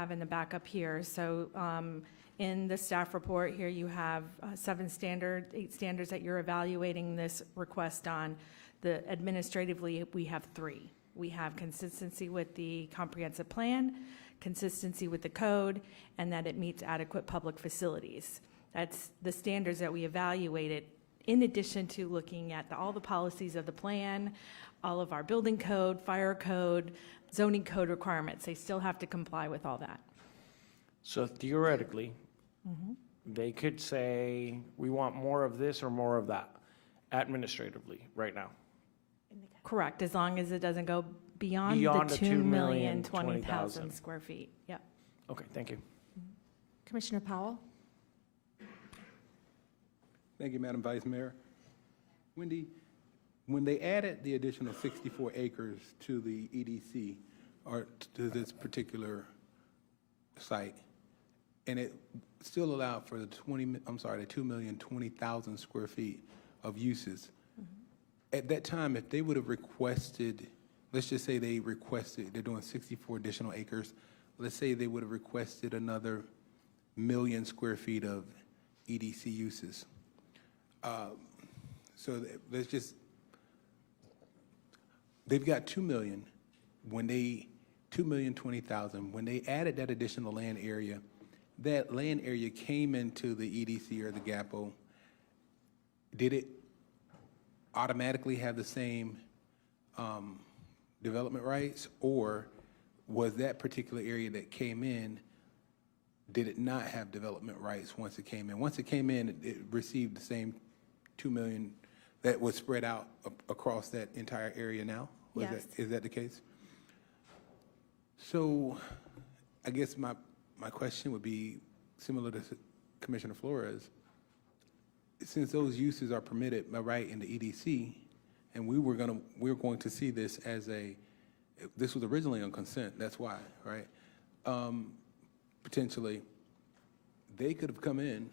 have in the backup here. So in the staff report here, you have 8 standards that you're evaluating this request on. Administratively, we have 3. We have consistency with the comprehensive plan, consistency with the code, and that it meets adequate public facilities. That's the standards that we evaluated, in addition to looking at all the policies of the plan, all of our building code, fire code, zoning code requirements. They still have to comply with all that. So theoretically, they could say, we want more of this or more of that administratively right now. Correct, as long as it doesn't go beyond the 2,020,000 square feet. Yep. Okay, thank you. Commissioner Powell? Thank you, Madam Vice Mayor. Wendy, when they added the additional 64 acres to the EDC, or to this particular site, and it still allowed for the 2,020,000 square feet of uses. At that time, if they would have requested, let's just say they're doing 64 additional acres, let's say they would have requested another 1,000,000 square feet of EDC uses. So let's just, they've got 2 million. When they, 2,020,000, when they added that additional land area, that land area came into the EDC or the GAPO. Did it automatically have the same development rights, or was that particular area that came in, did it not have development rights once it came in? Once it came in, it received the same 2 million that was spread out across that entire area now? Yes. Is that the case? So I guess my question would be similar to Commissioner Flores. Since those uses are permitted by right in the EDC, and we're going to see this as this was originally on consent, that's why, right? Potentially, they could have come in,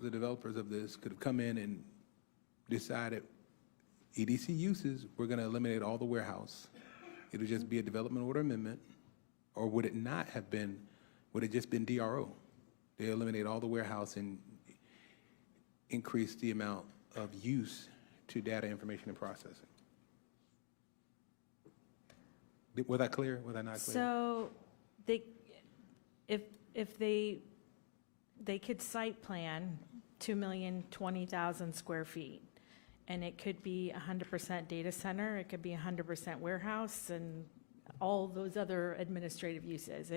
the developers of this could have come in and decided EDC uses, we're going to eliminate all the warehouse. It'll just be a development order amendment, or would it not have been, would it just been DRO? They eliminate all the warehouse and increase the amount of use to data information and processing. Was that clear? Was that not clear? So if they could site plan 2,020,000 square feet, and it could be 100% data center, it could be 100% warehouse, and all those other administrative uses.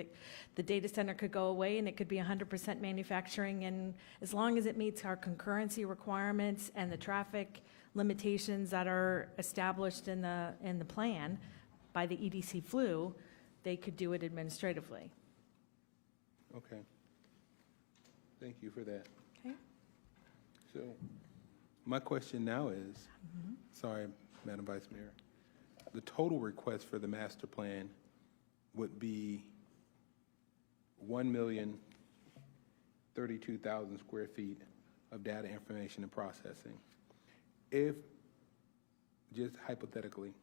The data center could go away, and it could be 100% manufacturing, and as long as it meets our concurrency requirements and the traffic limitations that are established in the plan by the EDC FLU, they could do it administratively. Okay. Thank you for that. Okay. So my question now is, sorry, Madam Vice Mayor, the total request for the master plan would be 1,032,000 square feet of data information and processing. If, just hypothetically,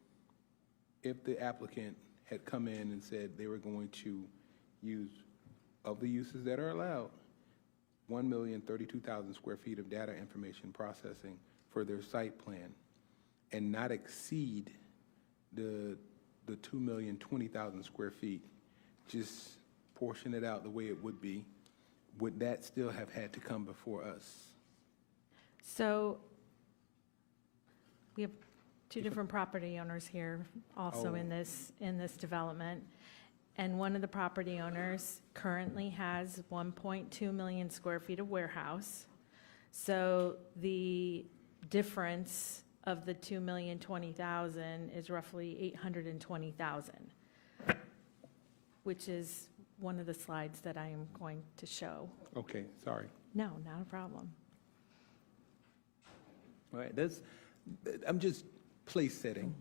if the applicant had come in and said they were going to use, of the uses that are allowed, 1,032,000 square feet of data information processing for their site plan, and not exceed the 2,020,000 square feet, just portion it out the way it would be, would that still have had to come before us? So we have two different property owners here also in this development. And one of the property owners currently has 1.2 million square feet of warehouse. So the difference of the 2,020,000 is roughly 820,000, which is one of the slides that I am going to show. Okay, sorry. No, not a problem. All right, I'm just place setting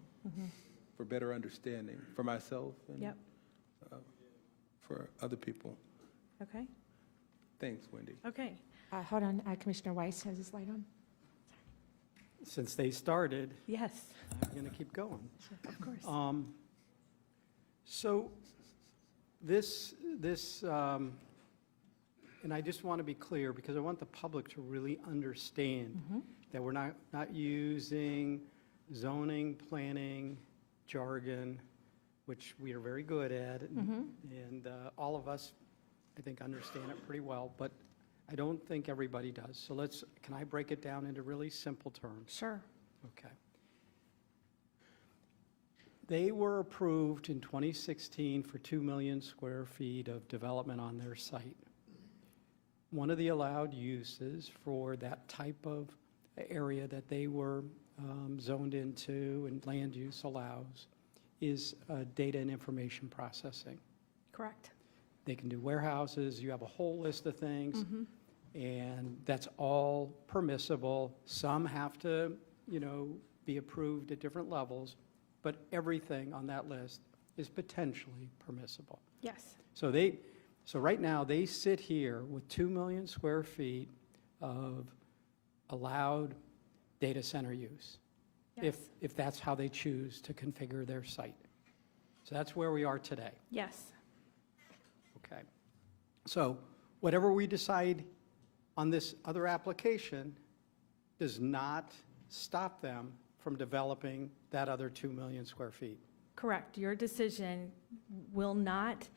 for better understanding for myself and Yep. For other people. Okay. Thanks, Wendy. Okay. Hold on, Commissioner Weiss has his light on. Since they started, Yes, I'm going to keep going. of course. So this, and I just want to be clear, because I want the public to really understand that we're not using zoning, planning, jargon, which we are very good at, and all of us, I think, understand it pretty well, but I don't think everybody does. So can I break it down into really simple terms? Sure. Okay. They were approved in 2016 for 2 million square feet of development on their site. One of the allowed uses for that type of area that they were zoned into and land use allows is data and information processing. Correct. They can do warehouses, you have a whole list of things, and that's all permissible. Some have to, be approved at different levels, but everything on that list is potentially permissible. Yes. So right now, they sit here with 2 million square feet of allowed data center use, Yes. if that's how they choose to configure their site. So that's where we are today. Yes. Okay. So whatever we decide on this other application does not stop them from developing that other 2 million square feet. Correct. Your decision will not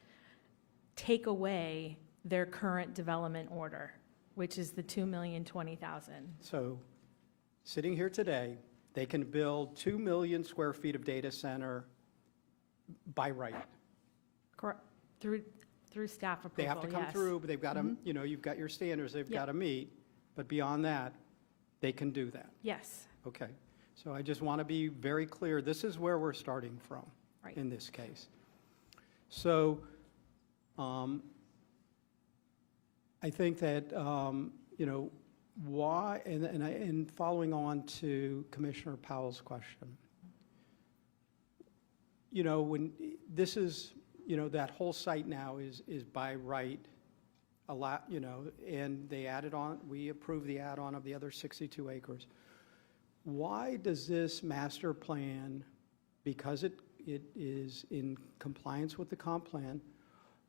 take away their current development order, which is the 2,020,000. So sitting here today, they can build 2 million square feet of data center by right. Correct. Through staff approval, They have to come yes. through, but they've got to, you've got your standards they've got to meet, but beyond that, they can do that. Yes. Okay. So I just want to be very clear, this is where we're starting from Right. in this case. So I think that, why, and following on to Commissioner Powell's question, when this is, that whole site now is by right, a lot, and they added on, we approved the add-on of the other 62 acres. Why does this master plan, because it is in compliance with the comp plan,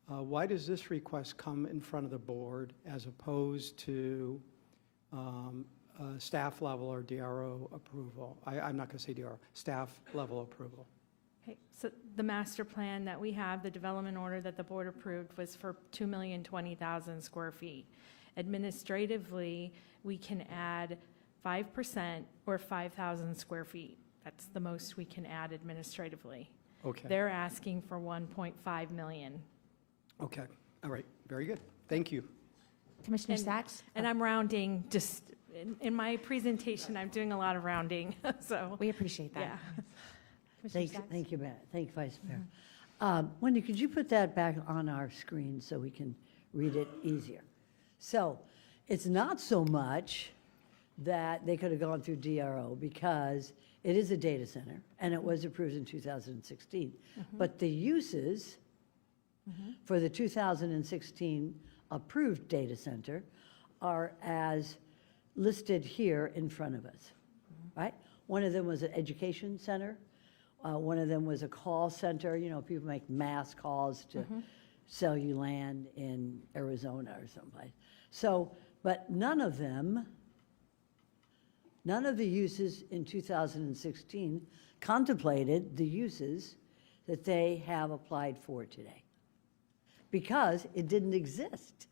why does this request come in front of the board as opposed to staff level or DRO approval? I'm not going to say DRO, staff level approval. Okay. So the master plan that we have, the development order that the board approved was for 2,020,000 square feet. Administratively, we can add 5% or 5,000 square feet. That's the most we can add administratively. Okay. They're asking for 1.5 million. Okay. All right. Very good. Thank you. Commissioner Sachs? And I'm rounding, just in my presentation, I'm doing a lot of rounding, so, We appreciate that. yeah. Commissioner Sachs? Thank you, Matt. Thank you, Vice Mayor. Wendy, could you put that back on our screen so we can read it easier? So it's not so much that they could have gone through DRO because it is a data center and it was approved in 2016. But the uses for the 2016 approved data center are as listed here in front of us, right? One of them was an education center. One of them was a call center. People make mass calls to sell you land in Arizona or someplace. So, but none of the uses in 2016 contemplated the uses that they have applied for today because it didn't exist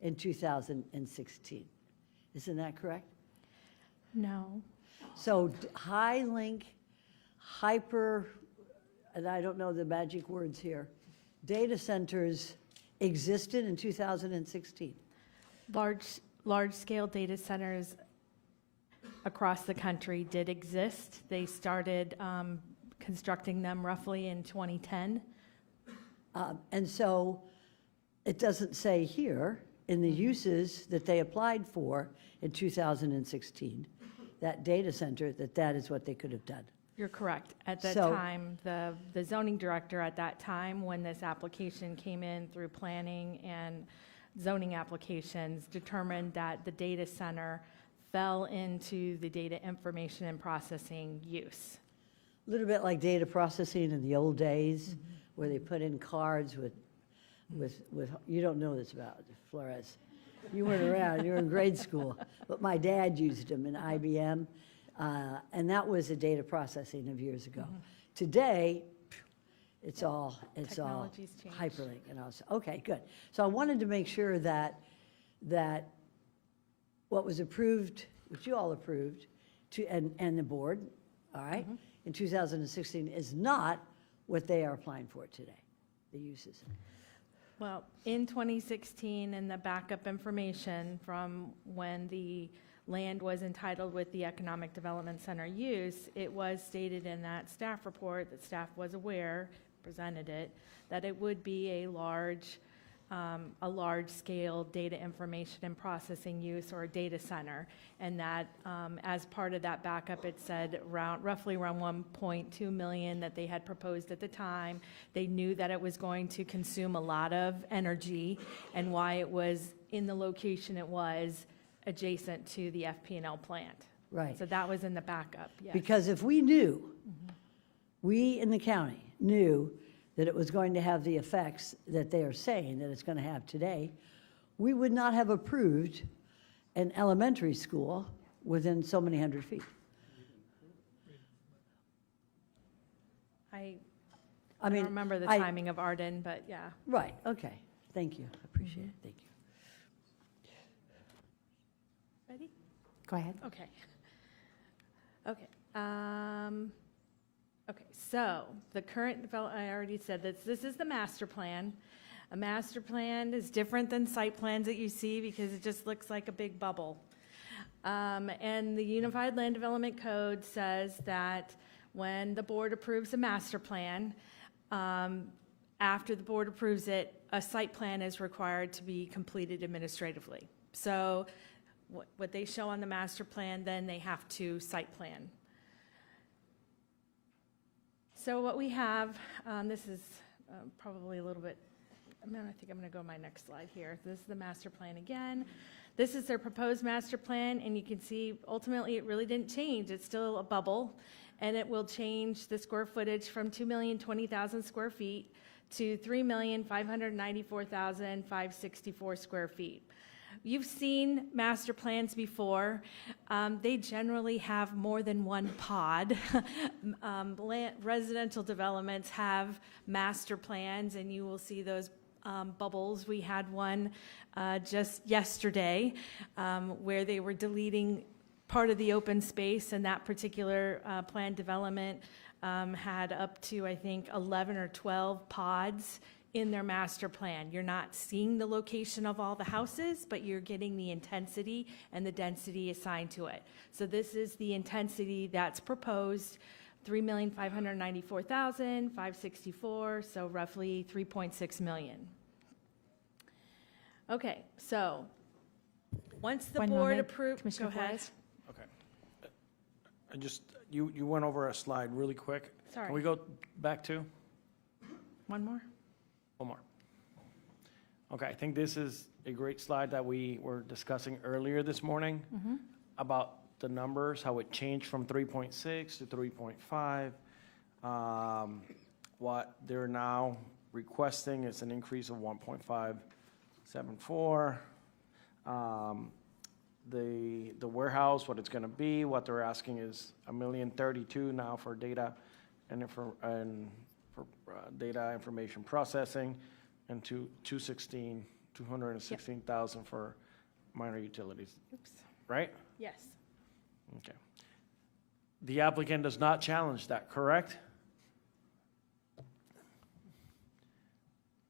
in 2016. Isn't that correct? No. So high link, hyper, and I don't know the magic words here, data centers existed in 2016. Large-scale data centers across the country did exist. They started constructing them roughly in 2010. And so it doesn't say here in the uses that they applied for in 2016, that data center, that is what they could have done. You're correct. At that So- time, the zoning director at that time, when this application came in through planning and zoning applications, determined that the data center fell into the data information and processing use. A little bit like data processing in the old days, where they put in cards with you don't know this about Flores. You weren't around, you were in grade school, but my dad used them in IBM, and that was a data processing of years ago. Today, it's all Technology's changed. hyperlink and all. Okay, good. So I wanted to make sure that what was approved, which you all approved, and the board, all right, in 2016 is not what they are applying for today, the uses. Well, in 2016, in the backup information from when the land was entitled with the Economic Development Center use, it was stated in that staff report that staff was aware, presented it, that it would be a large-scale data information and processing use or a data center, and that as part of that backup, it said roughly around 1.2 million that they had proposed at the time. They knew that it was going to consume a lot of energy, and why it was in the location it was adjacent to the FP&L plant. Right. So that was in the backup, yes. Because if we knew, we in the county knew that it was going to have the effects that they are saying that it's going to have today, we would not have approved an elementary school within so many hundred feet. I I mean, don't remember the I- timing of Arden, but yeah. Right, okay. Thank you. I appreciate it. Thank you. Ready? Go ahead. Okay. Okay. Okay, so the current development, I already said this is the master plan. A master plan is different than site plans that you see because it just looks like a big bubble. And the Unified Land Development Code says that when the board approves a master plan, after the board approves it, a site plan is required to be completed administratively. So what they show on the master plan, then they have to site plan. So what we have, this is probably a little bit, I think I'm going to go to my next slide here. This is the master plan again. This is their proposed master plan, and you can see ultimately it really didn't change. It's still a bubble, and it will change the square footage from 2,020,000 square feet to 3,594,564 square feet. You've seen master plans before. They generally have more than one pod. Residential developments have master plans, and you will see those bubbles. We had one just yesterday where they were deleting part of the open space, and that particular planned development had up to, I think, 11 or 12 pods in their master plan. You're not seeing the location of all the houses, but you're getting the intensity and the density assigned to it. So this is the intensity that's proposed, 3,594,564, so roughly 3.6 million. Okay, so once the One board moment, approves, go Commissioner ahead. Flores. Okay. I just, you went over a slide really quick. Sorry. Can we go back to? One more? One more. Okay, I think this is a great slide that we were discussing earlier this morning about the numbers, how it changed from 3.6 to 3.5. What they're now requesting is an increase of 1.574. The warehouse, what it's going to be, what they're asking is $1,032,000 now for data and for data information processing, and 216,000 for minor utilities, Oops. right? Yes. Okay. The applicant does not challenge that, correct?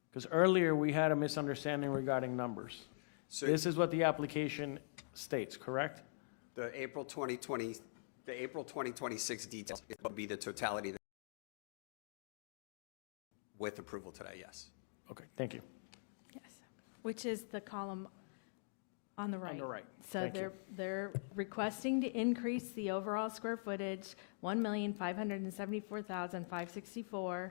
Because earlier we had a misunderstanding regarding numbers. So This is what the application states, correct? the April 2026 details would be the totality with approval today, yes. Okay, thank you. Yes, which is the column on the right. On the right. So Thank you. they're requesting to increase the overall square footage, 1,574,564,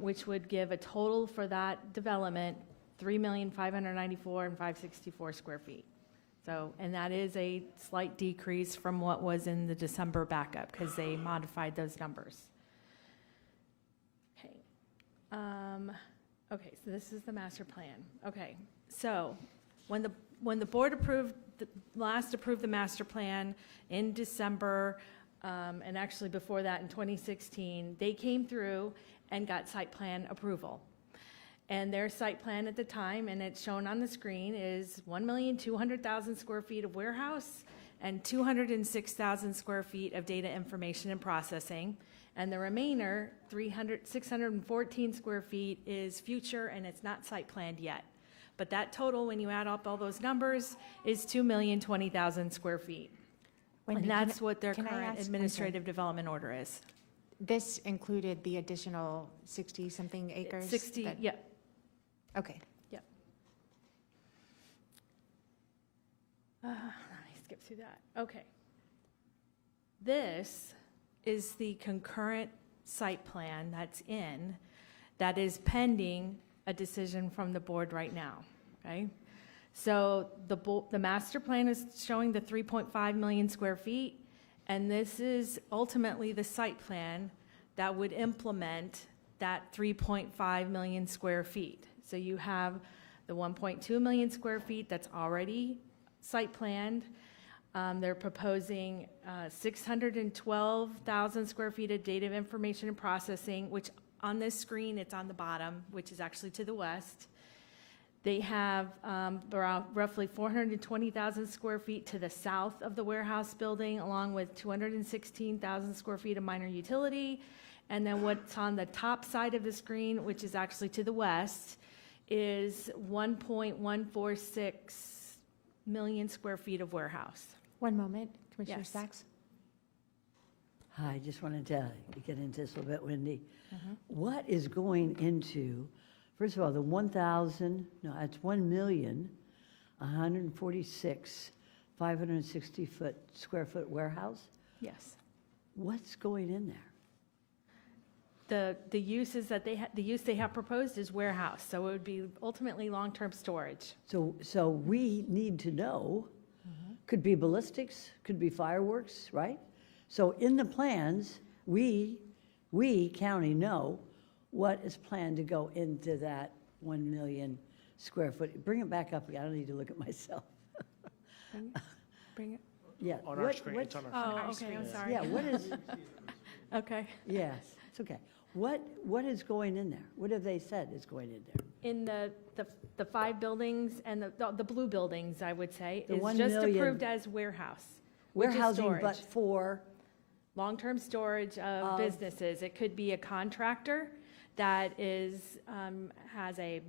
which would give a total for that development, 3,594,564 square feet. So, and that is a slight decrease from what was in the December backup, because they modified those numbers. Okay. Okay, so this is the master plan. Okay, so when the board last approved the master plan in December, and actually before that in 2016, they came through and got site plan approval. And their site plan at the time, and it's shown on the screen, is 1,200,000 square feet of warehouse and 206,000 square feet of data information and processing. And the remainder, 614 square feet, is future, and it's not site planned yet. But that total, when you add up all those numbers, is 2,020,000 square feet. Wendy, And that's what their can I current ask- I'm sorry. administrative development order is. This included the additional 60-something acres? 60, that- yeah, Okay. let me skip through that. Okay. This is the concurrent site plan that's in, that is pending a decision from the board right now, okay? So the master plan is showing the 3.5 million square feet, and this is ultimately the site plan that would implement that 3.5 million square feet. So you have the 1.2 million square feet that's already site planned. They're proposing 612,000 square feet of data information and processing, which on this screen, it's on the bottom, which is actually to the west. They have around roughly 420,000 square feet to the south of the warehouse building, along with 216,000 square feet of minor utility. And then what's on the top side of the screen, which is actually to the west, is 1.146 million square feet of warehouse. One moment, Commissioner Yes. Sachs. I just wanted to get into this a little bit, Wendy. What is going into, first of all, the 1,146, 560 square foot warehouse? Yes. What's going in there? The uses that the use they have proposed is warehouse, so it would be ultimately long-term storage. So we need to know, could be ballistics, could be fireworks, right? So in the plans, we county know what is planned to go into that 1 million square foot. Bring it back up again, I don't need to look at myself. Bring it. Yeah. On our screen, it's on our screen. Oh, okay, I'm sorry. Yeah, what is, Okay. yes, it's okay. What is going in there? What have they said is going in there? In the 5 buildings and the blue buildings, I would say, The is 1 just million approved as warehouse. which is Warehousing, but storage. for, Long-term storage of Of- businesses. It could be a contractor that has a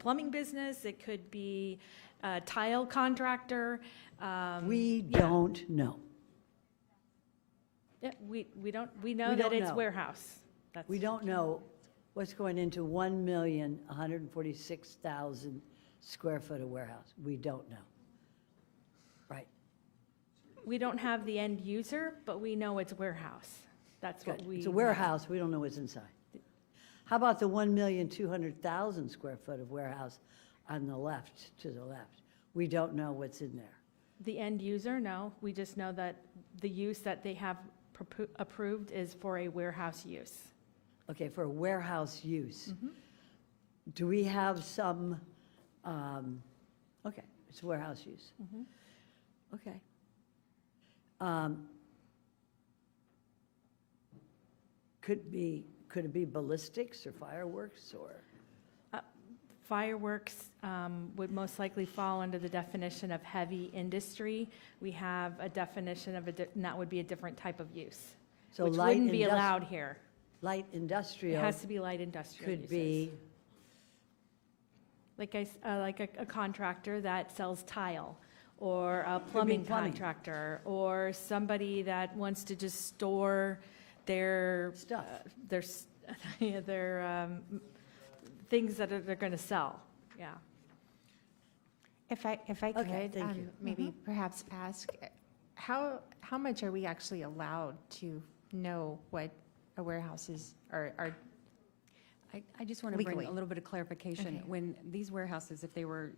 plumbing business. It could be a tile contractor. we yeah. don't know. Yeah, we know We that don't it's know. warehouse. That's- We don't know what's going into 1,146,000 square foot of warehouse. We don't know. Right, We don't have the end user, but we know it's warehouse. That's what good. we. It's a know. warehouse, we don't know what's inside. How about the 1,200,000 square foot of warehouse on the left, to the left? We don't know what's in there. The end user, no. We just know that the use that they have approved is for a warehouse use. Okay, for warehouse use. Mm-hmm. Do we have some, okay, it's warehouse use. Mhm. Okay. Could it be ballistics or fireworks or? Fireworks would most likely fall under the definition of heavy industry. We have a definition of and that would be a different type of use, So which light wouldn't be indus- allowed here. Light It industrial has to be light industrial could uses. be, Like a contractor that sells tile, or a plumbing plumbing. contractor, or somebody that wants to just store their Stuff. their things that they're going to sell. Yeah. If I Okay, could, thank you. maybe perhaps ask, how much are we actually allowed to know what a warehouse is, or I just want to bring Legally. a little bit of clarification. Okay. When these warehouses, if they were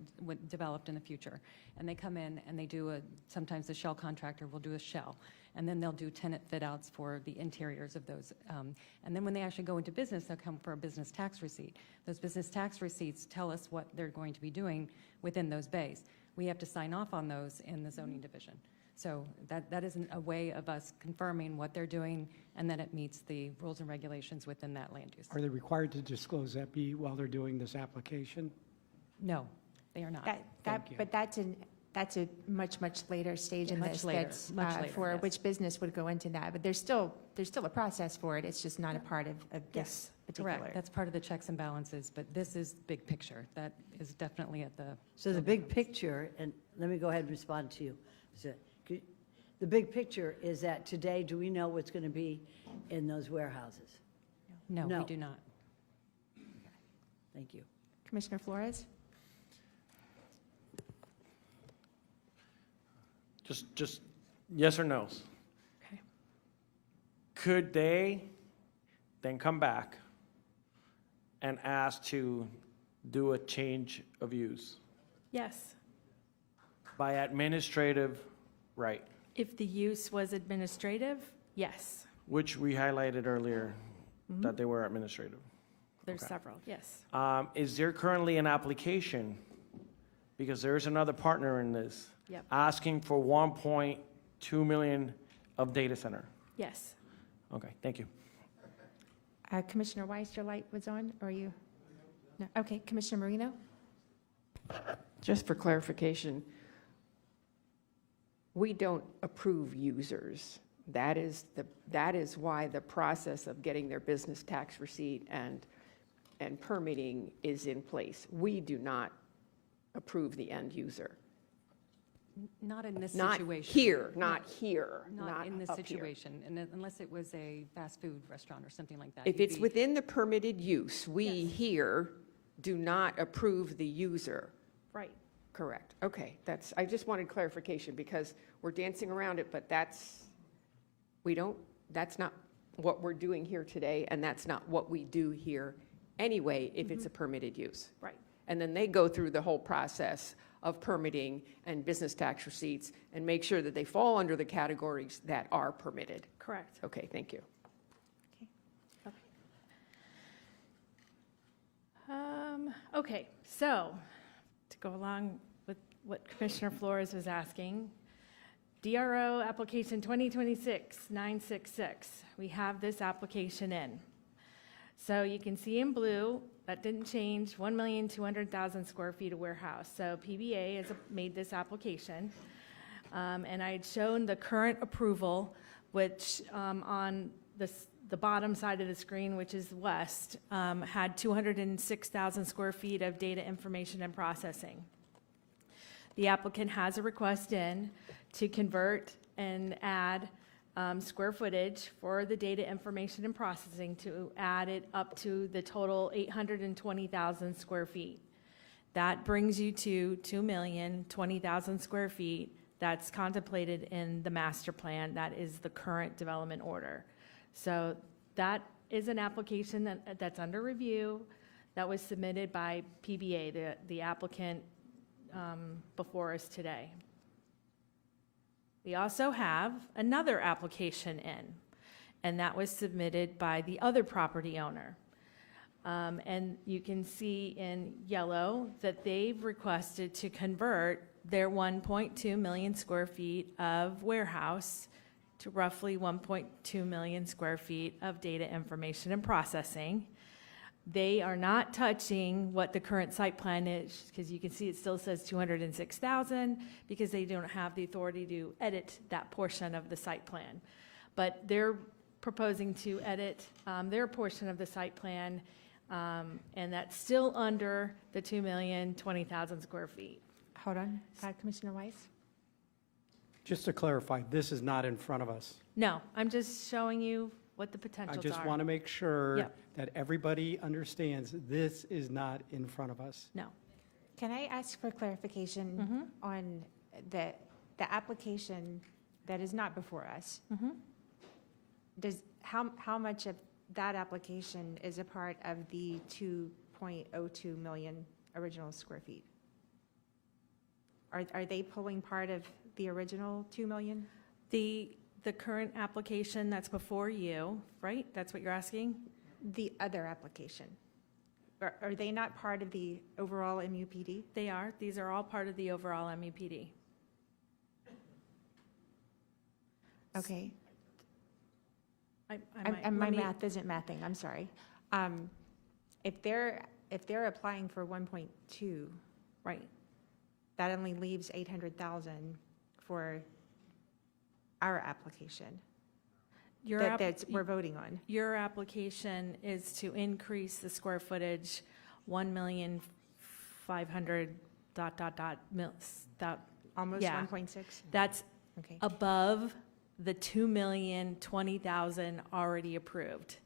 developed in the future, and they come in and they do sometimes the shell contractor will do a shell, and then they'll do tenant fit-outs for the interiors of those. And then when they actually go into business, they'll come for a business tax receipt. Those business tax receipts tell us what they're going to be doing within those bays. We have to sign off on those in the zoning division. So that isn't a way of us confirming what they're doing and that it meets the rules and regulations within that land use. Are they required to disclose EPI while they're doing this application? No, they are not. Thank you. But that's a much, much later stage in Much this. later, That's, much later, for yes. which business would go into that. But there's still a process for it. It's just not a part of this particular. Correct, that's part of the checks and balances, but this is big picture. That is definitely at the. So the big picture, and let me go ahead and respond to you. So, the big picture is that today, do we know what's going to be in those warehouses? No, No. we do not. Thank you. Commissioner Flores? Just yes or no's. Okay. Could they then come back and ask to do a change of use Yes. by administrative right, If the use was administrative, yes. which we highlighted earlier that they were administrative? There's Okay. several, yes. Is there currently an application, because there's another partner in this, Yep. asking for 1.2 million of data center? Yes. Okay, thank you. Commissioner Weiss, your light was on, or you? No, okay, Commissioner Marino? Just for clarification, we don't approve users. That is why the process of getting their business tax receipt and permitting is in place. We do not approve the end user. Not in this Not situation. here, not here, Not in this up here. situation, and unless it was a fast food restaurant or something like that. If you'd it's be- within the permitted use, we Yes. here do not approve the user. Right. Correct. Okay, I just wanted clarification because we're dancing around it, but that's not what we're doing here today, and that's not what we do here anyway if it's a permitted use. Right. And then they go through the whole process of permitting and business tax receipts and make sure that they fall under the categories that are permitted. Correct. Okay, thank you. Okay, so to go along with what Commissioner Flores was asking, DRO application 2026-966, we have this application in. So you can see in blue, that didn't change, 1,200,000 square feet of warehouse. So PBA has made this application. And I had shown the current approval, which on the bottom side of the screen, which is west, had 206,000 square feet of data information and processing. The applicant has a request in to convert and add square footage for the data information and processing to add it up to the total 820,000 square feet. That brings you to 2,020,000 square feet. That's contemplated in the master plan. That is the current development order. So that is an application that's under review that was submitted by PBA, the applicant before us today. We also have another application in, and that was submitted by the other property owner. And you can see in yellow that they've requested to convert their 1.2 million square feet of warehouse to roughly 1.2 million square feet of data information and processing. They are not touching what the current site plan is, because you can see it still says 206,000, because they don't have the authority to edit that portion of the site plan. But they're proposing to edit their portion of the site plan, and that's still under the 2,020,000 square feet. Hold on, Commissioner Weiss? Just to clarify, this is not in front of us. No, I'm just showing you what the potentials I are. just want to make sure Yep. that everybody understands this is not in front of us. No. Can I ask for clarification on the application that is not before us? How much of that application is a part of the 2.02 million original square feet? Are they pulling part of the original 2 million? The current application that's before you, right? That's what you're asking? The other application? Are they not part of the overall MUPD? They are. These are all part of the overall MUPD. Okay. Let My me- math isn't mathing, I'm sorry. If they're applying for 1.2, Right. that only leaves 800,000 for our application we're voting on. Your application is to increase the square footage 1,500,000 ... Almost Yeah. 1.6? That's Okay. above the 2,020,000 already approved.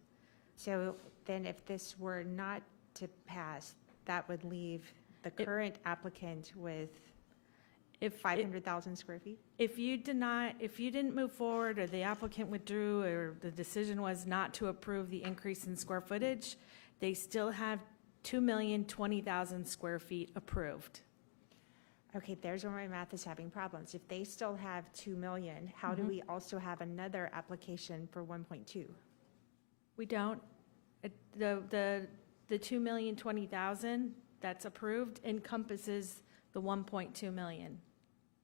So then if this were not to pass, that would leave the It- current applicant with If 500,000 square feet? If you didn't move forward, or the applicant withdrew, or the decision was not to approve the increase in square footage, they still have 2,020,000 square feet approved. Okay, there's where my math is having problems. If they still have 2 million, how do we also have another application for 1.2? We don't, the 2,020,000 that's approved encompasses the 1.2 million.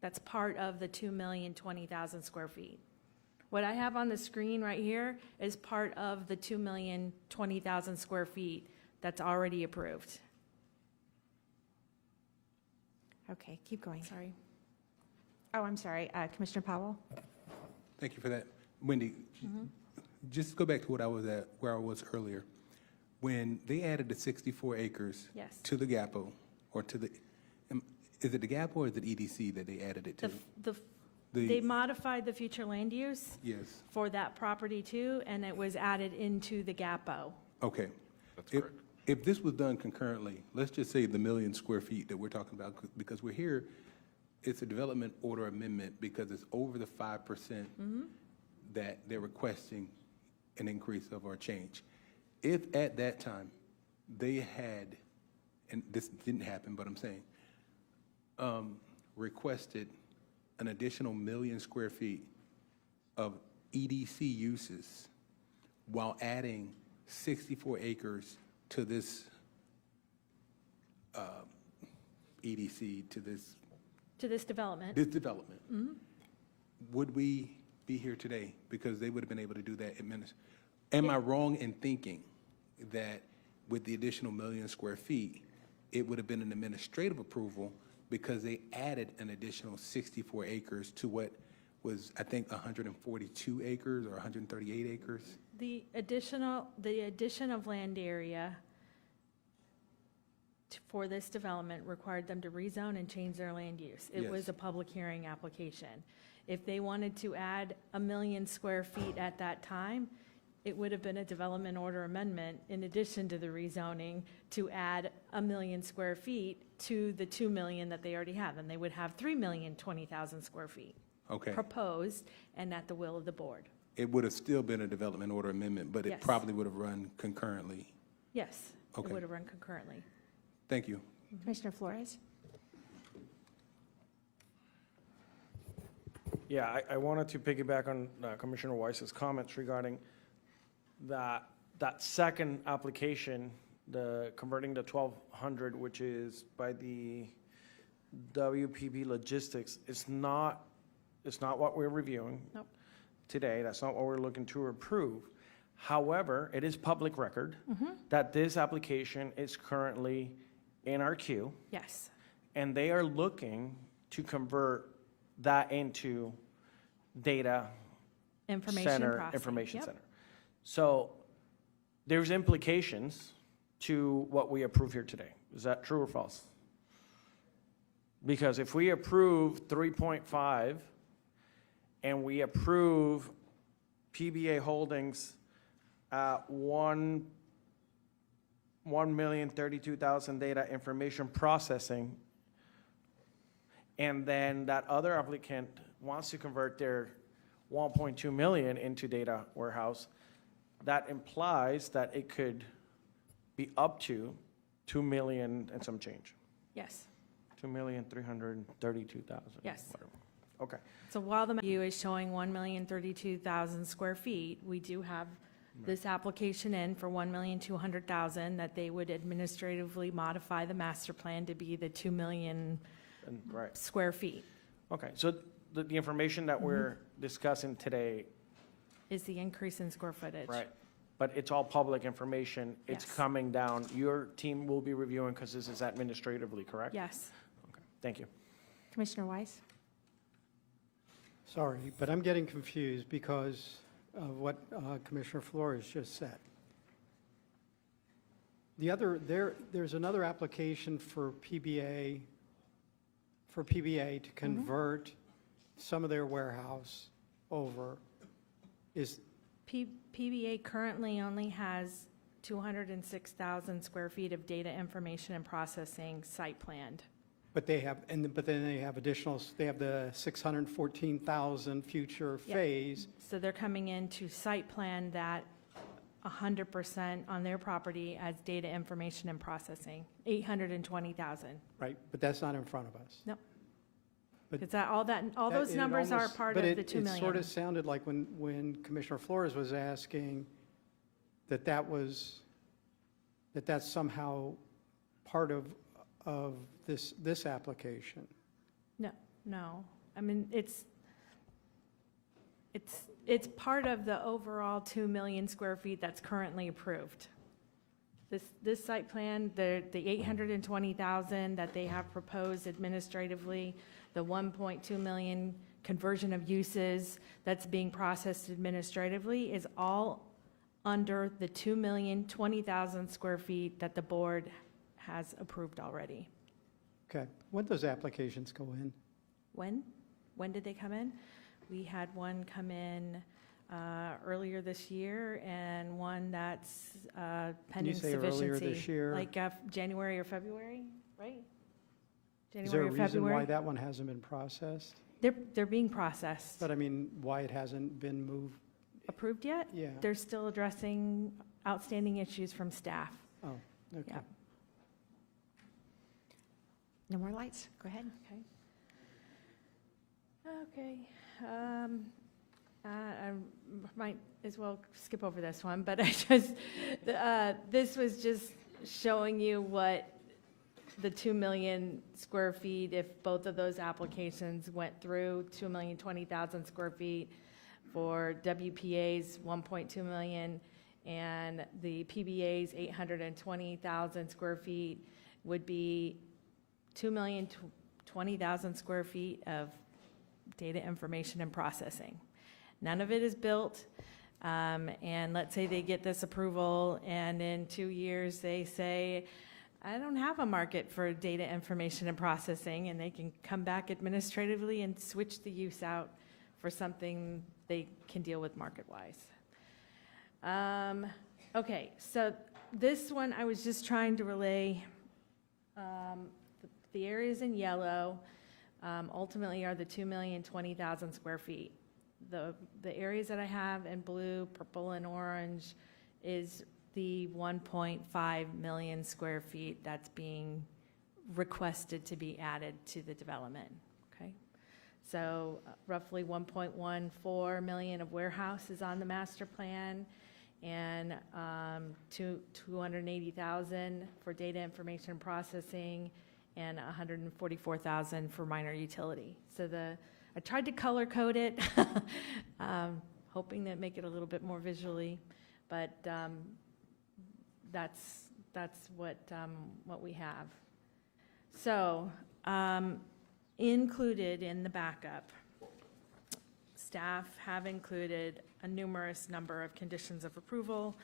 That's part of the 2,020,000 square feet. What I have on the screen right here is part of the 2,020,000 square feet that's already approved. Okay, keep going. Sorry. Oh, I'm sorry, Commissioner Powell? Thank you for that. Wendy, just go back to where I was earlier. When they added the 64 acres Yes. to the GAPO, or to the, is it the GAPO or is it EDC that they added it to? They modified the future land use Yes, for that property too, and it was added into the GAPO. okay. That's If- correct. If this was done concurrently, let's just say the 1,000,000 square feet that we're talking about, because we're here, it's a development order amendment because it's over the 5% that they're requesting an increase of or change. If at that time they had, and this didn't happen, but I'm saying, requested an additional 1,000,000 square feet of EDC uses while adding 64 acres to this EDC, to this development. development, would we be here today? Because they would have been able to do that Am I wrong in thinking that with the additional 1,000,000 square feet, it would have been an administrative approval because they added an additional 64 acres to what was, I think, 142 acres or 138 acres? The addition of land area for this development required them to rezone and change their land use. It was Yes. a public hearing application. If they wanted to add 1,000,000 square feet at that time, it would have been a development order amendment in addition to the rezoning to add 1,000,000 square feet to the 2 million that they already have. And they would have 3,020,000 square feet Okay. proposed and at the will of the board. It would have still been a development order amendment, but it Yes. probably would have run concurrently. Yes, it Okay. would have run concurrently. Thank you. Commissioner Flores? Yeah, I wanted to piggyback on Commissioner Weiss's comments regarding that second application, the converting the 1,200, which is by the WPP Logistics. It's not what we're reviewing Nope. today. That's not what we're looking to approve. However, it is public record that this application is currently in our queue, Yes. and they are looking to convert that into data Information center, processing. information Yep. center. So there's implications to what we approve here today. Is that true or false? Because if we approve 3.5 and we approve PBA Holdings at 1,032,000 data information processing, and then that other applicant wants to convert their 1.2 million into data warehouse, that implies that it could be up to 2 million and some change. Yes, 2,332,000. Yes. Whatever. Okay. so while the view is showing 1,032,000 square feet, we do have this application in for 1,200,000 that they would administratively modify the master plan to be the 2 million And, right. square feet Okay. So the information that we're discussing today, is the increase in square footage. right? But it's all public information. It's Yes. coming down. Your team will be reviewing because this is administratively correct? Yes. Okay. Thank you. Commissioner Weiss? Sorry, but I'm getting confused because of what Commissioner Flores just said. There's another application for PBA to convert some of their warehouse over. PBA currently only has 206,000 square feet of data information and processing site planned. But they have, but then they have they have the 614,000 future Yeah. phase. So they're coming in to site plan that 100% on their property as data information and processing, 820,000. Right, but that's not in front of us. No. But Is that, all those it numbers are almost- part but of the 2 It million? sort of sounded like when Commissioner Flores was asking that's somehow part of this application. No, I mean, it's part of the overall 2 million square feet that's currently approved. This site plan, the 820,000 that they have proposed administratively, the 1.2 million conversion of uses that's being processed administratively is all under the 2,020,000 square feet that the board has approved already. Okay, when those applications go in? When? When did they come in? We had one come in earlier this year and one that's pending say sufficiency. earlier this year? Like January or February, right? Is there January a or reason why February? that one hasn't been processed? They're being processed. But I mean, why it hasn't been moved? Approved yet? Yeah. They're still addressing outstanding issues from staff. Oh, okay. Yeah. No more lights? Go ahead. Okay. I might as well skip over this one, but this was just showing you what the 2 million square feet, if both of those applications went through, 2,020,000 square feet for WPA's 1.2 million, and the PBA's 820,000 square feet would be 2,020,000 square feet of data information and processing. None of it is built, and let's say they get this approval, and in 2 years they say, I don't have a market for data information and processing, and they can come back administratively and switch the use out for something they can deal with market-wise. Okay, so this one I was just trying to relay. The areas in yellow ultimately are the 2,020,000 square feet. The areas that I have in blue, purple, and orange is the 1.5 million square feet that's being requested to be added to the development, okay? So roughly 1.14 million of warehouse is on the master plan, and 280,000 for data information processing, and 144,000 for minor utility. So I tried to color code it, hoping that make it a little bit more visually, but that's what we have. So included in the backup, staff have included a numerous number of conditions of approval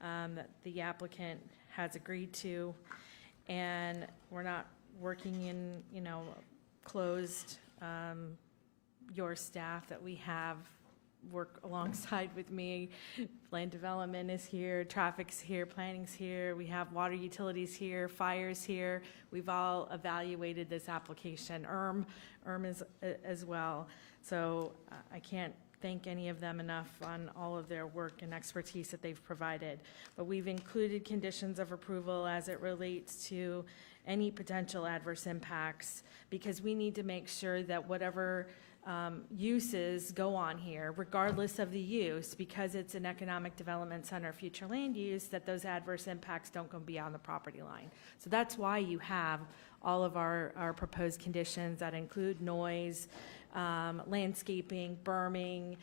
that the applicant has agreed to, and we're not working in, closed, your staff that we have work alongside with me. Land development is here, traffic's here, planning's here, we have water utilities here, fire's here. We've all evaluated this application, ERM is as well. So I can't thank any of them enough on all of their work and expertise that they've provided. But we've included conditions of approval as it relates to any potential adverse impacts, because we need to make sure that whatever uses go on here, regardless of the use, because it's an economic development center, future land use, that those adverse impacts don't go beyond the property line. So that's why you have all of our proposed conditions that include noise, landscaping, berming,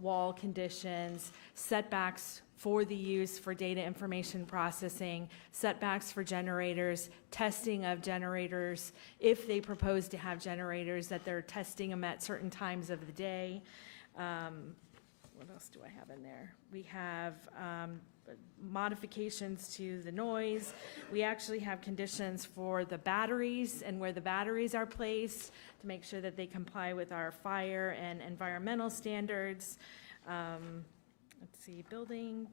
wall conditions, setbacks for the use for data information processing, setbacks for generators, testing of generators, if they propose to have generators, that they're testing them at certain times of the day. What else do I have in there? We have modifications to the noise. We actually have conditions for the batteries and where the batteries are placed to make sure that they comply with our fire and environmental standards. Let's see, building,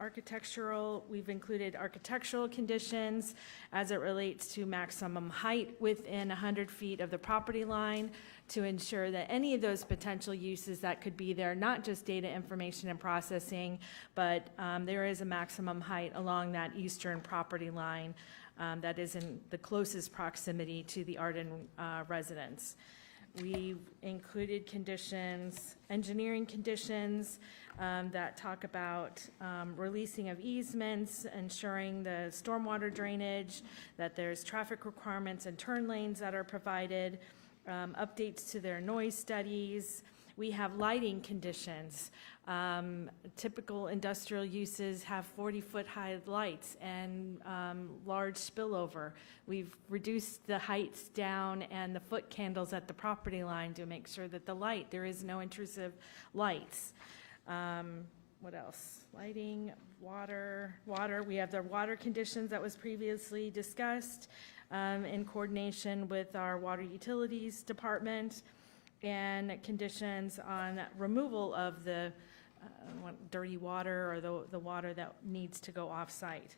architectural, we've included architectural conditions as it relates to maximum height within 100 feet of the property line to ensure that any of those potential uses that could be there, not just data information and processing, but there is a maximum height along that eastern property line that is in the closest proximity to the Arden residence. We've included conditions, engineering conditions that talk about releasing of easements, ensuring the stormwater drainage, that there's traffic requirements and turn lanes that are provided, updates to their noise studies. We have lighting conditions. Typical industrial uses have 40-foot high lights and large spillover. We've reduced the heights down and the foot candles at the property line to make sure that there is no intrusive lights. What else? Lighting, water. We have the water conditions that was previously discussed in coordination with our water utilities department, and conditions on removal of the dirty water or the water that needs to go off-site.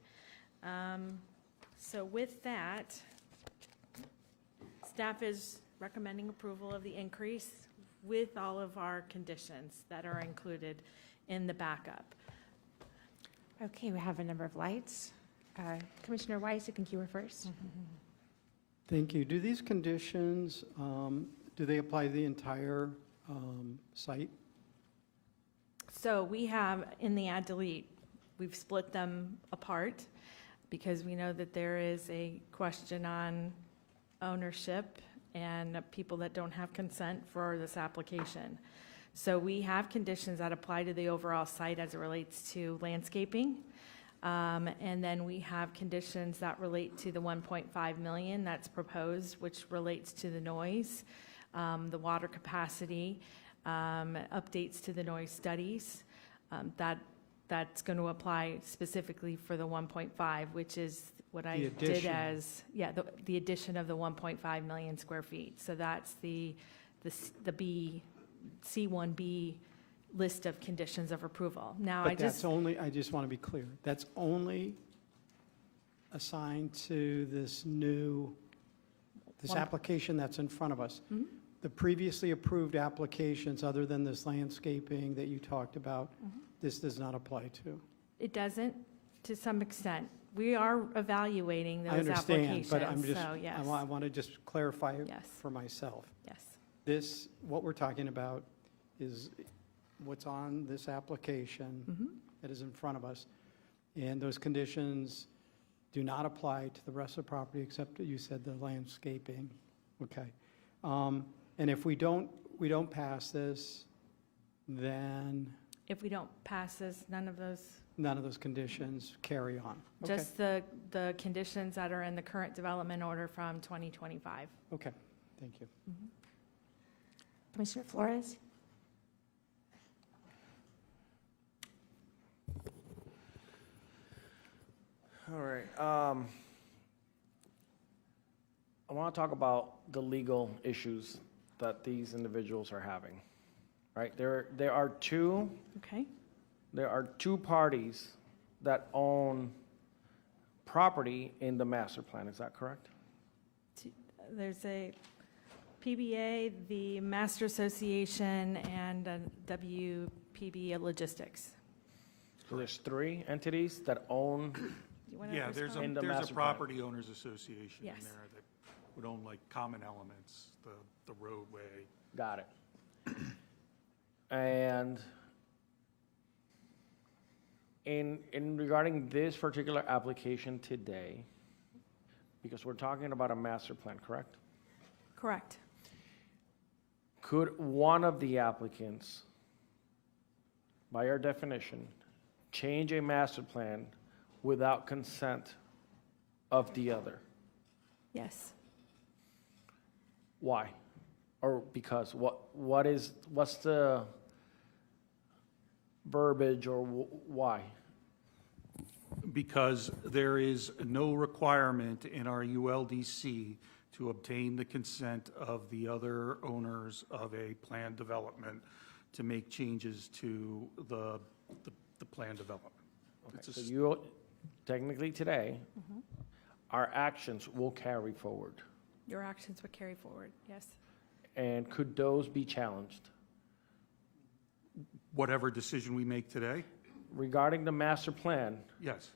So with that, staff is recommending approval of the increase with all of our conditions that are included in the backup. Okay, we have a number of lights. Commissioner Weiss, I think you were first. Thank you. Do these conditions, do they apply to the entire site? So we have, in the add delete, we've split them apart because we know that there is a question on ownership and people that don't have consent for this application. So we have conditions that apply to the overall site as it relates to landscaping. And then we have conditions that relate to the 1.5 million that's proposed, which relates to the noise, the water capacity, updates to the noise studies. That's going to apply specifically for the 1.5, which is what I did as, the addition of the 1.5 million square feet. So that's the C1B list of conditions of approval. Now, But that's only, I just want to be clear, that's only assigned to this application that's in front of us. Mhm. The previously approved applications, other than this landscaping that you talked about, this does not apply to. It doesn't, to some extent. We are evaluating those I understand, applications. but I'm just, So, yes. I want to just clarify it Yes. for myself. Yes. What we're talking about is what's on this application Mhm. that is in front of us. And those conditions do not apply to the rest of the property, except you said the landscaping. Okay. And if we don't pass this, then If we don't pass this, none of those conditions carry on. Okay. just the conditions that are in the current development order from 2025. Okay, thank you. Commissioner Flores? All right. I want to talk about the legal issues that these individuals are having. Right? There are two parties that own property in the master plan. Is that correct? There's a PBA, the Master Association, and WPB Logistics. So there's 3 entities that own, Do you wanna Yeah, there's respond? In the a master plan. property owners association in Yes. there that would own like common elements, the roadway. got it. And in regarding this particular application today, because we're talking about a master plan, correct? Correct. Could one of the applicants, by our definition, change a master plan without consent of the other? Yes. Why? Or because? What's the verbiage or why? Because there is no requirement in our ULDC to obtain the consent of the other owners of a planned development to make changes to the planned development. Okay, It's a so s- you, technically today, our actions will carry forward. Your actions would carry forward, yes. And could those be challenged? Whatever decision we make today, Regarding the master plan, yes.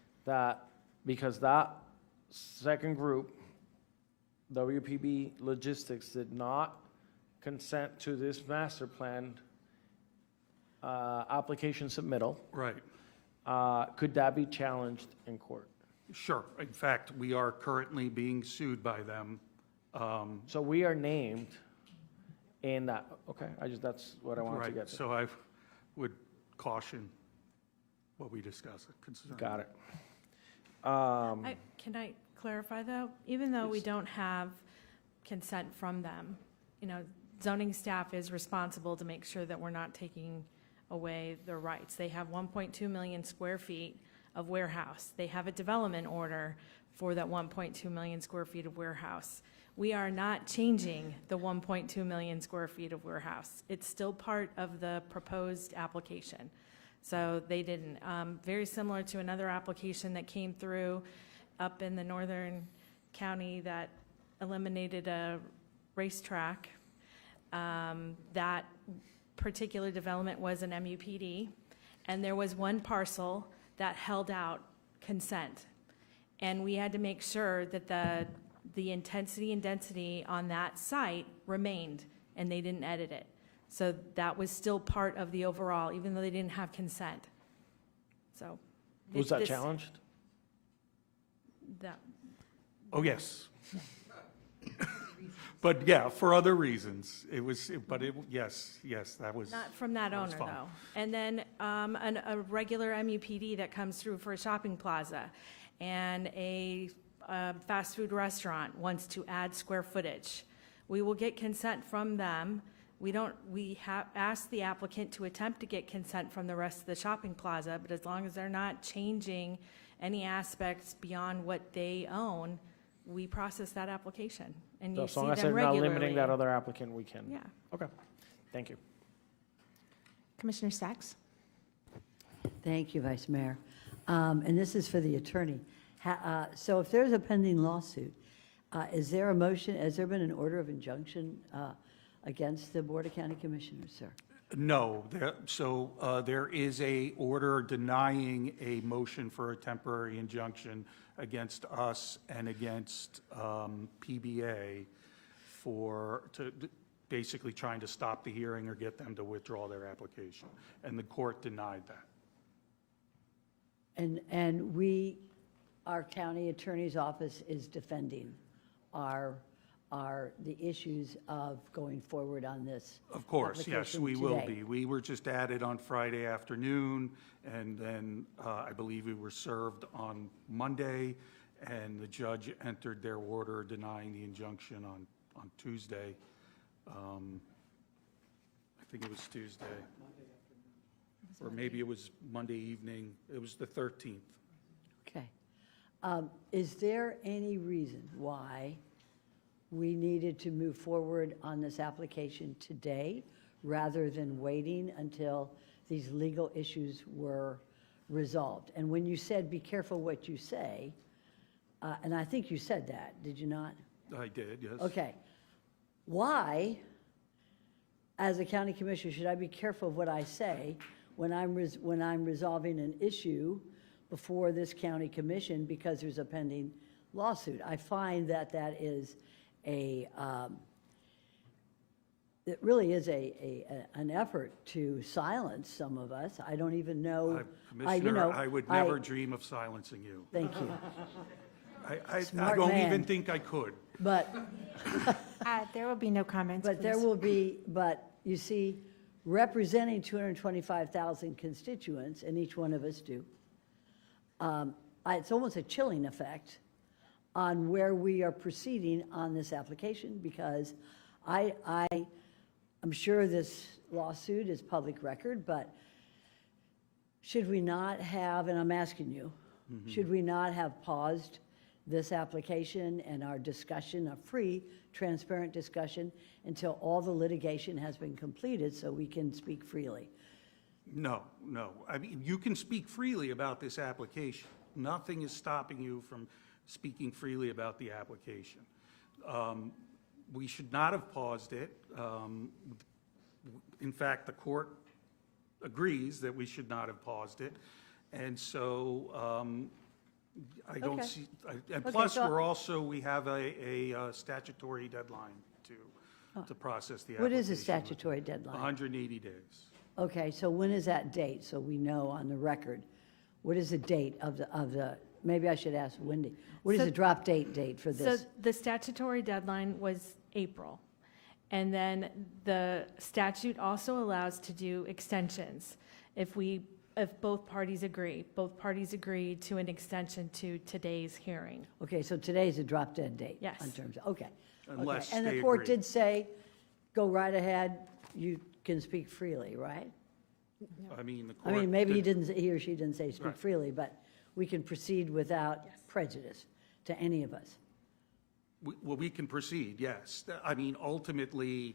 because that second group, WPB Logistics, did not consent to this master plan application submittal, Right. could that be challenged in court? Sure. In fact, we are currently being sued by them. So we are named in that, okay, that's what I wanted to Right. get to. So I would caution what we discuss concerning. Got it. Can I clarify, though? Even though we Yes. don't have consent from them, zoning staff is responsible to make sure that we're not taking away their rights. They have 1.2 million square feet of warehouse. They have a development order for that 1.2 million square feet of warehouse. We are not changing the 1.2 million square feet of warehouse. It's still part of the proposed application. So they didn't. Very similar to another application that came through up in the northern county that eliminated a racetrack. That particular development was an MUPD, and there was one parcel that held out consent. And we had to make sure that the intensity and density on that site remained, and they didn't edit it. So that was still part of the overall, even though they didn't have consent. So. Was that this- challenged? That, Oh, yes. But yeah, for other reasons. It was, but it, yes, that was. not from that That was owner, fine. though. And then a regular MUPD that comes through for a shopping plaza, and a fast food restaurant wants to add square footage. We will get consent from them. We have asked the applicant to attempt to get consent from the rest of the shopping plaza, but as long as they're not changing any aspects beyond what they own, we process that application. And So you as see long as them they're not regularly. limiting that other applicant, we can. Yeah. Okay, thank you. Commissioner Sacks? Thank you, Vice Mayor. And this is for the attorney. So if there's a pending lawsuit, is there a motion, has there been an order of injunction against the Board of County Commissioners, sir? No, there is a order denying a motion for a temporary injunction against us and against PBA basically trying to stop the hearing or get them to withdraw their application. And the court denied that. And our county attorney's office is defending the issues of going forward on this. Of course, yes, application we will today. be. We were just added on Friday afternoon, and then I believe we were served on Monday, and the judge entered their order denying the injunction on Tuesday. I think it was Tuesday. Or maybe it was Monday evening. It was the 13th. Okay. Is there any reason why we needed to move forward on this application today rather than waiting until these legal issues were resolved? And when you said, be careful what you say, and I think you said that, did you not? I did, yes. Okay. why, as a county commissioner, should I be careful of what I say when I'm resolving an issue before this county commission because there's a pending lawsuit? I find that that is it really is an effort to silence some of us. I don't even know. Commissioner, I would never dream of silencing you. Thank you. I Smart don't even man. think I could. But, There will be no comments, but there please. will be, but you see, representing 225,000 constituents, and each one of us do, it's almost a chilling effect on where we are proceeding on this application, because I'm sure this lawsuit is public record, but should we not have, and I'm asking you, should we not have paused this application and our discussion, a free, transparent discussion, until all the litigation has been completed so we can speak freely? No. I mean, you can speak freely about this application. Nothing is stopping you from speaking freely about the application. We should not have paused it. In fact, the court agrees that we should not have paused it. And so I don't Okay. see, and Okay, plus, so- we have a statutory deadline to process the application. What is a statutory deadline? 180 days. Okay, so when is that date, so we know on the record? What is the date of the, maybe I should ask Wendy, what is So- the drop date for So this? the statutory deadline was April. And then the statute also allows to do extensions if both parties agree. Both parties agree to an extension to today's hearing. Okay, so today's a drop dead date? Yes. In terms of, okay. Unless Okay. And they the court agree. did say, go right ahead, you can speak freely, right? I mean, the I court. mean, maybe he or she didn't say speak Right. freely, but we can proceed without prejudice to any of us. Well, we can proceed, yes. I mean, ultimately,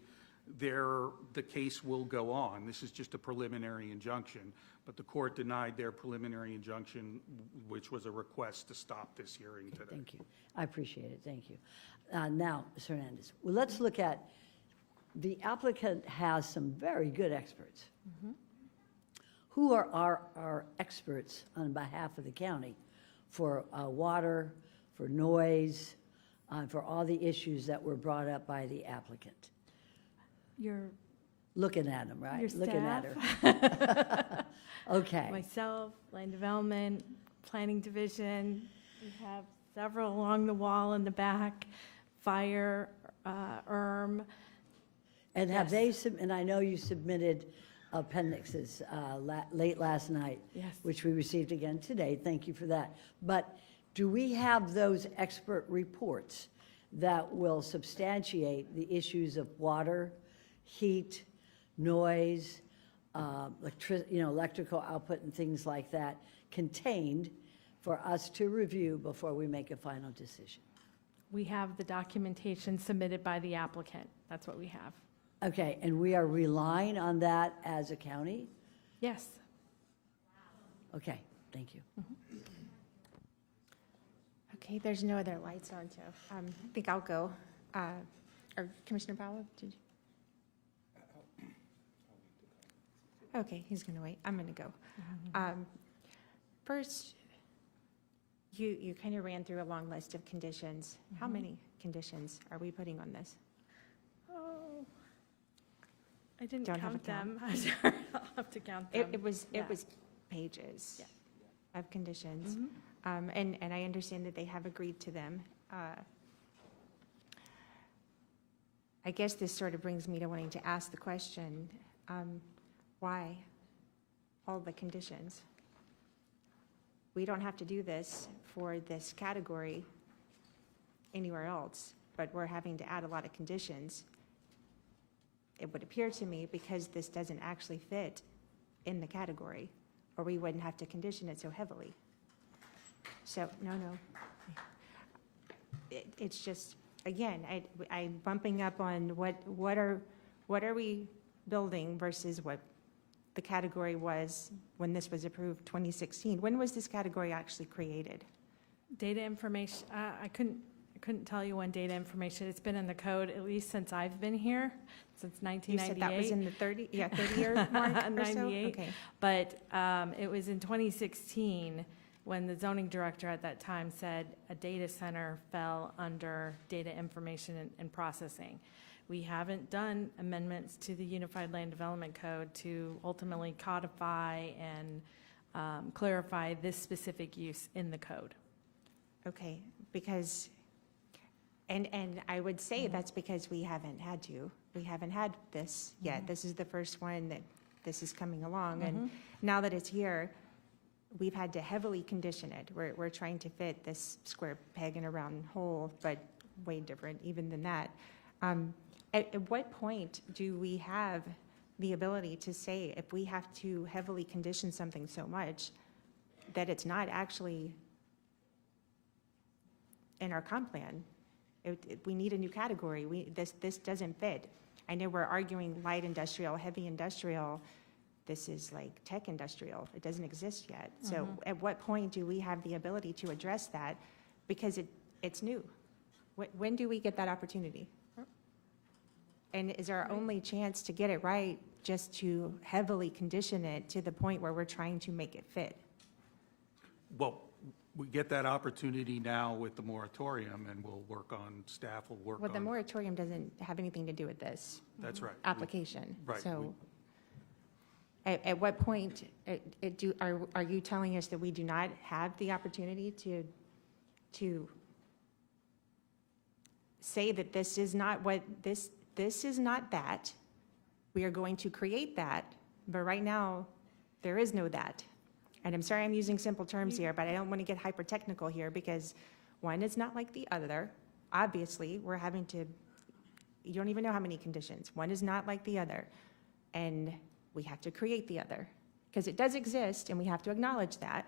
the case will go on. This is just a preliminary injunction, but the court denied their preliminary injunction, which was a request to stop this hearing today. Thank you. I appreciate it, thank you. Now, Ms. Hernandez, well, let's look at, the applicant has some very good experts. Who are our experts on behalf of the county for water, for noise, for all the issues that were brought up by the applicant? Your Looking at him, right? Your Looking at her. Okay. myself, land development, planning division. We have several along the wall in the back, fire, And have Yes. they, and I know you submitted appendixes late last night. Yes. Which we received again today, thank you for that. But do we have those expert reports that will substantiate the issues of water, heat, noise, electrical output and things like that contained for us to review before we make a final decision? We have the documentation submitted by the applicant. That's what we have. Okay, and we are relying on that as a county? Yes. Okay, thank you. Okay, there's no other lights on, so I think I'll go. Or Commissioner Powell, did you? Okay, he's going to wait. I'm going to go. First, you kind of ran through a long list of conditions. How many conditions are we putting on this? Oh, I didn't Don't have a count them. I'm sorry, I'll have to count them. It was Yeah. pages Yeah. of conditions. Mhm. And I understand that they have agreed to them. I guess this sort of brings me to wanting to ask the question, why all the conditions? We don't have to do this for this category anywhere else, but we're having to add a lot of conditions. It would appear to me because this doesn't actually fit in the category, or we wouldn't have to condition it so heavily. So, no. It's just, again, I'm bumping up on what are we building versus what the category was when this was approved 2016. When was this category actually created? Data information, I couldn't couldn't tell you when data information, it's been in the code at least since I've been here, since You said 1998. that was in the 30-year mark or so? 98. Okay. But it was in 2016 when the zoning director at that time said a data center fell under data information and processing. We haven't done amendments to the Unified Land Development Code to ultimately codify and clarify this specific use in the code. Okay, because, and I would say that's because we haven't had to. We haven't had this yet. This is the first one that this is coming along. And now that it's here, we've had to heavily condition it. We're trying to fit this square peg in a round hole, but way different even than that. At what point do we have the ability to say if we have to heavily condition something so much that it's not actually in our comp plan? We need a new category. This doesn't fit. I know we're arguing light industrial, heavy industrial. This is like tech industrial. It doesn't exist yet. So at what point do we have the ability to address that? Because it's new. When do we get that opportunity? And is our only chance to get it right just to heavily condition it to the point where we're trying to make it fit? Well, we get that opportunity now with the moratorium, and we'll work on, staff will work on. Well, the moratorium doesn't have anything to do with this That's right. application. Right. So at what point are you telling us that we do not have the opportunity to say that this is not what this is not that? We are going to create that, but right now there is no that. And I'm sorry I'm using simple terms here, but I don't want to get hyper technical here because one is not like the other. Obviously, we're having to, you don't even know how many conditions. One is not like the other. And we have to create the other because it does exist and we have to acknowledge that.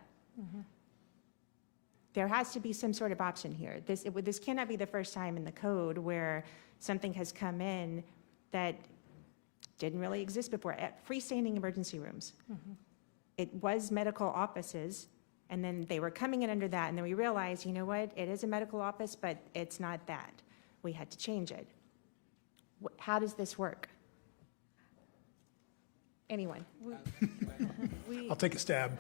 There has to be some sort of option here. This cannot be the first time in the code where something has come in that didn't really exist before. At freestanding emergency rooms. It was medical offices, and then they were coming in under that, and then we realized, you know what, it is a medical office, but it's not that. We had to change it. How does this work? Anyone? I'll take a stab.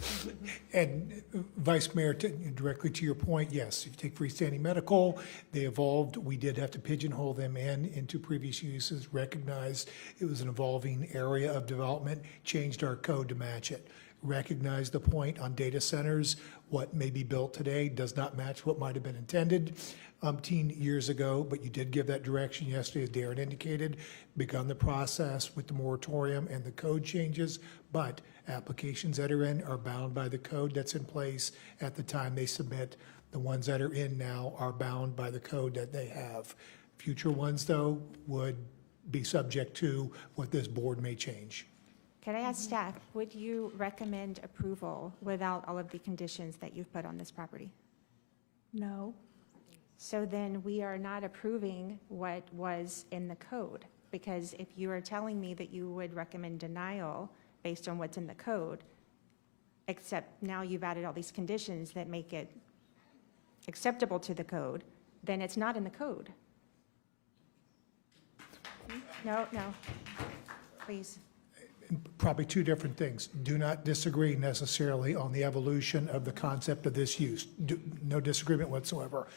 And Vice Mayor, directly to your point, yes, if you take freestanding medical, they evolved. We did have to pigeonhole them into previous uses, recognized it was an evolving area of development, changed our code to match it. Recognize the point on data centers, what may be built today does not match what might have been intended umpteen years ago, but you did give that direction yesterday, as Darren indicated, begun the process with the moratorium and the code changes, but applications that are in are bound by the code that's in place at the time they submit. The ones that are in now are bound by the code that they have. Future ones, though, would be subject to what this board may change. Can I ask staff, would you recommend approval without all of the conditions that you've put on this property? No. So then we are not approving what was in the code, because if you are telling me that you would recommend denial based on what's in the code, except now you've added all these conditions that make it acceptable to the code, then it's not in the code. No, please. Probably two different things. Do not disagree necessarily on the evolution of the concept of this use. No disagreement whatsoever.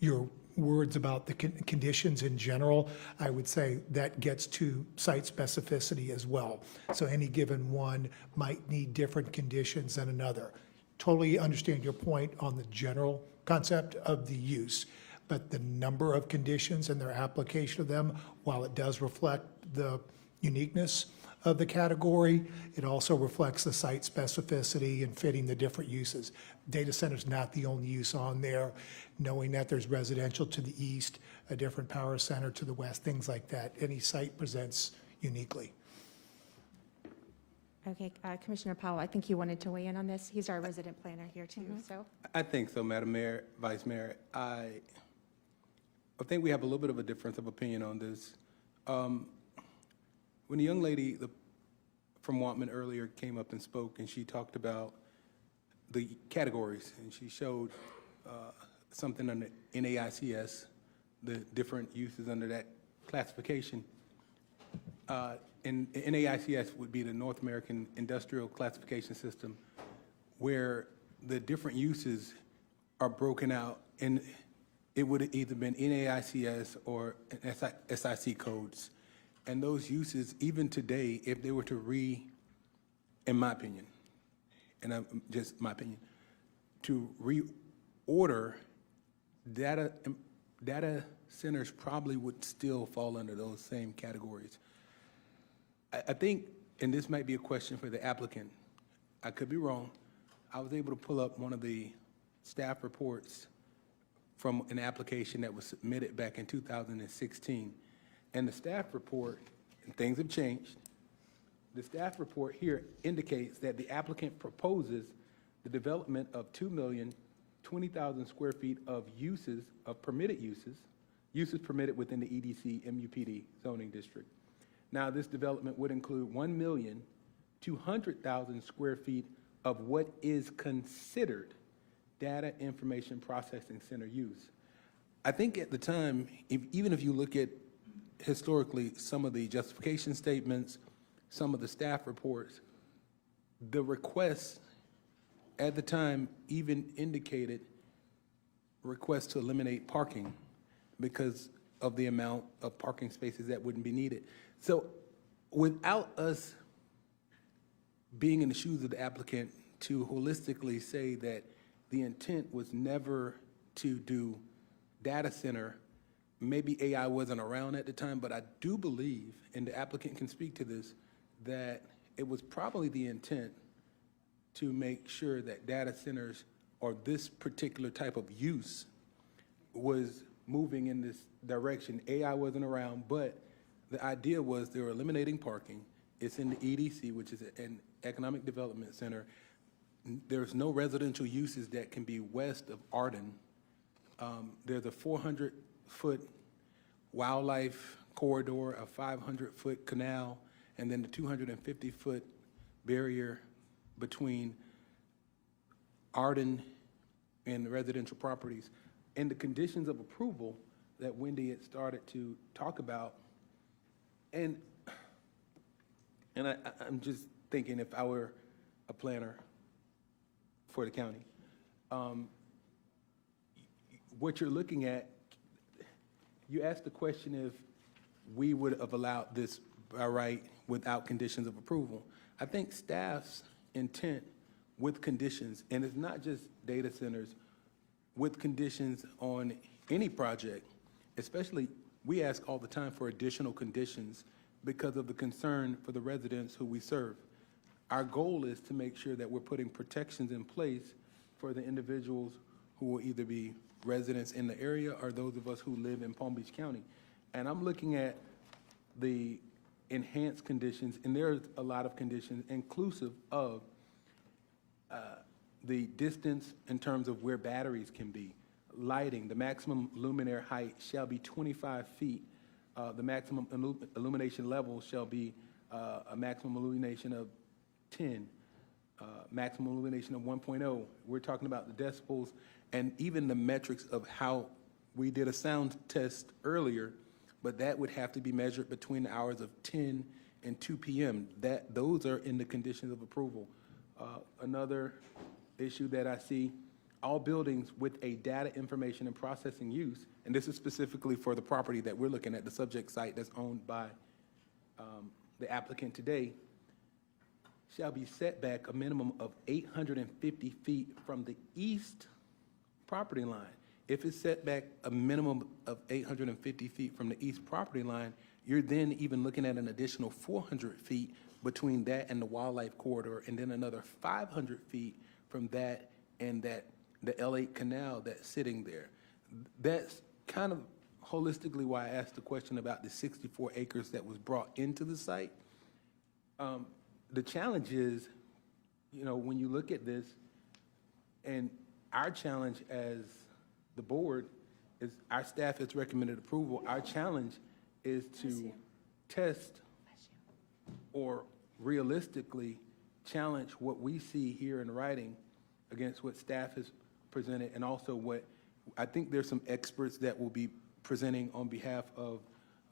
Your words about the conditions in general, I would say that gets to site specificity as well. So any given one might need different conditions than another. Totally understand your point on the general concept of the use, but the number of conditions and their application of them, while it does reflect the uniqueness of the category, it also reflects the site specificity and fitting the different uses. Data center's not the only use on there, knowing that there's residential to the east, a different power center to the west, things like that. Any site presents uniquely. Okay, Commissioner Powell, I think you wanted to weigh in on this. He's our resident planner here too, so. I think so, Madam Mayor, Vice Mayor. I think we have a little bit of a difference of opinion on this. When the young lady from Wantman earlier came up and spoke, and she talked about the categories, and she showed something on the NAICS the different uses under that classification. And NAICS would be the North American Industrial Classification System, where the different uses are broken out, and it would have either been NAICS or SIC codes. And those uses, even today, if they were to in my opinion, and just my opinion, to reorder, data centers probably would still fall under those same categories. I think, and this might be a question for the applicant, I could be wrong, I was able to pull up one of the staff reports from an application that was submitted back in 2016. And the staff report, and things have changed, the staff report here indicates that the applicant proposes the development of 2,020,000 square feet of uses, of permitted uses permitted within the EDC MUPD zoning district. Now, this development would include 1,200,000 square feet of what is considered data information processing center use. I think at the time, even if you look at historically some of the justification statements, some of the staff reports, the requests at the time even indicated requests to eliminate parking because of the amount of parking spaces that wouldn't be needed. So without us being in the shoes of the applicant to holistically say that the intent was never to do data center, maybe AI wasn't around at the time, but I do believe, and the applicant can speak to this, that it was probably the intent to make sure that data centers or this particular type of use was moving in this direction. AI wasn't around, but the idea was they were eliminating parking. It's in the EDC, which is an economic development center. There's no residential uses that can be west of Arden. There's a 400-foot wildlife corridor, a 500-foot canal, and then the 250-foot barrier between Arden and the residential properties. And the conditions of approval that Wendy had started to talk about, and I'm just thinking if I were a planner for the county, what you're looking at, you asked the question if we would have allowed this by right without conditions of approval. I think staff's intent with conditions, and it's not just data centers, with conditions on any project, especially we ask all the time for additional conditions because of the concern for the residents who we serve. Our goal is to make sure that we're putting protections in place for the individuals who will either be residents in the area or those of us who live in Palm Beach County. And I'm looking at the enhanced conditions, and there's a lot of conditions inclusive of the distance in terms of where batteries can be, lighting, the maximum luminaire height shall be 25 feet. The maximum illumination level shall be a maximum illumination of 10, maximum illumination of 1.0. We're talking about the decibels and even the metrics of how we did a sound test earlier, but that would have to be measured between the hours of 10 and 2 p.m. Those are in the conditions of approval. Another issue that I see, all buildings with a data information and processing use, and this is specifically for the property that we're looking at, the subject site that's owned by the applicant today, shall be set back a minimum of 850 feet from the east property line. If it's set back a minimum of 850 feet from the east property line, you're then even looking at an additional 400 feet between that and the wildlife corridor, and then another 500 feet from that and the L8 canal that's sitting there. That's kind of holistically why I asked the question about the 64 acres that was brought into the site. The challenge is, when you look at this, and our challenge as the board is our staff has recommended approval. Our challenge is to test or realistically challenge what we see here in writing against what staff has presented, and also what I think there's some experts that will be presenting on behalf of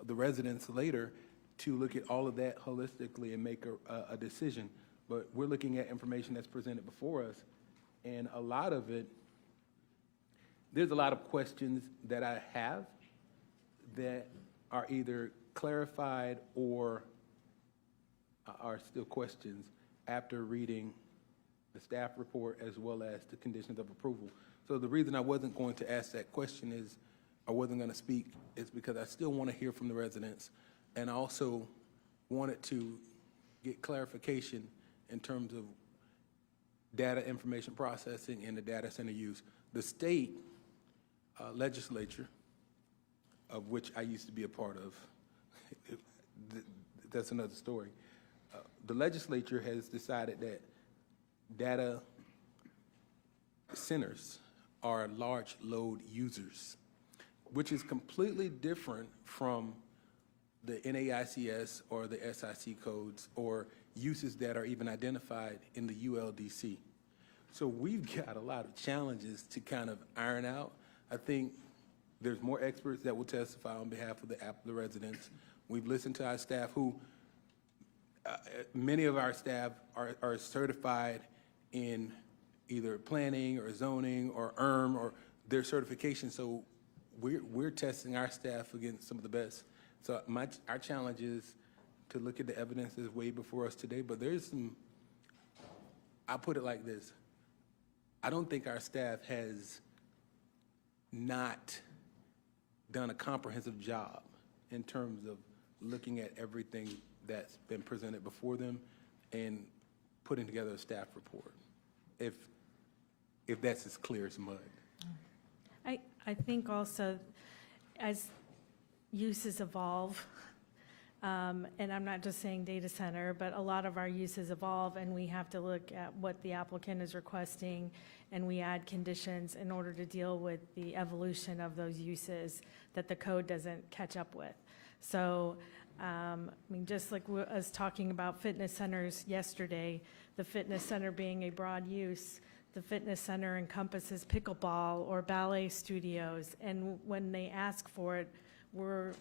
the residents later to look at all of that holistically and make a decision. But we're looking at information that's presented before us, and a lot of it, there's a lot of questions that I have that are either clarified or are still questions after reading the staff report as well as the conditions of approval. So the reason I wasn't going to ask that question is, I wasn't going to speak, is because I still want to hear from the residents, and I also wanted to get clarification in terms of data information processing and the data center use. The state legislature, of which I used to be a part of, that's another story. The legislature has decided that data centers are large load users, which is completely different from the NAICS or the SIC codes or uses that are even identified in the ULDC. So we've got a lot of challenges to kind of iron out. I think there's more experts that will testify on behalf of the residents. We've listened to our staff who, many of our staff are certified in either planning or zoning or or their certification. So we're testing our staff against some of the best. So our challenge is to look at the evidence that's way before us today, but there's some, I'll put it like this. I don't think our staff has not done a comprehensive job in terms of looking at everything that's been presented before them and putting together a staff report, if that's as clear as mud. I think also as uses evolve, and I'm not just saying data center, but a lot of our uses evolve, and we have to look at what the applicant is requesting, and we add conditions in order to deal with the evolution of those uses that the code doesn't catch up with. So, I mean, just like I was talking about fitness centers yesterday, the fitness center being a broad use, the fitness center encompasses pickleball or ballet studios, and when they ask for it, we're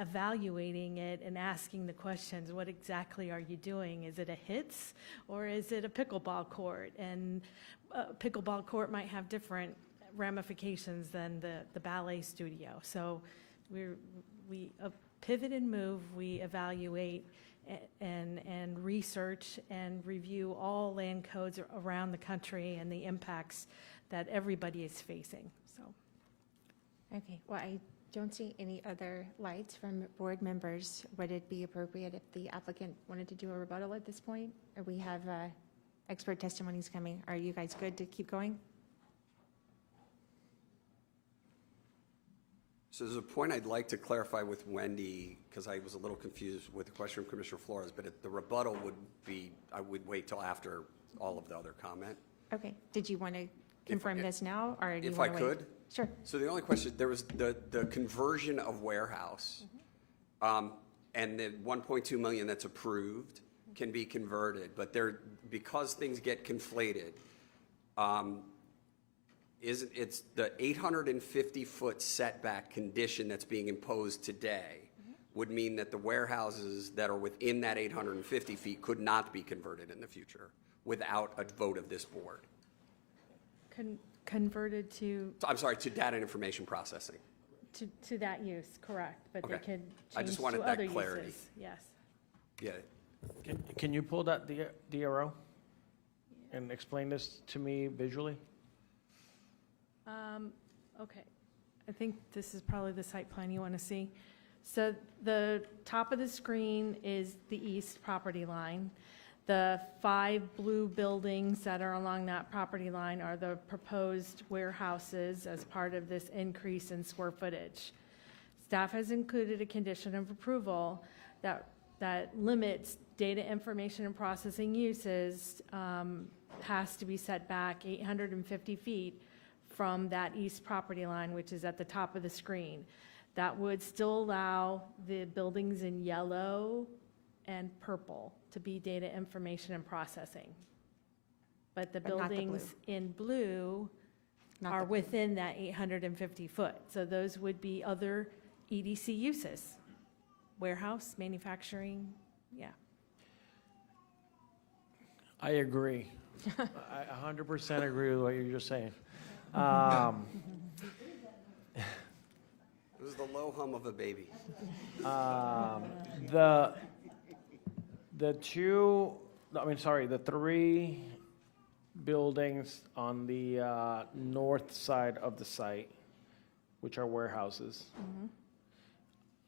evaluating it and asking the questions, what exactly are you doing? Is it a HITS or is it a pickleball court? And a pickleball court might have different ramifications than the ballet studio. So we pivot and move, we evaluate and research and review all land codes around the country and the impacts that everybody is facing, so. Okay, well, I don't see any other lights from board members. Would it be appropriate if the applicant wanted to do a rebuttal at this point? Or we have expert testimonies coming. Are you guys good to keep going? So there's a point I'd like to clarify with Wendy, because I was a little confused with the question from Commissioner Flores, but the rebuttal would be, I would wait till after all of the other comment. Okay, did you want to confirm this now, or do you If want I to wait? could? Sure. So the only question, there was the conversion of warehouse, and the 1.2 million that's approved can be converted, but because things get conflated, it's the 850-foot setback condition that's being imposed today would mean that the warehouses that are within that 850 feet could not be converted in the future without a vote of this board. Converted to I'm sorry, to data and information processing. to that use, correct, but they Okay. could I just change wanted to that other clarity. uses, yes. Yeah. Can you pull that DRO and explain this to me visually? Okay, I think this is probably the site plan you want to see. So the top of the screen is the east property line. The 5 blue buildings that are along that property line are the proposed warehouses as part of this increase in square footage. Staff has included a condition of approval that limits data information and processing uses, has to be set back 850 feet from that east property line, which is at the top of the screen. That would still allow the buildings in yellow and purple to be data information and processing. But the But not the buildings in blue Not are the- within that 850 foot. So those would be other EDC uses, warehouse, manufacturing, yeah. I agree. I 100% agree with what you're just saying. It was the low hum of a baby. The three buildings on the north side of the site, which are warehouses.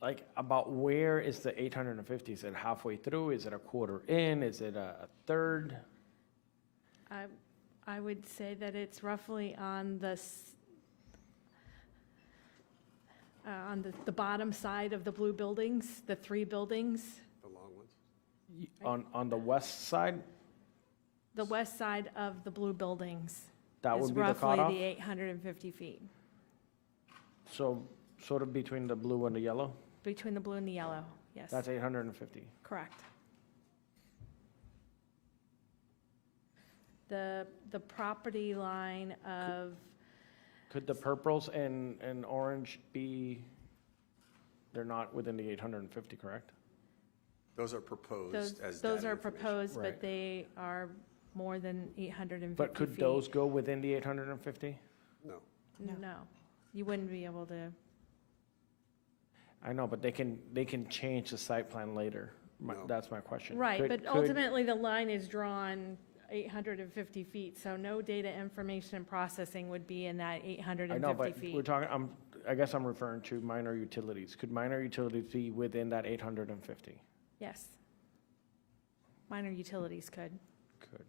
Like, about where is the 850? Is it halfway through? Is it a quarter in? Is it a third? I would say that it's roughly on the bottom side of the blue buildings, the three buildings. The long ones. On the west side? The west side of the blue buildings That is would be the roughly cutoff? the 850 feet, So sort of between the blue and the yellow? between the blue and the yellow, yes. That's 850. Correct. The property line of, Could the purples and orange be, they're not within the 850, correct? Those are proposed those as those data are information. proposed, Right. but they are more than 850 feet. But could those go within the 850? No. No, you wouldn't be able to. I know, but they can change the site plan later. No. That's my question. Right, Could- but could- ultimately, the line is drawn 850 feet, so no data information and processing would be in that I know, 850 but feet. we're talking, I guess I'm referring to minor utilities. Could minor utilities be within that 850? Yes. Minor utilities could, Could.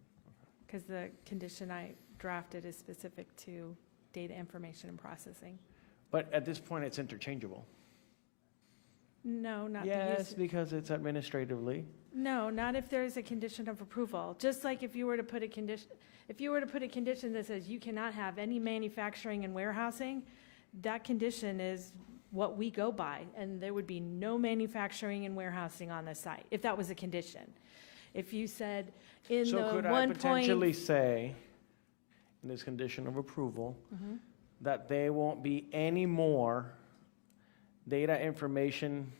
because the condition I drafted is specific to data information and processing. But at this point, it's interchangeable. No, not the Yes, use. because it's administratively. No, not if there's a condition of approval. Just like if you were to put a condition, that says you cannot have any manufacturing and warehousing, that condition is what we go by, and there would be no manufacturing and warehousing on the site, if that was a condition. If you said in the So could I 1 potentially point, say, in this condition of approval, Mm-hmm. that there won't be any more data information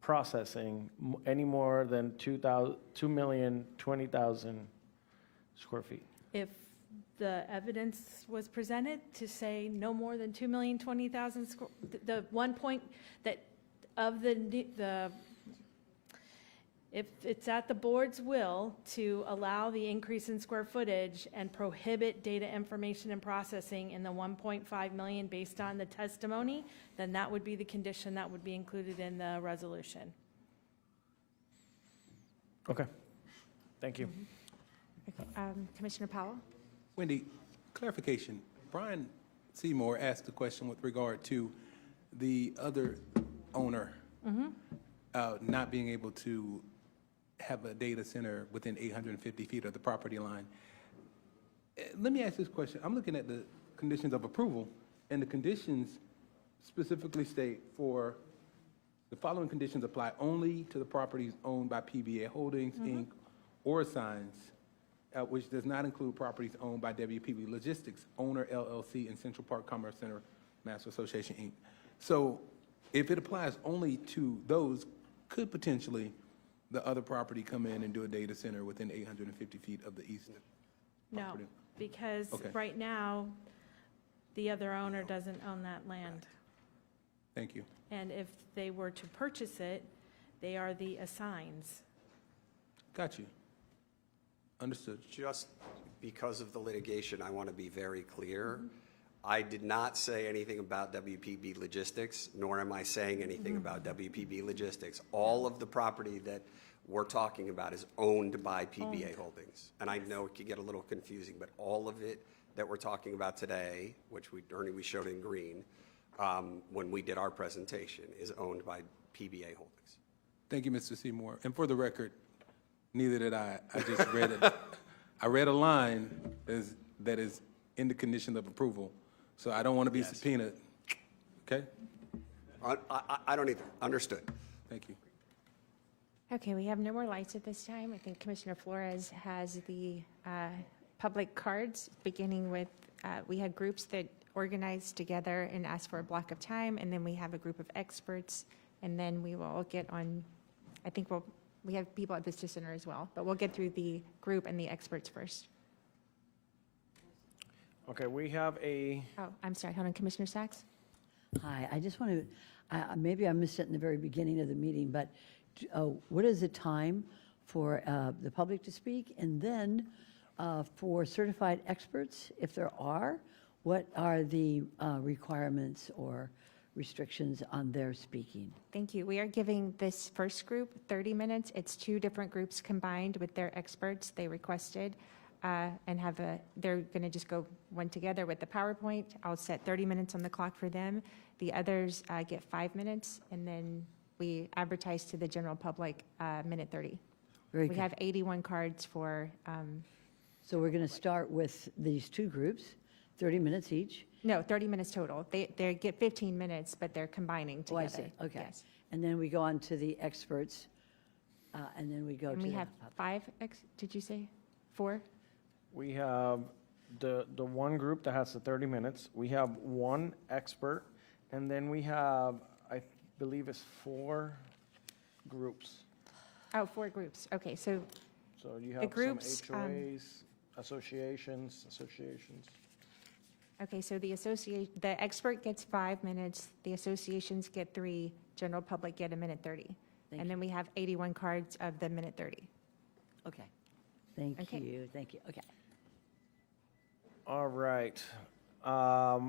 processing, any more than 2,020,000 square feet? if the evidence was presented to say no more than 2,020,000 the 1 point that of if it's at the board's will to allow the increase in square footage and prohibit data information and processing in the 1.5 million based on the testimony, then that would be the condition that would be included in the resolution. Okay, thank you. Okay, Commissioner Powell? Wendy, clarification. Brian Seymour asked a question with regard to the other owner not being able to have a data center within 850 feet of the property line. Let me ask this question. I'm looking at the conditions of approval, and the conditions specifically state for the following conditions apply only to the properties owned by PBA Holdings, Inc., or assigns, which does not include properties owned by WPB Logistics, owner LLC, and Central Park Commerce Center Master Association, Inc. So if it applies only to those, could potentially the other property come in and do a data center within 850 feet of the east No, property? because Okay. right now, the other owner doesn't own that land. Thank you. And if they were to purchase it, they are the assigns. Got you. Understood. Just because of the litigation, I want to be very clear. I did not say anything about WPB Logistics, nor am I saying anything about WPB Logistics. All of the property that we're talking about is owned by PBA Holdings. And I know it could get a little confusing, but all of it that we're talking about today, which Ernie, we showed in green, when we did our presentation, is owned by PBA Holdings. Thank you, Mr. Seymour. And for the record, neither did I. I just read it. I read a line that is in the condition of approval. So I don't want to be subpoenaed. Okay? I don't either. Understood. Thank you. Okay, we have no more lights at this time. I think Commissioner Flores has the public cards, beginning with we had groups that organized together and asked for a block of time, and then we have a group of experts, and then we will all get on, I think we have people at Vista Center as well, but we'll get through the group and the experts first. Okay, we have a, Oh, I'm sorry, hold on, Commissioner Sacks? Hi, I just want to, maybe I missed it in the very beginning of the meeting, but what is the time for the public to speak? And then for certified experts, if there are, what are the requirements or restrictions on their speaking? Thank you. We are giving this first group 30 minutes. It's 2 different groups combined with their experts they requested, and they're going to just go one together with the PowerPoint. I'll set 30 minutes on the clock for them. The others get 5 minutes, and then we advertise to the general public minute 30. Very We good. have 81 cards for, So we're going to start with these 2 groups, 30 minutes each. no, 30 minutes total. They get 15 minutes, but they're combining Oh, together. I see, okay. Yes. And then we go on to the experts, and then we go to And the we have public. 5, did you say 4? we have the one group that has the 30 minutes. We have 1 expert, and then we have, I believe it's 4 groups. Oh, 4 groups. Okay, so So you have groups, some HOAs, associations. Okay, so the expert gets 5 minutes, the associations get 3, general public get a minute 30. Thank And then we have 81 cards of the minute 30. Okay. Thank Okay. you, okay. All right. I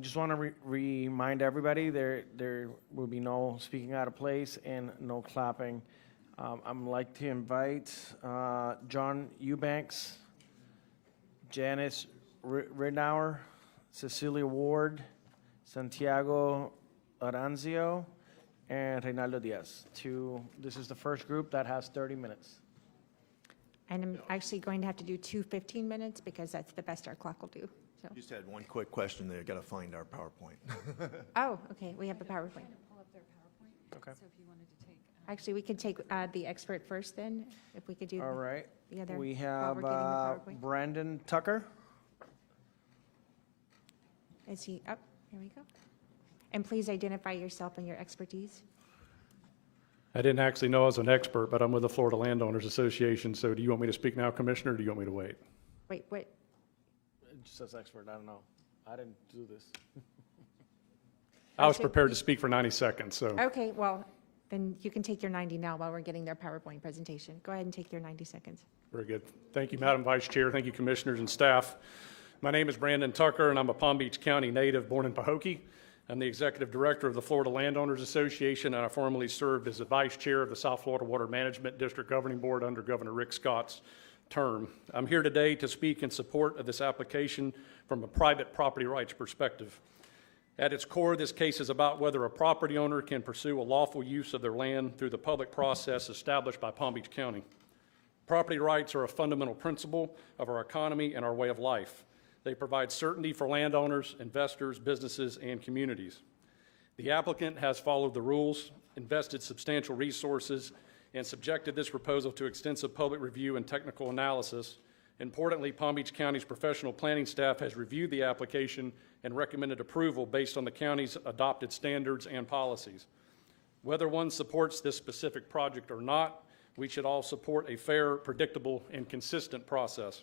just want to remind everybody, there will be no speaking out of place and no clapping. I'd like to invite John Eubanks, Janice Ridnour, Cecilia Ward, Santiago Aranzio, and Reynaldo Diaz. This is the first group that has 30 minutes. And I'm actually going to have to do 2 15 minutes because that's the best our clock will do. So, Just had one quick question there. Got to find our PowerPoint. oh, okay, we have a PowerPoint. Pull up their PowerPoint. Okay. So if you wanted to take. Actually, we could take the expert first then, if we could do All right. the other. We while have we're getting the PowerPoint. Brandon Tucker. Is he, oh, here we go. And please identify yourself and your expertise. I didn't actually know I was an expert, but I'm with the Florida Landowners Association, so do you want me to speak now, Commissioner, or do you want me to wait? Wait, what? It just says expert, I don't know. I didn't do this. I was Okay. prepared to speak for 90 seconds, so. Okay, well, then you can take your 90 now while we're getting their PowerPoint presentation. Go ahead and take your 90 seconds. Very good. Thank you, Madam Vice Chair. Thank you, Commissioners and staff. My name is Brandon Tucker, and I'm a Palm Beach County native born in Pahokee. I'm the Executive Director of the Florida Landowners Association, and I formerly served as the Vice Chair of the South Florida Water Management District Governing Board under Governor Rick Scott's term. I'm here today to speak in support of this application from a private property rights perspective. At its core, this case is about whether a property owner can pursue a lawful use of their land through the public process established by Palm Beach County. Property rights are a fundamental principle of our economy and our way of life. They provide certainty for landowners, investors, businesses, and communities. The applicant has followed the rules, invested substantial resources, and subjected this proposal to extensive public review and technical analysis. Importantly, Palm Beach County's professional planning staff has reviewed the application and recommended approval based on the county's adopted standards and policies. Whether one supports this specific project or not, we should all support a fair, predictable, and consistent process.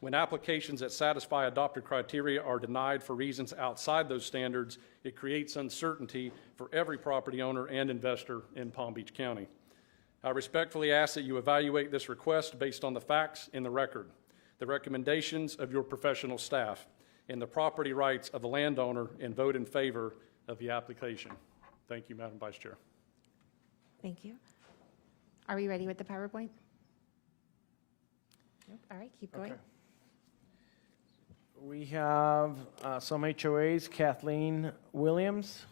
When applications that satisfy adopted criteria are denied for reasons outside those standards, it creates uncertainty for every property owner and investor in Palm Beach County. I respectfully ask that you evaluate this request based on the facts in the record, the recommendations of your professional staff, and the property rights of the landowner, and vote in favor of the application. Thank you, Madam Vice Chair. Thank you. Are we ready with the PowerPoint? Nope. All right, keep going. Okay. We have some HOAs, Kathleen Williams.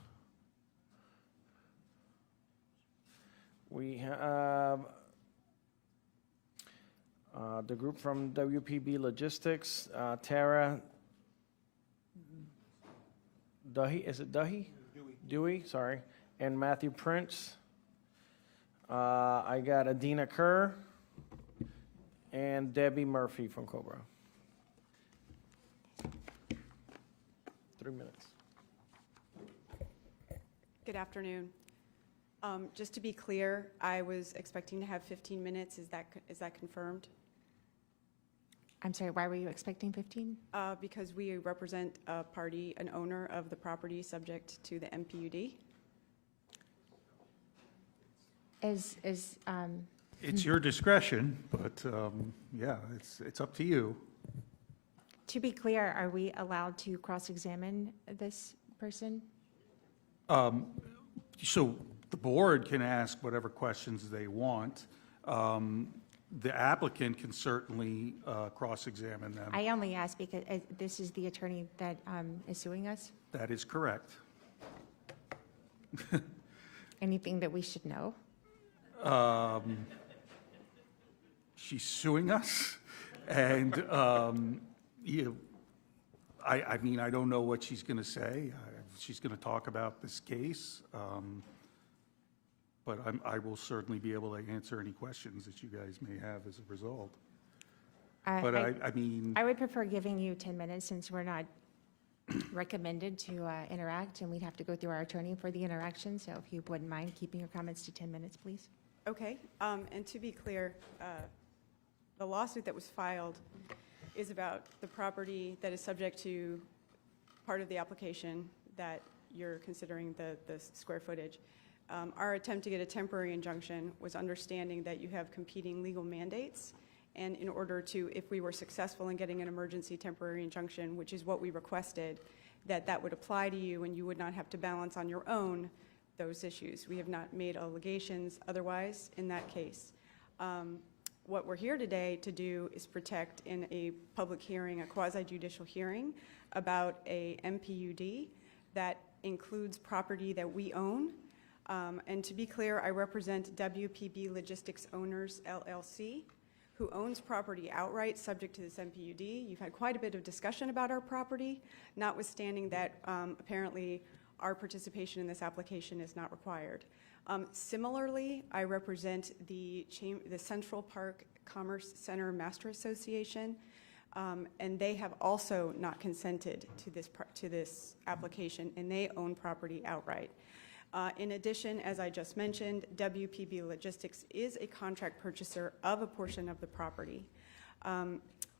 We have the group from WPB Logistics, Tara Duhy, is it Duhy? Dewey, sorry, and Matthew Prince. I got Adina Kerr and Debbie Murphy from Cobra. 3 minutes. Good afternoon. Just to be clear, I was expecting to have 15 minutes. Is that confirmed? I'm sorry, why were you expecting 15? Because we represent a party, an owner of the property subject to the MPUD. It's your discretion, but yeah, it's up to you. To be clear, are we allowed to cross-examine this person? So the board can ask whatever questions they want. The applicant can certainly cross-examine them. I only ask because this is the attorney that is suing us. That is correct. Anything that we should know? She's suing us, and I mean, I don't know what she's going to say. She's going to talk about this case, but I will certainly be able to answer any questions that you guys may have as a result. But I mean, I would prefer giving you 10 minutes since we're not recommended to interact, and we'd have to go through our attorney for the interaction. So if you wouldn't mind keeping your comments to 10 minutes, please. Okay, and to be clear, the lawsuit that was filed is about the property that is subject to part of the application that you're considering the square footage. Our attempt to get a temporary injunction was understanding that you have competing legal mandates, and in order to, if we were successful in getting an emergency temporary injunction, which is what we requested, that would apply to you and you would not have to balance on your own those issues. We have not made allegations otherwise in that case. What we're here today to do is protect in a public hearing, a quasi-judicial hearing, about a MPUD that includes property that we own. And to be clear, I represent WPB Logistics Owners, LLC, who owns property outright subject to this MPUD. You've had quite a bit of discussion about our property, notwithstanding that apparently our participation in this application is not required. Similarly, I represent the Central Park Commerce Center Master Association, and they have also not consented to this application, and they own property outright. In addition, as I just mentioned, WPB Logistics is a contract purchaser of a portion of the property.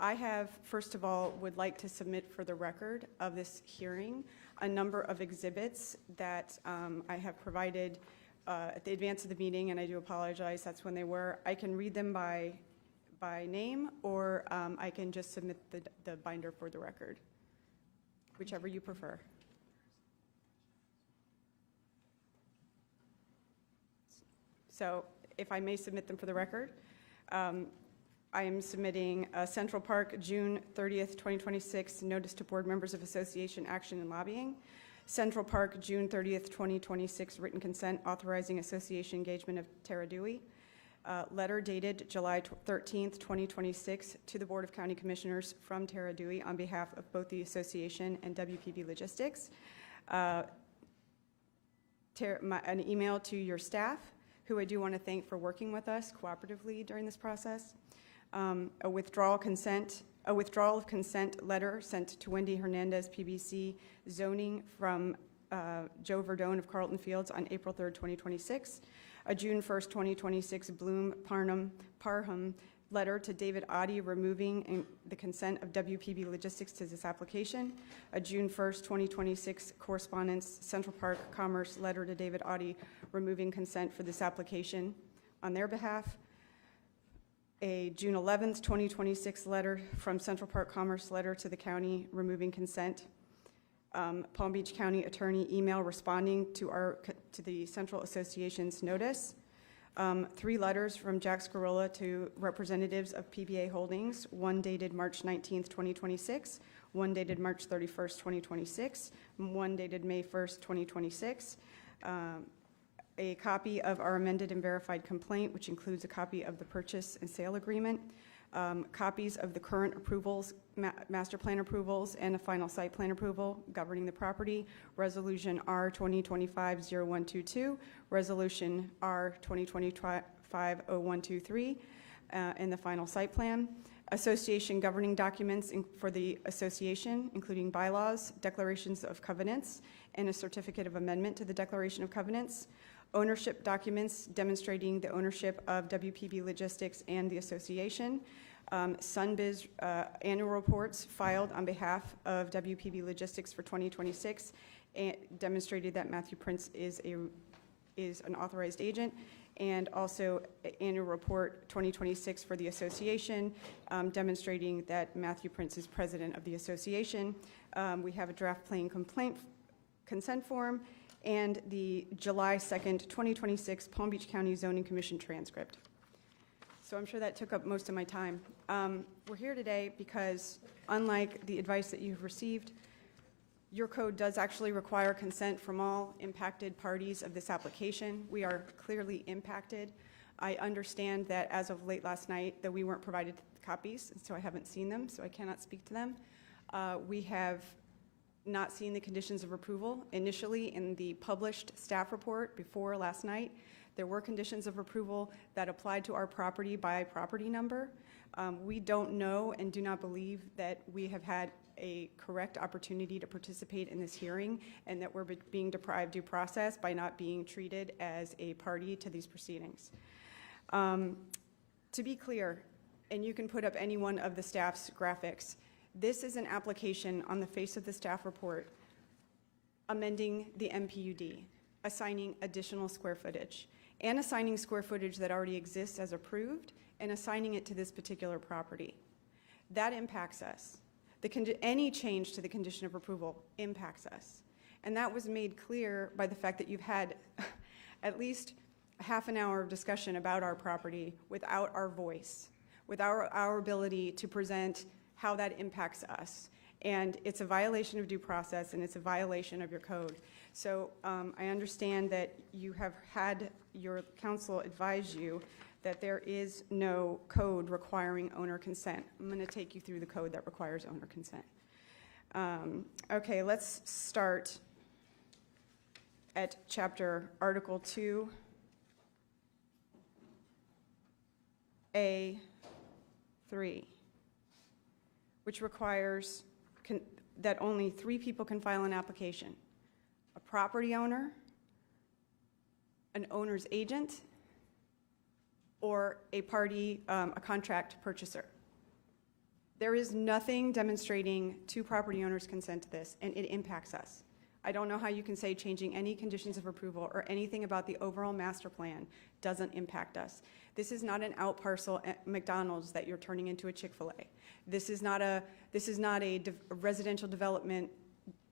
I have, first of all, would like to submit for the record of this hearing a number of exhibits that I have provided at the advance of the meeting, and I do apologize, that's when they were. I can read them by name, or I can just submit the binder for the record, whichever you prefer. So if I may submit them for the record, I am submitting a Central Park, June 30th, 2026, notice to board members of association action and lobbying. Central Park, June 30th, 2026, written consent authorizing association engagement of Tara Dewey. Letter dated July 13th, 2026, to the Board of County Commissioners from Tara Dewey on behalf of both the association and WPB Logistics. An email to your staff, who I do want to thank for working with us cooperatively during this process. A withdrawal of consent letter sent to Wendy Hernandez, PBC zoning, from Joe Verdone of Carlton Fields on April 3rd, 2026. A June 1st, 2026 Bloom Parham letter to David Audi removing the consent of WPB Logistics to this application. A June 1st, 2026 correspondence, Central Park Commerce letter to David Audi removing consent for this application on their behalf. A June 11th, 2026 letter from Central Park Commerce letter to the county removing consent. Palm Beach County Attorney email responding to the Central Association's notice. 3 letters from Jack Scarola to representatives of PBA Holdings, one dated March 19th, 2026, one dated March 31st, 2026, one dated May 1st, 2026. A copy of our amended and verified complaint, which includes a copy of the purchase and sale agreement, copies of the current approvals, master plan approvals, and a final site plan approval governing the property, Resolution R 2025-0122, Resolution R 2025-0123, and the final site plan. association governing documents for the association, including bylaws, declarations of covenants, and a certificate of amendment to the Declaration of Covenants, ownership documents demonstrating the ownership of WPB Logistics and the association, Sunbiz annual reports filed on behalf of WPB Logistics for 2026, and demonstrated that Matthew Prince is an authorized agent, and also annual report 2026 for the association, demonstrating that Matthew Prince is president of the association. We have a draft plain complaint consent form, and the July 2nd, 2026 Palm Beach County Zoning Commission transcript. So I'm sure that took up most of my time. We're here today because, unlike the advice that you've received, your code does actually require consent from all impacted parties of this application. We are clearly impacted. I understand that as of late last night that we weren't provided copies, so I haven't seen them, so I cannot speak to them. We have not seen the conditions of approval. Initially, in the published staff report before last night, there were conditions of approval that applied to our property by property number. We don't know and do not believe that we have had a correct opportunity to participate in this hearing, and that we're being deprived due process by not being treated as a party to these proceedings. To be clear, and you can put up any one of the staff's graphics, this is an application on the face of the staff report amending the MPUD, assigning additional square footage, and assigning square footage that already exists as approved, and assigning it to this particular property. That impacts us. Any change to the condition of approval impacts us. And that was made clear by the fact that you've had at least a half an hour of discussion about our property without our voice, without our ability to present how that impacts us. And it's a violation of due process, and it's a violation of your code. So I understand that you have had your counsel advise you that there is no code requiring owner consent. I'm going to take you through the code that requires owner consent. Okay, let's start at chapter Article 2A3, which requires that only 3 people can file an application: a property owner, an owner's agent, or a party, a contract purchaser. There is nothing demonstrating 2 property owners' consent to this, and it impacts us. I don't know how you can say changing any conditions of approval or anything about the overall master plan doesn't impact us. This is not an out parcel at McDonald's that you're turning into a Chick-fil-A. This is not a residential development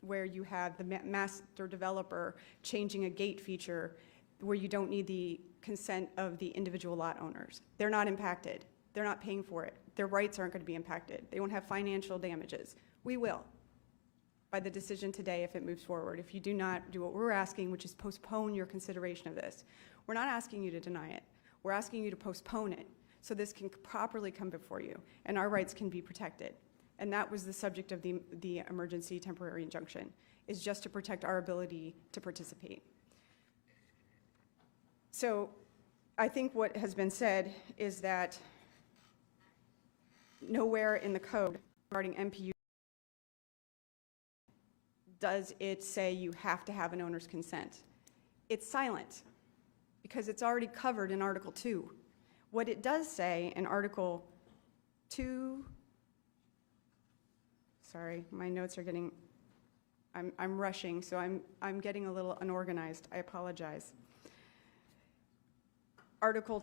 where you have the master developer changing a gate feature where you don't need the consent of the individual lot owners. They're not impacted. They're not paying for it. Their rights aren't going to be impacted. They won't have financial damages. We will, by the decision today, if it moves forward. If you do not do what we're asking, which is postpone your consideration of this. We're not asking you to deny it. We're asking you to postpone it so this can properly come before you and our rights can be protected. And that was the subject of the emergency temporary injunction, is just to protect our ability to participate. So I think what has been said is that nowhere in the code regarding MPU does it say you have to have an owner's consent. It's silent because it's already covered in Article 2. What it does say in Article 2, sorry, my notes are getting, I'm rushing, so I'm getting a little unorganized. I apologize. Article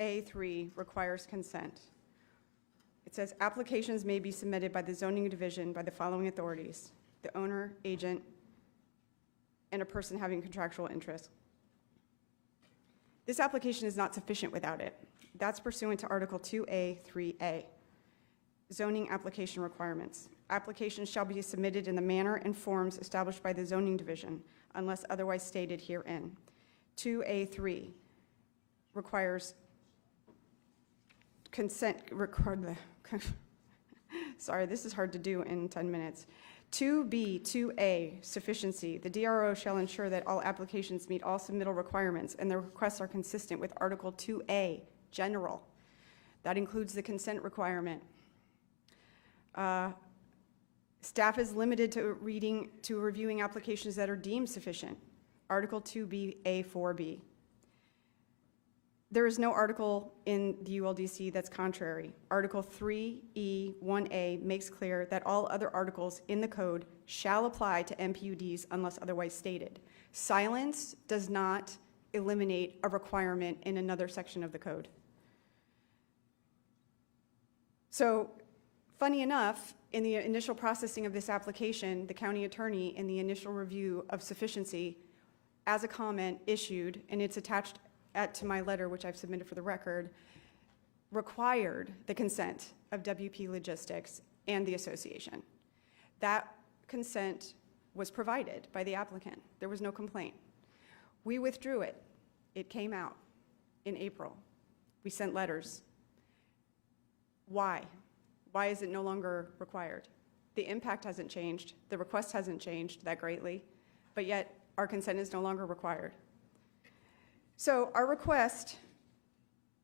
2A3 requires consent. It says applications may be submitted by the zoning division by the following authorities: the owner, agent, and a person having contractual interest. This application is not sufficient without it. That's pursuant to Article 2A3A, zoning application requirements. Applications shall be submitted in the manner and forms established by the zoning division unless otherwise stated herein. 2A3 requires consent, sorry, this is hard to do in 10 minutes. 2B, 2A, sufficiency. The DRO shall ensure that all applications meet all submittal requirements and the requests are consistent with Article 2A, general. That includes the consent requirement. Staff is limited to reviewing applications that are deemed sufficient. Article 2B(a)(4)(b). There is no article in the ULDC that's contrary. Article 3E(1)(a) makes clear that all other articles in the code shall apply to MPUDs unless otherwise stated. Silence does not eliminate a requirement in another section of the code. So, funny enough, in the initial processing of this application, the county attorney, in the initial review of sufficiency, as a comment issued, and it's attached to my letter, which I've submitted for the record, required the consent of WP Logistics and the association. That consent was provided by the applicant. There was no complaint. We withdrew it. It came out in April. We sent letters. Why? Why is it no longer required? The impact hasn't changed. The request hasn't changed that greatly, but yet our consent is no longer required. So our request,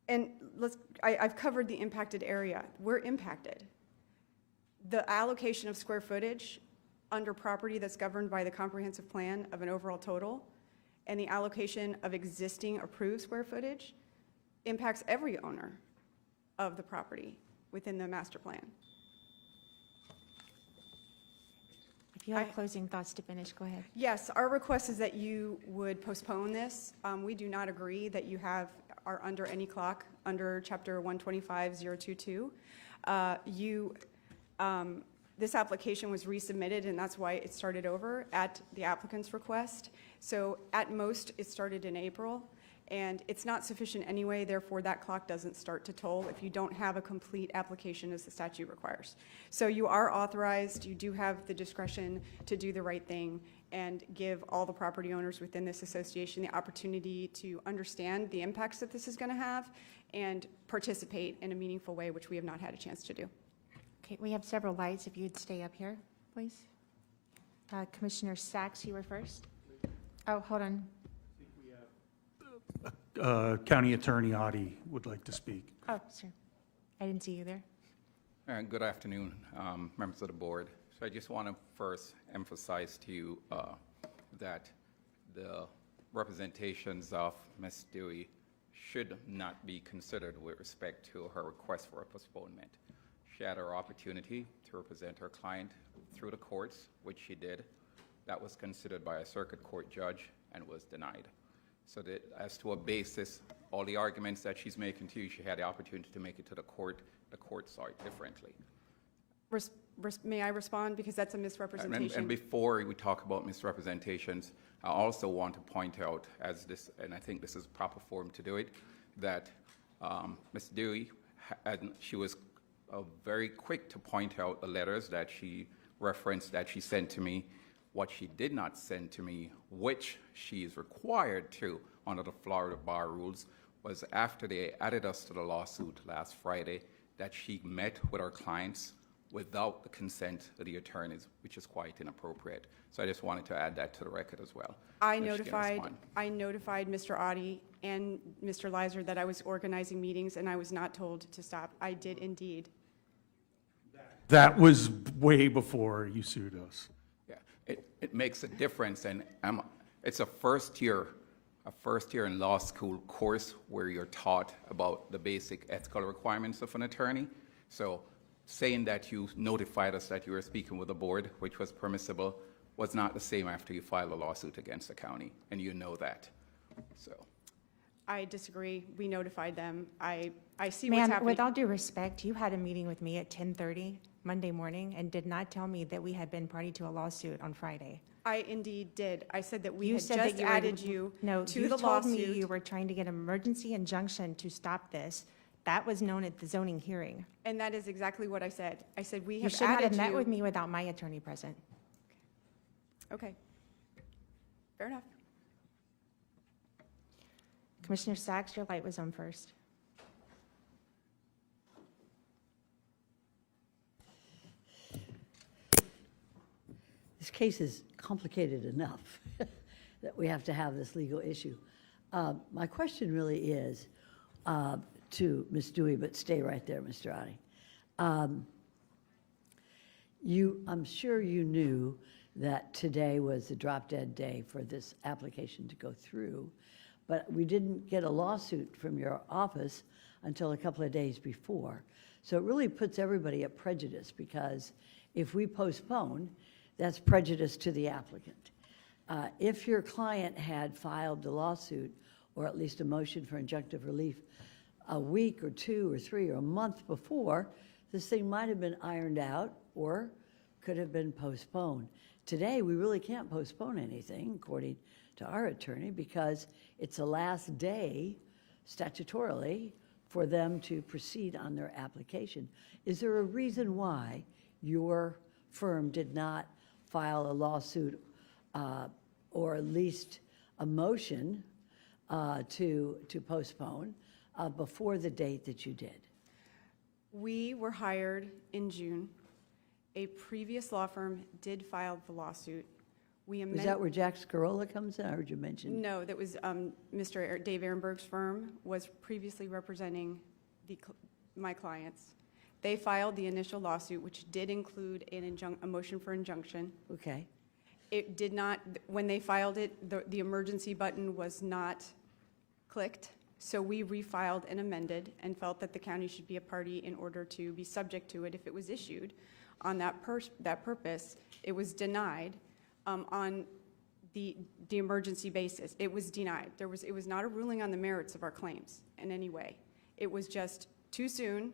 and I've covered the impacted area. We're impacted. The allocation of square footage under property that's governed by the comprehensive plan of an overall total, and the allocation of existing approved square footage impacts every owner of the property within the master plan. If you have closing thoughts to finish, go ahead. Yes, our request is that you would postpone this. We do not agree that you are under any clock under Chapter 125.022. This application was resubmitted, and that's why it started over at the applicant's request. So at most, it started in April, and it's not sufficient anyway, therefore that clock doesn't start to toll if you don't have a complete application as the statute requires. So you are authorized, you do have the discretion to do the right thing and give all the property owners within this association the opportunity to understand the impacts that this is going to have and participate in a meaningful way, which we have not had a chance to do. Okay, we have several lights. If you'd stay up here, please. Commissioner Sachs, you were first. Oh, hold on. County Attorney Adi would like to speak. Oh, sir. I didn't see you there. Good afternoon, members of the board. So I just want to first emphasize to you that the representations of Ms. Dewey should not be considered with respect to her request for a postponement. She had her opportunity to represent her client through the courts, which she did. That was considered by a circuit court judge and was denied. So that as to a basis, all the arguments that she's making to you, she had the opportunity to make it to the court saw it differently. May I respond? Because that's a misrepresentation. And before we talk about misrepresentations, I also want to point out, as this, and I think this is the proper form to do it, that Ms. Dewey, she was very quick to point out the letters that she referenced that she sent to me. What she did not send to me, which she is required to under the Florida bar rules, was after they added us to the lawsuit last Friday, that she met with our clients without the consent of the attorneys, which is quite inappropriate. So I just wanted to add that to the record as well. I notified Mr. Adi and Mr. Leiser that I was organizing meetings, and I was not told to stop. I did indeed. That was way before you sued us. Yeah, it makes a difference, and it's a first year in law school course where you're taught about the basic ethical requirements of an attorney. So saying that you notified us that you were speaking with the board, which was permissible, was not the same after you filed a lawsuit against the county, and you know that. So I disagree. We notified them. I see Ma'am, what's happening. with all due respect, you had a meeting with me at 10:30 Monday morning and did not tell me that we had been party to a lawsuit on Friday. I indeed did. I said that we You had said just that you were- added you No, to you the told me lawsuit. you were trying to get an emergency injunction to stop this. That was known at the zoning hearing. And that is exactly what I said. I said we You have should not added have met you. with me without my attorney present. Okay. Fair enough. Commissioner Sachs, your light was on first. This case is complicated enough that we have to have this legal issue. My question really is, to Ms. Dewey, but stay right there, Mr. Adi. I'm sure you knew that today was the drop-dead day for this application to go through, but we didn't get a lawsuit from your office until a couple of days before. So it really puts everybody at prejudice, because if we postpone, that's prejudice to the applicant. If your client had filed the lawsuit, or at least a motion for injunctive relief, a week or 2 or 3 or a month before, this thing might have been ironed out or could have been postponed. Today, we really can't postpone anything, according to our attorney, because it's the last day statutorily for them to proceed on their application. Is there a reason why your firm did not file a lawsuit or at least a motion to postpone before the date that you did? We were hired in June. A previous law firm did file the lawsuit. We Is that where Jack Scarola comes in? I heard you mention. No, that was Mr. Dave Ehrenberg's firm was previously representing my clients. They filed the initial lawsuit, which did include a motion for injunction. Okay. It did not, when they filed it, the emergency button was not clicked, so we refiled and amended and felt that the county should be a party in order to be subject to it if it was issued. On that purpose, it was denied on the emergency basis. It was denied. It was not a ruling on the merits of our claims in any way. It was just too soon,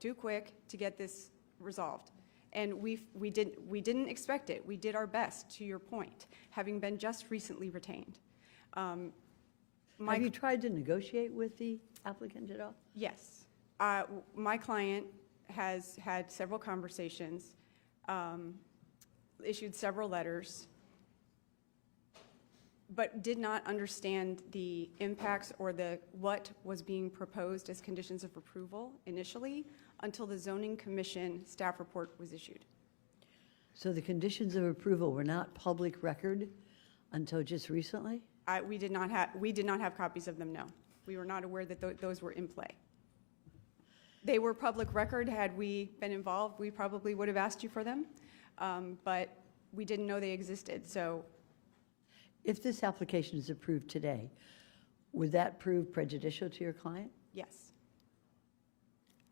too quick to get this resolved. And we didn't expect it. We did our best, to your point, having been just recently retained. Have you tried to negotiate with the applicant at all? Yes. My client has had several conversations, issued several letters, but did not understand the impacts or what was being proposed as conditions of approval initially until the Zoning Commission staff report was issued. So the conditions of approval were not public record until just recently? We did not have copies of them, no. We were not aware that those were in play. They were public record. Had we been involved, we probably would have asked you for them, but we didn't know they existed, so. If this application is approved today, would that prove prejudicial to your client? Yes.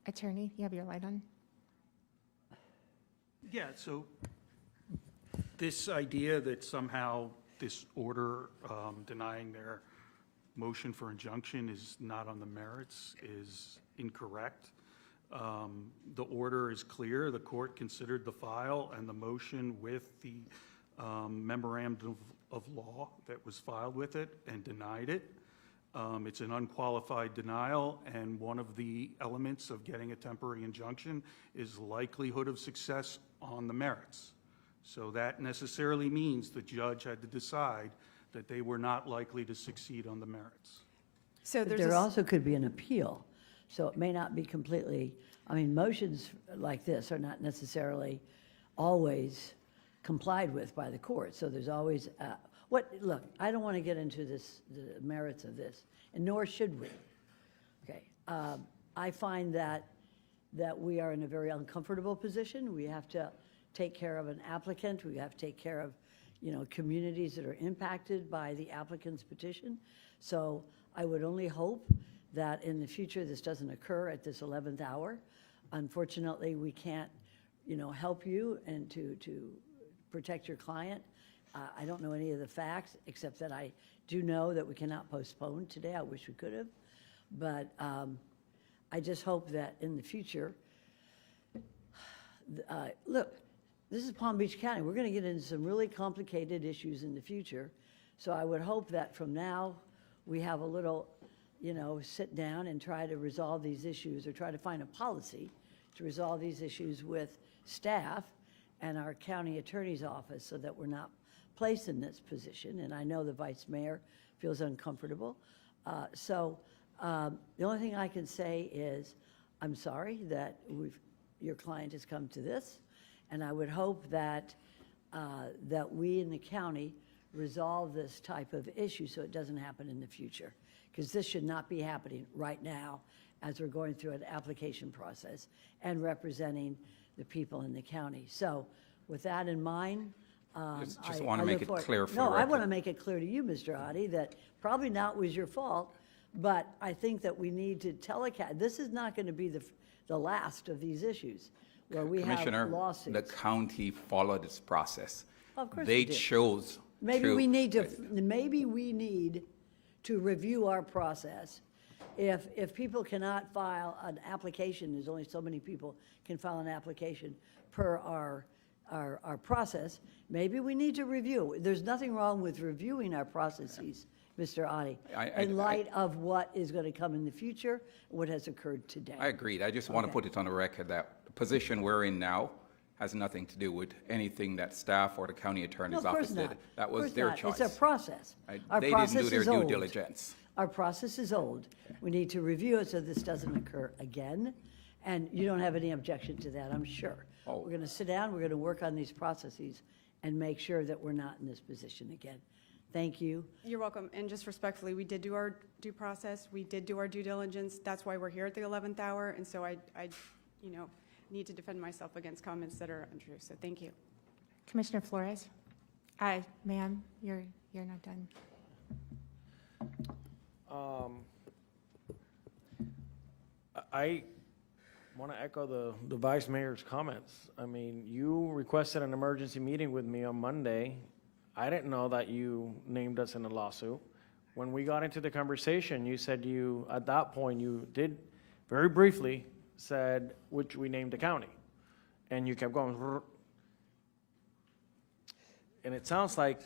Attorney, you have your light on? Yeah, so this idea that somehow this order denying their motion for injunction is not on the merits is incorrect. The order is clear. The court considered the file and the motion with the memorandum of law that was filed with it and denied it. It's an unqualified denial, and one of the elements of getting a temporary injunction is likelihood of success on the merits. So that necessarily means the judge had to decide that they were not likely to succeed on the merits. So But there also could be an appeal, so it may not be completely, I mean, motions like this are not necessarily always complied with by the court, so there's always, look, I don't want to get into the merits of this, and nor should we. Okay, I find that we are in a very uncomfortable position. We have to take care of an applicant. We have to take care of, communities that are impacted by the applicant's petition. So I would only hope that in the future this doesn't occur at this 11th hour. Unfortunately, we can't, help you and to protect your client. I don't know any of the facts, except that I do know that we cannot postpone today. I wish we could have. But I just hope that in the future, look, this is Palm Beach County. We're going to get into some really complicated issues in the future. So I would hope that from now we have a little, sit down and try to resolve these issues, or try to find a policy to resolve these issues with staff and our county attorney's office, so that we're not placed in this position. And I know the vice mayor feels uncomfortable. So the only thing I can say is I'm sorry that your client has come to this, and I would hope that we in the county resolve this type of issue so it doesn't happen in the future, because this should not be happening right now as we're going through an application process and representing the people in the county. So with that in mind, Just want to make it clear for the No, I want record. to make it clear to you, Mr. Adi, that probably not was your fault, but I think that we need to telecast, this is not going to be the last of these issues where we have Commissioner, lawsuits. the county followed its process. Of course They we did. chose Maybe to- we need to review our process. If people cannot file an application, there's only so many people can file an application per our process, maybe we need to review. There's nothing wrong with reviewing our processes, Mr. Adi, in light of what is going to come in the future, what has occurred today. I agreed. I just want to Okay. put it on the record that the position we're in now has nothing to do with anything that staff or the county No, attorney's of course office did. not. That Of was course their not. choice. It's a process. Our They didn't process do their is due old. diligence. Our process is old. We need to review it so this doesn't occur again, and you don't have any objection to that, I'm sure. Oh. We're going to sit down, we're going to work on these processes and make sure that we're not in this position again. Thank you. You're welcome. And just respectfully, we did do our due process. We did do our due diligence. That's why we're here at the 11th hour. And so I need to defend myself against comments that are untrue. So thank you. Commissioner Flores? Ma'am, you're not done. I want to echo the vice mayor's comments. I mean, you requested an emergency meeting with me on Monday. I didn't know that you named us in a lawsuit. When we got into the conversation, you said at that point, you did very briefly said which we named the county. And you kept going. And it sounds like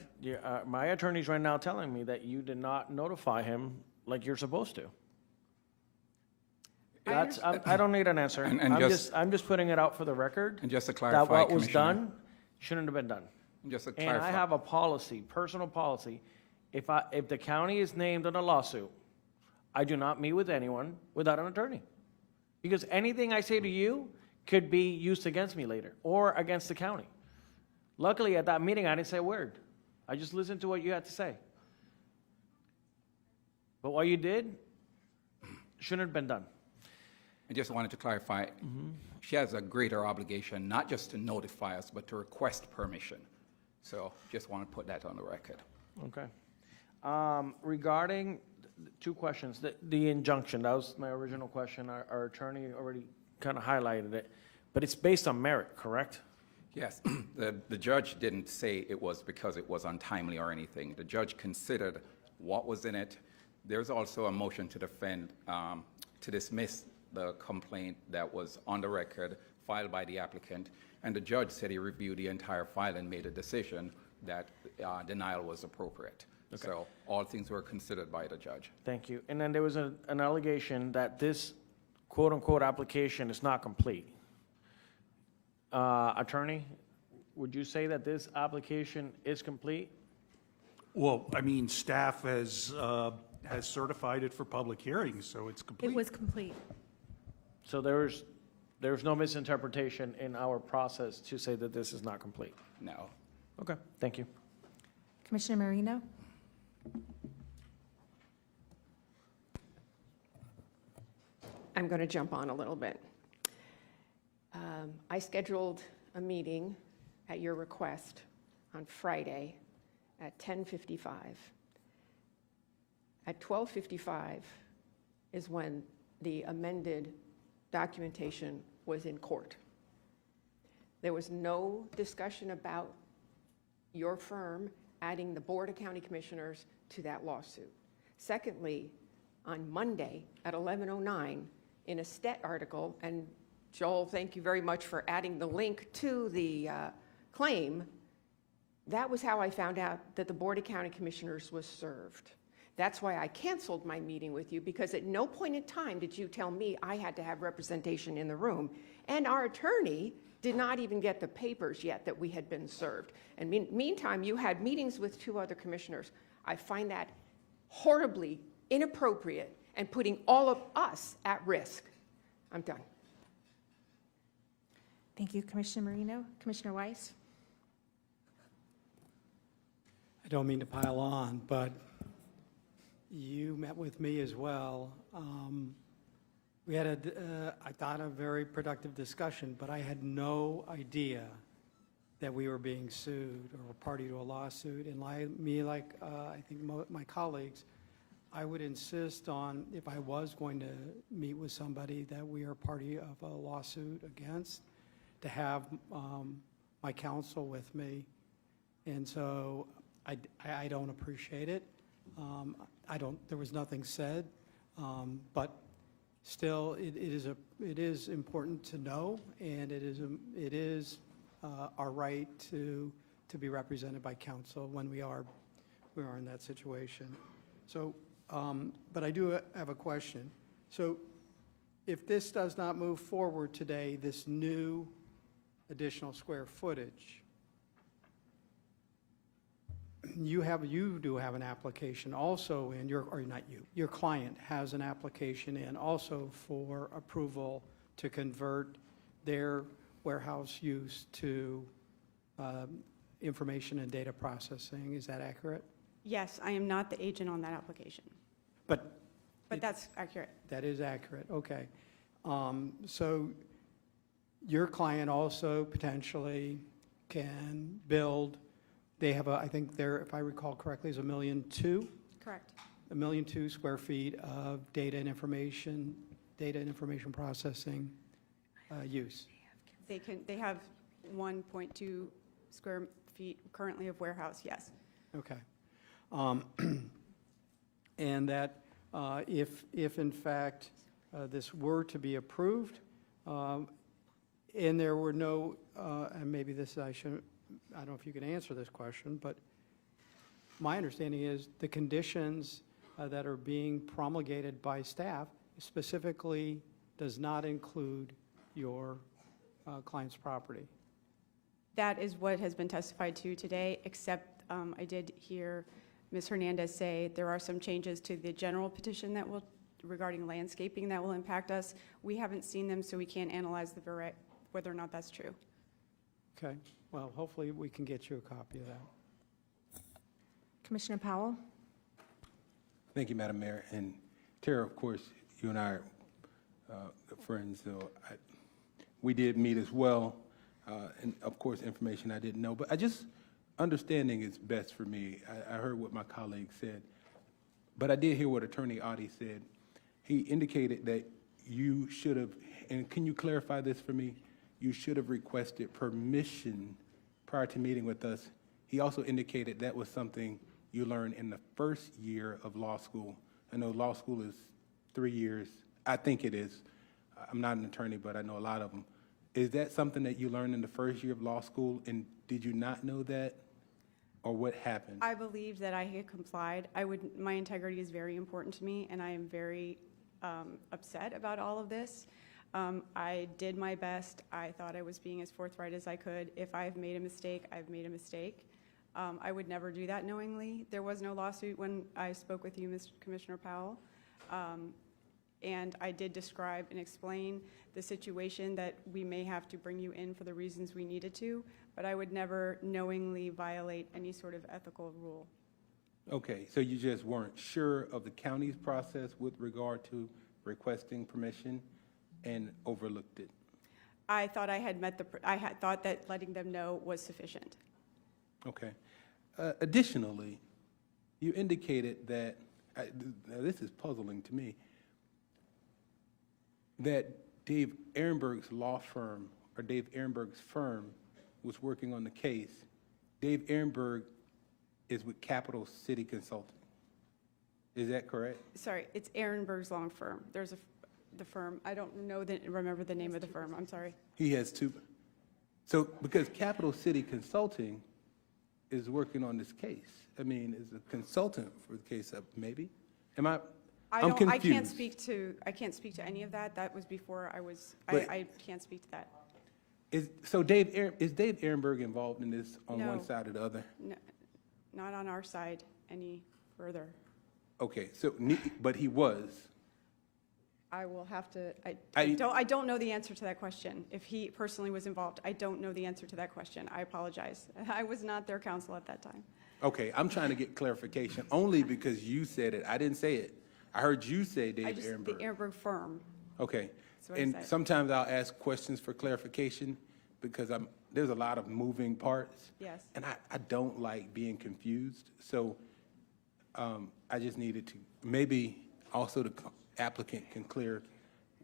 my attorney's right now telling me that you did not notify him like you're supposed to. I don't need an answer. And I'm just putting it out for the record. And just to clarify, That what was Commissioner, done shouldn't have been done. just to And clarify. I have a policy, personal policy. If the county is named in a lawsuit, I do not meet with anyone without an attorney. Because anything I say to you could be used against me later or against the county. Luckily, at that meeting, I didn't say a word. I just listened to what you had to say. But what you did shouldn't have been done. I just wanted to clarify, she has a greater obligation, not just to notify us, but to request permission. So just want to put that on the record. Okay. Regarding two questions, the injunction, that was my original question. Our attorney already kind of highlighted it, but it's based on merit, correct? Yes, the judge didn't say it was because it was untimely or anything. The judge considered what was in it. There's also a motion to defend, to dismiss the complaint that was on the record filed by the applicant, and the judge said he reviewed the entire file and made a decision that denial was appropriate. Okay. So all things were considered by the judge. Thank you. And then there was an allegation that this quote-unquote application is not complete. Attorney, would you say that this application is complete? Well, I mean, staff has certified it for public hearings, so it's complete. It was complete. So there's no misinterpretation in our process to say that this is not complete? No. Okay, thank you. Commissioner Marino? I'm going to jump on a little bit. I scheduled a meeting at your request on Friday at 10:55. At 12:55 is when the amended documentation was in court. There was no discussion about your firm adding the Board of County Commissioners to that lawsuit. Secondly, on Monday at 11:09, in a STET article, and Joel, thank you very much for adding the link to the claim, that was how I found out that the Board of County Commissioners was served. That's why I canceled my meeting with you, because at no point in time did you tell me I had to have representation in the room. And our attorney did not even get the papers yet that we had been served. And meantime, you had meetings with two other commissioners. I find that horribly inappropriate and putting all of us at risk. I'm done. Thank you, Commissioner Marino. Commissioner Weiss? I don't mean to pile on, but you met with me as well. We had I thought, a very productive discussion, but I had no idea that we were being sued or a party to a lawsuit. And I think my colleagues, I would insist on, if I was going to meet with somebody that we are party of a lawsuit against, to have my counsel with me. And so I don't appreciate it. There was nothing said, but still, it is important to know, and it is our right to be represented by counsel when we are in that situation. So, but I do have a question. So, if this does not move forward today, this new additional square footage, you do have an application also in your client has an application in also for approval to convert their warehouse use to information and data processing. Is that accurate? Yes, I am not the agent on that application, But that's accurate. that is accurate, okay. So your client also potentially can build, they have I think if I recall correctly, is 1.2 million? Correct. 1.2 million square feet of data and information processing use. They have 1.2 square feet currently of warehouse, yes. Okay. And that if in fact this were to be approved, and there were no, and maybe I don't know if you can answer this question, but my understanding is the conditions that are being promulgated by staff specifically does not include your client's property. That is what has been testified to today, except I did hear Ms. Hernandez say there are some changes to the general petition regarding landscaping that will impact us. We haven't seen them, so we can't analyze whether or not that's true. Okay, well, hopefully we can get you a copy of that. Commissioner Powell? Thank you, Madam Mayor. And Tara, of course, you and I are friends, so we did meet as well. And of course, information I didn't know, but understanding is best for me. I heard what my colleague said, but I did hear what Attorney Audie said. He indicated that you should have, and can you clarify this for me? You should have requested permission prior to meeting with us. He also indicated that was something you learned in the first year of law school. I know law school is 3 years. I think it is. I'm not an attorney, but I know a lot of them. Is that something that you learned in the first year of law school, and did you not know that, or what happened? I believe that I had complied. My integrity is very important to me, and I am very upset about all of this. I did my best. I thought I was being as forthright as I could. If I've made a mistake, I've made a mistake. I would never do that knowingly. There was no lawsuit when I spoke with you, Mr. Commissioner Powell. And I did describe and explain the situation that we may have to bring you in for the reasons we needed to, but I would never knowingly violate any sort of ethical rule. Okay, so you just weren't sure of the county's process with regard to requesting permission and overlooked it? I thought I had I had thought that letting them know was sufficient. Okay. Additionally, you indicated that, now this is puzzling to me, that Dave Ehrenberg's law firm, or Dave Ehrenberg's firm, was working on the case. Dave Ehrenberg is with Capital City Consulting. Is that correct? Sorry, it's Ehrenberg's law firm. There's the firm. I don't remember the name of the firm. I'm sorry. He has two. So, because Capital City Consulting is working on this case, I mean, is a consultant for the case, maybe? I'm confused. I can't speak to any of that. That was before I was. I can't speak to that. Is Dave Ehrenberg involved in this on one side or the other? No, not on our side any further. Okay, so but he was. I will have to. I don't know the answer to that question. If he personally was involved, I don't know the answer to that question. I apologize. I was not their counsel at that time. Okay, I'm trying to get clarification only because you said it. I didn't say it. I heard you say Dave Ehrenberg. The Ehrenberg firm. Okay. That's what I And said. sometimes I'll ask questions for clarification because there's a lot of moving parts. Yes. And I don't like being confused. So I just needed to, maybe also the applicant can clear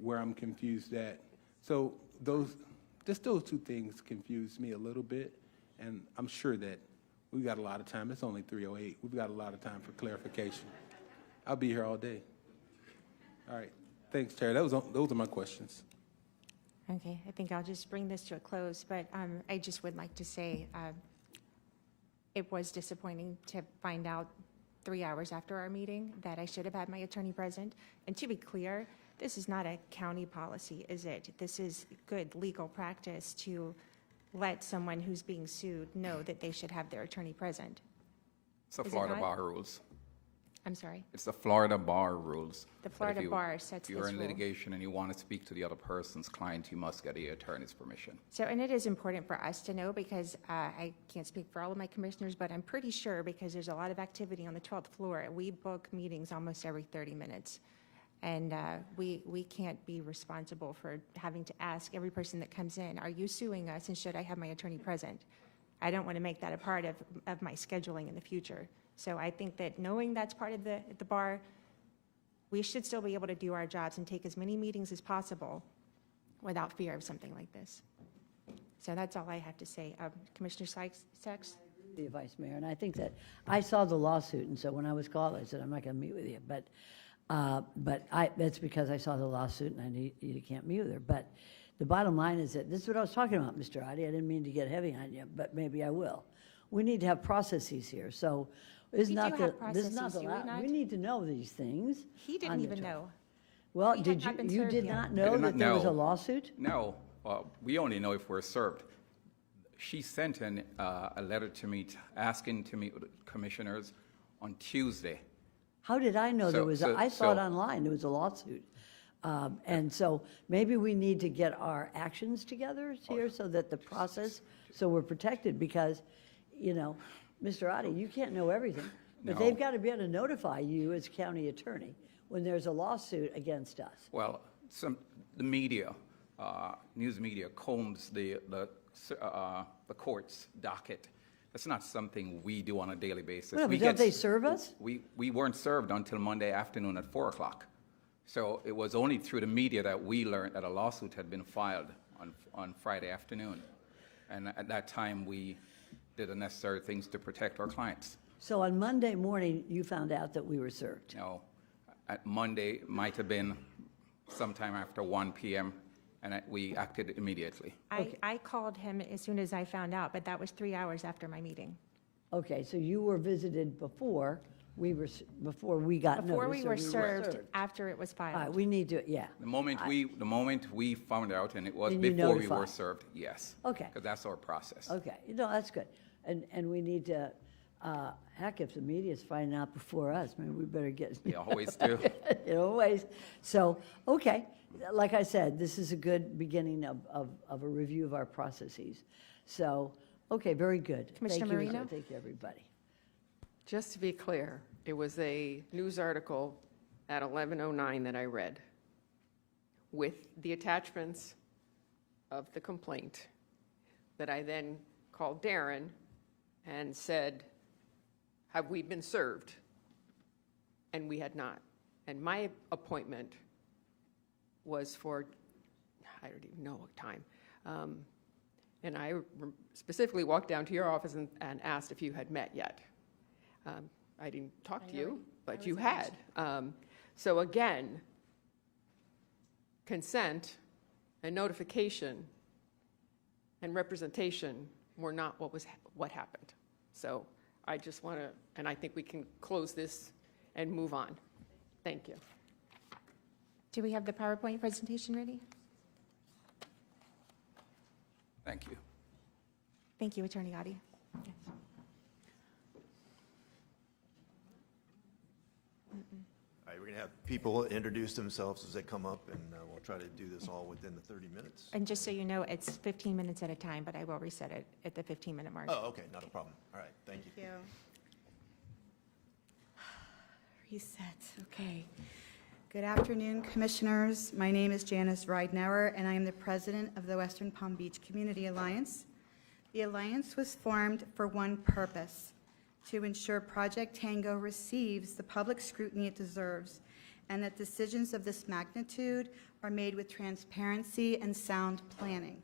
where I'm confused at. So those two things confused me a little bit. And I'm sure that we've got a lot of time. It's only 3:08. We've got a lot of time for clarification. I'll be here all day. All right. Thanks, Terry. Those are my questions. Okay, I think I'll just bring this to a close, but I just would like to say it was disappointing to find out 3 hours after our meeting that I should have had my attorney present. And to be clear, this is not a county policy, is it? This is good legal practice to let someone who's being sued know that they should have their attorney present. It's the Is it Florida not? bar rules. I'm sorry? It's the Florida bar rules. The that Florida bar sets If you're this in rule. litigation and you want to speak to the other person's client, you must get the attorney's permission. So, and it is important for us to know because I can't speak for all of my commissioners, but I'm pretty sure because there's a lot of activity on the 12th floor, we book meetings almost every 30 minutes. And we can't be responsible for having to ask every person that comes in, are you suing us and should I have my attorney present? I don't want to make that a part of my scheduling in the future. So I think that knowing that's part of the bar, we should still be able to do our jobs and take as many meetings as possible without fear of something like this. So that's all I have to say. Commissioner Sykes? The Vice Mayor, and I think that I saw the lawsuit, and so when I was called, I said, I'm not going to meet with you, but that's because I saw the lawsuit and you can't meet with her. But the bottom line is that this is what I was talking about, Mr. Adi. I didn't mean to get heavy on you, but maybe I will. We need to have processes here, so this is We not do the, have this is not processes, the, do we not? we need to know these things. He on didn't the even job. know. Well, We had did not been you served did yet. not I know did not that there was a know. lawsuit? No, we only know if we're served. She sent a letter to me asking to meet with the commissioners on Tuesday. How did I know there So- was, so- I saw it so- online, there was a lawsuit. And so maybe we need to get our actions together here so that the process, so we're protected because, Mr. Adi, you can't know everything. But No. they've got to be able to notify you as county attorney when there's a lawsuit against us. Well, the media, news media combs the court's docket. That's not something we do on a daily basis. Well, We but don't get they s- serve us? We weren't served until Monday afternoon at 4 o'clock. So it was only through the media that we learned that a lawsuit had been filed on Friday afternoon. And at that time, we did the necessary things to protect our clients. So on Monday morning, you found out that we were served. Now, at Monday might have been sometime after 1 p.m., and we acted immediately. I called him as soon as I found out, but that was 3 hours after my meeting. Okay, so you were visited before we got notice. Before we or were served, after it was All right, filed. we need to, yeah. The moment we found out, and it was Then you before we were notified. served, yes. Okay. Because that's our process. Okay, that's good. And we need to, heck, if the media's finding out before us, maybe we better get. They always do. Always. So, okay, like I said, this is a good beginning of a review of our processes. So, okay, very good. Commissioner Thank you, Marino? Thank you, everybody. Just to be clear, it was a news article at 11:09 that I read with the attachments of the complaint that I then called Darren and said, have we been served? And we had not. And my appointment was for, I don't even know what time. And I specifically walked down to your office and asked if you had met yet. I didn't talk to you, but you had. So again, consent and notification and representation were not what happened. So I just want to, and I think we can close this and move on. Thank you. Do we have the PowerPoint presentation ready? Thank you. Thank you, Attorney Adi. All right, we're going to have people introduce themselves as they come up, and we'll try to do this all within the 30 minutes. And just so you know, it's 15 minutes at a time, but I will reset it at the 15-minute mark. Oh, okay, not a problem. All right, thank you. Reset, okay. Good afternoon, Commissioners. My name is Janice Ridenauer, and I am the president of the Western Palm Beach Community Alliance. The Alliance was formed for one purpose: to ensure Project Tango receives the public scrutiny it deserves, and that decisions of this magnitude are made with transparency and sound planning.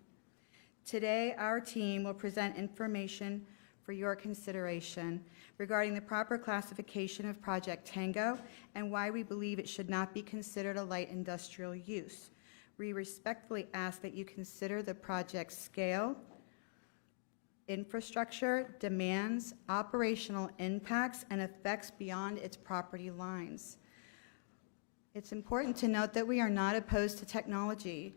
Today, our team will present information for your consideration regarding the proper classification of Project Tango and why we believe it should not be considered a light industrial use. We respectfully ask that you consider the project's scale, infrastructure, demands, operational impacts, and effects beyond its property lines. It's important to note that we are not opposed to technology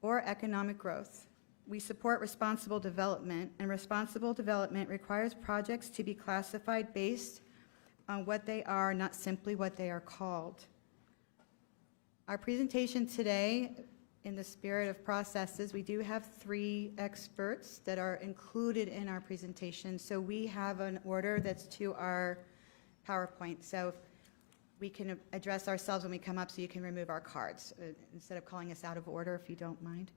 or economic growth. We support responsible development, and responsible development requires projects to be classified based on what they are, not simply what they are called. Our presentation today, in the spirit of processes, we do have 3 experts that are included in our presentation. So we have an order that's to our PowerPoint. So we can address ourselves when we come up, so you can remove our cards instead of calling us out of order, if you don't mind.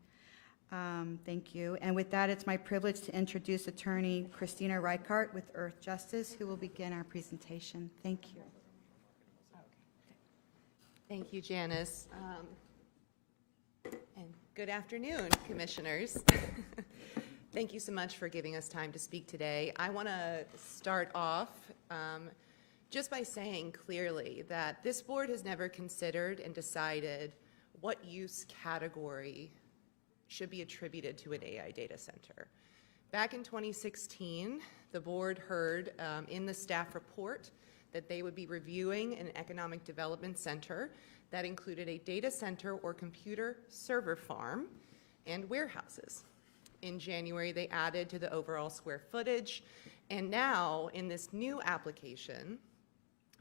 Thank you. And with that, it's my privilege to introduce Attorney Christina Reichart with Earth Justice, who will begin our presentation. Thank you. Thank you, Janice. And good afternoon, Commissioners. Thank you so much for giving us time to speak today. I want to start off just by saying clearly that this board has never considered and decided what use category should be attributed to an AI data center. Back in 2016, the board heard in the staff report that they would be reviewing an economic development center that included a data center or computer server farm and warehouses. In January, they added to the overall square footage, and now in this new application,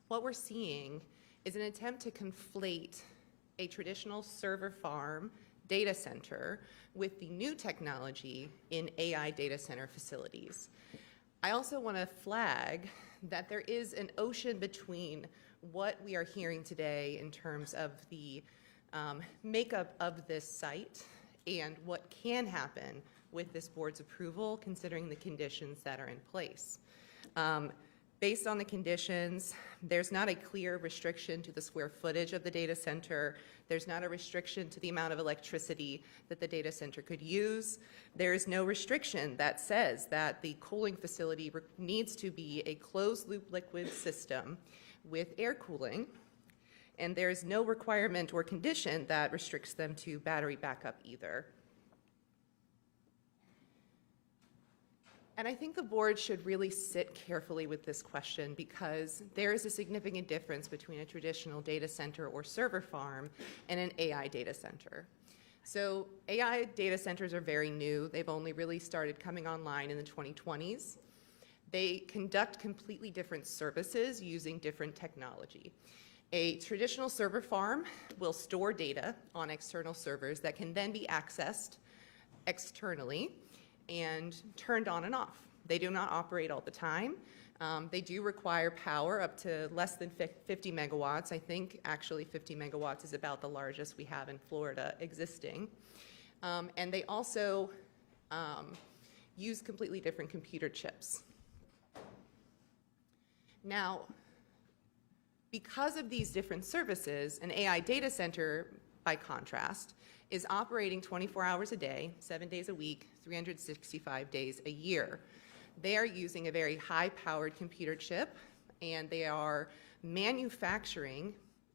what we're seeing is an attempt to conflate a traditional server farm data center with the new technology in AI data center facilities. I also want to flag that there is an ocean between what we are hearing today in terms of the makeup of this site and what can happen with this board's approval, considering the conditions that are in place. Based on the conditions, there's not a clear restriction to the square footage of the data center. There's not a restriction to the amount of electricity that the data center could use. There is no restriction that says that the cooling facility needs to be a closed-loop liquid system with air cooling, and there's no requirement or condition that restricts them to battery backup either. And I think the board should really sit carefully with this question, because there is a significant difference between a traditional data center or server farm and an AI data center. So AI data centers are very new. They've only really started coming online in the 2020s. They conduct completely different services using different technology. A traditional server farm will store data on external servers that can then be accessed externally and turned on and off. They do not operate all the time. They do require power up to less than 50 megawatts. I think actually 50 megawatts is about the largest we have in Florida existing. And they also use completely different computer chips. Now, because of these different services, an AI data center, by contrast, is operating 24 hours a day, 7 days a week, 365 days a year. They are using a very high-powered computer chip, and they are manufacturing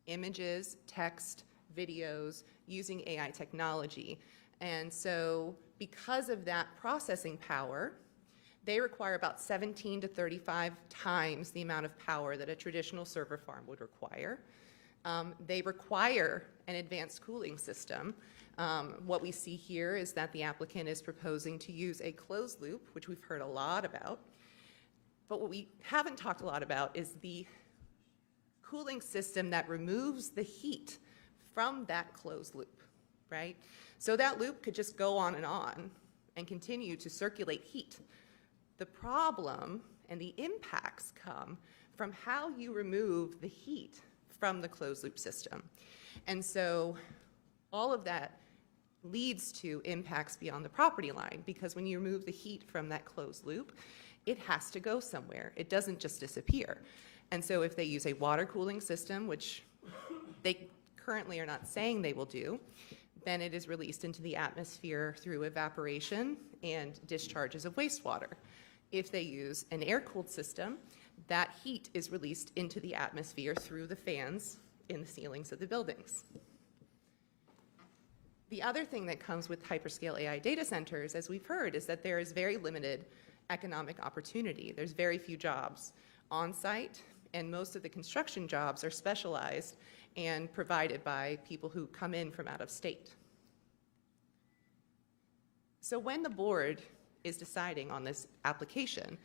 images, text, videos using AI technology. And so because of that processing power, they require about 17 to 35 times the amount of power that a traditional server farm would require. They require an advanced cooling system. What we see here is that the applicant is proposing to use a closed loop, which we've heard a lot about. But what we haven't talked a lot about is the cooling system that removes the heat from that closed loop, right? So that loop could just go on and continue to circulate heat. The problem and the impacts come from how you remove the heat from the closed loop system. And so all of that leads to impacts beyond the property line, because when you remove the heat from that closed loop, it has to go somewhere. It doesn't just disappear. And so if they use a water cooling system, which they currently are not saying they will do, then it is released into the atmosphere through evaporation and discharges of wastewater. If they use an air-cooled system, that heat is released into the atmosphere through the fans in the ceilings of the buildings. The other thing that comes with hyperscale AI data centers, as we've heard, is that there is very limited economic opportunity. There's very few jobs on site, and most of the construction jobs are specialized and provided by people who come in from out of state. So when the board is deciding on this application,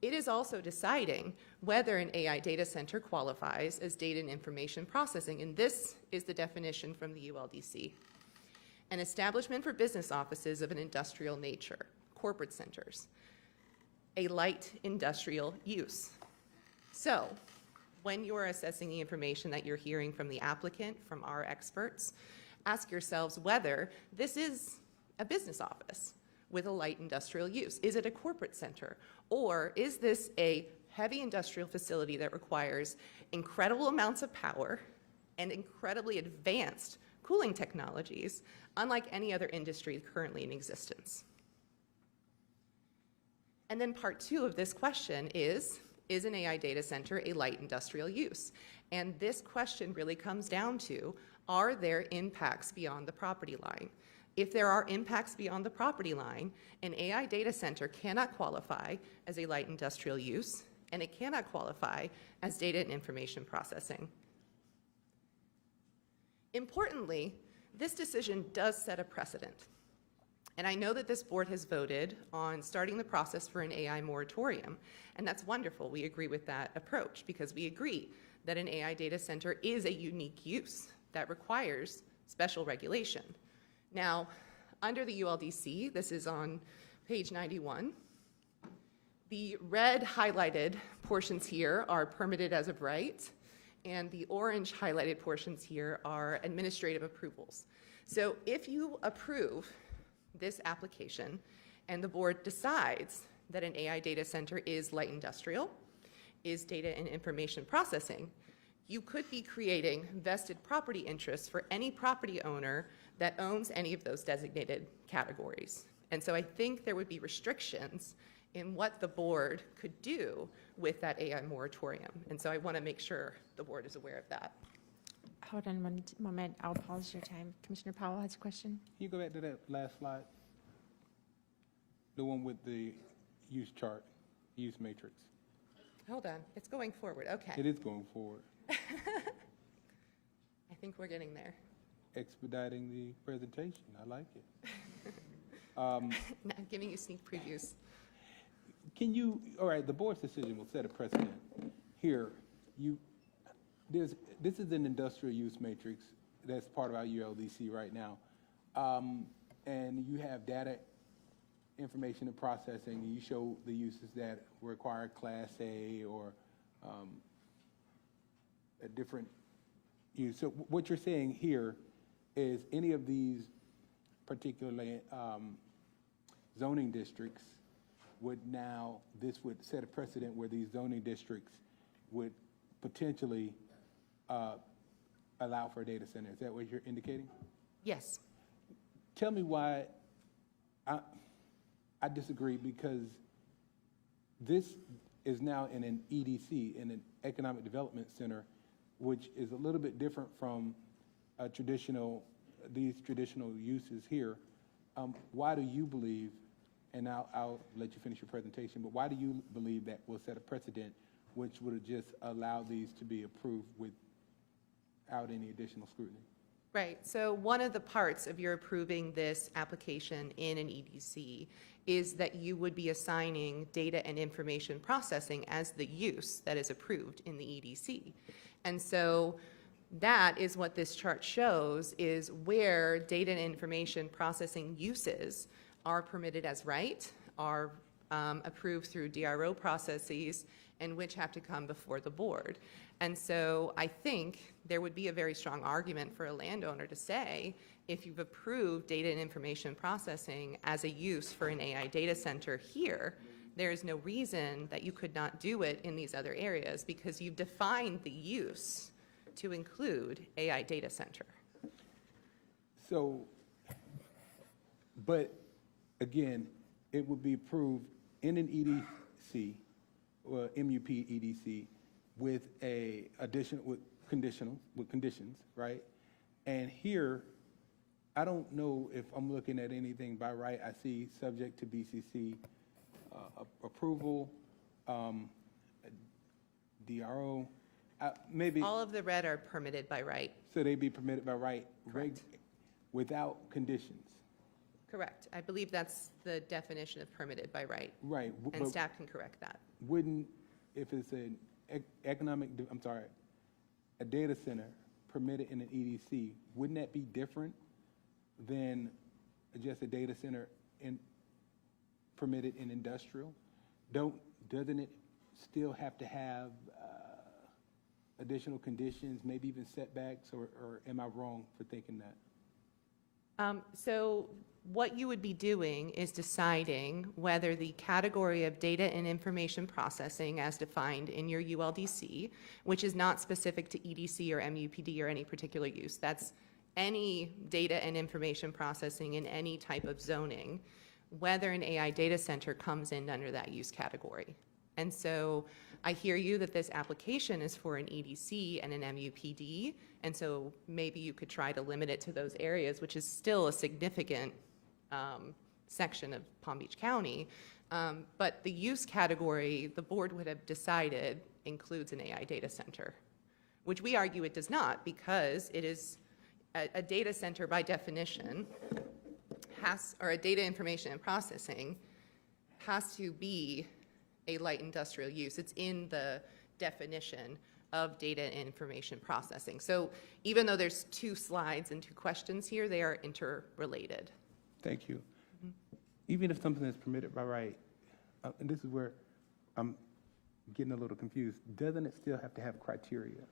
it is also deciding whether an AI data center qualifies as data and information processing, and this is the definition from the ULDC. An establishment for business offices of an industrial nature, corporate centers, a light industrial use. So, when you're assessing the information that you're hearing from the applicant, from our experts, ask yourselves whether this is a business office with a light industrial use. Is it a corporate center? Or is this a heavy industrial facility that requires incredible amounts of power and incredibly advanced cooling technologies, unlike any other industry currently in existence? And then part two of this question is an AI data center a light industrial use? And this question really comes down to, are there impacts beyond the property line? If there are impacts beyond the property line, an AI data center cannot qualify as a light industrial use, and it cannot qualify as data and information processing. Importantly, this decision does set a precedent. And I know that this board has voted on starting the process for an AI moratorium, and that's wonderful. We agree with that approach because we agree that an AI data center is a unique use that requires special regulation. Now, under the ULDC, this is on page 91, the red highlighted portions here are permitted as of right, and the orange highlighted portions here are administrative approvals. So if you approve this application and the board decides that an AI data center is light industrial, is data and information processing, you could be creating vested property interests for any property owner that owns any of those designated categories. And so I think there would be restrictions in what the board could do with that AI moratorium. And so I want to make sure the board is aware of that. Hold on one moment, I'll pause your time. Commissioner Powell has a question. Can you go back to that last slide? The one with the use chart, use matrix. Hold on, it's going forward, okay. It is going forward. I think we're getting there. Expediting the presentation, I like it. Now I'm giving you sneak previews. Can you, all right, the board's decision will set a precedent. Here, this is an industrial use matrix that's part of our ULDC right now. And you have data, information and processing, and you show the uses that require Class A or a different use. So what you're saying here is any of these particularly zoning districts would now, this would set a precedent where these zoning districts would potentially allow for a data center. Is that what you're indicating? Yes. Tell me why I disagree, because this is now in an EDC, in an economic development center, which is a little bit different from these traditional uses here. Why do you believe, and I'll let you finish your presentation, but why do you believe that will set a precedent which would just allow these to be approved without any additional scrutiny? Right, so one of the parts of your approving this application in an EDC is that you would be assigning data and information processing as the use that is approved in the EDC. And so that is what this chart shows, is where data and information processing uses are permitted as right, are approved through DRO processes, and which have to come before the board. And so I think there would be a very strong argument for a landowner to say, if you've approved data and information processing as a use for an AI data center here, there is no reason that you could not do it in these other areas because you've defined the use to include AI data center. So, but again, it would be approved in an EDC, or MUP EDC, with a additional, with conditions, right? And here, I don't know if I'm looking at anything by right. I see subject to BCC approval, DRO, maybe. All of the red are permitted by right. So they be permitted by right. Correct. Without conditions. Correct. I believe that's the definition of permitted by right. Right. And staff can correct that. Wouldn't, if it's an a data center permitted in an EDC, wouldn't that be different than just a data center permitted in industrial? Doesn't it still have to have additional conditions, maybe even setbacks, or am I wrong for thinking that? So what you would be doing is deciding whether the category of data and information processing as defined in your ULDC, which is not specific to EDC or MUPD or any particular use, that's any data and information processing in any type of zoning, whether an AI data center comes in under that use category. And so I hear you that this application is for an EDC and an MUPD, and so maybe you could try to limit it to those areas, which is still a significant section of Palm Beach County. But the use category, the board would have decided, includes an AI data center, which we argue it does not, because it is a data center by definition or a data information and processing has to be a light industrial use. It's in the definition of data and information processing. So even though there's two slides and two questions here, they are interrelated. Thank you. Even if something is permitted by right, and this is where I'm getting a little confused, doesn't it still have to have criteria?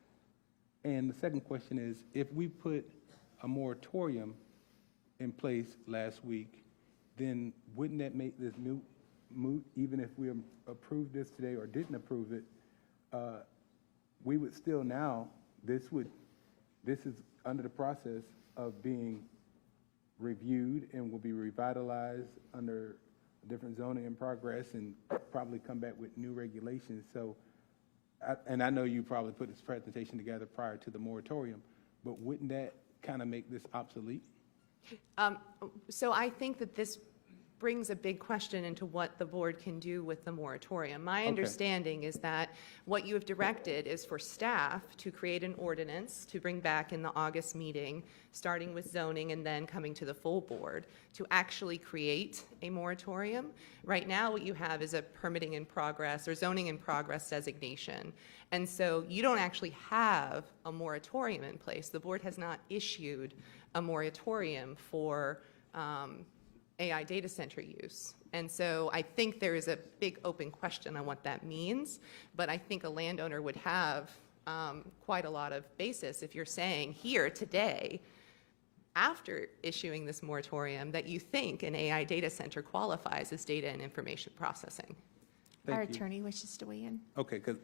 And the second question is, if we put a moratorium in place last week, then wouldn't that make this moot, even if we approved this today or didn't approve it? We would still now, this is under the process of being reviewed and will be revitalized under different zoning in progress and probably come back with new regulations. So, and I know you probably put this presentation together prior to the moratorium, but wouldn't that kind of make this obsolete? So I think that this brings a big question into what the board can do with the moratorium. My understanding is that what you have directed is for staff to create an ordinance to bring back in the August meeting, starting with zoning and then coming to the full board, to actually create a moratorium. Right now what you have is a permitting in progress or zoning in progress designation. And so you don't actually have a moratorium in place. The board has not issued a moratorium for AI data center use. And so I think there is a big open question on what that means, but I think a landowner would have quite a lot of basis if you're saying here today, after issuing this moratorium, that you think an AI data center qualifies as data and information processing. Our attorney wishes to weigh in. Okay, because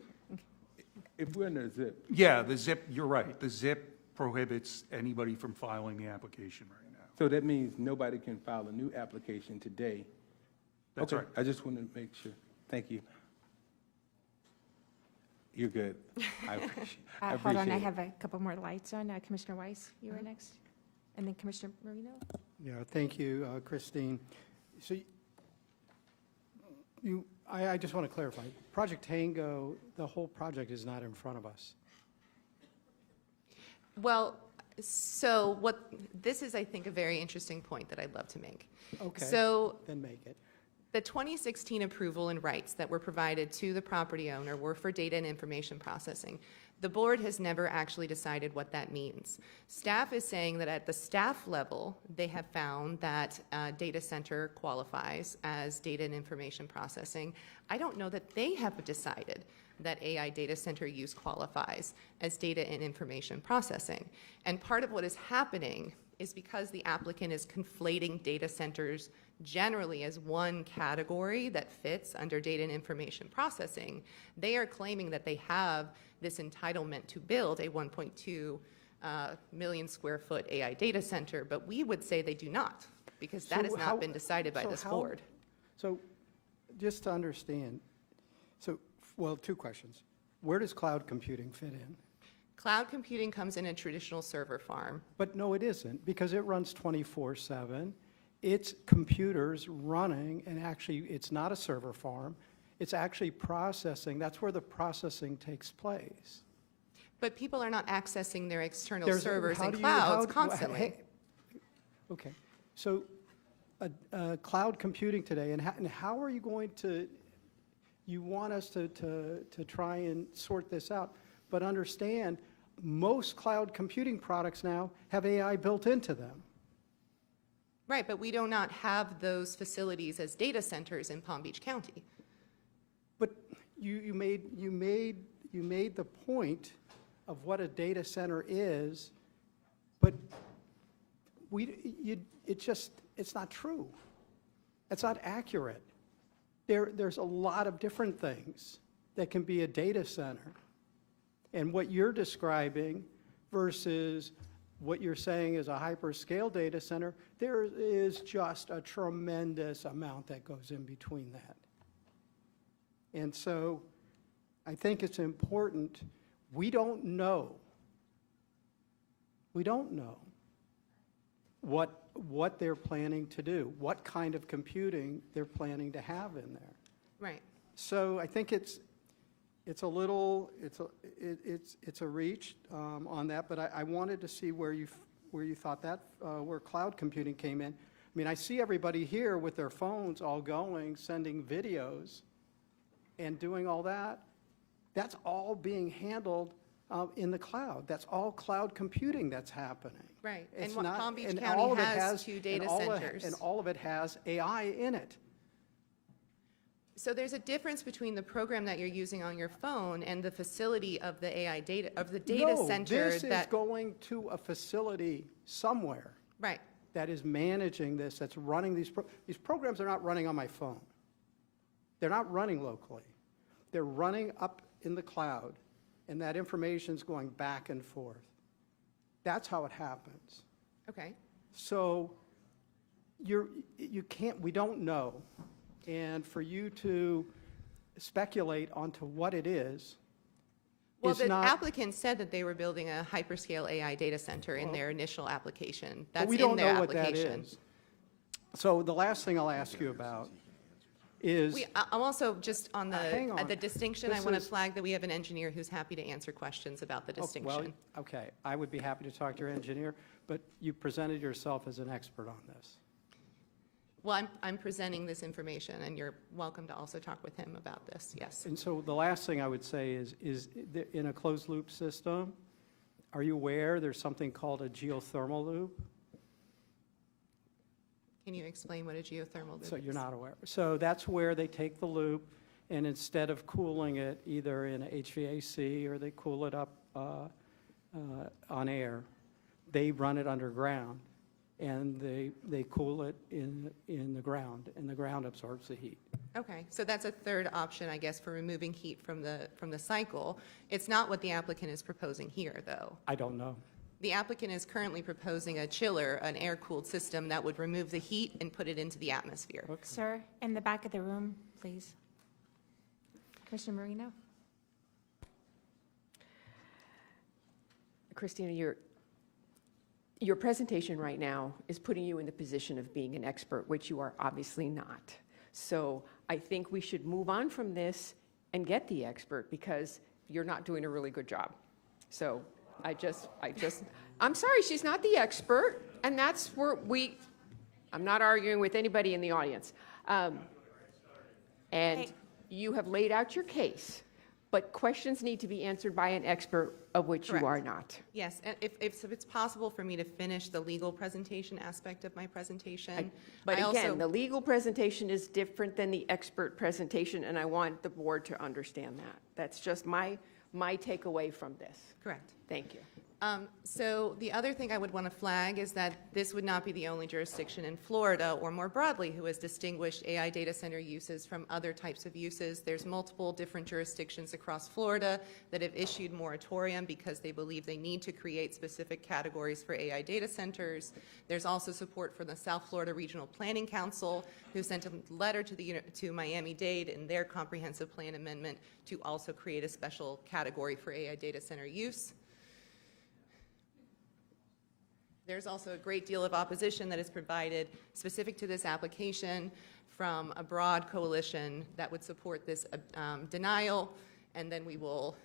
if we're under ZIP. Yeah, the ZIP, you're right. The ZIP prohibits anybody from filing the application right now. So that means nobody can file a new application today? That's Okay, right. I just wanted to make sure. Thank you. You're good. I appreciate Hold on, I it. have a couple more lights on. Commissioner Weiss, you were next. And then Commissioner Marino. Yeah, thank you, Christine. So I just want to clarify, Project Tango, the whole project is not in front of us. Well, so this is, I think, a very interesting point that I'd love to make. Okay, So then make it. the 2016 approval and rights that were provided to the property owner were for data and information processing. The board has never actually decided what that means. Staff is saying that at the staff level, they have found that data center qualifies as data and information processing. I don't know that they have decided that AI data center use qualifies as data and information processing. And part of what is happening is because the applicant is conflating data centers generally as one category that fits under data and information processing, they are claiming that they have this entitlement to build a 1.2 million square foot AI data center, but we would say they do not, because that has not been decided by this board. So just to understand, well, two questions. Where does cloud computing fit in? Cloud computing comes in a traditional server farm. But no, it isn't, because it runs 24/7. It's computers running, and actually, it's not a server farm. It's actually processing. That's where the processing takes place. But people are not accessing their external There's- servers how and do you- clouds how- constantly. hey, okay, so cloud computing today, and how are you going to, you want us to try and sort this out, but understand most cloud computing products now have AI built into them. Right, but we do not have those facilities as data centers in Palm Beach County. But you made the point of what a data center is, but it's not true. It's not accurate. There's a lot of different things that can be a data center. And what you're describing versus what you're saying is a hyperscale data center, there is just a tremendous amount that goes in between that. And so I think it's important. We don't know what they're planning to do, what kind of computing they're planning to have in there. Right. So I think it's a little, it's a reach on that, but I wanted to see where you thought that, where cloud computing came in. I mean, I see everybody here with their phones all going, sending videos and doing all that. That's all being handled in the cloud. That's all cloud computing that's happening. Right, It's and not- Palm Beach and County all of it has 2 data centers. And all of it has AI in it. So there's a difference between the program that you're using on your phone and the facility of the AI data, of the data center No, this is that, going to a facility somewhere right. that is managing this, that's running these programs are not running on my phone. They're not running locally. They're running up in the cloud, and that information's going back and forth. That's how it happens. Okay. So you can't, we don't know. And for you to speculate onto what it is, Well, is the not. applicant said that they were building a hyperscale AI data center in their initial application. But That's we in don't their know what that application. is. So the last thing I'll ask you about is. I'm also just on hang on. the distinction, I This want to is- flag that we have an engineer who's happy to answer questions about the Oh, well, distinction. okay, I would be happy to talk to your engineer, but you presented yourself as an expert on this. Well, I'm presenting this information, and you're welcome to also talk with him about this, yes. And so the last thing I would say is in a closed-loop system, are you aware there's something called a geothermal loop? Can you explain what a geothermal loop is? So you're not aware. So that's where they take the loop, and instead of cooling it either in HVAC or they cool it up on air, they run it underground, and they cool it in the ground, and the ground absorbs the heat. Okay, so that's a third option, I guess, for removing heat from the cycle. It's not what the applicant is proposing here, though. I don't know. The applicant is currently proposing a chiller, an air-cooled system that would remove the heat and put it into the atmosphere. Sir, in the back of the room, please. Commissioner Marino? Christina, your presentation right now is putting you in the position of being an expert, which you are obviously not. So I think we should move on from this and get the expert, because you're not doing a really good job. So I'm sorry, she's not the expert, and that's where I'm not arguing with anybody in the audience. And you have laid out your case, But questions need to be answered by an expert, of which you are Correct. not. Yes, and if it's possible for me to finish the legal presentation aspect of my presentation. But I again, also- the legal presentation is different than the expert presentation, and I want the board to understand that. That's just my takeaway from this. Correct. Thank you. So the other thing I would want to flag is that this would not be the only jurisdiction in Florida, or more broadly, who has distinguished AI data center uses from other types of uses. There's multiple different jurisdictions across Florida that have issued moratorium because they believe they need to create specific categories for AI data centers. There's also support from the South Florida Regional Planning Council, who sent a letter to Miami-Dade in their comprehensive plan amendment to also create a special category for AI data center use. There's also a great deal of opposition that is provided specific to this application from a broad coalition that would support this denial, and then we will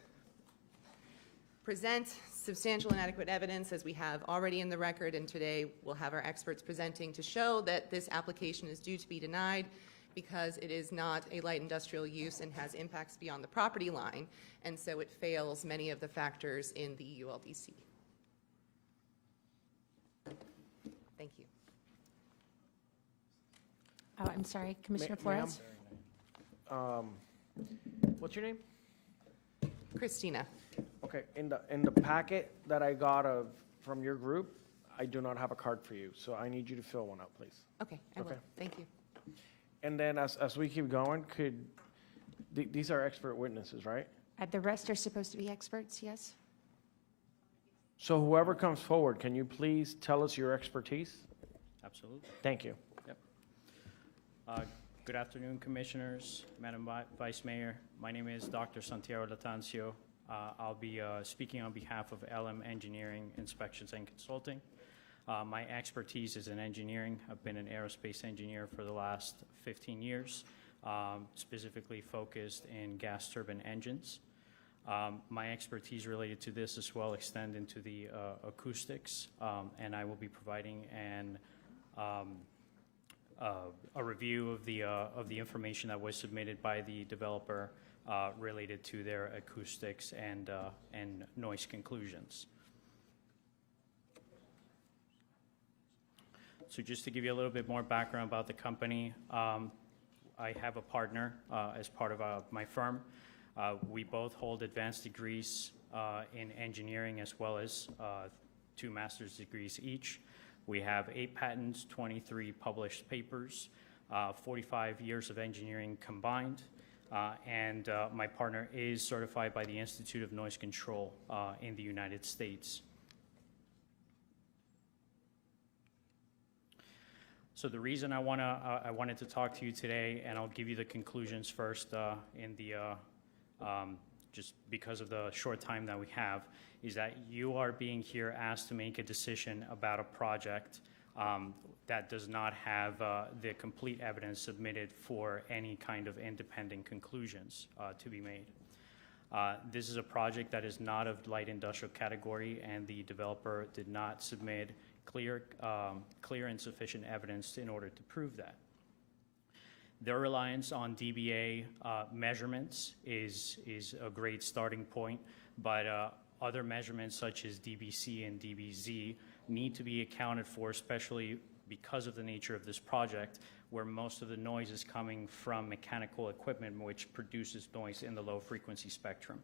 present substantial and adequate evidence, as we have already in the record, and today we'll have our experts presenting to show that this application is due to be denied because it is not a light industrial use and has impacts beyond the property line, and so it fails many of the factors in the ULDC. Thank you. Oh, I'm sorry, Commissioner Ma'am? Flores? What's your name? Christina. Okay, in the packet that I got from your group, I do not have a card for you, so I need you to fill one out, please. Okay, I will. Okay. Thank you. And then as we keep going, these are expert witnesses, right? The rest are supposed to be experts, yes? So whoever comes forward, can you please tell us your expertise? Absolutely. Thank you. Yep. Good afternoon, Commissioners, Madam Vice Mayor. My name is Dr. Santiago Latancio. I'll be speaking on behalf of LM Engineering Inspections and Consulting. My expertise is in engineering. I've been an aerospace engineer for the last 15 years, specifically focused in gas turbine engines. My expertise related to this as well extend into the acoustics, and I will be providing a review of the information that was submitted by the developer related to their acoustics and noise conclusions. So just to give you a little bit more background about the company, I have a partner as part of my firm. We both hold advanced degrees in engineering as well as 2 master's degrees each. We have 8 patents, 23 published papers, 45 years of engineering combined, and my partner is certified by the Institute of Noise Control in the United States. So the reason I wanted to talk to you today, and I'll give you the conclusions first just because of the short time that we have, is that you are being here asked to make a decision about a project that does not have the complete evidence submitted for any kind of independent conclusions to be made. This is a project that is not of light industrial category, and the developer did not submit clear and sufficient evidence in order to prove that. Their reliance on DBA measurements is a great starting point, but other measurements such as DBC and DBZ need to be accounted for, especially because of the nature of this project, where most of the noise is coming from mechanical equipment which produces noise in the low frequency spectrum.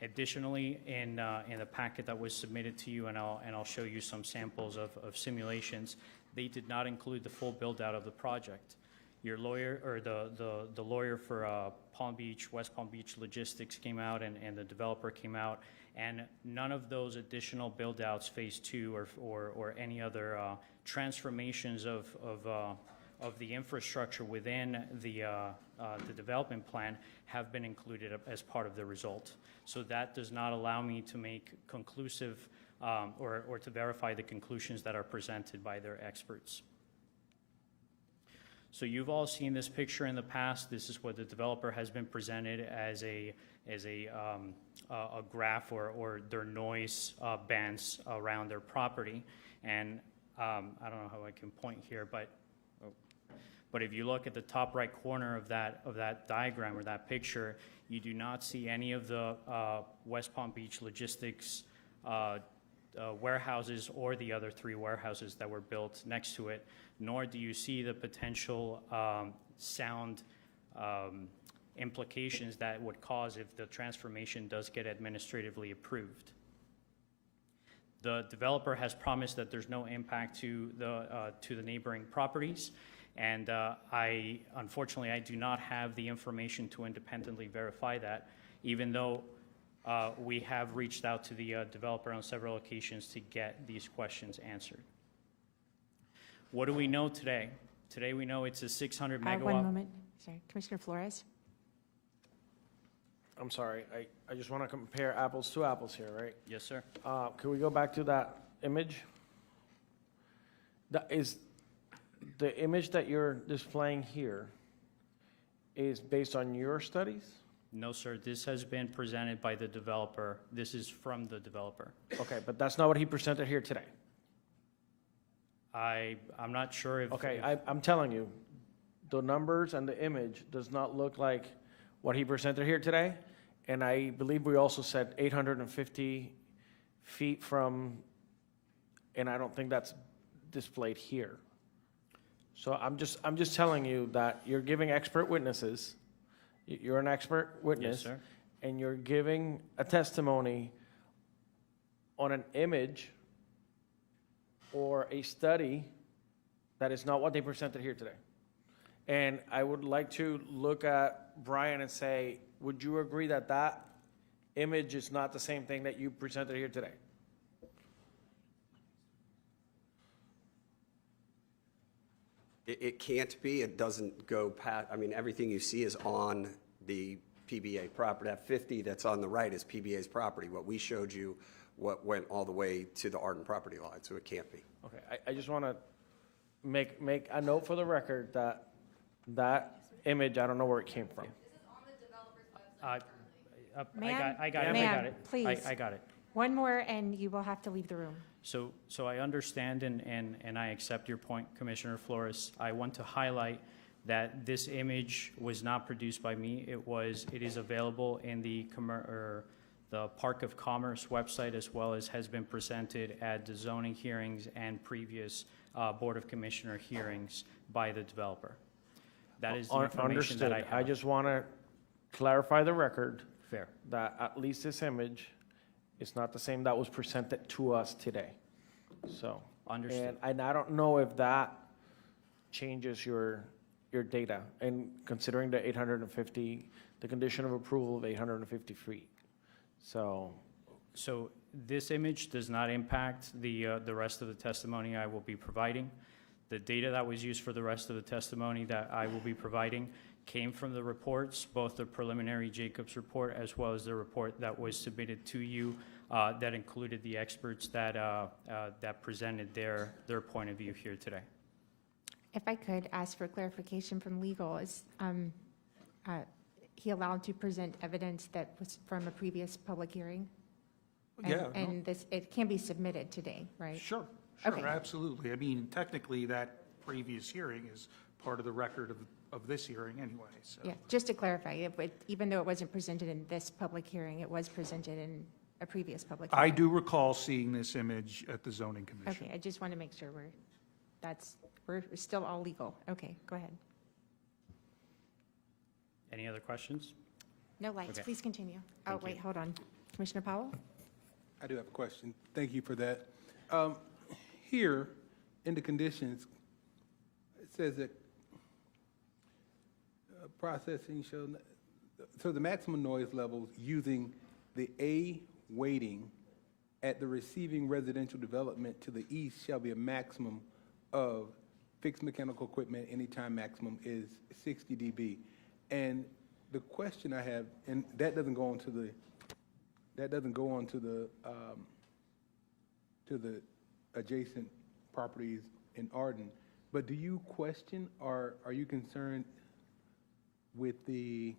Additionally, in the packet that was submitted to you, and I'll show you some samples of simulations, they did not include the full build out of the project. Your lawyer, or the lawyer for West Palm Beach Logistics came out, and the developer came out, and none of those additional build outs, phase 2 or any other transformations of the infrastructure within the development plan have been included as part of the result. So that does not allow me to make conclusive or to verify the conclusions that are presented by their experts. So you've all seen this picture in the past. This is what the developer has been presented as a graph or their noise bands around their property. And I don't know how I can point here, but But if you look at the top right corner of that diagram or that picture, you do not see any of the West Palm Beach logistics warehouses or the other 3 warehouses that were built next to it, nor do you see the potential sound implications that would cause if the transformation does get administratively approved. The developer has promised that there's no impact to the neighboring properties, and unfortunately, I do not have the information to independently verify that, even though we have reached out to the developer on several occasions to get these questions answered. What do we know today? Today we know it's a 600 megawatt. One moment, sorry, Commissioner Flores. I'm sorry, I just want to compare apples to apples here, right? Yes, sir. Can we go back to that image? That is, the image that you're displaying here is based on your studies? No, sir, this has been presented by the developer. This is from the developer. Okay, but that's not what he presented here today. I'm not sure if... Okay, I'm telling you, the numbers and the image does not look like what he presented here today. And I believe we also said 850 feet from, and I don't think that's displayed here. So I'm just telling you that you're giving expert witnesses. You're an expert witness. Yes, sir. And you're giving a testimony on an image or a study that is not what they presented here today. And I would like to look at Brian and say, would you agree that that image is not the same thing that you presented here today? It can't be. It doesn't go past, I mean, everything you see is on the PBA property. That 50 that's on the right is PBA's property. What we showed you, what went all the way to the Arden property line, so it can't be. Okay, I just want to make a note for the record that that image, I don't know where it came from. I got it. Please. I got it. One more, and you will have to leave the room. So I understand and I accept your point, Commissioner Flores. I want to highlight that this image was not produced by me. It is available in the Park of Commerce website, as well as has been presented at the zoning hearings and previous Board of Commissioner hearings by the developer. That is the information that I have. I just want to clarify the record. Fair. That at least this image is not the same that was presented to us today. So. Understood. And I don't know if that changes your data, and considering the 850, the condition of approval of 850 feet. So this image does not impact the rest of the testimony I will be providing. The data that was used for the rest of the testimony that I will be providing came from the reports, both the preliminary Jacobs report as well as the report that was submitted to you that included the experts that presented their point of view here today. If I could ask for clarification from legal, is he allowed to present evidence that was from a previous public hearing? And it can be submitted today, right? Sure, Okay. absolutely. I mean, technically, that previous hearing is part of the record of this hearing anyway, so. Yeah, just to clarify, even though it wasn't presented in this public hearing, it was presented in a previous public hearing. I do recall seeing this image at the zoning commission. Okay, I just want to make sure we're still all legal. Okay, go ahead. Any other questions? No lights, Okay. please continue. Thank Wait, you. hold on. Commissioner Powell? I do have a question. Thank you for that. Here, in the conditions, it says that processing so the maximum noise levels using the A weighting at the receiving residential development to the east shall be a maximum of fixed mechanical equipment, anytime maximum is 60 dB. And the question I have, and that doesn't go on to the adjacent properties in Arden, but do you question or are you concerned with the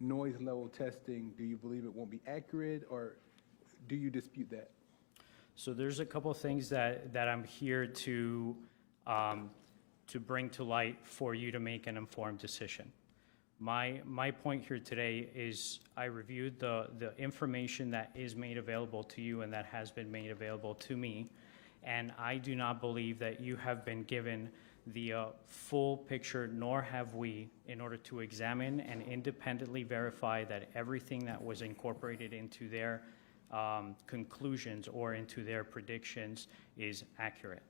noise level testing? Do you believe it won't be accurate, or do you dispute that? So there's a couple of things that I'm here to to bring to light for you to make an informed decision. My point here today is I reviewed the information that is made available to you and that has been made available to me, and I do not believe that you have been given the full picture, nor have we, in order to examine and independently verify that everything that was incorporated into their conclusions or into their predictions is accurate.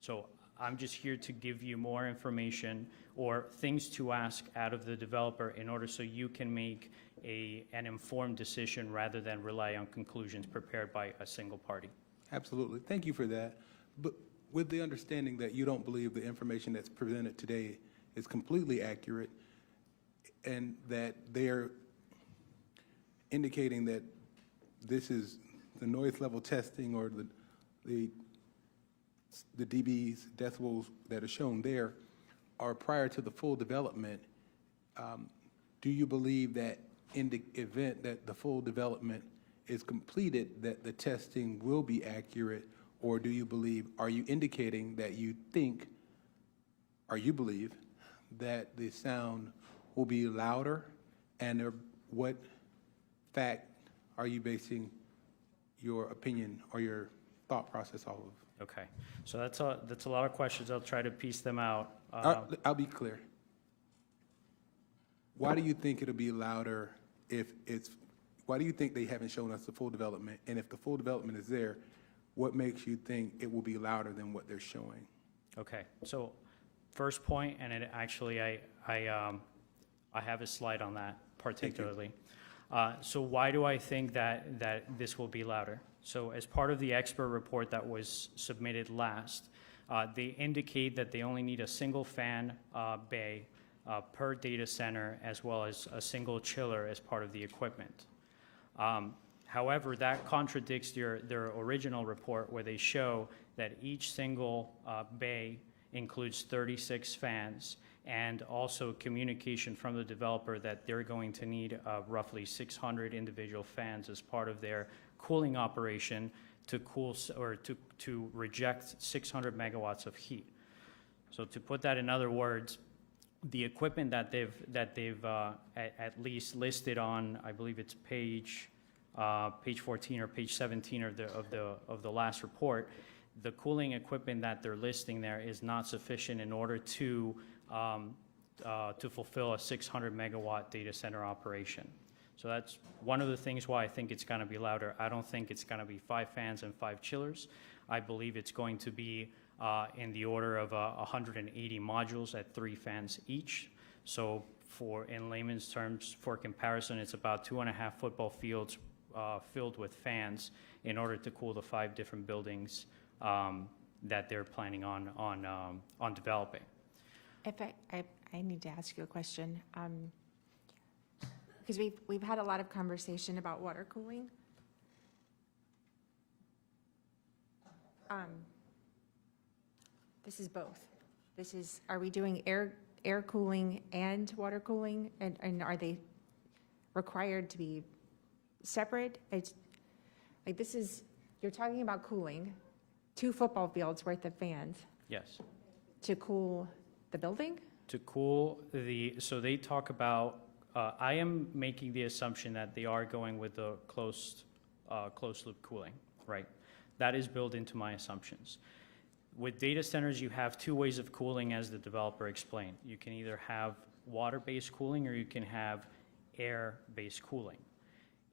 So I'm just here to give you more information or things to ask out of the developer in order so you can make an informed decision rather than rely on conclusions prepared by a single party. Absolutely. Thank you for that. But with the understanding that you don't believe the information that's presented today is completely accurate and that they're indicating that this is the noise level testing or the dBs, decibels that are shown there are prior to the full development, do you believe that in the event that the full development is completed, that the testing will be accurate? Or do you believe, are you indicating that you think, or you believe, that the sound will be louder? And what fact are you basing your opinion or your thought process off of? Okay, so that's a lot of questions. I'll try to piece them out. I'll be clear. Why do you think it'll be louder if it's, why do you think they haven't shown us the full development? And if the full development is there, what makes you think it will be louder than what they're showing? Okay, so first point, and it actually, I have a slide on that particularly. So why do I think that this will be louder? So as part of the expert report that was submitted last, they indicate that they only need a single fan bay per data center, as well as a single chiller as part of the equipment. However, that contradicts their original report where they show that each single bay includes 36 fans and also communication from the developer that they're going to need roughly 600 individual fans as part of their cooling operation to cool or to reject 600 megawatts of heat. So to put that in other words, the equipment that they've at least listed on, I believe it's page 14 or page 17 of the last report, the cooling equipment that they're listing there is not sufficient in order to fulfill a 600 megawatt data center operation. So that's one of the things why I think it's going to be louder. I don't think it's going to be 5 fans and 5 chillers. I believe it's going to be in the order of 180 modules at 3 fans each. So in layman's terms, for comparison, it's about 2.5 football fields filled with fans in order to cool the 5 different buildings that they're planning on developing. If I need to ask you a question, because we've had a lot of conversation about water cooling. This is both. Are we doing air cooling and water cooling? And are they required to be separate? It's like you're talking about cooling 2 football fields worth of fans Yes. to cool the building? To cool so they talk about, I am making the assumption that they are going with the closed loop cooling, right? That is built into my assumptions. With data centers, you have 2 ways of cooling, as the developer explained. You can either have water-based cooling or you can have air-based cooling.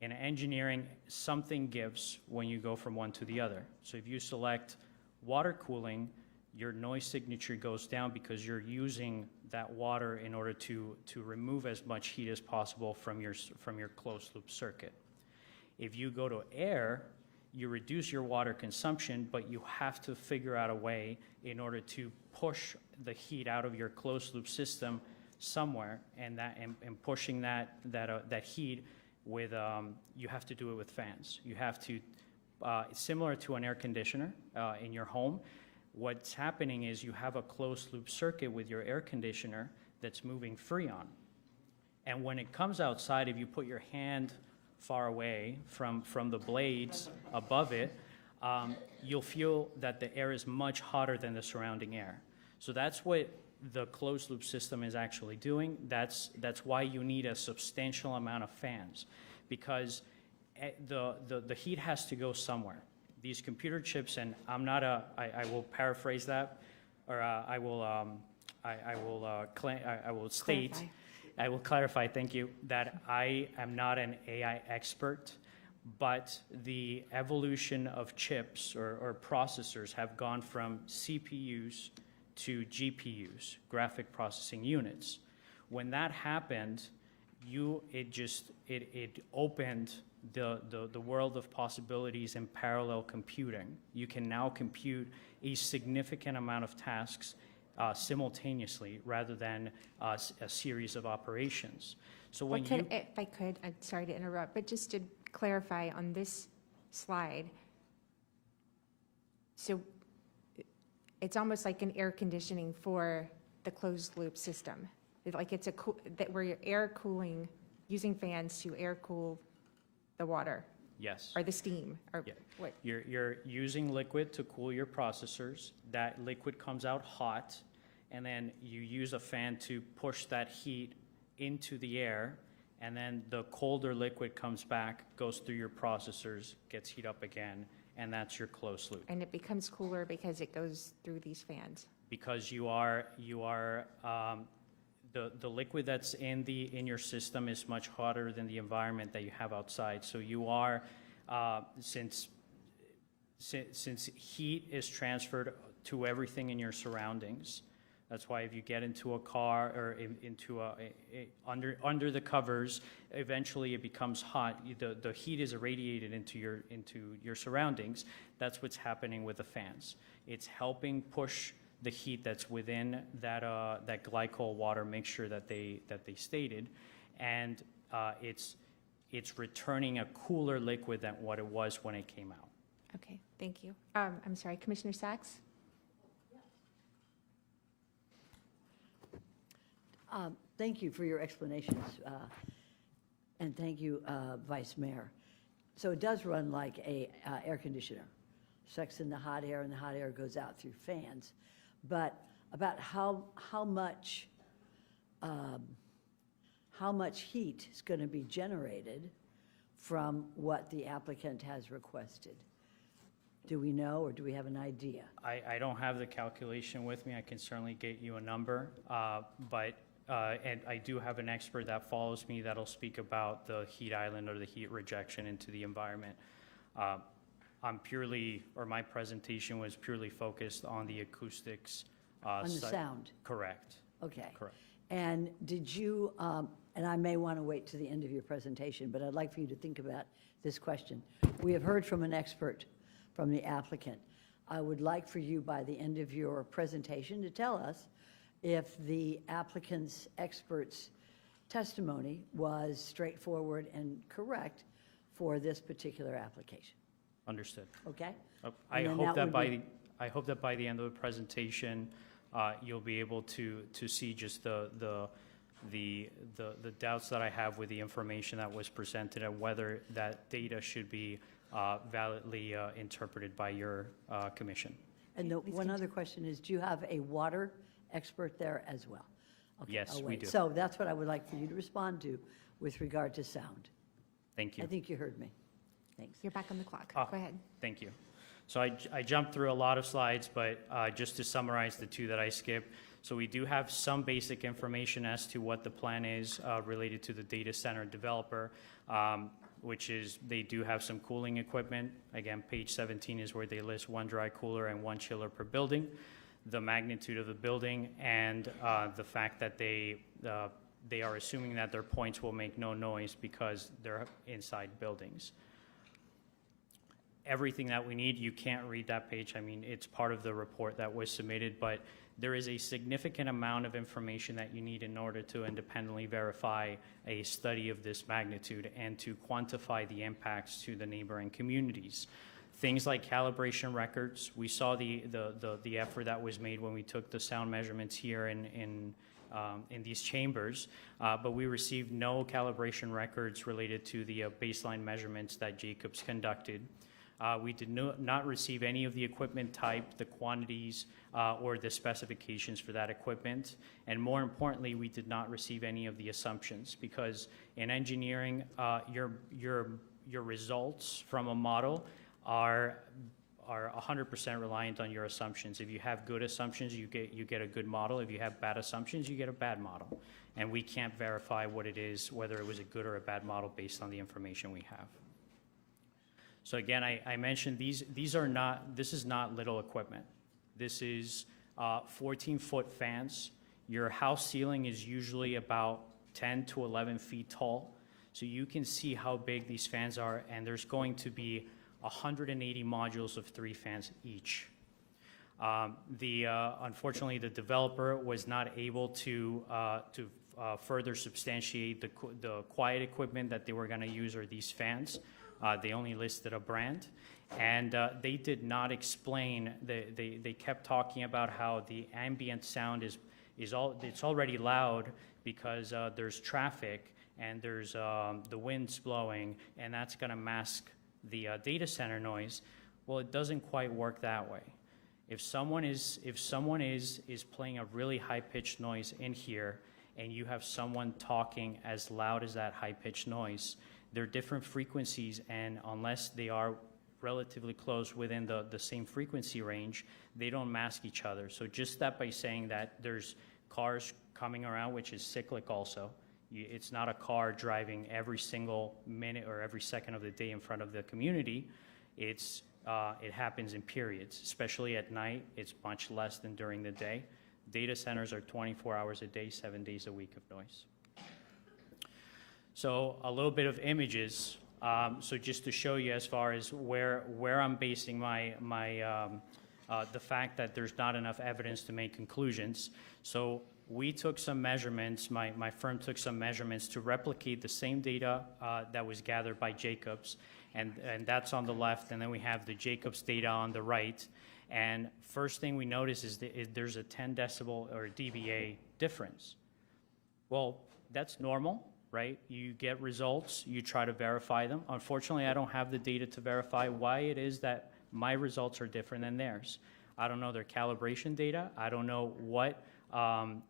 In engineering, something gives when you go from one to the other. So if you select water cooling, your noise signature goes down because you're using that water in order to remove as much heat as possible from your closed loop circuit. If you go to air, you reduce your water consumption, but you have to figure out a way in order to push the heat out of your closed loop system somewhere, and pushing that heat with you have to do it with fans. You have to similar to an air conditioner in your home. What's happening is you have a closed loop circuit with your air conditioner that's moving freon. And when it comes outside, if you put your hand far away from the blades above it, you'll feel that the air is much hotter than the surrounding air. So that's what the closed loop system is actually doing. That's why you need a substantial amount of fans, because the heat has to go somewhere. These computer chips, and I will paraphrase that, or I will state, Clarify. I will clarify, thank you, that I am not an AI expert, but the evolution of chips or processors have gone from CPUs to GPUs, graphic processing units. When that happened, it opened the world of possibilities in parallel computing. You can now compute a significant amount of tasks simultaneously rather than a series of operations. So when you... If I could, I'm sorry to interrupt, but just to clarify on this slide, so it's almost like an air conditioning for the closed loop system. Like it's where you're air cooling, using fans to air cool the water Yes. or the steam or Yeah. what? You're using liquid to cool your processors. That liquid comes out hot, and then you use a fan to push that heat into the air, and then the colder liquid comes back, goes through your processors, gets heat up again, and that's your closed loop. And it becomes cooler because it goes through these fans. Because the liquid that's in your system is much hotter than the environment that you have outside. So you are, since heat is transferred to everything in your surroundings, that's why if you get into a car or into under the covers, eventually it becomes hot. The heat is irradiated into your surroundings. That's what's happening with the fans. It's helping push the heat that's within that glycol water, make sure that they stated, and it's returning a cooler liquid than what it was when it came out. Okay, thank you. I'm sorry, Commissioner Sachs? Thank you for your explanations, and thank you, Vice Mayor. So it does run like a air conditioner, sucks in the hot air, and the hot air goes out through fans. But about how much heat is going to be generated from what the applicant has requested? Do we know, or do we have an idea? I don't have the calculation with me. I can certainly get you a number, and I do have an expert that follows me that'll speak about the heat island or the heat rejection into the environment. My presentation was purely focused on the acoustics. On the sound? Correct. Okay. Correct. And did you, and I may want to wait to the end of your presentation, but I'd like for you to think about this question. We have heard from an expert from the applicant. I would like for you, by the end of your presentation, to tell us if the applicant's expert's testimony was straightforward and correct for this particular application. Understood. Okay? I then hope that that would by the end of the presentation, you'll be able to see just the doubts that I have with the information that was presented and whether that data should be validly interpreted by your commission. And one other question is, do you have a water expert there as well? Okay, Yes, I'll we wait. do. So that's what I would like for you to respond to with regard to sound. Thank you. I think you heard me. Thanks. You're back on the clock. Go ahead. Thank you. So I jumped through a lot of slides, but just to summarize the two that I skipped. So we do have some basic information as to what the plan is related to the data center developer, which is they do have some cooling equipment. Again, page 17 is where they list one dry cooler and one chiller per building, the magnitude of the building, and the fact that they are assuming that their points will make no noise because they're inside buildings. Everything that we need, you can't read that page. I mean, it's part of the report that was submitted, but there is a significant amount of information that you need in order to independently verify a study of this magnitude and to quantify the impacts to the neighboring communities. Things like calibration records. We saw the effort that was made when we took the sound measurements here in these chambers, but we received no calibration records related to the baseline measurements that Jacobs conducted. We did not receive any of the equipment type, the quantities, or the specifications for that equipment. And more importantly, we did not receive any of the assumptions, because in engineering, your results from a model are 100% reliant on your assumptions. If you have good assumptions, you get a good model. If you have bad assumptions, you get a bad model. And we can't verify what it is, whether it was a good or a bad model based on the information we have. So again, I mentioned this is not little equipment. This is 14-foot fans. Your house ceiling is usually about 10 to 11 feet tall. So you can see how big these fans are, and there's going to be 180 modules of 3 fans each. Unfortunately, the developer was not able to further substantiate the quiet equipment that they were going to use, or these fans. They only listed a brand, and they did not explain. They kept talking about how the ambient sound it's already loud because there's traffic and there's the wind's blowing, and that's going to mask the data center noise. Well, it doesn't quite work that way. If someone is playing a really high-pitched noise in here, and you have someone talking as loud as that high-pitched noise, they're different frequencies, and unless they are relatively close within the same frequency range, they don't mask each other. So just that by saying that there's cars coming around, which is cyclic also, it's not a car driving every single minute or every second of the day in front of the community. It happens in periods, especially at night. It's much less than during the day. Data centers are 24 hours a day, 7 days a week of noise. So a little bit of images. So just to show you as far as where I'm basing the fact that there's not enough evidence to make conclusions. So we took some measurements, my firm took some measurements to replicate the same data that was gathered by Jacobs, and that's on the left, and then we have the Jacobs data on the right. And first thing we notice is there's a 10 decibel or dBA difference. Well, that's normal, right? You get results, you try to verify them. Unfortunately, I don't have the data to verify why it is that my results are different than theirs. I don't know their calibration data. I don't know what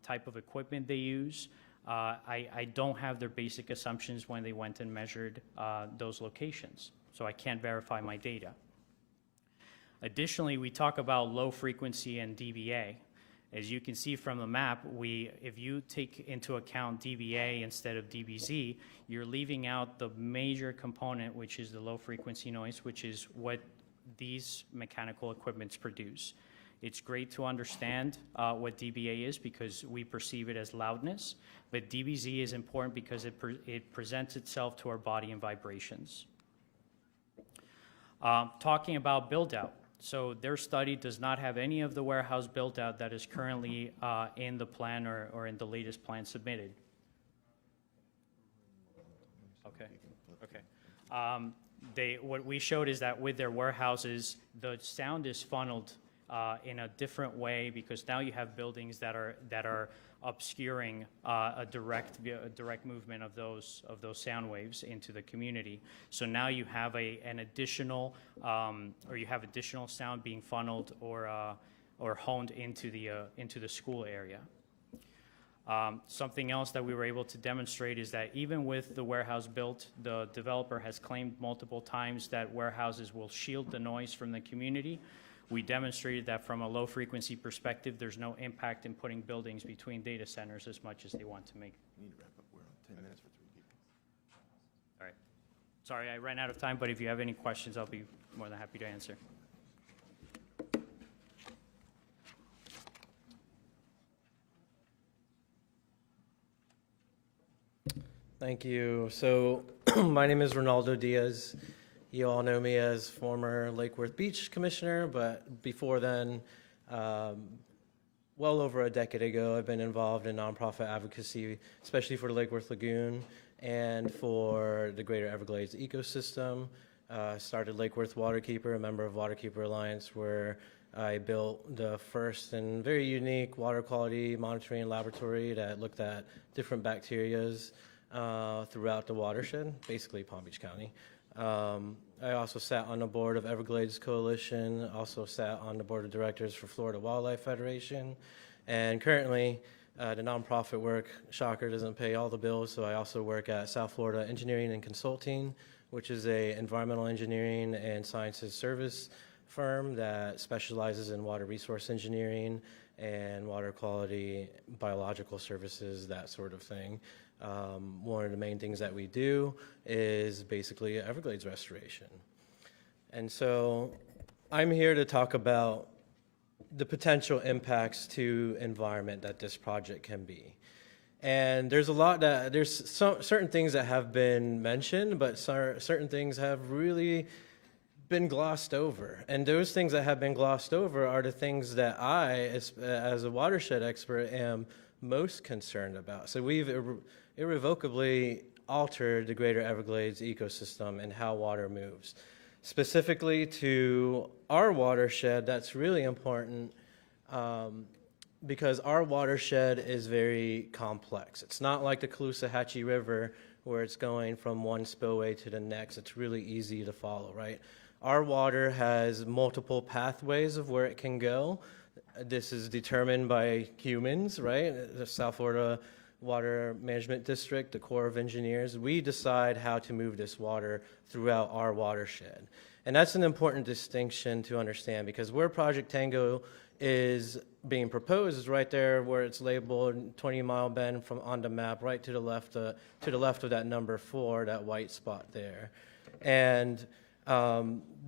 type of equipment they use. I don't have their basic assumptions when they went and measured those locations, so I can't verify my data. Additionally, we talk about low frequency and dBA. As you can see from the map, if you take into account dBA instead of dBZ, you're leaving out the major component, which is the low frequency noise, which is what these mechanical equipments produce. It's great to understand what dBA is because we perceive it as loudness, but dBZ is important because it presents itself to our body in vibrations. Talking about build-out. So their study does not have any of the warehouse build-out that is currently in the plan or in the latest plan submitted. Okay. What we showed is that with their warehouses, the sound is funneled in a different way because now you have buildings that are obscuring a direct movement of those sound waves into the community. So now you have an additional additional sound being funneled or honed into the school area. Something else that we were able to demonstrate is that even with the warehouse built, the developer has claimed multiple times that warehouses will shield the noise from the community. We demonstrated that from a low frequency perspective, there's no impact in putting buildings between data centers as much as they want to make. We need to wrap up. We're on 10 minutes for 3 people. All right. Sorry, I ran out of time, but if you have any questions, I'll be more than happy to answer. Thank you. So my name is Ronaldo Diaz. You all know me as former Lake Worth Beach Commissioner, but before then, well over a decade ago, I've been involved in nonprofit advocacy, especially for the Lake Worth Lagoon and for the Greater Everglades ecosystem. Started Lake Worth Waterkeeper, a member of Waterkeeper Alliance, where I built the first and very unique water quality monitoring laboratory that looked at different bacterias throughout the watershed, basically Palm Beach County. I also sat on the board of Everglades Coalition, also sat on the board of directors for Florida Wildlife Federation, and currently the nonprofit work, shocker, doesn't pay all the bills, so I also work at South Florida Engineering and Consulting, which is a environmental engineering and sciences service firm that specializes in water resource engineering and water quality, biological services, that sort of thing. One of the main things that we do is basically Everglades restoration. And so I'm here to talk about the potential impacts to environment that this project can be. And there's a lot that, there's certain things that have been mentioned, but certain things have really been glossed over. And those things that have been glossed over are the things that I, as a watershed expert, am most concerned about. So we've irrevocably altered the greater Everglades ecosystem and how water moves. Specifically to our watershed, that's really important because our watershed is very complex. It's not like the Caloosahatchee River where it's going from one spillway to the next. It's really easy to follow, right? Our water has multiple pathways of where it can go. This is determined by humans, right? The South Florida Water Management District, the Corps of Engineers. We decide how to move this water throughout our watershed. And that's an important distinction to understand because where Project Tango is being proposed is right there where it's labeled 20-mile bend from on the map, right to the left of that number 4, that white spot there. And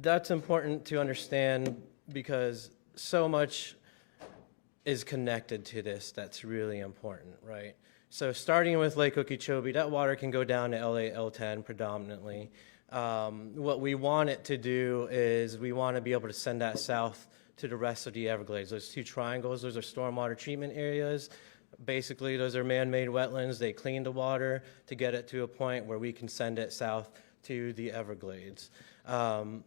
that's important to understand because so much is connected to this that's really important, right? So starting with Lake Okeechobee, that water can go down to LA L10 predominantly. What we want it to do is we want to be able to send that south to the rest of the Everglades. Those 2 triangles, those are stormwater treatment areas. Basically, those are man-made wetlands. They clean the water to get it to a point where we can send it south to the Everglades. I'm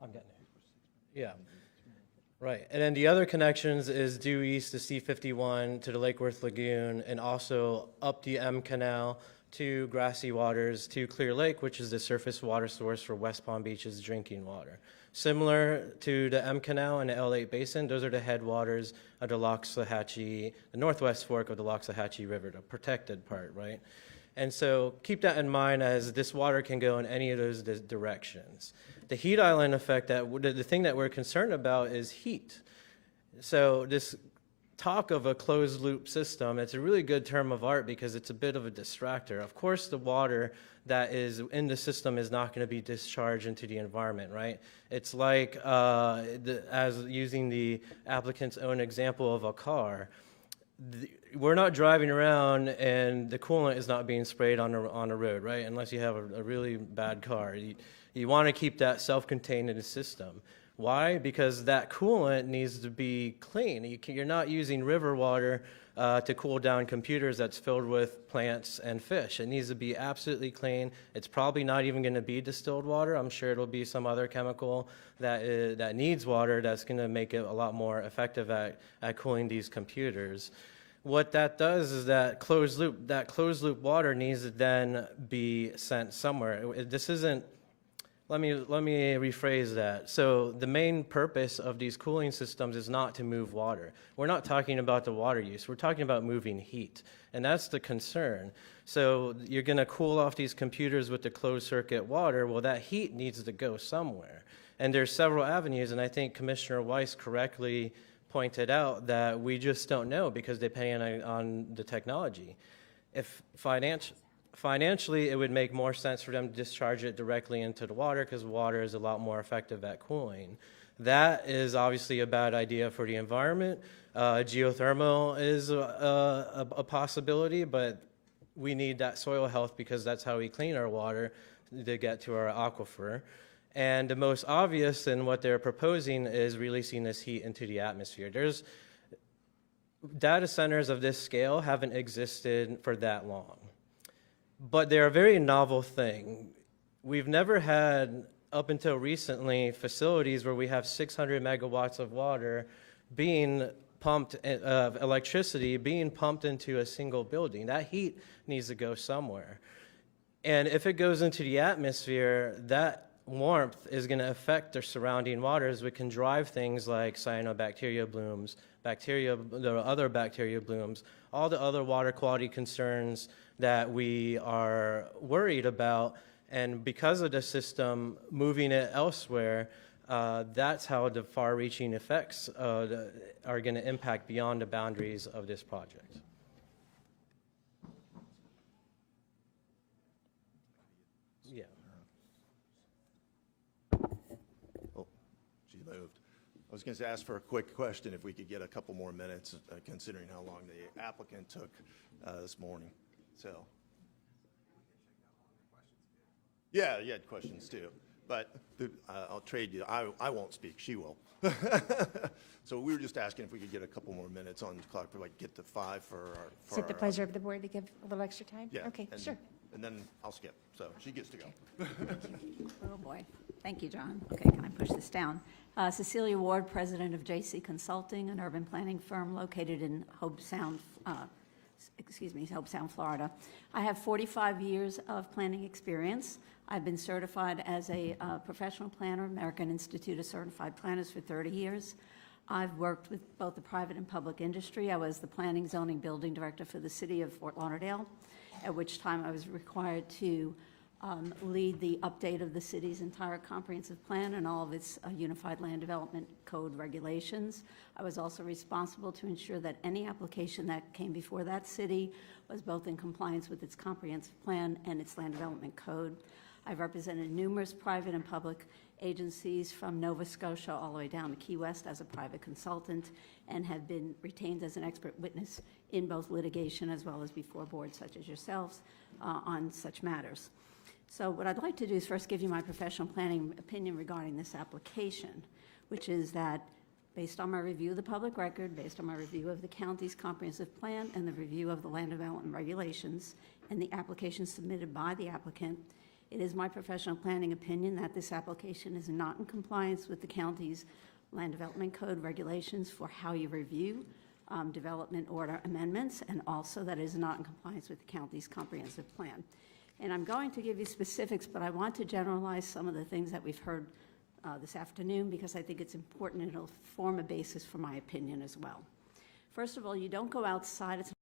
getting it. Yeah. Right, and then the other connections is due east to C51 to the Lake Worth Lagoon and also up the M Canal to Grassy Waters to Clear Lake, which is the surface water source for West Palm Beach's drinking water. Similar to the M Canal and the L8 Basin, those are the headwaters of the Loxahatchee, the northwest fork of the Loxahatchee River, the protected part, right? And so keep that in mind as this water can go in any of those directions. The heat island effect, the thing that we're concerned about is heat. So this talk of a closed loop system, it's a really good term of art because it's a bit of a distractor. Of course, the water that is in the system is not going to be discharged into the environment, right? It's like, as using the applicant's own example of a car, we're not driving around and the coolant is not being sprayed on a road, right? Unless you have a really bad car. You want to keep that self-contained in the system. Why? Because that coolant needs to be clean. You're not using river water to cool down computers that's filled with plants and fish. It needs to be absolutely clean. It's probably not even going to be distilled water. I'm sure it'll be some other chemical that needs water that's going to make it a lot more effective at cooling these computers. What that does is that closed loop water needs to then be sent somewhere. This isn't. Let me rephrase that. So the main purpose of these cooling systems is not to move water. We're not talking about the water use. We're talking about moving heat, and that's the concern. So you're going to cool off these computers with the closed circuit water. Well, that heat needs to go somewhere, and there's several avenues. And I think Commissioner Weiss correctly pointed out that we just don't know because depending on the technology. If financially, it would make more sense for them to discharge it directly into the water because water is a lot more effective at cooling. That is obviously a bad idea for the environment. Geothermal is a possibility, but we need that soil health because that's how we clean our water to get to our aquifer. And the most obvious in what they're proposing is releasing this heat into the atmosphere. There's data centers of this scale haven't existed for that long. But they're a very novel thing. We've never had, up until recently, facilities where we have 600 megawatts of water being pumped, of electricity being pumped into a single building. That heat needs to go somewhere. And if it goes into the atmosphere, that warmth is going to affect the surrounding waters, which can drive things like cyanobacteria blooms, the other bacteria blooms, all the other water quality concerns that we are worried about. And because of the system moving it elsewhere, that's how the far-reaching effects are going to impact beyond the boundaries of this project. Yeah. Oh, she moved. I was going to ask for a quick question, if we could get a couple more minutes, considering how long the applicant took this morning. So, yeah, you had questions too, but I'll trade you. I won't speak. She will. So we were just asking if we could get a couple more minutes on the clock for like get to 5 for our. Is it the pleasure of the board to give a little extra time? Yeah. Okay, sure. And then I'll skip. So she gets to go. Oh, boy. Thank you, John. Okay, can I push this down? Cecilia Ward, president of JC Consulting, an urban planning firm located in Hobe Sound, Florida. I have 45 years of planning experience. I've been certified as a professional planner, American Institute of Certified Planners, for 30 years. I've worked with both the private and public industry. I was the planning, zoning, building director for the city of Fort Lauderdale, at which time I was required to lead the update of the city's entire comprehensive plan and all of its Unified Land Development Code regulations. I was also responsible to ensure that any application that came before that city was both in compliance with its comprehensive plan and its land development code. I've represented numerous private and public agencies from Nova Scotia all the way down to Key West as a private consultant, and have been retained as an expert witness in both litigation as well as before boards such as yourselves on such matters. So what I'd like to do is first give you my professional planning opinion regarding this application, which is that based on my review of the public record, based on my review of the county's comprehensive plan and the review of the land development regulations and the application submitted by the applicant, it is my professional planning opinion that this application is not in compliance with the county's land development code regulations for how you review development order amendments, and also that it is not in compliance with the county's comprehensive plan. And I'm going to give you specifics, but I want to generalize some of the things that we've heard this afternoon, because I think it's important and it'll form a basis for my opinion as well. First of all, you don't go outside. It's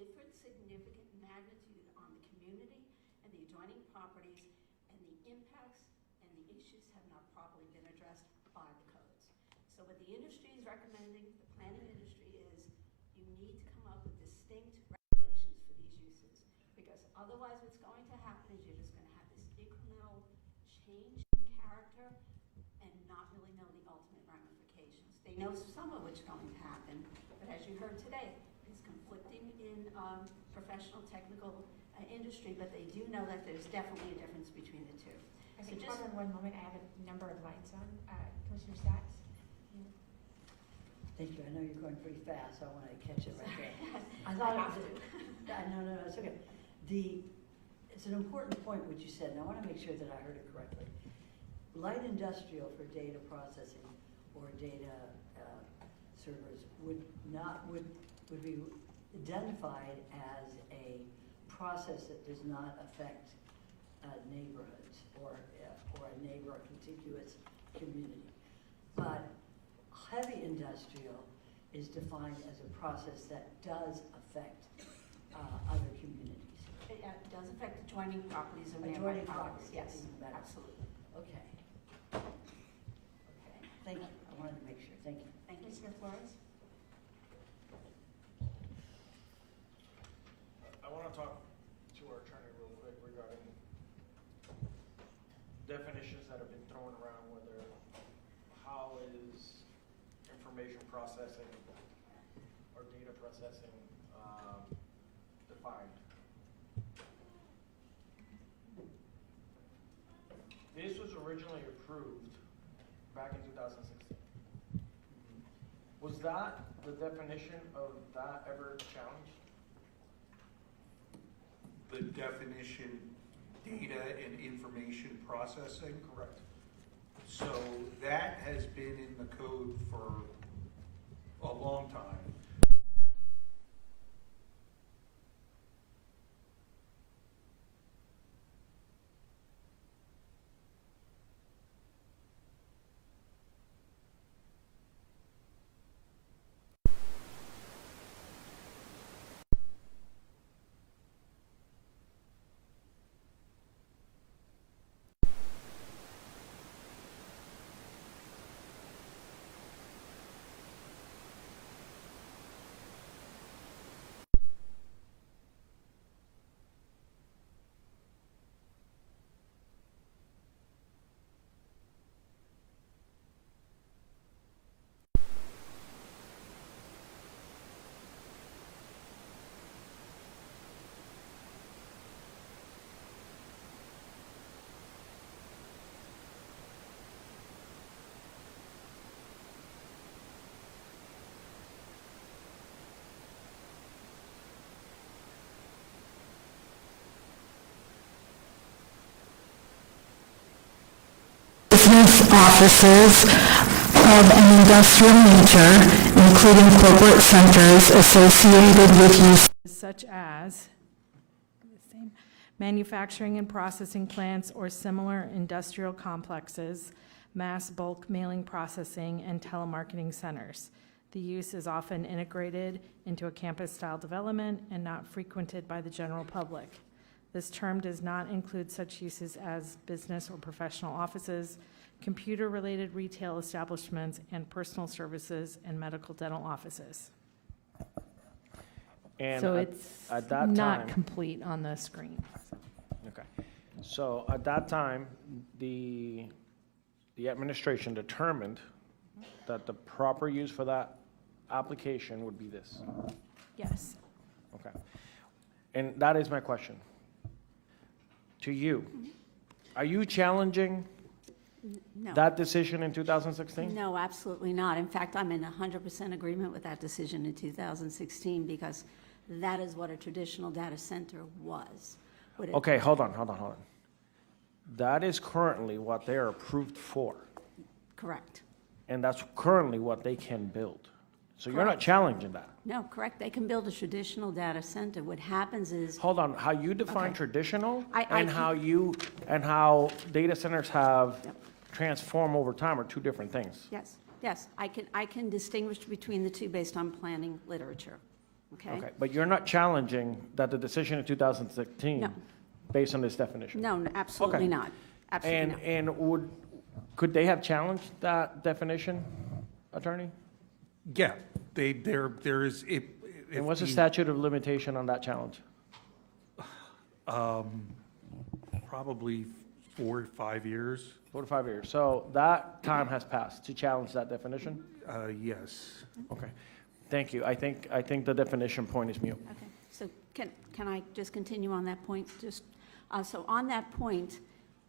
different significant magnitude on the community and the adjoining properties, and the impacts and the issues have not properly been addressed by the codes. So what the industry is recommending, the planning industry, is you need to come up with distinct regulations for these uses, because otherwise what's going to happen is you're just going to have this incremental change in character and not really know the ultimate ramifications. They know some of what's going to happen, but as you heard today, it's conflicting in professional, technical industry, but they do know that there's definitely a difference between the two. Okay, So hold on one moment. I have a number of lights on. Commissioner Sachs? Thank you. I know you're going pretty fast, so I want to catch it right there. I have to. No, it's okay. It's an important point what you said, and I want to make sure that I heard it correctly. Light industrial for data processing or data servers would be identified as a process that does not affect neighborhoods or a neighbor or contiguous community. But heavy industrial is defined as a process that does affect other communities. It does affect adjoining properties or nearby Adjoining properties, properties, yes, even better. absolutely. Okay. Okay, thank you. I wanted to make sure. Thank you. Thank you. Commissioner Flores? I want to talk to our attorney real quick regarding definitions that have been thrown around, whether how is information processing or data processing defined. This was originally approved back in 2016. Was that the definition of that ever challenged? The definition, data and information processing? Correct. So that has been in the code for a long time. Business offices of an industrial nature, including corporate centers associated with use Such as manufacturing and processing plants or similar industrial complexes, mass bulk mailing processing, and telemarketing centers. The use is often integrated into a campus-style development and not frequented by the general public. This term does not include such uses as business or professional offices, computer-related retail establishments, and personal services and medical dental offices. And So it's at that not time, complete on the screen. okay. So at that time, the administration determined that the proper use for that application would be this. Yes. Okay. And that is my question. To you, are you challenging No. that decision in 2016? No, absolutely not. In fact, I'm in 100% agreement with that decision in 2016 because that is what a traditional data center was. Okay, hold on. That is currently what they are approved for, Correct. and that's currently what they can build. So you're not Correct. challenging that. No, correct. They can build a traditional data center. What happens is, Hold on, how you define Okay. traditional I and can- how data centers have transformed over time are two different things. yes, I can distinguish between the two based on planning literature. okay? But you're not challenging that the decision in 2016? No. Based on this definition? No, absolutely Okay. not. Absolutely not. And could they have challenged that definition, attorney? Yeah, there is, if And what's the the- statute of limitation on that challenge? Probably 4 or 5 years. 4 to 5 years. So that time has passed to challenge that definition? Yes. Okay. Thank you. I think the definition point is mute. Okay, so can I just continue on that point? Just, so on that point,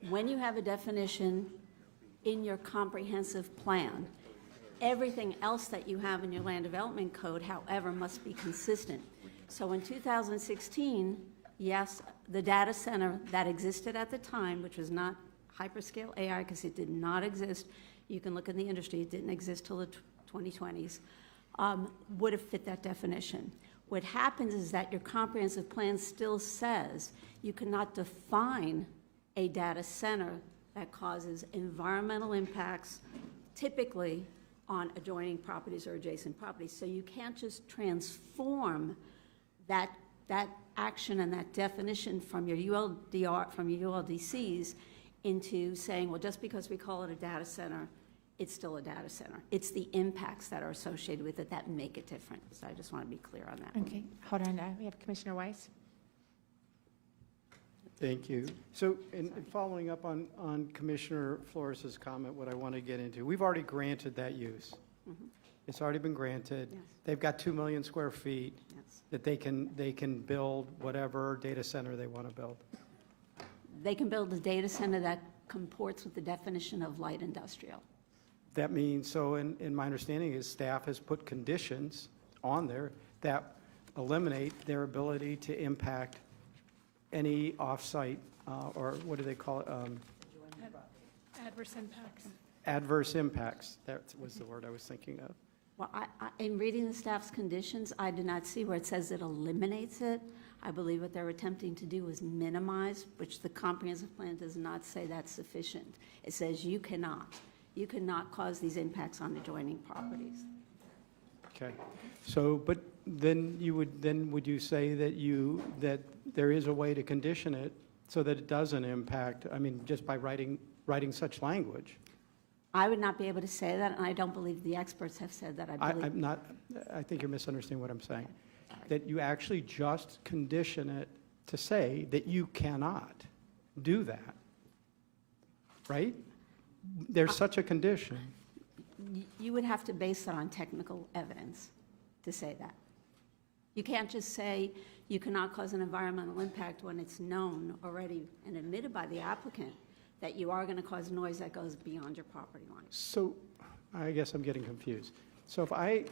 when you have a definition in your comprehensive plan, everything else that you have in your land development code, however, must be consistent. So in 2016, yes, the data center that existed at the time, which was not hyperscale AI, because it did not exist, you can look in the industry, it didn't exist till the 2020s, would have fit that definition. What happens is that your comprehensive plan still says you cannot define a data center that causes environmental impacts, typically on adjoining properties or adjacent properties. So you can't just transform that action and that definition from your ULDR, from your ULDCs into saying, well, just because we call it a data center, it's still a data center. It's the impacts that are associated with it that make it different. So I just want to be clear on that. Okay, hold on, we have Commissioner Weiss. Thank you. So in following up on Commissioner Flores's comment, what I want to get into, we've already granted that use. Mhm. It's already been granted. Yes. They've got 2 million square feet Yes. that they can build whatever data center they want to build. They can build a data center that comports with the definition of light industrial. That means, so in my understanding is staff has put conditions on there that eliminate their ability to impact any off-site, or what do they call it? Adverse impacts. Adverse impacts. That was the word I was thinking of. Well, in reading the staff's conditions, I did not see where it says it eliminates it. I believe what they're attempting to do is minimize, which the comprehensive plan does not say that's sufficient. It says you cannot cause these impacts on adjoining properties. Okay. So, but then would you say that there is a way to condition it so that it doesn't impact, I mean, just by writing such language? I would not be able to say that, and I don't believe the experts have said that. I think you're misunderstanding what I'm saying. That you actually just condition it to say that you cannot do that, right? There's such a condition. You would have to base that on technical evidence to say that. You can't just say you cannot cause an environmental impact when it's known already and admitted by the applicant that you are going to cause noise that goes beyond your property line. So, I guess I'm getting confused. So if I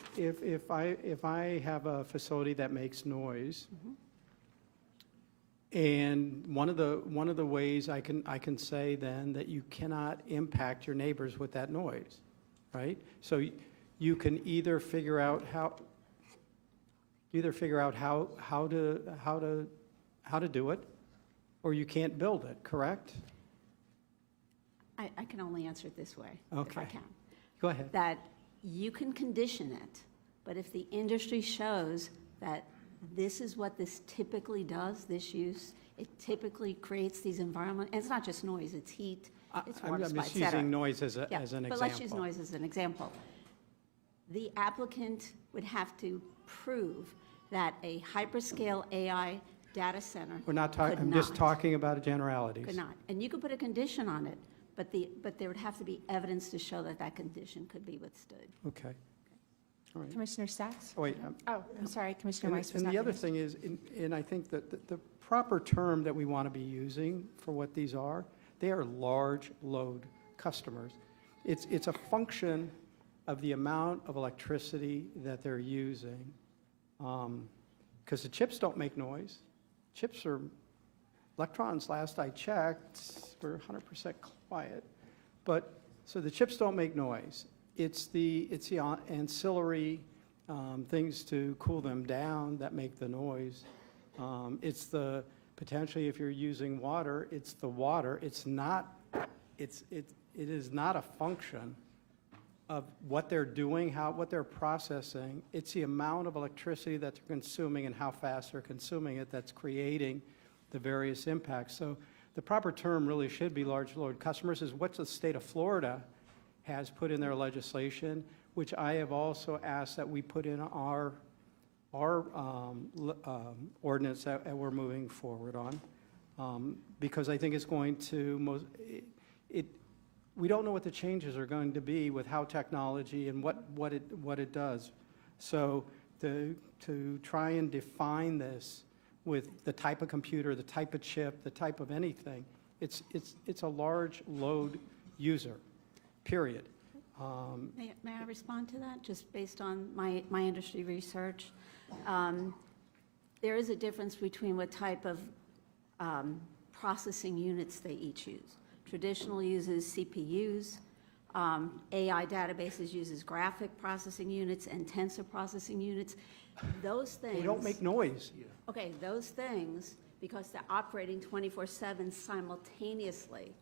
have a facility that makes noise, and one of the ways I can say then that you cannot impact your neighbors with that noise, right? So you can either figure out how to do it, or you can't build it, correct? I can only answer it this way, if I Okay. can. Go ahead. That you can condition it, but if the industry shows that this is what this typically does, this use, it typically creates these environment, and it's not just noise, it's heat, it's water I'm supply, just et cetera. using noise as an Yeah, example. but let's use noise as an example. The applicant would have to prove that a hyperscale AI data center We're not talking, could I'm just not. talking about generalities. Could not. And you could put a condition on it, but there would have to be evidence to show that that condition could be withstood. Okay. All right. Commissioner Sachs? Oh, wait. Oh, I'm sorry, Commissioner Weiss was And not the other finished. thing is, and I think that the proper term that we want to be using for what these are, they are large load customers. It's a function of the amount of electricity that they're using. Because the chips don't make noise. Chips are, electrons, last I checked, were 100% quiet. But, so the chips don't make noise. It's the ancillary things to cool them down that make the noise. It's the, potentially if you're using water, it's the water. It's not, it is not a function of what they're doing, what they're processing. It's the amount of electricity that they're consuming and how fast they're consuming it that's creating the various impacts. So the proper term really should be large load customers, is what the state of Florida has put in their legislation, which I have also asked that we put in our ordinance that we're moving forward on, because I think it's going to, we don't know what the changes are going to be with how technology and what it does. So to try and define this with the type of computer, the type of chip, the type of anything, it's a large load user, period. May I respond to that, just based on my industry research? There is a difference between what type of processing units they each use. Traditional uses CPUs. AI databases uses graphic processing units and tensor processing units. Those things... They don't make noise. Okay, those things, because they're operating 24/7 simultaneously,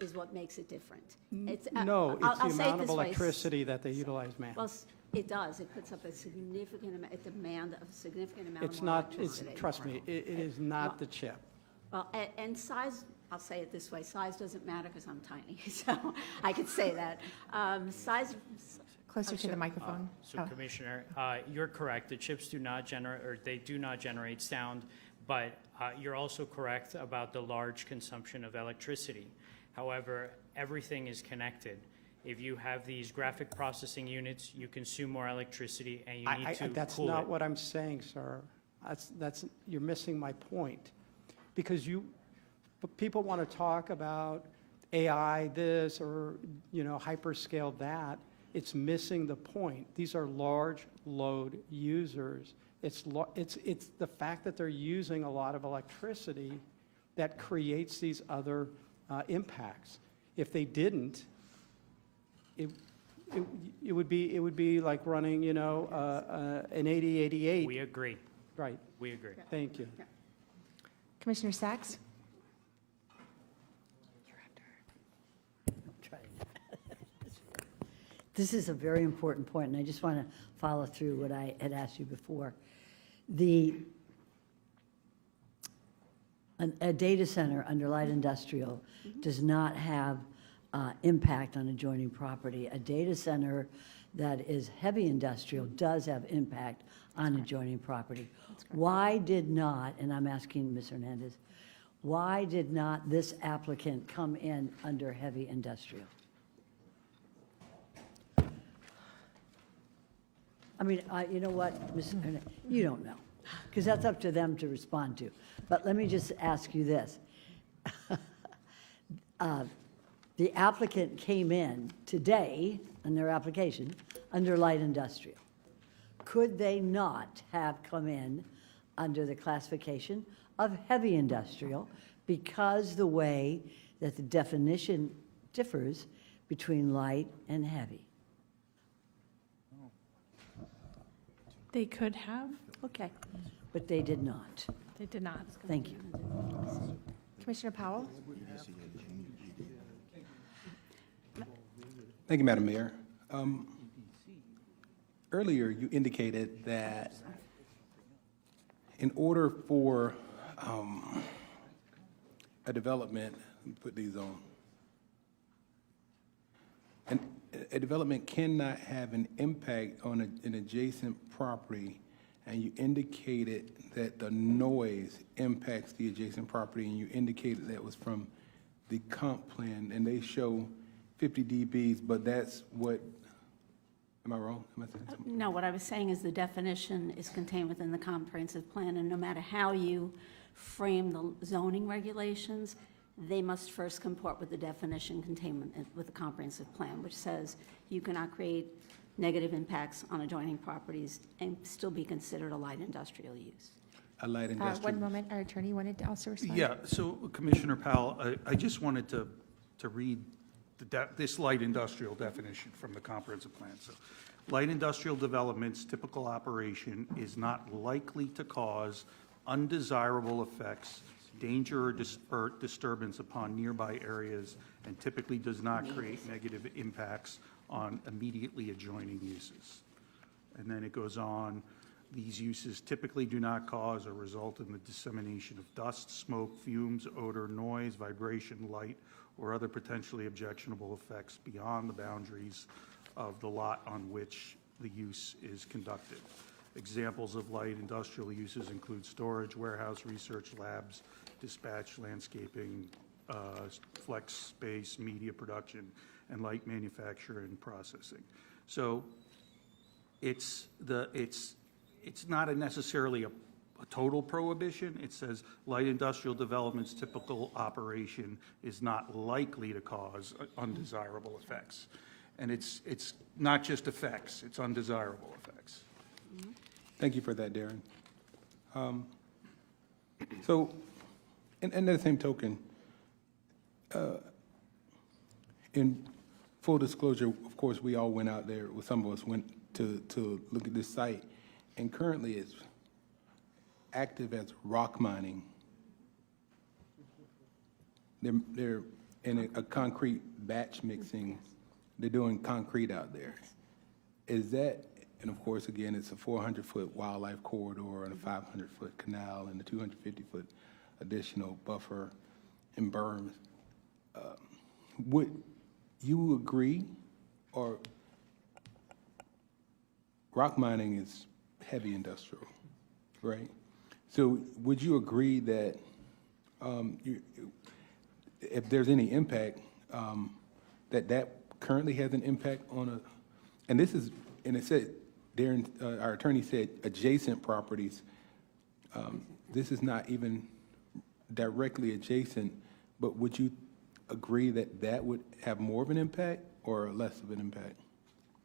is what makes it different. It's the amount of electricity that they utilize, ma'am. Well, it does. It puts up a significant amount, a demand of a significant amount It's of more not, electricity. trust me, it is not the chip. Well, and size, I'll say it this way, size doesn't matter because I'm tiny, so I could say that. Size... Closer to the microphone. So Commissioner, you're correct. The chips do not generate, or they do not generate sound, but you're also correct about the large consumption of electricity. However, everything is connected. If you have these graphic processing units, you consume more electricity and you need to cool it. That's not what I'm saying, sir. You're missing my point. Because people want to talk about AI this or, hyperscale that. It's missing the point. These are large load users. It's the fact that they're using a lot of electricity that creates these other impacts. If they didn't, it would be like running, an 8088. We agree. Right. We agree. Thank you. Commissioner Sacks? This is a very important point, and I just want to follow through what I had asked you before. A data center under light industrial does not have impact on adjoining property. A data center that is heavy industrial does have impact on adjoining property. Why did not, and I'm asking Ms. Hernandez, why did not this applicant come in under heavy industrial? I mean, you know what, Ms. Hernandez, you don't know, because that's up to them to respond to. But let me just ask you this. The applicant came in today in their application under light industrial. Could they not have come in under the classification of heavy industrial because the way that the definition differs between light and heavy? They could have. Okay, but they did not. They did not. Thank you. Commissioner Powell? Thank you, Madam Mayor. Earlier, you indicated that in order for a development, let me put these on, a development cannot have an impact on an adjacent property, and you indicated that the noise impacts the adjacent property, and you indicated that was from the comp plan, and they show 50 dBs, but that's what, am I wrong? Am I saying something? No, what I was saying is the definition is contained within the comprehensive plan, and no matter how you frame the zoning regulations, they must first comport with the definition contained with the comprehensive plan, which says you cannot create negative impacts on adjoining properties and still be considered a light industrial use. A light industrial. One moment, our attorney wanted to also respond. Yeah, so Commissioner Powell, I just wanted to read this light industrial definition from the comprehensive plan. So, light industrial development's typical operation is not likely to cause undesirable effects, danger, or disturbance upon nearby areas and typically does not create negative impacts on immediately adjoining uses. And then it goes on, these uses typically do not cause or result in the dissemination of dust, smoke, fumes, odor, noise, vibration, light, or other potentially objectionable effects beyond the boundaries of the lot on which the use is conducted. Examples of light industrial uses include storage, warehouse, research labs, dispatch, landscaping, flex space, media production, and light manufacture and processing. So it's not necessarily a total prohibition. It says light industrial development's typical operation is not likely to cause undesirable effects. And it's not just effects, it's undesirable effects. Thank you for that, Darren. So, and at the same token, in full disclosure, of course, we all went out there, well, some of us went to look at this site, and currently it's active as rock mining. They're in a concrete batch mixing. They're doing concrete out there. Is that, and of course, again, it's a 400-foot wildlife corridor and a 500-foot canal and a 250-foot additional buffer and berms. Would you agree, or rock mining is heavy industrial, right? So would you agree that if there's any impact, that currently has an impact on and this is, and it said, Darren, our attorney said adjacent properties. This is not even directly adjacent, but would you agree that that would have more of an impact or less of an impact?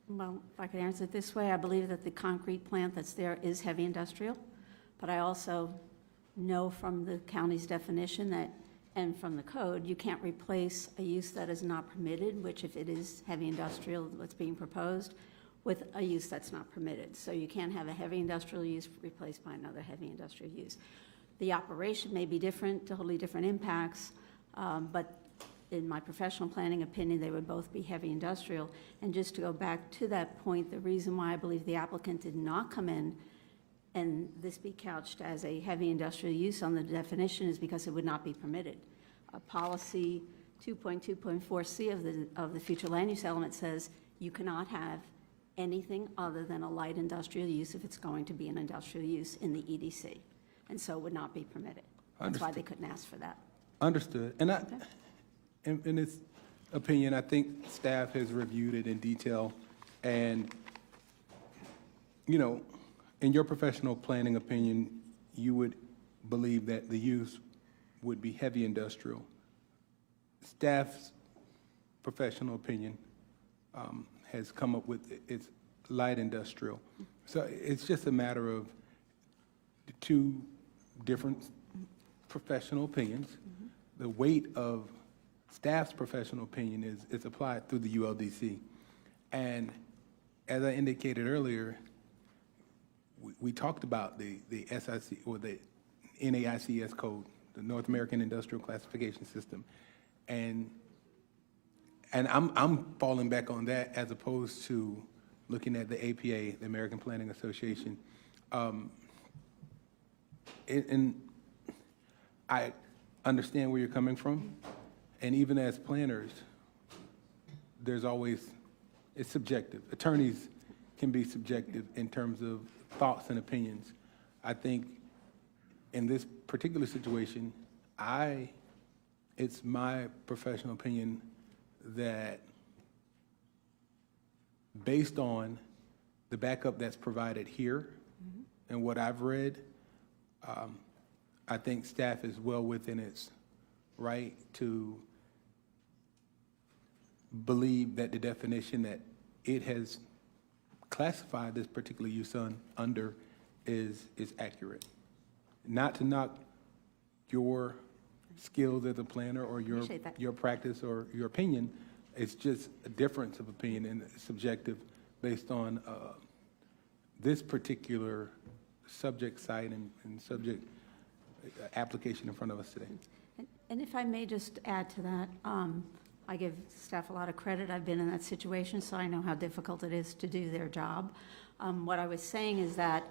Well, if I could answer it this way, I believe that the concrete plant that's there is heavy industrial, but I also know from the county's definition that, and from the code, you can't replace a use that is not permitted, which if it is heavy industrial, what's being proposed, with a use that's not permitted. So you can't have a heavy industrial use replaced by another heavy industrial use. The operation may be different, totally different impacts, but in my professional planning opinion, they would both be heavy industrial. And just to go back to that point, the reason why I believe the applicant did not come in and this be couched as a heavy industrial use on the definition is because it would not be permitted. Policy 2.2.4C of the future land use element says you cannot have anything other than a light industrial use if it's going to be an industrial use in the EDC. And so it would not be permitted. That's why they couldn't ask for that. Understood. And in this opinion, I think staff has reviewed it in detail. And, you know, in your professional planning opinion, you would believe that the use would be heavy industrial. Staff's professional opinion has come up with it's light industrial. So it's just a matter of two different professional opinions. The weight of staff's professional opinion is applied through the ULDC. And as I indicated earlier, we talked about the SIC or the NAICS code, the North American Industrial Classification System. And I'm falling back on that as opposed to looking at the APA, the American Planning Association. And I understand where you're coming from. And even as planners, there's always, it's subjective. Attorneys can be subjective in terms of thoughts and opinions. I think in this particular situation, it's my professional opinion that based on the backup that's provided here and what I've read, I think staff is well within its right to believe that the definition that it has classified this particular use under is accurate. Not to knock your skills as a planner or your practice or your opinion. It's just a difference of opinion and subjective based on this particular subject site and subject application in front of us today. And if I may just add to that, I give staff a lot of credit. I've been in that situation, so I know how difficult it is to do their job. What I was saying is that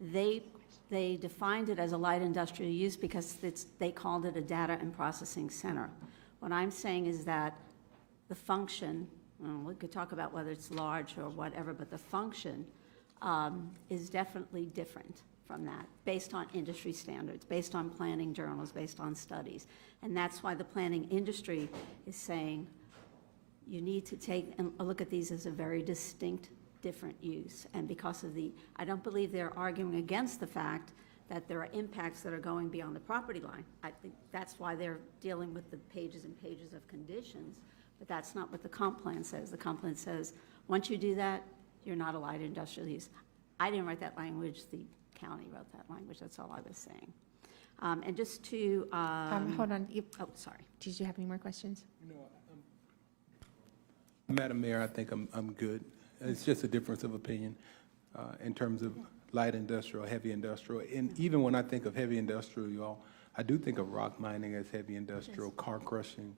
they defined it as a light industrial use because they called it a data and processing center. What I'm saying is that the function, we could talk about whether it's large or whatever, but the function is definitely different from that, based on industry standards, based on planning journals, based on studies. And that's why the planning industry is saying you need to take and look at these as a very distinct, different use. And because of I don't believe they're arguing against the fact that there are impacts that are going beyond the property line. I think that's why they're dealing with the pages and pages of conditions, but that's not what the comp plan says. The comp plan says, once you do that, you're not a light industrial use. I didn't write that language, the county wrote that language, that's all I was saying. And just to... Hold on. Oh, sorry. Did you have any more questions? Madam Mayor, I think I'm good. It's just a difference of opinion in terms of light industrial, heavy industrial. And even when I think of heavy industrial, y'all, I do think of rock mining as heavy industrial, car crushing,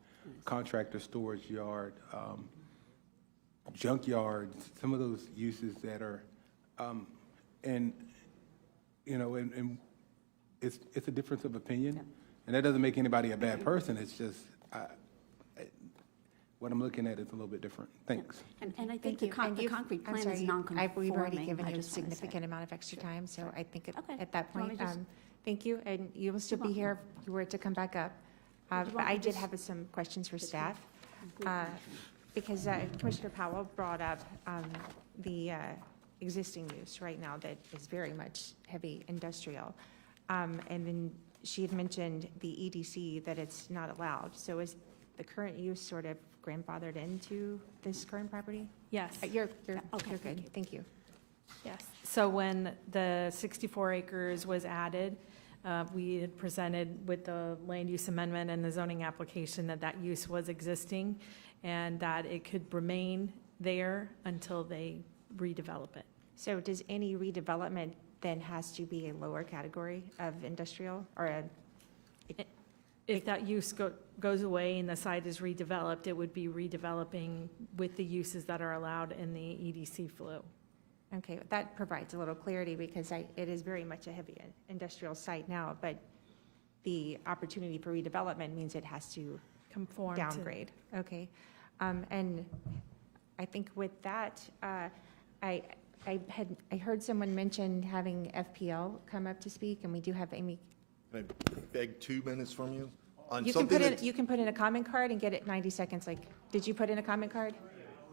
contractor storage yard, junkyards, some of those uses that are, and it's a difference of opinion. And that doesn't make anybody a bad person. It's just, what I'm looking at is a little bit different. Thanks. And I think the concrete plan is non-conforming. We've already given I you a just wanna say. significant amount of extra time, so I think at that Do you want point, me to just- thank you, and you will still be here if you were to come back up. But I did have some questions for staff, because Commissioner Powell brought up the existing use right now that is very much heavy industrial. And then she had mentioned the EDC, that it's not allowed. So is the current use sort of grandfathered into this current property? Yes. You're good. Thank you. Yes. So when the 64 acres was added, we had presented with the land use amendment and the zoning application that use was existing and that it could remain there until they redevelop it. So does any redevelopment then has to be a lower category of industrial or if that use goes away and the site is redeveloped, it would be redeveloping with the uses that are allowed in the EDC flow. Okay, that provides a little clarity because it is very much a heavy industrial site now, but the opportunity for redevelopment means it has to conform downgrade. Okay, and I think with that, I heard someone mention having FPL come up to speak, and we do have Amy. Can I beg 2 minutes from you? On You can something put in, that- you can put in a comment card and get it 90 seconds. Like, did you put in a comment card?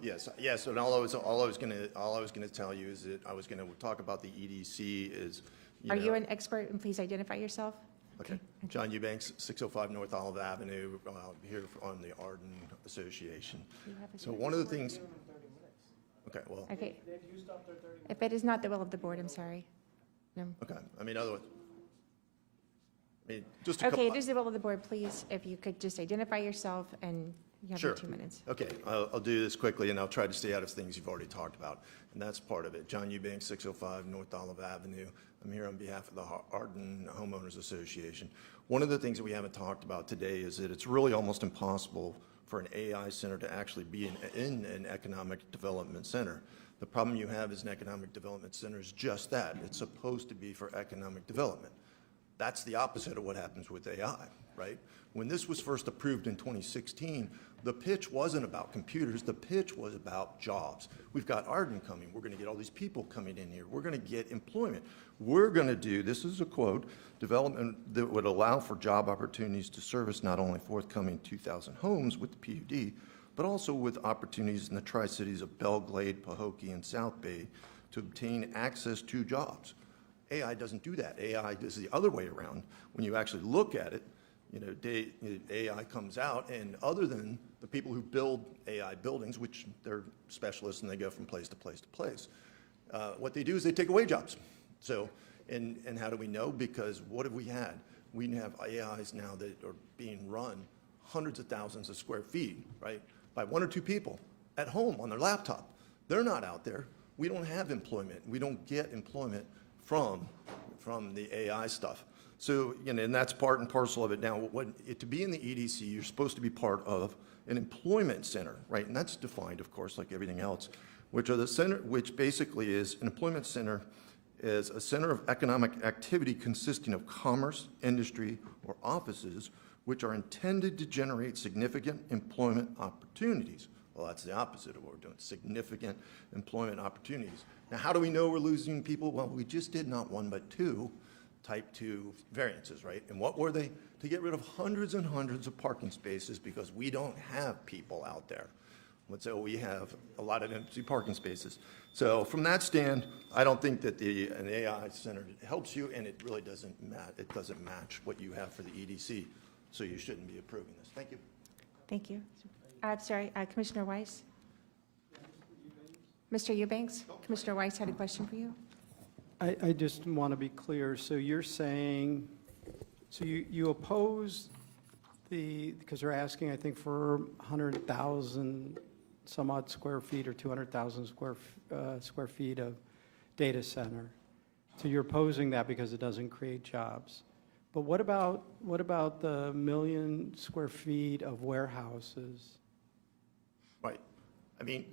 Yes, and all I was gonna tell you is that I was gonna talk about the EDC is, Are you an expert? And please identify yourself. Okay. John Eubanks, 605 North Olive Avenue, here on the Arden Association. So one of the things. Okay, well. Okay. If it is not the will of the board, I'm sorry. No. Okay, otherwise. Just a couple. Okay, it is the will of the board. Please, if you could just identify yourself and you have your 2 minutes. Okay, I'll do this quickly, and I'll try to stay out of things you've already talked about, and that's part of it. John Eubanks, 605 North Olive Avenue. I'm here on behalf of the Arden Homeowners Association. One of the things that we haven't talked about today is that it's really almost impossible for an AI center to actually be in an economic development center. The problem you have is an economic development center is just that. It's supposed to be for economic development. That's the opposite of what happens with AI, right? When this was first approved in 2016, the pitch wasn't about computers. The pitch was about jobs. We've got Arden coming. We're going to get all these people coming in here. We're going to get employment. We're going to do, this is a quote, development that would allow for job opportunities to service not only forthcoming 2,000 homes with the PUD, but also with opportunities in the Tri-Cities of Belglade, Pahokee, and South Bay to obtain access to jobs. AI doesn't do that. AI does the other way around. When you actually look at it, AI comes out, and other than the people who build AI buildings, which they're specialists and they go from place to place to place, what they do is they take away jobs. So, and how do we know? Because what have we had? We have AIs now that are being run hundreds of thousands of square feet, right, by one or two people at home on their laptop. They're not out there. We don't have employment. We don't get employment from the AI stuff. So, and that's part and parcel of it. Now, to be in the EDC, you're supposed to be part of an employment center, right? And that's defined, of course, like everything else, which basically is an employment center is a center of economic activity consisting of commerce, industry, or offices which are intended to generate significant employment opportunities. Well, that's the opposite of what we're doing, significant employment opportunities. Now, how do we know we're losing people? Well, we just did not one, but two type 2 variances, right? And what were they? To get rid of hundreds and hundreds of parking spaces because we don't have people out there. Let's say we have a lot of empty parking spaces. So from that stand, I don't think that an AI center helps you, and it really doesn't match what you have for the EDC. So you shouldn't be approving this. Thank you. Thank you. I'm sorry, Commissioner Weiss? Mr. Eubanks? Commissioner Weiss had a question for you. I just want to be clear. So you're saying, so you oppose because they're asking, I think, for 100,000 some odd square feet or 200,000 square feet of data center. So you're opposing that because it doesn't create jobs. But what about the 1 million square feet of warehouses? Right. I mean,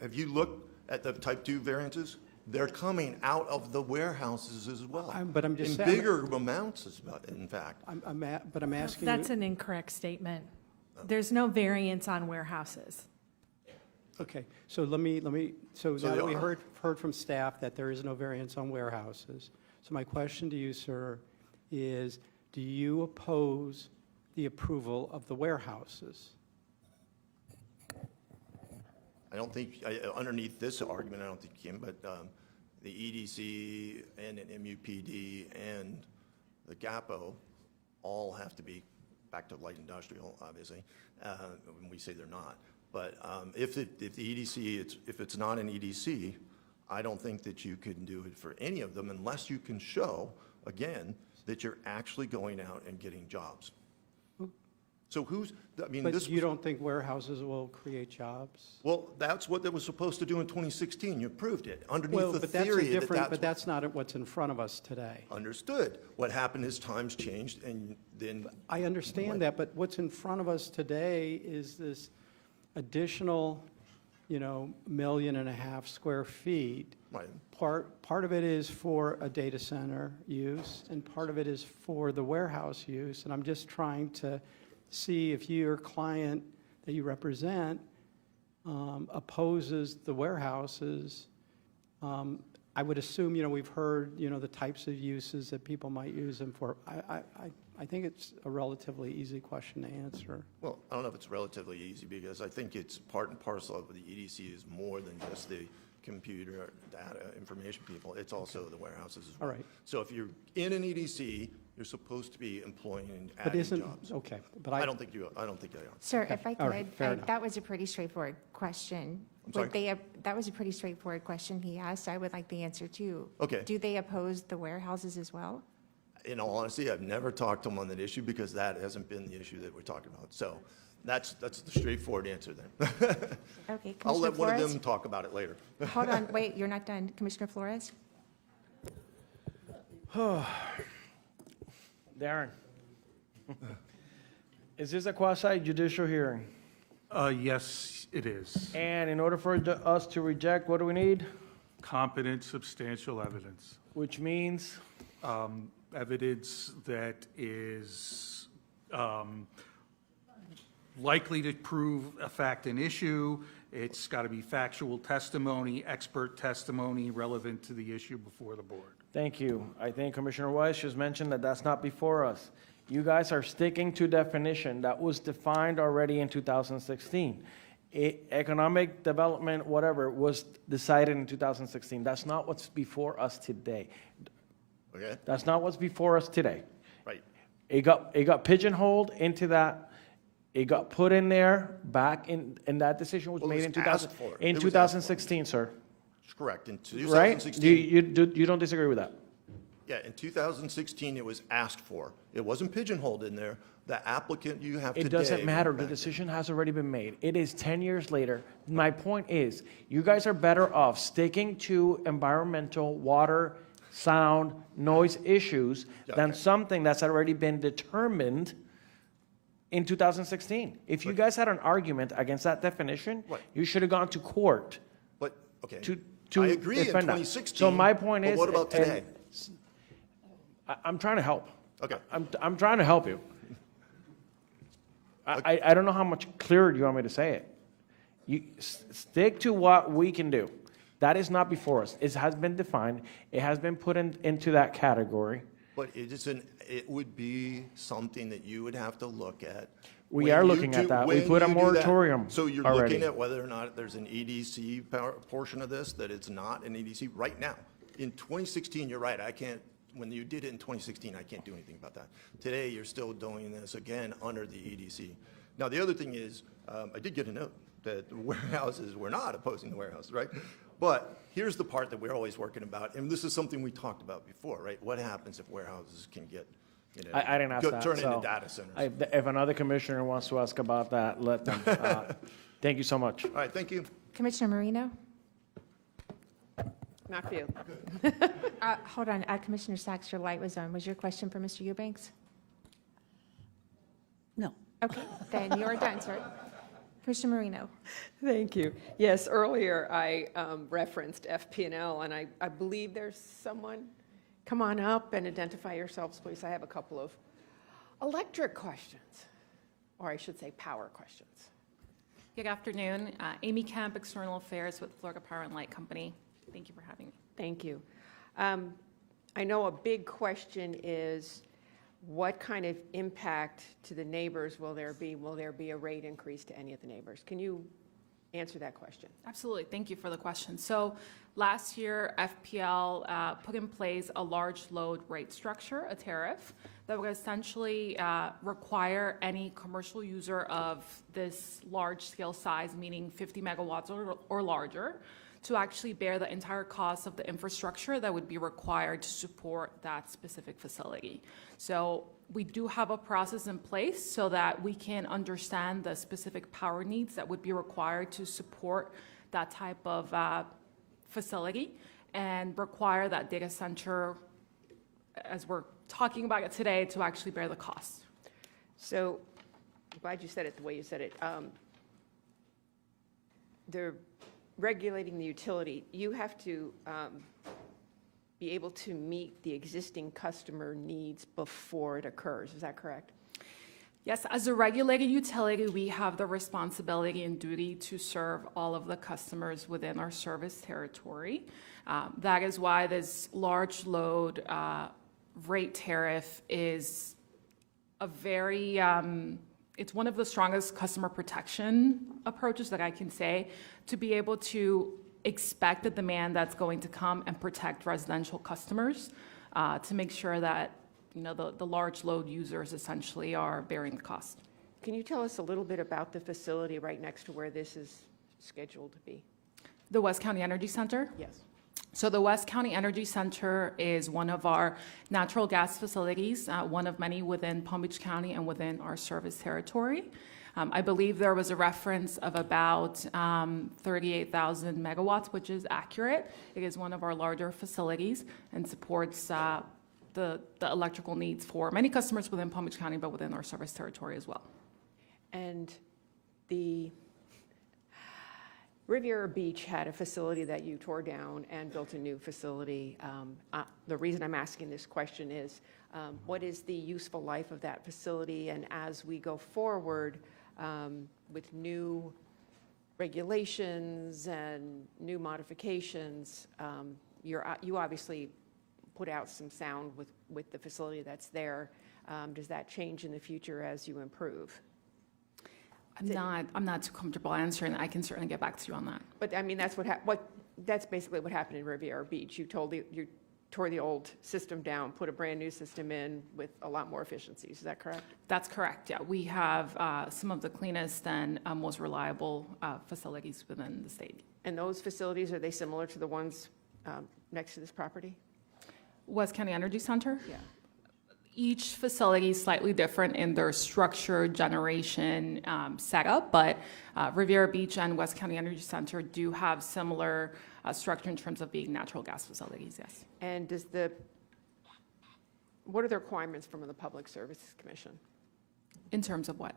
have you looked at the type 2 variances? They're coming out of the warehouses as well. But I'm just in saying, bigger amounts, in fact. But I'm asking That's you. an incorrect statement. There's no variance on warehouses. Okay, so so So now they that we are. heard from staff that there is no variance on warehouses. So my question to you, sir, is do you oppose the approval of the warehouses? I don't think, underneath this argument, I don't think you can, but the EDC and an MUPD and the GAPO all have to be back to light industrial, obviously, when we say they're not. But if the EDC, if it's not an EDC, I don't think that you can do it for any of them unless you can show, again, that you're actually going out and getting jobs. So But you don't think warehouses will create jobs? Well, that's what they were supposed to do in 2016. You approved it Well, underneath the but that's theory but that's not what's in front of us today. Understood. What happened is times changed, and then I understand that, but what's in front of us today is this additional, 1.5 million square feet. Right. Part of it is for a data center use, and part of it is for the warehouse use. And I'm just trying to see if your client that you represent opposes the warehouses. I would assume, we've heard, the types of uses that people might use them for. I think it's a relatively easy question to answer. Well, I don't know if it's relatively easy because I think it's part and parcel of the EDC is more than just the computer data information people. It's also the warehouses as well. All right. So if you're in an EDC, you're supposed to be employing and But adding isn't, jobs. okay, but I don't think they are. Sir, if I All right, could, fair enough. that was a pretty straightforward question. I'm sorry? That was a pretty straightforward question he asked. I would like the answer too. Okay. Do they oppose the warehouses as well? In all honesty, I've never talked to them on that issue because that hasn't been the issue that we're talking about. So that's the straightforward answer then. Okay, I'll let Commissioner one of Flores? them talk about it later. Hold on, wait, you're not done. Commissioner Flores? Darren, is this a quasi judicial hearing? Yes, it is. And in order for us to reject, what do we need? Competent, substantial evidence. Which means? Evidence that is likely to prove a fact and issue. It's got to be factual testimony, expert testimony relevant to the issue before the board. Thank you. I think Commissioner Weiss just mentioned that that's not before us. You guys are sticking to definition that was defined already in 2016. Economic development, whatever, was decided in 2016. That's not what's before us today. Okay? That's not what's before us today. Right. It got pigeonholed into that. It got put in there back in, and that decision was Well, it made was in asked for. in It was asked for. 2016, sir. Correct. In Right? 2016. You don't disagree with that? Yeah, in 2016, it was asked for. It wasn't pigeonholed in there. The applicant you have today. It doesn't matter. went The back decision has already been made. It is 10 years later. My point is, you guys are better off sticking to environmental, water, sound, noise issues than Okay. something that's already been determined in 2016. If you guys had an argument against that definition, you should have gone to court But, okay, to I agree in defend that. 2016. So my point but is, what about and today? I'm trying to help. Okay. I'm trying to help you. I don't know how much clearer you want me to say it. You stick to what we can do. That is not before us. It has been defined. It has been put into that category. But it would be something that you would have to look at. We when are you looking at that. We when put a you do that. moratorium So you're already. looking at whether or not there's an EDC portion of this, that it's not an EDC right now. In 2016, you're right, when you did it in 2016, I can't do anything about that. Today, you're still doing this again under the EDC. Now, the other thing is, I did get a note that warehouses, we're not opposing the warehouses, right? But here's the part that we're always working about, and this is something we talked about before, right? What happens if warehouses can get, I didn't ask that. turn into so data centers? If another commissioner wants to ask about that, let them. Thank you so much. All right, thank you. Commissioner Marino? Not for you. Hold on, Commissioner Sachs, your light was on. Was your question for Mr. Eubanks? No. Okay, then you're done, sir. Commissioner Marino? Thank you. Yes, earlier I referenced FP&L, and I believe there's someone. Come on up and identify yourselves, please. I have a couple of electric questions, or I should say power questions. Good afternoon. Amy Kemp, External Affairs with Florida Power and Light Company. Thank you for having me. Thank you. I know a big question is, what kind of impact to the neighbors will there be? Will there be a rate increase to any of the neighbors? Can you answer that question? Absolutely. Thank you for the question. So last year, FPL put in place a large load rate structure, a tariff, that would essentially require any commercial user of this large scale size, meaning 50 megawatts or larger, to actually bear the entire cost of the infrastructure that would be required to support that specific facility. So we do have a process in place so that we can understand the specific power needs that would be required to support that type of facility and require that data center, as we're talking about it today, to actually bear the cost. So I'm glad you said it the way you said it. They're regulating the utility. You have to be able to meet the existing customer needs before it occurs. Is that correct? Yes, as a regulated utility, we have the responsibility and duty to serve all of the customers within our service territory. That is why this large load rate tariff is a very, it's one of the strongest customer protection approaches that I can say, to be able to expect the demand that's going to come and protect residential customers, to make sure that the large load users essentially are bearing the cost. Can you tell us a little bit about the facility right next to where this is scheduled to be? The West County Energy Center? Yes. So the West County Energy Center is one of our natural gas facilities, one of many within Palm Beach County and within our service territory. I believe there was a reference of about 38,000 megawatts, which is accurate. It is one of our larger facilities and supports the electrical needs for many customers within Palm Beach County, but within our service territory as well. And the Riviera Beach had a facility that you tore down and built a new facility. The reason I'm asking this question is, what is the useful life of that facility? And as we go forward with new regulations and new modifications, you obviously put out some sound with the facility that's there. Does that change in the future as you improve? I'm not too comfortable answering. I can certainly get back to you on that. But I mean, that's basically what happened in Riviera Beach. You tore the old system down, put a brand new system in with a lot more efficiencies. Is that correct? That's correct, yeah. We have some of the cleanest and most reliable facilities within the state. And those facilities, are they similar to the ones next to this property? West County Energy Center? Yeah. Each facility is slightly different in their structure, generation, setup, but Riviera Beach and West County Energy Center do have similar structure in terms of being natural gas facilities, yes. And what are the requirements from the Public Services Commission? In terms of what?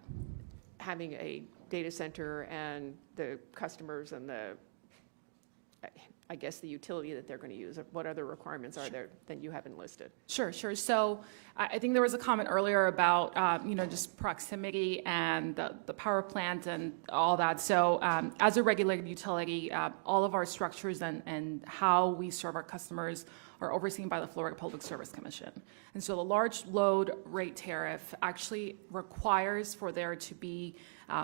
Having a data center and the customers and I guess the utility that they're going to use, what other requirements are there that you haven't listed? Sure. So I think there was a comment earlier about, just proximity and the power plant and all that. So as a regulated utility, all of our structures and how we serve our customers are overseen by the Florida Public Service Commission. And so the large load rate tariff actually requires for there to be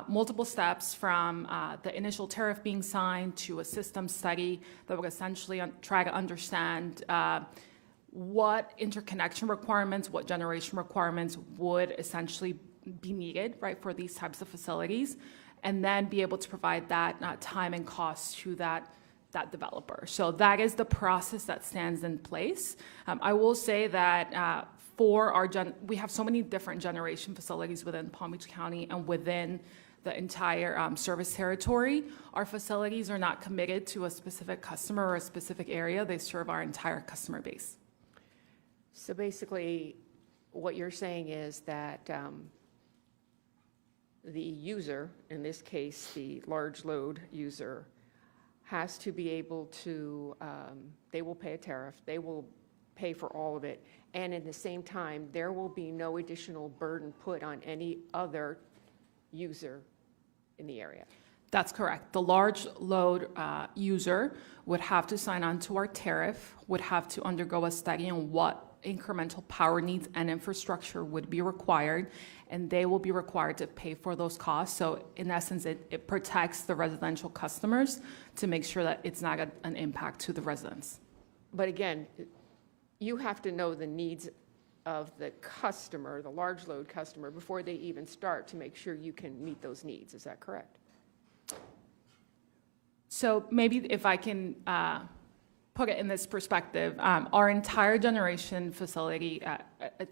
multiple steps from the initial tariff being signed to a system study that would essentially try to understand what interconnection requirements, what generation requirements would essentially be needed, right, for these types of facilities, and then be able to provide that time and cost to that developer. So that is the process that stands in place. I will say that we have so many different generation facilities within Palm Beach County and within the entire service territory. Our facilities are not committed to a specific customer or a specific area. They serve our entire customer base. So basically, what you're saying is that the user, in this case, the large load user, has to be able to, they will pay a tariff, they will pay for all of it, and at the same time, there will be no additional burden put on any other user in the area. That's correct. The large load user would have to sign on to our tariff, would have to undergo a study on what incremental power needs and infrastructure would be required, and they will be required to pay for those costs. So in essence, it protects the residential customers to make sure that it's not an impact to the residents. But again, you have to know the needs of the customer, the large load customer, before they even start to make sure you can meet those needs. Is that correct? So maybe if I can put it in this perspective, our entire generation facility,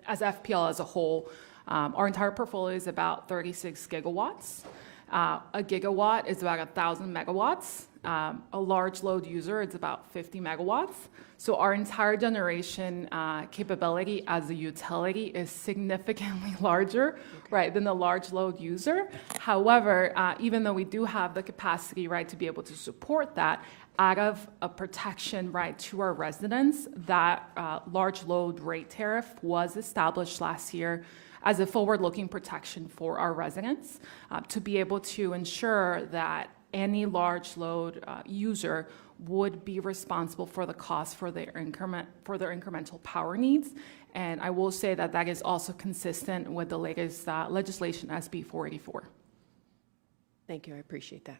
as FPL as a whole, our entire portfolio is about 36 gigawatts. A gigawatt is about 1,000 megawatts. A large load user, it's about 50 megawatts. So our entire generation capability as a utility is significantly larger, right, than the large load user. However, even though we do have the capacity, right, to be able to support that, out of a protection, right, to our residents, that large load rate tariff was established last year as a forward-looking protection for our residents to be able to ensure that any large load user would be responsible for the cost for their incremental power needs. And I will say that that is also consistent with the latest legislation, SB 484. Thank you, I appreciate that.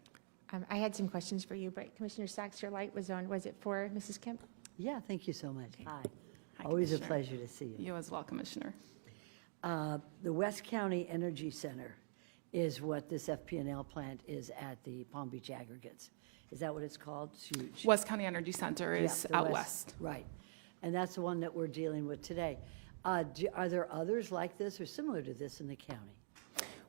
I had some questions for you, but Commissioner Sachs, your light was on. Was it for Mrs. Kemp? Yeah, thank you so much. Hi. Hi, Always a Commissioner. pleasure to see you. You as well, Commissioner. The West County Energy Center is what this FP&L plant is at the Palm Beach Aggregates. Is that what it's called? It's huge. West County Energy Center is Yeah, the out west. Right. And that's the one that we're dealing with today. Are there others like this or similar to this in the county?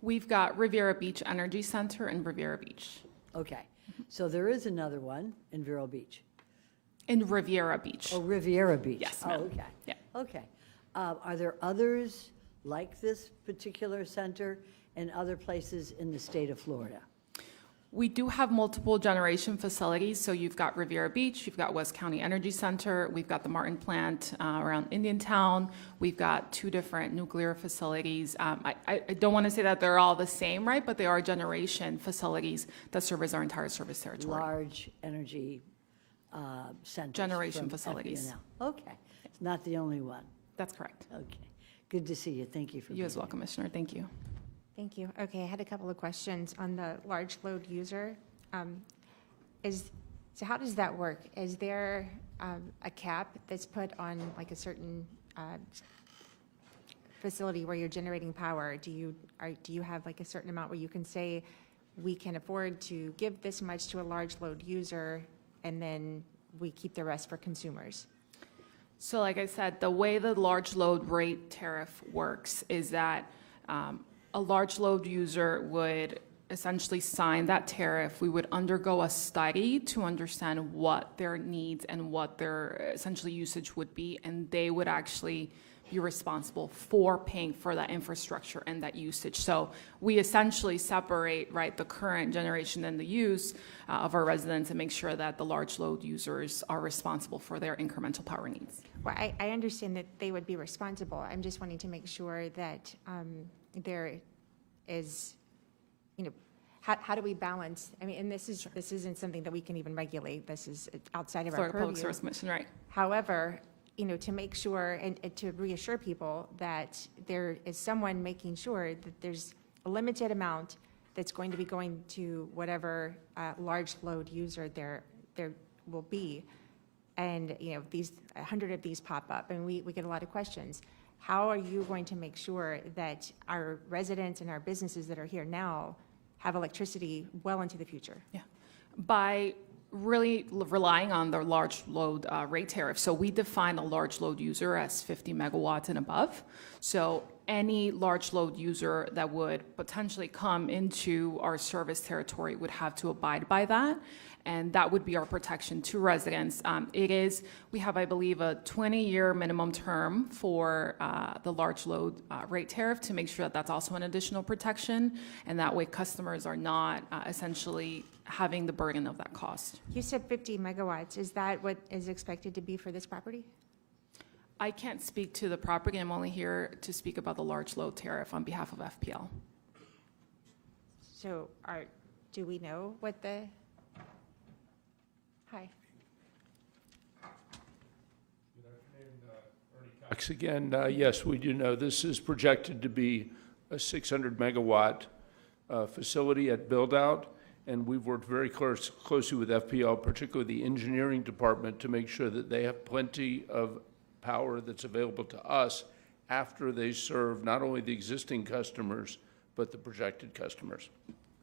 We've got Riviera Beach Energy Center in Riviera Beach. Okay. So there is another one in Vero Beach. In Riviera Beach. Oh, Riviera Beach. Yes, Oh, ma'am. okay. Yeah. Okay. Are there others like this particular center in other places in the state of Florida? We do have multiple generation facilities. So you've got Riviera Beach, you've got West County Energy Center, we've got the Martin plant around Indiantown. We've got 2 different nuclear facilities. I don't want to say that they're all the same, right? But they are generation facilities that service our entire service territory. Large energy centers. Generation from facilities. FPNL. Okay. It's not the only one. That's correct. Okay. Good to see you. Thank you for being You as well, here. Commissioner. Thank you. Thank you. Okay, I had a couple of questions on the large load user. So how does that work? Is there a cap that's put on like a certain facility where you're generating power? Do you have like a certain amount where you can say, we can afford to give this much to a large load user, and then we keep the rest for consumers? So like I said, the way the large load rate tariff works is that a large load user would essentially sign that tariff. We would undergo a study to understand what their needs and what their essentially usage would be, and they would actually be responsible for paying for that infrastructure and that usage. So we essentially separate, right, the current generation and the use of our residents and make sure that the large load users are responsible for their incremental power needs. Well, I understand that they would be responsible. I'm just wanting to make sure that there is, you know, how do we balance? I mean, and this isn't something that we can even regulate. This is outside of our Florida purview. Public Service Commission, right? However, you know, to make sure and to reassure people that there is someone making sure that there's a limited amount that's going to be going to whatever large load user there will be. And, you know, 100 of these pop up, and we get a lot of questions. How are you going to make sure that our residents and our businesses that are here now have electricity well into the future? Yeah, by really relying on the large load rate tariff. So we define a large load user as 50 megawatts and above. So any large load user that would potentially come into our service territory would have to abide by that. And that would be our protection to residents. We have, I believe, a 20-year minimum term for the large load rate tariff to make sure that that's also an additional protection. And that way customers are not essentially having the burden of that cost. You said 50 megawatts. Is that what is expected to be for this property? I can't speak to the property. I'm only here to speak about the large load tariff on behalf of FPL. So do we know what the... Hi. Again, yes, we do know. This is projected to be a 600 megawatt facility at build-out, and we've worked very closely with FPL, particularly the engineering department, to make sure that they have plenty of power that's available to us after they serve not only the existing customers, but the projected customers.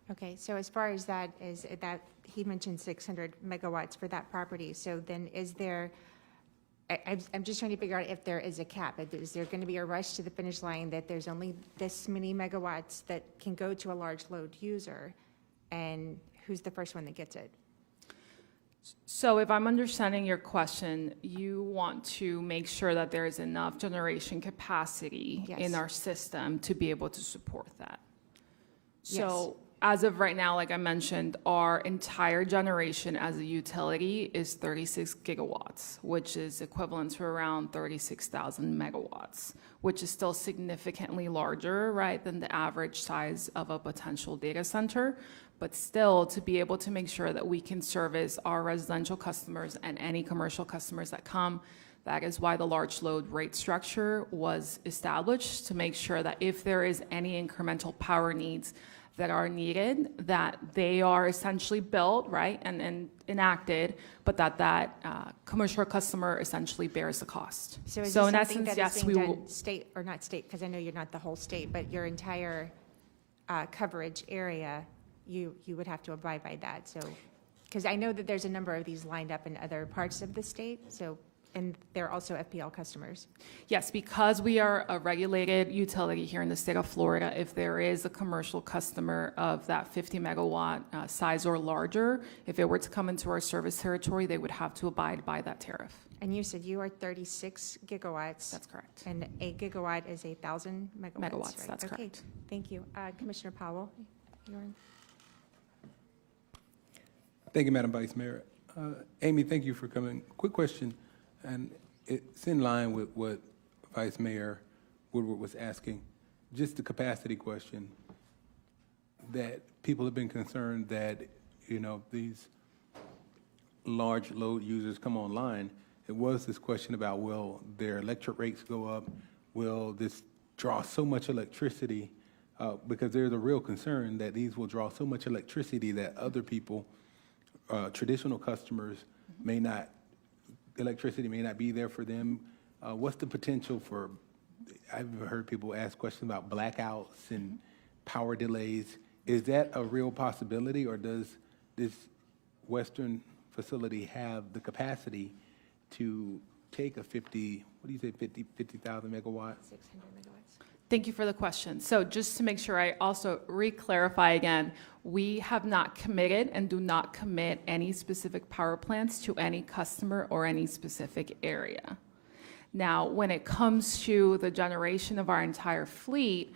Okay, so as far as that is, that he mentioned 600 megawatts for that property. So then is there, I'm just trying to figure out if there is a cap. Is there going to be a rush to the finish line that there's only this many megawatts that can go to a large load user? And who's the first one that gets it? So if I'm understanding your question, you want to make sure that there is enough generation capacity in our system to be able to support that. So as of right now, like I mentioned, our entire generation as a utility is 36 gigawatts, which is equivalent to around 36,000 megawatts, which is still significantly larger, right, than the average size of a potential data center. But still, to be able to make sure that we can service our residential customers and any commercial customers that come, that is why the large load rate structure was established, to make sure that if there is any incremental power needs that are needed, that they are essentially built, right, and enacted, but that commercial customer essentially bears the cost. So is So this in something essence, that is yes, being we done will. state, or not state, because I know you're not the whole state, but your entire coverage area, you would have to abide by that. So, because I know that there's a number of these lined up in other parts of the state, so, and they're also FPL customers. Yes, because we are a regulated utility here in the state of Florida, if there is a commercial customer of that 50 megawatt size or larger, if it were to come into our service territory, they would have to abide by that tariff. And you said you are 36 gigawatts. That's correct. And a gigawatt is 1,000 megawatts, Megawatts, right? that's Okay, correct. thank you. Commissioner Powell? you're on. Thank you, Madam Vice Mayor. Amy, thank you for coming. Quick question, and it's in line with what Vice Mayor Woodward was asking. Just the capacity question, that people have been concerned that, you know, these large load users come online. It was this question about, will their electric rates go up? Will this draw so much electricity? Because there's a real concern that these will draw so much electricity that other people, traditional customers, may not, electricity may not be there for them. What's the potential for, I've heard people ask questions about blackouts and power delays. Is that a real possibility, or does this Western facility have the capacity to take a 50,000 megawatt? 600 megawatts. Thank you for the question. So just to make sure I also re-clarify again, we have not committed and do not commit any specific power plants to any customer or any specific area. Now, when it comes to the generation of our entire fleet,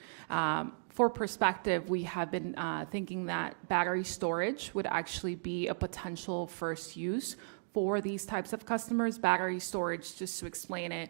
for perspective, we have been thinking that battery storage would actually be a potential first use for these types of customers. Battery storage, just to explain it,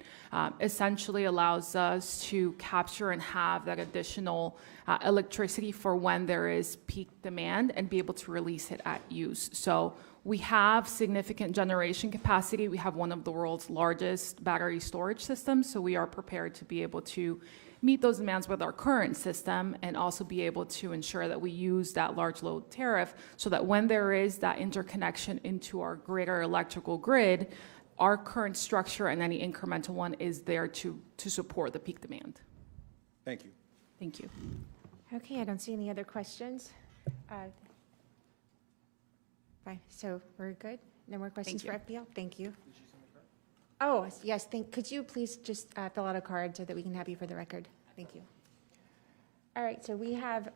essentially allows us to capture and have that additional electricity for when there is peak demand and be able to release it at use. So we have significant generation capacity. We have one of the world's largest battery storage systems, so we are prepared to be able to meet those demands with our current system and also be able to ensure that we use that large load tariff so that when there is that interconnection into our greater electrical grid, our current structure and any incremental one is there to support the peak demand. Thank you. Thank you. Okay, I don't see any other questions. Fine, so we're good? No more questions for FPL? Thank you. Oh, yes, could you please just fill out a card so that we can have you for the record? Thank you. All right, so we have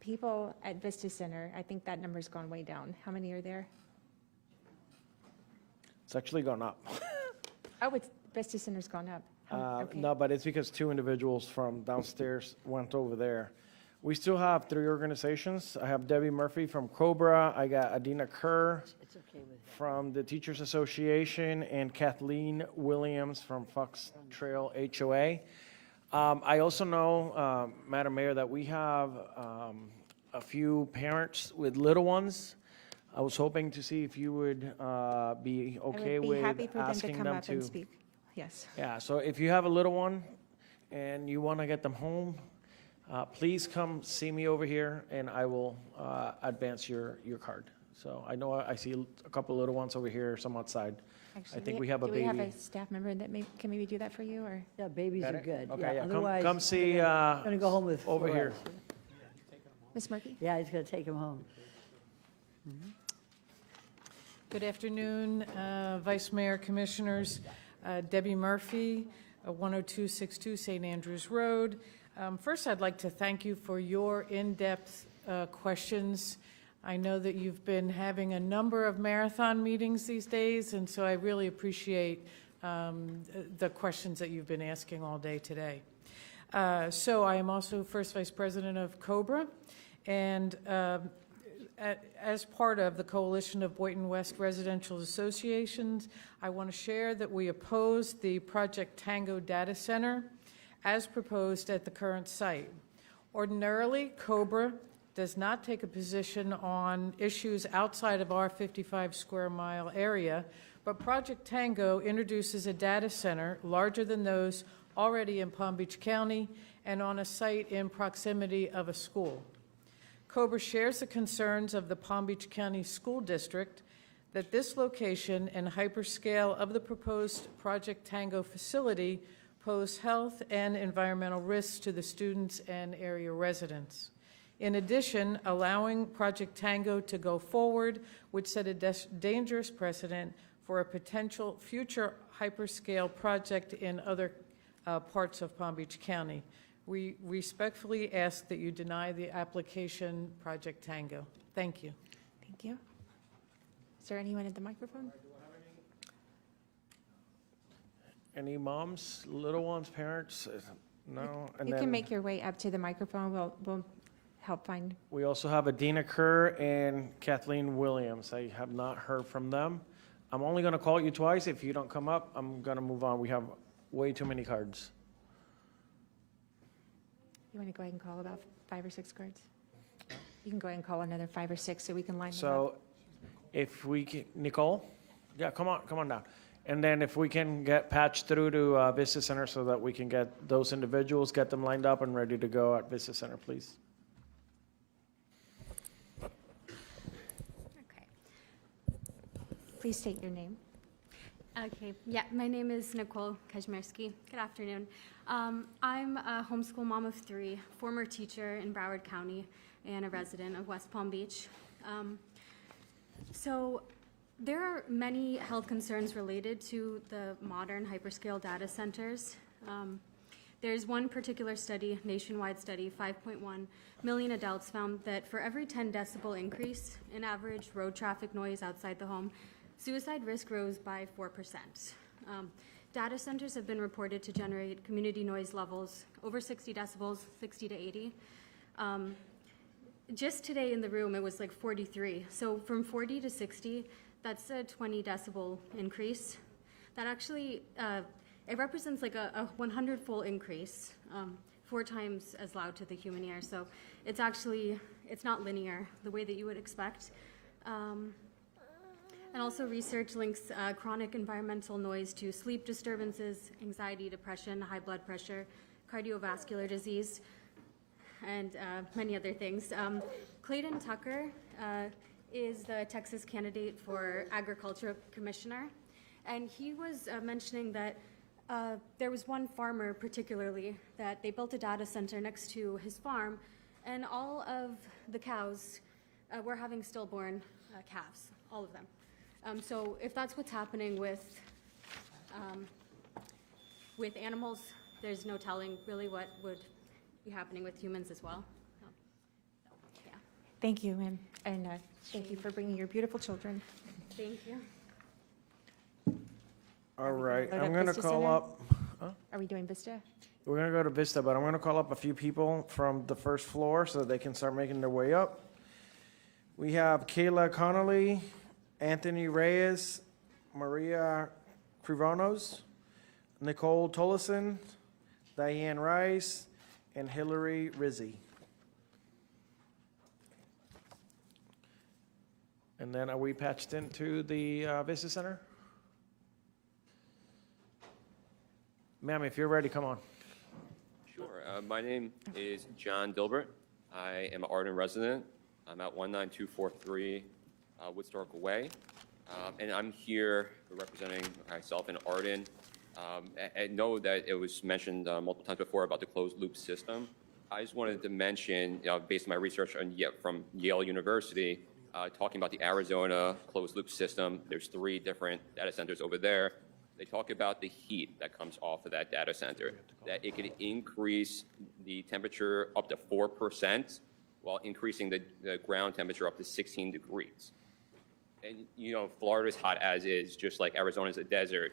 people at Vista Center. I think that number's gone way down. How many are there? It's actually gone up. Oh, Vista Center's gone up. Okay. No, but it's because 2 individuals from downstairs went over there. We still have 3 organizations. I have Debbie Murphy from Cobra. I got Adina Kerr from the Teachers Association and Kathleen Williams from Fox Trail HOA. I also know, Madam Mayor, that we have a few parents with little ones. I was hoping to see if you would be okay with I would be happy for them to asking come them up and speak. Yes. Yeah, so if you have a little one and you want to get them home, please come see me over here and I will advance your card. So I know I see a couple little ones over here, some outside. Actually, I think we have a baby. Do we have a staff member that can maybe do that for you, or? Yeah, babies are Got it? good. Okay, yeah, Otherwise, come see, gonna go home with over 4 here. hours. Ms. Murphy? Yeah, he's gonna take him home. Good afternoon, Vice Mayor, Commissioners. Debbie Murphy, 10262 St. Andrews Road. First, I'd like to thank you for your in-depth questions. I know that you've been having a number of marathon meetings these days, and so I really appreciate the questions that you've been asking all day today. So I am also First Vice President of Cobra, and as part of the Coalition of Boynton West Residential Associations, I want to share that we oppose the Project Tango Data Center as proposed at the current site. Ordinarily, Cobra does not take a position on issues outside of our 55 square mile area, but Project Tango introduces a data center larger than those already in Palm Beach County and on a site in proximity of a school. Cobra shares the concerns of the Palm Beach County School District that this location and hyperscale of the proposed Project Tango facility pose health and environmental risks to the students and area residents. In addition, allowing Project Tango to go forward would set a dangerous precedent for a potential future hyperscale project in other parts of Palm Beach County. We respectfully ask that you deny the application, Project Tango. Thank you. Thank you. Is there anyone at the microphone? Any moms, little ones, parents? No? And You can then make your way up to the microphone. We'll help find. we also have Adina Kerr and Kathleen Williams. I have not heard from them. I'm only going to call you twice. If you don't come up, I'm going to move on. We have way too many cards. You want to go ahead and call about 5 or 6 cards? You can go ahead and call another 5 or 6 so we can line them up. So if we can, Nicole? Yeah, come on down. And then if we can get patched through to Vista Center so that we can get those individuals, get them lined up and ready to go at Vista Center, please. Okay. Please state your name. Okay, yeah, my name is Nicole Kazmierski. Good afternoon. I'm a homeschool mom of 3, former teacher in Broward County, and a resident of West Palm Beach. So there are many health concerns related to the modern hyperscale data centers. There's one particular study, nationwide study, 5.1 million adults found that for every 10 decibel increase in average road traffic noise outside the home, suicide risk rose by 4%. data centers have been reported to generate community noise levels over 60 decibels, 60 to 80. Just today in the room, it was like 43. So from 40 to 60, that's a 20 decibel increase. That actually, it represents like a 100-fold increase, 4 times as loud to the human ear. So it's actually, it's not linear the way that you would expect. And also research links chronic environmental noise to sleep disturbances, anxiety, depression, high blood pressure, cardiovascular disease, and many other things. Clayton Tucker is the Texas candidate for Agriculture Commissioner, and he was mentioning that there was one farmer particularly that they built a data center next to his farm, and all of the cows were having stillborn calves, all of them. So if that's what's happening with animals, there's no telling really what would be happening with humans as well. So, yeah. Thank you, and thank you for bringing your beautiful children. Thank you. All right, load I'm up gonna Vista call Center? up, Are we doing Vista? we're gonna go to Vista, but I'm gonna call up a few people from the first floor so that they can start making their way up. We have Kayla Connolly, Anthony Reyes, Maria Crivanos, Nicole Tollison, Diane Rice, and Hillary Rizzi. And then are we patched into the Vista Center? Ma'am, if you're ready, come on. Sure. My name is John Dilbert. I am an Arden resident. I'm at 19243 Woodstock Way. And I'm here representing myself in Arden. I know that it was mentioned multiple times before about the closed loop system. I just wanted to mention, based on my research from Yale University, talking about the Arizona closed loop system. There's 3 different data centers over there. They talk about the heat that comes off of that data center, that it could increase the temperature up to 4% while increasing the ground temperature up to 16 degrees. And, Florida's hot as is, just like Arizona's a desert.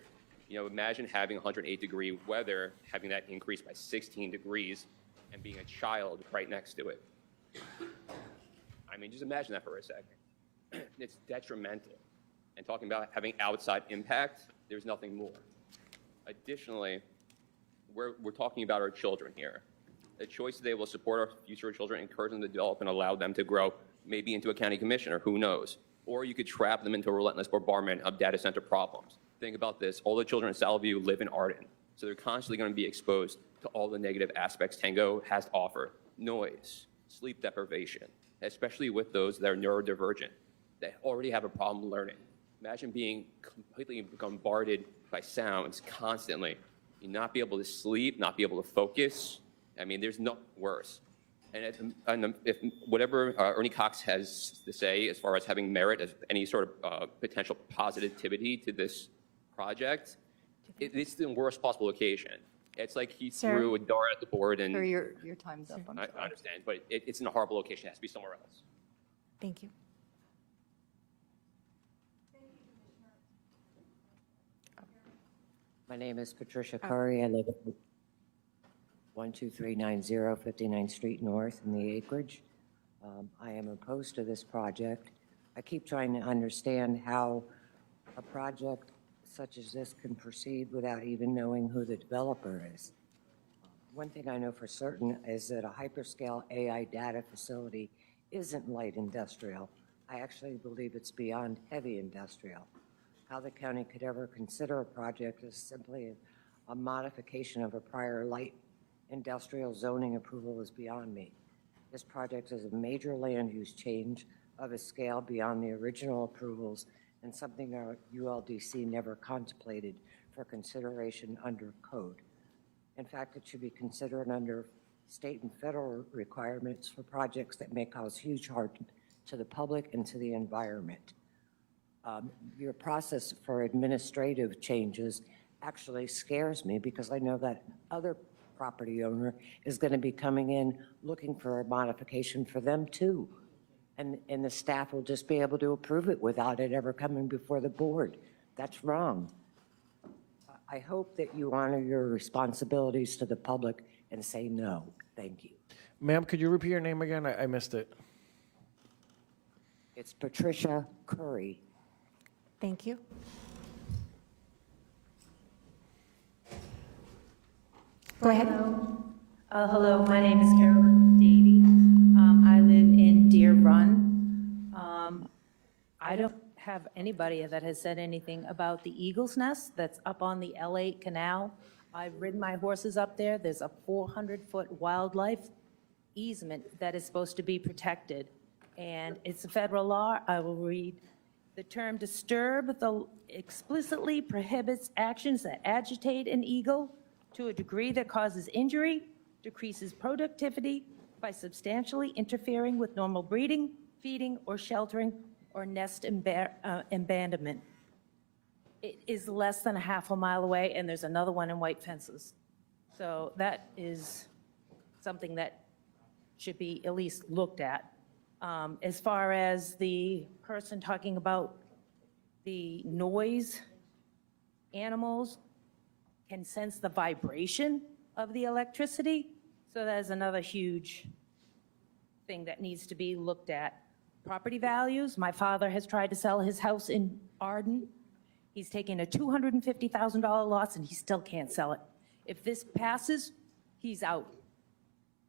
Imagine having 108-degree weather, having that increase by 16 degrees, and being a child right next to it. I mean, just imagine that for a second. It's detrimental. And talking about having outside impact, there's nothing more. Additionally, we're talking about our children here. The choice they will support our future children, encourage them to develop, and allow them to grow, maybe into a county commissioner, who knows? Or you could trap them into a relentless bombardment of data center problems. Think about this. All the children in Southview live in Arden, so they're constantly going to be exposed to all the negative aspects Tango has to offer. Noise, sleep deprivation, especially with those that are neurodivergent, that already have a problem learning. Imagine being completely bombarded by sounds constantly. You not be able to sleep, not be able to focus. I mean, there's no worse. And if whatever Ernie Cox has to say as far as having merit as any sort of potential positivity to this project, it's the worst possible occasion. It's like he Sir? threw a dart at the board and... Sir, your time's up. I'm I sorry. understand, but it's in a horrible location. It has to be somewhere else. Thank you. My name is Patricia Curry. I live at 12390 59th Street North in the acreage. I am opposed to this project. I keep trying to understand how a project such as this can proceed without even knowing who the developer is. One thing I know for certain is that a hyperscale AI data facility isn't light industrial. I actually believe it's beyond heavy industrial. How the county could ever consider a project as simply a modification of a prior light industrial zoning approval is beyond me. This project is a major land use change of a scale beyond the original approvals and something our ULDC never contemplated for consideration under code. In fact, it should be considered under state and federal requirements for projects that may cause huge harm to the public and to the environment. Your process for administrative changes actually scares me because I know that other property owner is going to be coming in looking for a modification for them too. And the staff will just be able to approve it without it ever coming before the board. That's wrong. I hope that you honor your responsibilities to the public and say no. Thank you. Ma'am, could you repeat your name again? I missed it. It's Patricia Curry. Thank you. Go ahead. Hello, my name is Carolyn Davy. I live in Deer Run. I don't have anybody that has said anything about the Eagle's Nest that's up on the L8 Canal. I've ridden my horses up there. There's a 400-foot wildlife easement that is supposed to be protected, and it's a federal law. I will read. The term disturb explicitly prohibits actions that agitate an eagle to a degree that causes injury, decreases productivity by substantially interfering with normal breeding, feeding, or sheltering, or nest abandonment. It is less than a half a mile away, and there's another one in White Fences. So that is something that should be at least looked at. As far as the person talking about the noise, animals can sense the vibration of the electricity. So that is another huge thing that needs to be looked at. Property values, my father has tried to sell his house in Arden. He's taken a $250,000 loss and he still can't sell it. If this passes, he's out.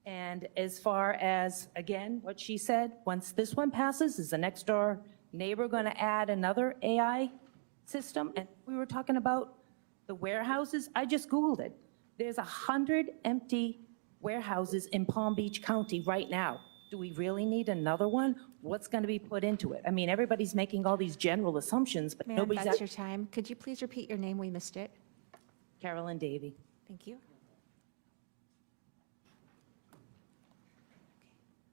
And as far as, again, what she said, once this one passes, is the next door neighbor going to add another AI system? And we were talking about the warehouses. I just Googled it. There's 100 empty warehouses in Palm Beach County right now. Do we really need another one? What's going to be put into it? I mean, everybody's making all these general assumptions, but Ma'am, nobody's... that's your time. Could you please repeat your name? We missed it. Carolyn Davy. Thank you.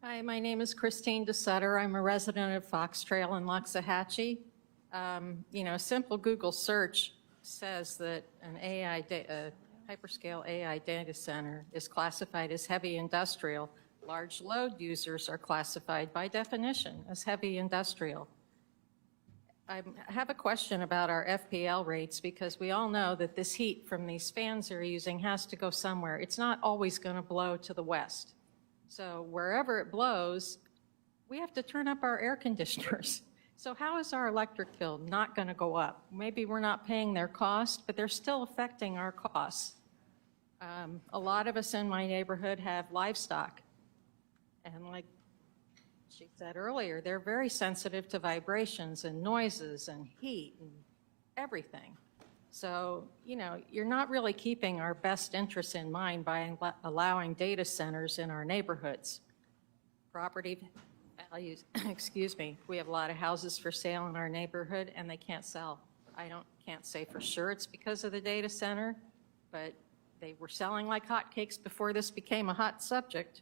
Hi, my name is Christine DeSutter. I'm a resident of Fox Trail in Loxahatchee. You know, a simple Google search says that a hyperscale AI data center is classified as heavy industrial. Large load users are classified by definition as heavy industrial. I have a question about our FPL rates because we all know that this heat from these fans they're using has to go somewhere. It's not always going to blow to the west. So wherever it blows, we have to turn up our air conditioners. So how is our electric bill not going to go up? Maybe we're not paying their cost, but they're still affecting our costs. A lot of us in my neighborhood have livestock. And like she said earlier, they're very sensitive to vibrations and noises and heat and everything. So, you know, you're not really keeping our best interests in mind by allowing data centers in our neighborhoods. Property values, excuse me, we have a lot of houses for sale in our neighborhood and they can't sell. Can't say for sure it's because of the data center, but they were selling like hotcakes before this became a hot subject.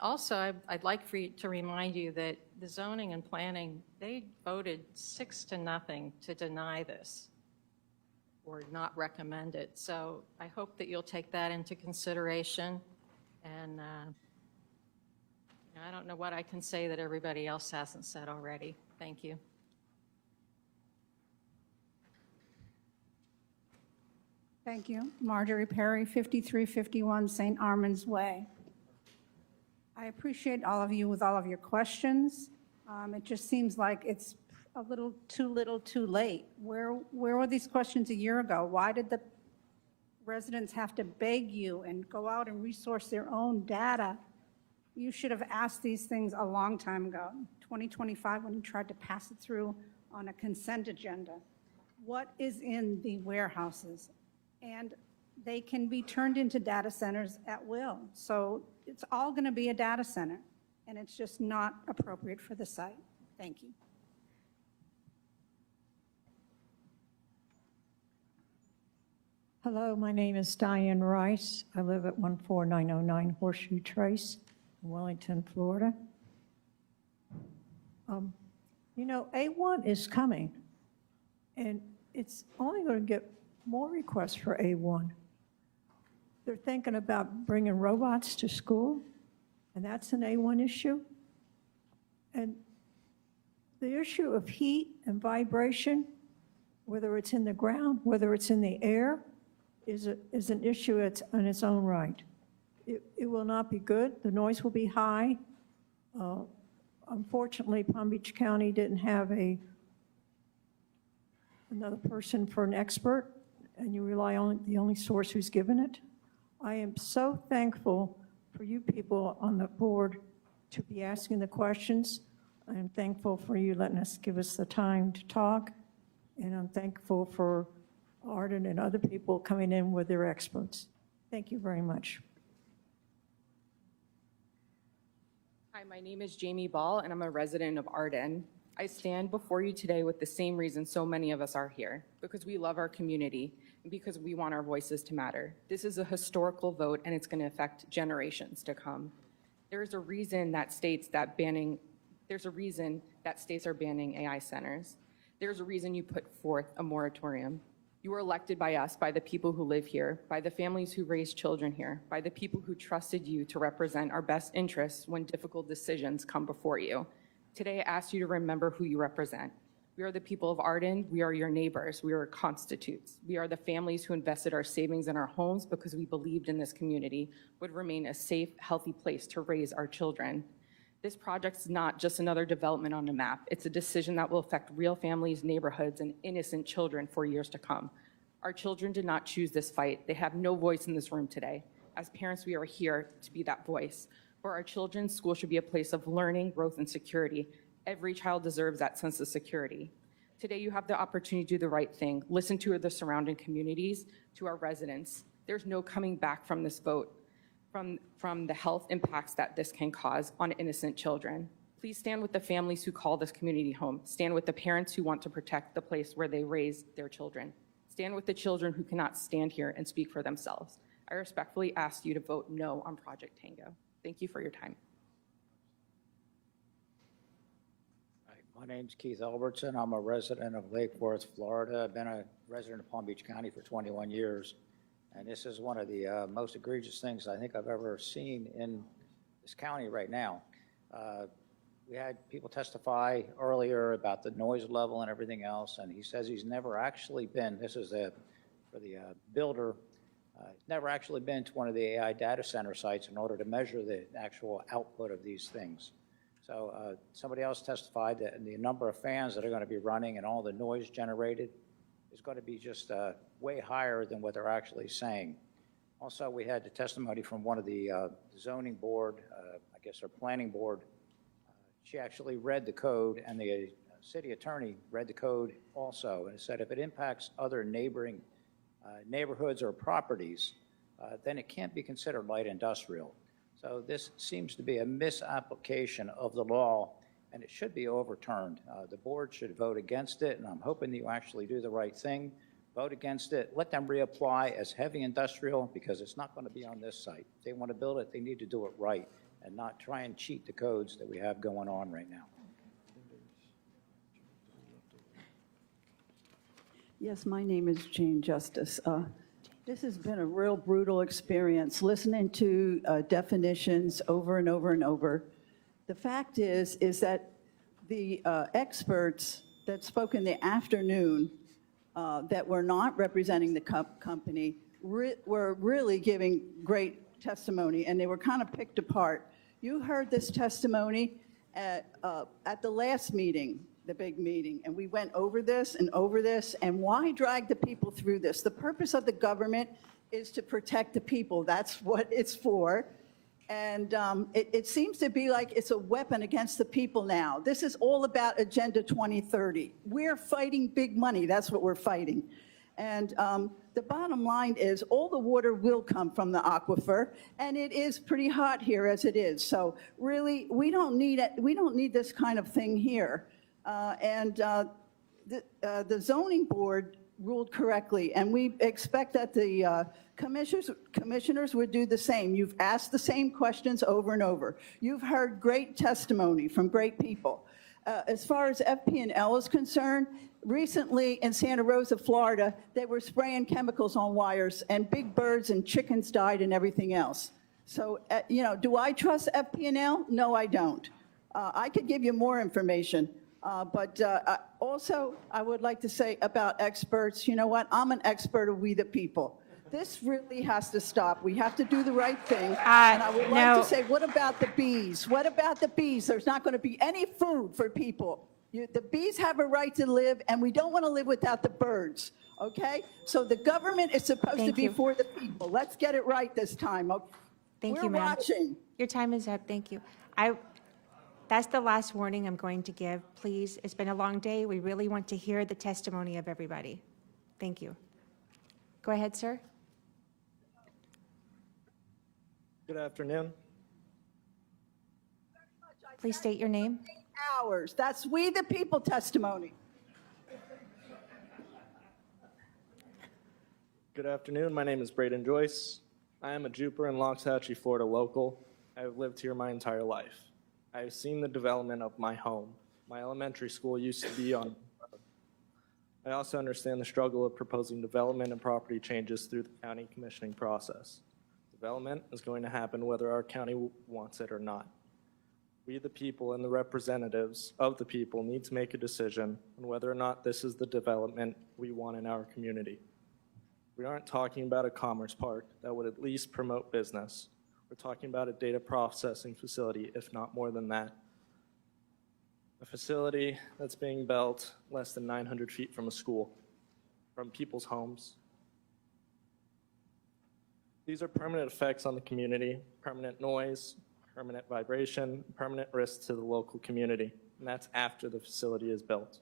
Also, I'd like for you to remind you that the zoning and planning, they voted 6-0 to deny this or not recommend it. So I hope that you'll take that into consideration. And I don't know what I can say that everybody else hasn't said already. Thank you. Thank you. Marjorie Perry, 5351 St. Armand's Way. I appreciate all of you with all of your questions. It just seems like it's a little too late. Where were these questions a year ago? Why did the residents have to beg you and go out and resource their own data? You should have asked these things a long time ago, 2025, when you tried to pass it through on a consent agenda. What is in the warehouses? And they can be turned into data centers at will. So it's all going to be a data center, and it's just not appropriate for the site. Thank you. Hello, my name is Diane Rice. I live at 14909 Horseshoe Trace in Wellington, Florida. You know, A1 is coming, and it's only going to get more requests for A1. They're thinking about bringing robots to school, and that's an A1 issue. And the issue of heat and vibration whether it's in the ground, whether it's in the air, is an issue in its own right. It will not be good. The noise will be high. Unfortunately, Palm Beach County didn't have another person for an expert, and you rely on the only source who's given it. I am so thankful for you people on the board to be asking the questions. I am thankful for you letting us give us the time to talk, and I'm thankful for Arden and other people coming in with their experts. Thank you very much. Hi, my name is Jamie Ball, and I'm a resident of Arden. I stand before you today with the same reason so many of us are here, because we love our community and because we want our voices to matter. This is a historical vote, and it's going to affect generations to come. There's a reason that states are banning AI centers. There's a reason you put forth a moratorium. You were elected by us, by the people who live here, by the families who raise children here, by the people who trusted you to represent our best interests when difficult decisions come before you. Today, I ask you to remember who you represent. We are the people of Arden. We are your neighbors. We are constitutes. We are the families who invested our savings in our homes because we believed in this community would remain a safe, healthy place to raise our children. This project's not just another development on the map. It's a decision that will affect real families, neighborhoods, and innocent children for years to come. Our children did not choose this fight. They have no voice in this room today. As parents, we are here to be that voice. For our children, school should be a place of learning, growth, and security. Every child deserves that sense of security. Today, you have the opportunity to do the right thing. Listen to the surrounding communities, to our residents. There's no coming back from this vote, from the health impacts that this can cause on innocent children. Please stand with the families who call this community home. Stand with the parents who want to protect the place where they raise their children. Stand with the children who cannot stand here and speak for themselves. I respectfully ask you to vote no on Project Tango. Thank you for your time. My name's Keith Albertson. I'm a resident of Lake Worth, Florida. I've been a resident of Palm Beach County for 21 years, and this is one of the most egregious things I think I've ever seen in this county right now. We had people testify earlier about the noise level and everything else, and he says he's never actually been, this is for the builder, never actually been to one of the AI data center sites in order to measure the actual output of these things. So somebody else testified that the number of fans that are going to be running and all the noise generated is going to be just way higher than what they're actually saying. Also, we had the testimony from one of the zoning board, I guess our planning board. She actually read the code, and the city attorney read the code also, and said if it impacts other neighboring neighborhoods or properties, then it can't be considered light industrial. So this seems to be a misapplication of the law, and it should be overturned. The board should vote against it, and I'm hoping that you actually do the right thing. Vote against it. Let them reapply as heavy industrial, because it's not going to be on this site. If they want to build it, they need to do it right and not try and cheat the codes that we have going on right now. Yes, my name is Jane Justice. This has been a real brutal experience, listening to definitions over and over and over. The fact is that the experts that spoke in the afternoon that were not representing the company were really giving great testimony, and they were kind of picked apart. You heard this testimony at the last meeting, the big meeting, and we went over this, and why drag the people through this? The purpose of the government is to protect the people. That's what it's for. And it seems to be like it's a weapon against the people now. This is all about Agenda 2030. We're fighting big money. That's what we're fighting. And the bottom line is all the water will come from the aquifer, and it is pretty hot here as it is. So really, we don't need it. We don't need this kind of thing here. The zoning board ruled correctly, and we expect that the commissioners would do the same. You've asked the same questions over and over. You've heard great testimony from great people. As far as FP&L is concerned, recently in Santa Rosa, Florida, they were spraying chemicals on wires, and big birds and chickens died and everything else. So, do I trust FP&L? No, I don't. I could give you more information. Also, I would like to say about experts, you know what? I'm an expert of we the people. This really has to stop. We have to do the right thing. And I would like to say, what about the bees? What about the bees? There's not going to be any food for people. The bees have a right to live, and we don't want to live without the birds, okay? So the government is supposed to be for the people. Let's get it right this time. Okay? Thank We're you, ma'am. watching. Your time is up. Thank you. That's the last warning I'm going to give. Please, it's been a long day. We really want to hear the testimony of everybody. Thank you. Go ahead, sir. Good afternoon. Please state your name. Hours. That's we the people testimony. Good afternoon. My name is Braden Joyce. I am a Jupiter and Loxahatchee, Florida local. I have lived here my entire life. I have seen the development of my home. My elementary school used to be on. I also understand the struggle of proposing development and property changes through the county commissioning process. Development is going to happen whether our county wants it or not. We, the people, and the representatives of the people need to make a decision on whether or not this is the development we want in our community. We aren't talking about a commerce park that would at least promote business. We're talking about a data processing facility, if not more than that. A facility that's being built less than 900 feet from a school, from people's homes. These are permanent effects on the community, permanent noise, permanent vibration, permanent risk to the local community, and that's after the facility is built.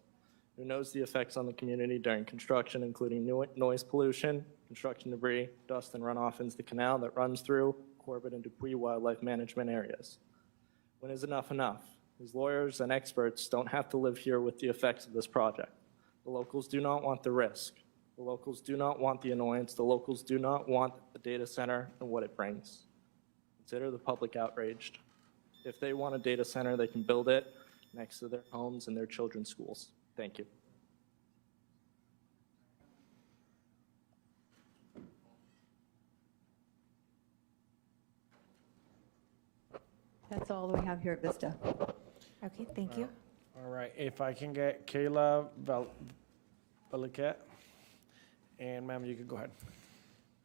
Who knows the effects on the community during construction, including noise pollution, construction debris, dust and runoff into the canal that runs through Corbett and Dupuis wildlife management areas. When is enough enough? These lawyers and experts don't have to live here with the effects of this project. The locals do not want the risk. The locals do not want the annoyance. The locals do not want the data center and what it brings. Consider the public outraged. If they want a data center, they can build it next to their homes and their children's schools. Thank you. That's all we have here at Vista. Okay, thank you. All right, if I can get Kayla Beliquet, and ma'am, you can go ahead.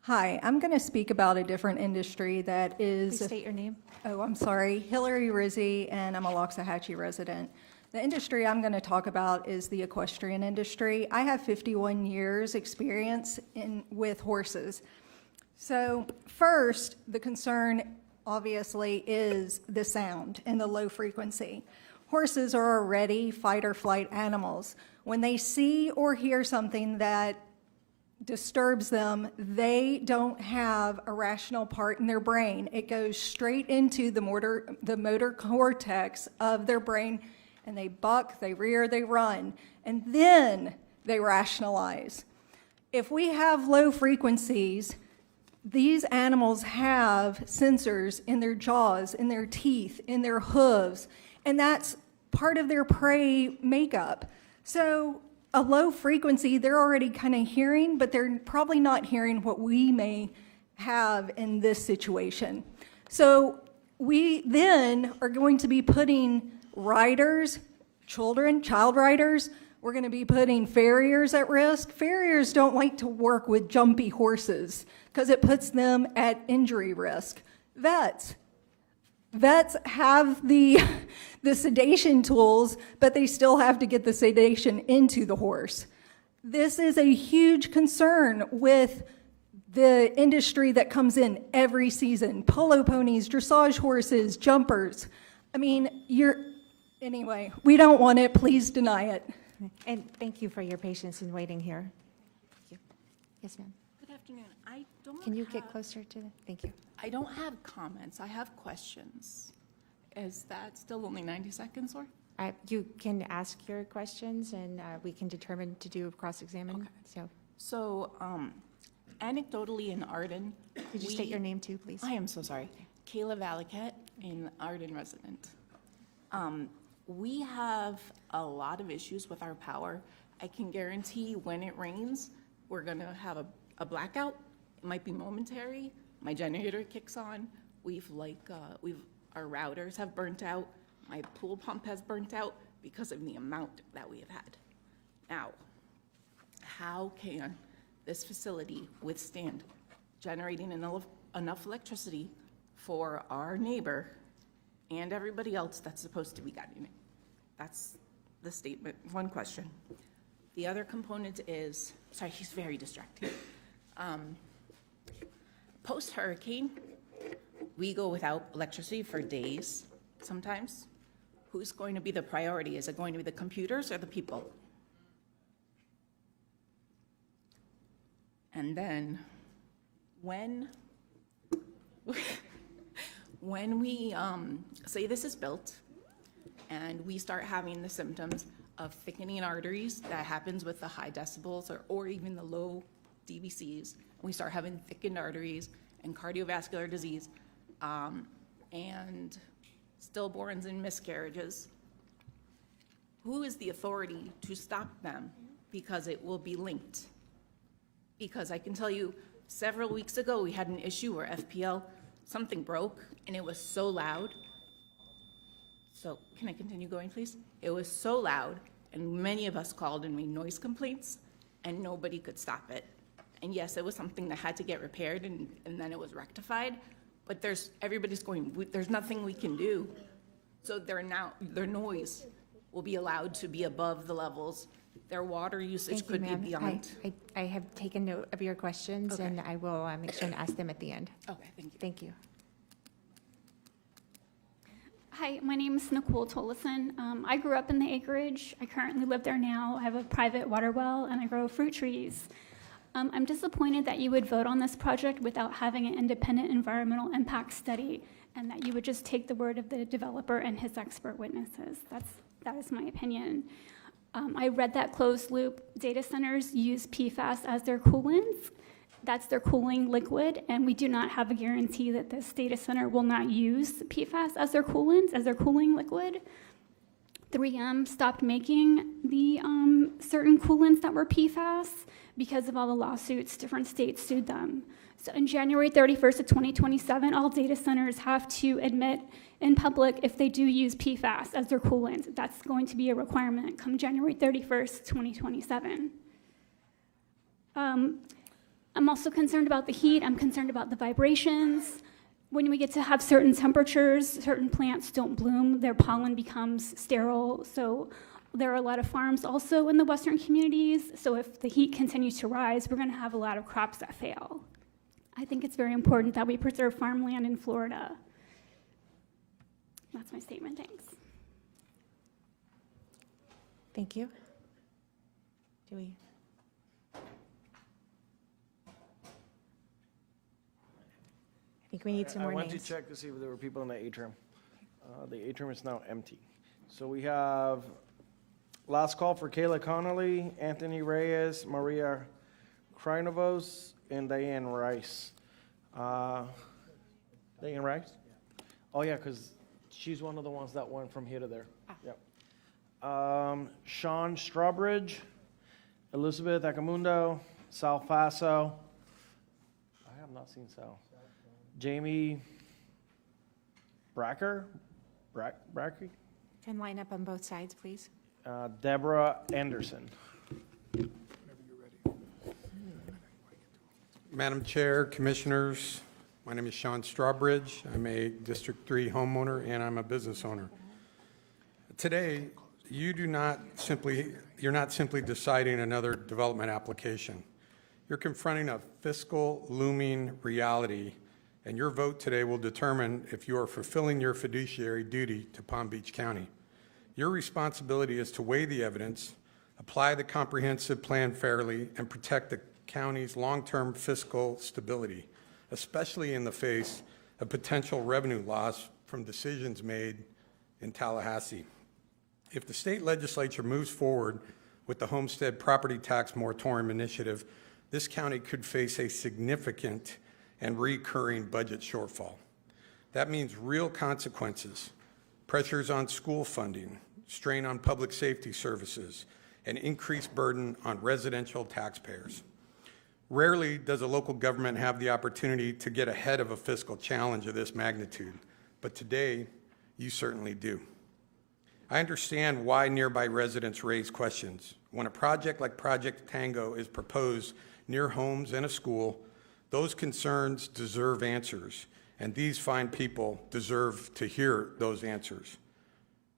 Hi, I'm going to speak about a different industry that is... Please state your name. Oh, I'm sorry. Hillary Rizzi, and I'm a Loxahatchee resident. The industry I'm going to talk about is the equestrian industry. I have 51 years experience with horses. So first, the concern obviously is the sound and the low frequency. Horses are already fight or flight animals. When they see or hear something that disturbs them, they don't have a rational part in their brain. It goes straight into the motor cortex of their brain, and they buck, they rear, they run, and then they rationalize. If we have low frequencies, these animals have sensors in their jaws, in their teeth, in their hooves, and that's part of their prey makeup. So a low frequency, they're already kind of hearing, but they're probably not hearing what we may have in this situation. So we then are going to be putting riders, child riders, we're going to be putting farriers at risk. Farriers don't like to work with jumpy horses because it puts them at injury risk. Vets have the sedation tools, but they still have to get the sedation into the horse. This is a huge concern with the industry that comes in every season. Polo ponies, dressage horses, jumpers. I mean, anyway, we don't want it. Please deny it. And thank you for your patience in waiting here. Thank you. Yes, ma'am. Good afternoon. I don't Can you have, get closer to the, thank you. I don't have comments. I have questions. Is that still only 90 seconds, or? You can ask your questions, and we can determine to do cross-examine. Okay. So, anecdotally in Arden, could you state your name too, please? I am so sorry. Kayla Valiquette, an Arden resident. We have a lot of issues with our power. I can guarantee when it rains, we're going to have a blackout. It might be momentary. My generator kicks on. Our routers have burnt out. My pool pump has burnt out because of the amount that we have had. Now, how can this facility withstand generating enough electricity for our neighbor and everybody else that's supposed to be getting it? That's the statement, one question. The other component is, sorry, he's very distracting. Post-hurricane, we go without electricity for days sometimes. Who's going to be the priority? Is it going to be the computers or the people? And then when we say this is built and we start having the symptoms of thickening arteries, that happens with the high decibels or even the low DVCs, we start having thickened arteries and cardiovascular disease and stillborns and miscarriages. Who is the authority to stop them? Because it will be linked. Because I can tell you, several weeks ago, we had an issue where FPL, something broke, and it was so loud. So, can I continue going, please? It was so loud, and many of us called and made noise complaints, and nobody could stop it. And yes, it was something that had to get repaired, and then it was rectified, but everybody's going, there's nothing we can do. So their noise will be allowed to be above the levels. Their water usage Thank you, could be ma'am. beyond. I have taken note of your questions, Okay. and I will make sure and ask them at the end. Okay, thank you. Thank you. Hi, my name is Nicole Tolleson. I grew up in the acreage. I currently live there now. I have a private water well, and I grow fruit trees. I'm disappointed that you would vote on this project without having an independent environmental impact study, and that you would just take the word of the developer and his expert witnesses. That is my opinion. I read that closed-loop data centers use PFAS as their coolants. That's their cooling liquid, and we do not have a guarantee that this data center will not use PFAS as their coolant, as their cooling liquid. 3M stopped making the certain coolants that were PFAS because of all the lawsuits. Different states sued them. So in January 31st of 2027, all data centers have to admit in public if they do use PFAS as their coolant. That's going to be a requirement come January 31st, 2027. I'm also concerned about the heat. I'm concerned about the vibrations. When we get to have certain temperatures, certain plants don't bloom, their pollen becomes sterile. So there are a lot of farms also in the western communities. So if the heat continues to rise, we're gonna have a lot of crops that fail. I think it's very important that we preserve farmland in Florida. That's my statement, thanks. Thank you. Do we? I think we need some more I names. went to check to see if there were people in the atrium. The atrium is now empty. So we have last call for Kayla Connolly, Anthony Reyes, Maria Krinovos, and Diane Rice. Diane Rice? Oh, yeah, because she's one of the ones that went from here to there. Yep. Sean Strawbridge, Elizabeth Acamundo, Sal Faso. I have not seen Sal. Jamie Bracker? Bracky? Can line up on both sides, please? Deborah Anderson. Madam Chair, Commissioners, my name is Sean Strawbridge. I'm a District 3 homeowner and I'm a business owner. Today, you're not simply deciding another development application. You're confronting a fiscal looming reality, and your vote today will determine if you are fulfilling your fiduciary duty to Palm Beach County. Your responsibility is to weigh the evidence, apply the comprehensive plan fairly, and protect the county's long-term fiscal stability, especially in the face of potential revenue loss from decisions made in Tallahassee. If the state legislature moves forward with the homestead property tax moratorium initiative, this county could face a significant and recurring budget shortfall. That means real consequences, pressures on school funding, strain on public safety services, and increased burden on residential taxpayers. Rarely does a local government have the opportunity to get ahead of a fiscal challenge of this magnitude, but today you certainly do. I understand why nearby residents raise questions. When a project like Project Tango is proposed near homes and a school, those concerns deserve answers, and these fine people deserve to hear those answers.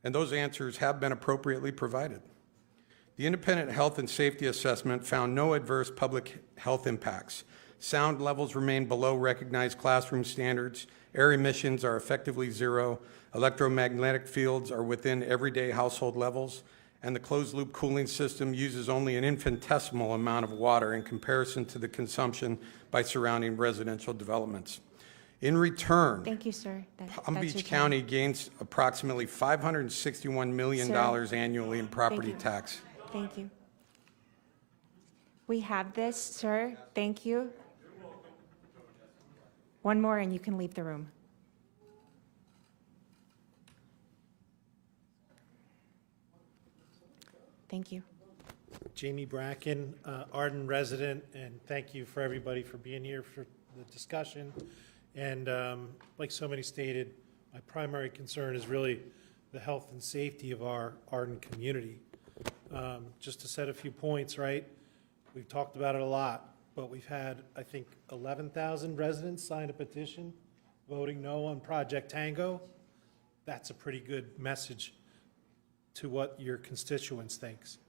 And those answers have been appropriately provided. The independent health and safety assessment found no adverse public health impacts. Sound levels remain below recognized classroom standards. Air emissions are effectively zero. Electromagnetic fields are within everyday household levels. And the closed-loop cooling system uses only an infinitesimal amount of water in comparison to the consumption by surrounding residential developments. In return, Thank you, sir. Palm That's Beach your time. County gains approximately $561 million Sir, annually in property you. tax. Thank you. We have this, sir. Thank you. One more and you can leave the room. Thank you. Jamie Bracken, Arden resident, and thank you for everybody for being here for the discussion. And like so many stated, my primary concern is really the health and safety of our Arden community. Just to set a few points, right? We've talked about it a lot, but we've had, I think, 11,000 residents sign a petition voting no on Project Tango. That's a pretty good message to what your constituents thinks.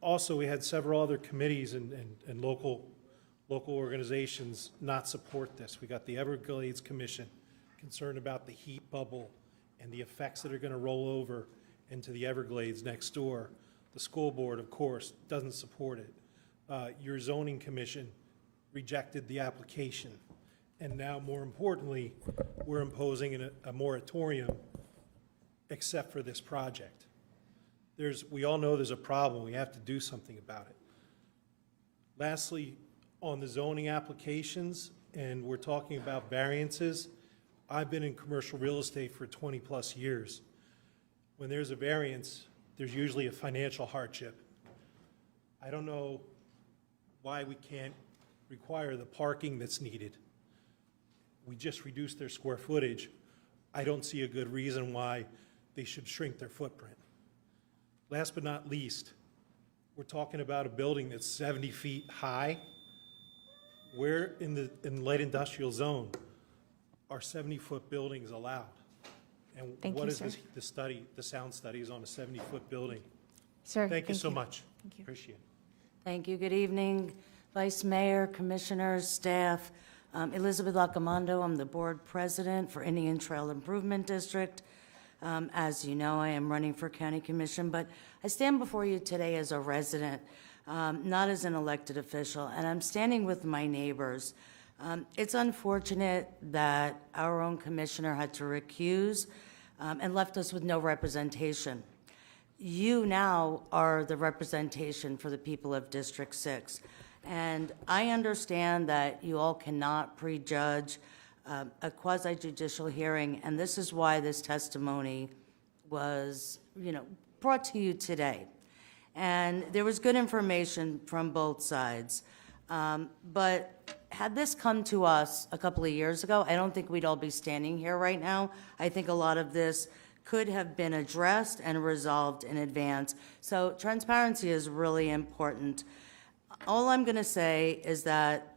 Also, we had several other committees and local organizations not support this. We got the Everglades Commission concerned about the heat bubble and the effects that are going to roll over into the Everglades next door. The school board, of course, doesn't support it. Your zoning commission rejected the application. And now, more importantly, we're imposing a moratorium except for this project. We all know there's a problem. We have to do something about it. Lastly, on the zoning applications, and we're talking about variances, I've been in commercial real estate for 20-plus years. When there's a variance, there's usually a financial hardship. I don't know why we can't require the parking that's needed. We just reduced their square footage. I don't see a good reason why they should shrink their footprint. Last but not least, we're talking about a building that's 70 feet high. Where in the light industrial zone are 70-foot buildings allowed? And Thank what you, is sir. the sound studies on a 70-foot building? Sir, Thank you so much. Thank you. Appreciate it. Thank you. Good evening, Vice Mayor, Commissioners, staff. Elizabeth Lacomando, I'm the board president for Indian Trail Improvement District. As you know, I am running for County Commission, but I stand before you today as a resident, not as an elected official, and I'm standing with my neighbors. It's unfortunate that our own commissioner had to recuse and left us with no representation. You now are the representation for the people of District 6. And I understand that you all cannot prejudge a quasi-judicial hearing, and this is why this testimony was, brought to you today. And there was good information from both sides. But had this come to us a couple of years ago, I don't think we'd all be standing here right now. I think a lot of this could have been addressed and resolved in advance. So transparency is really important. All I'm going to say is that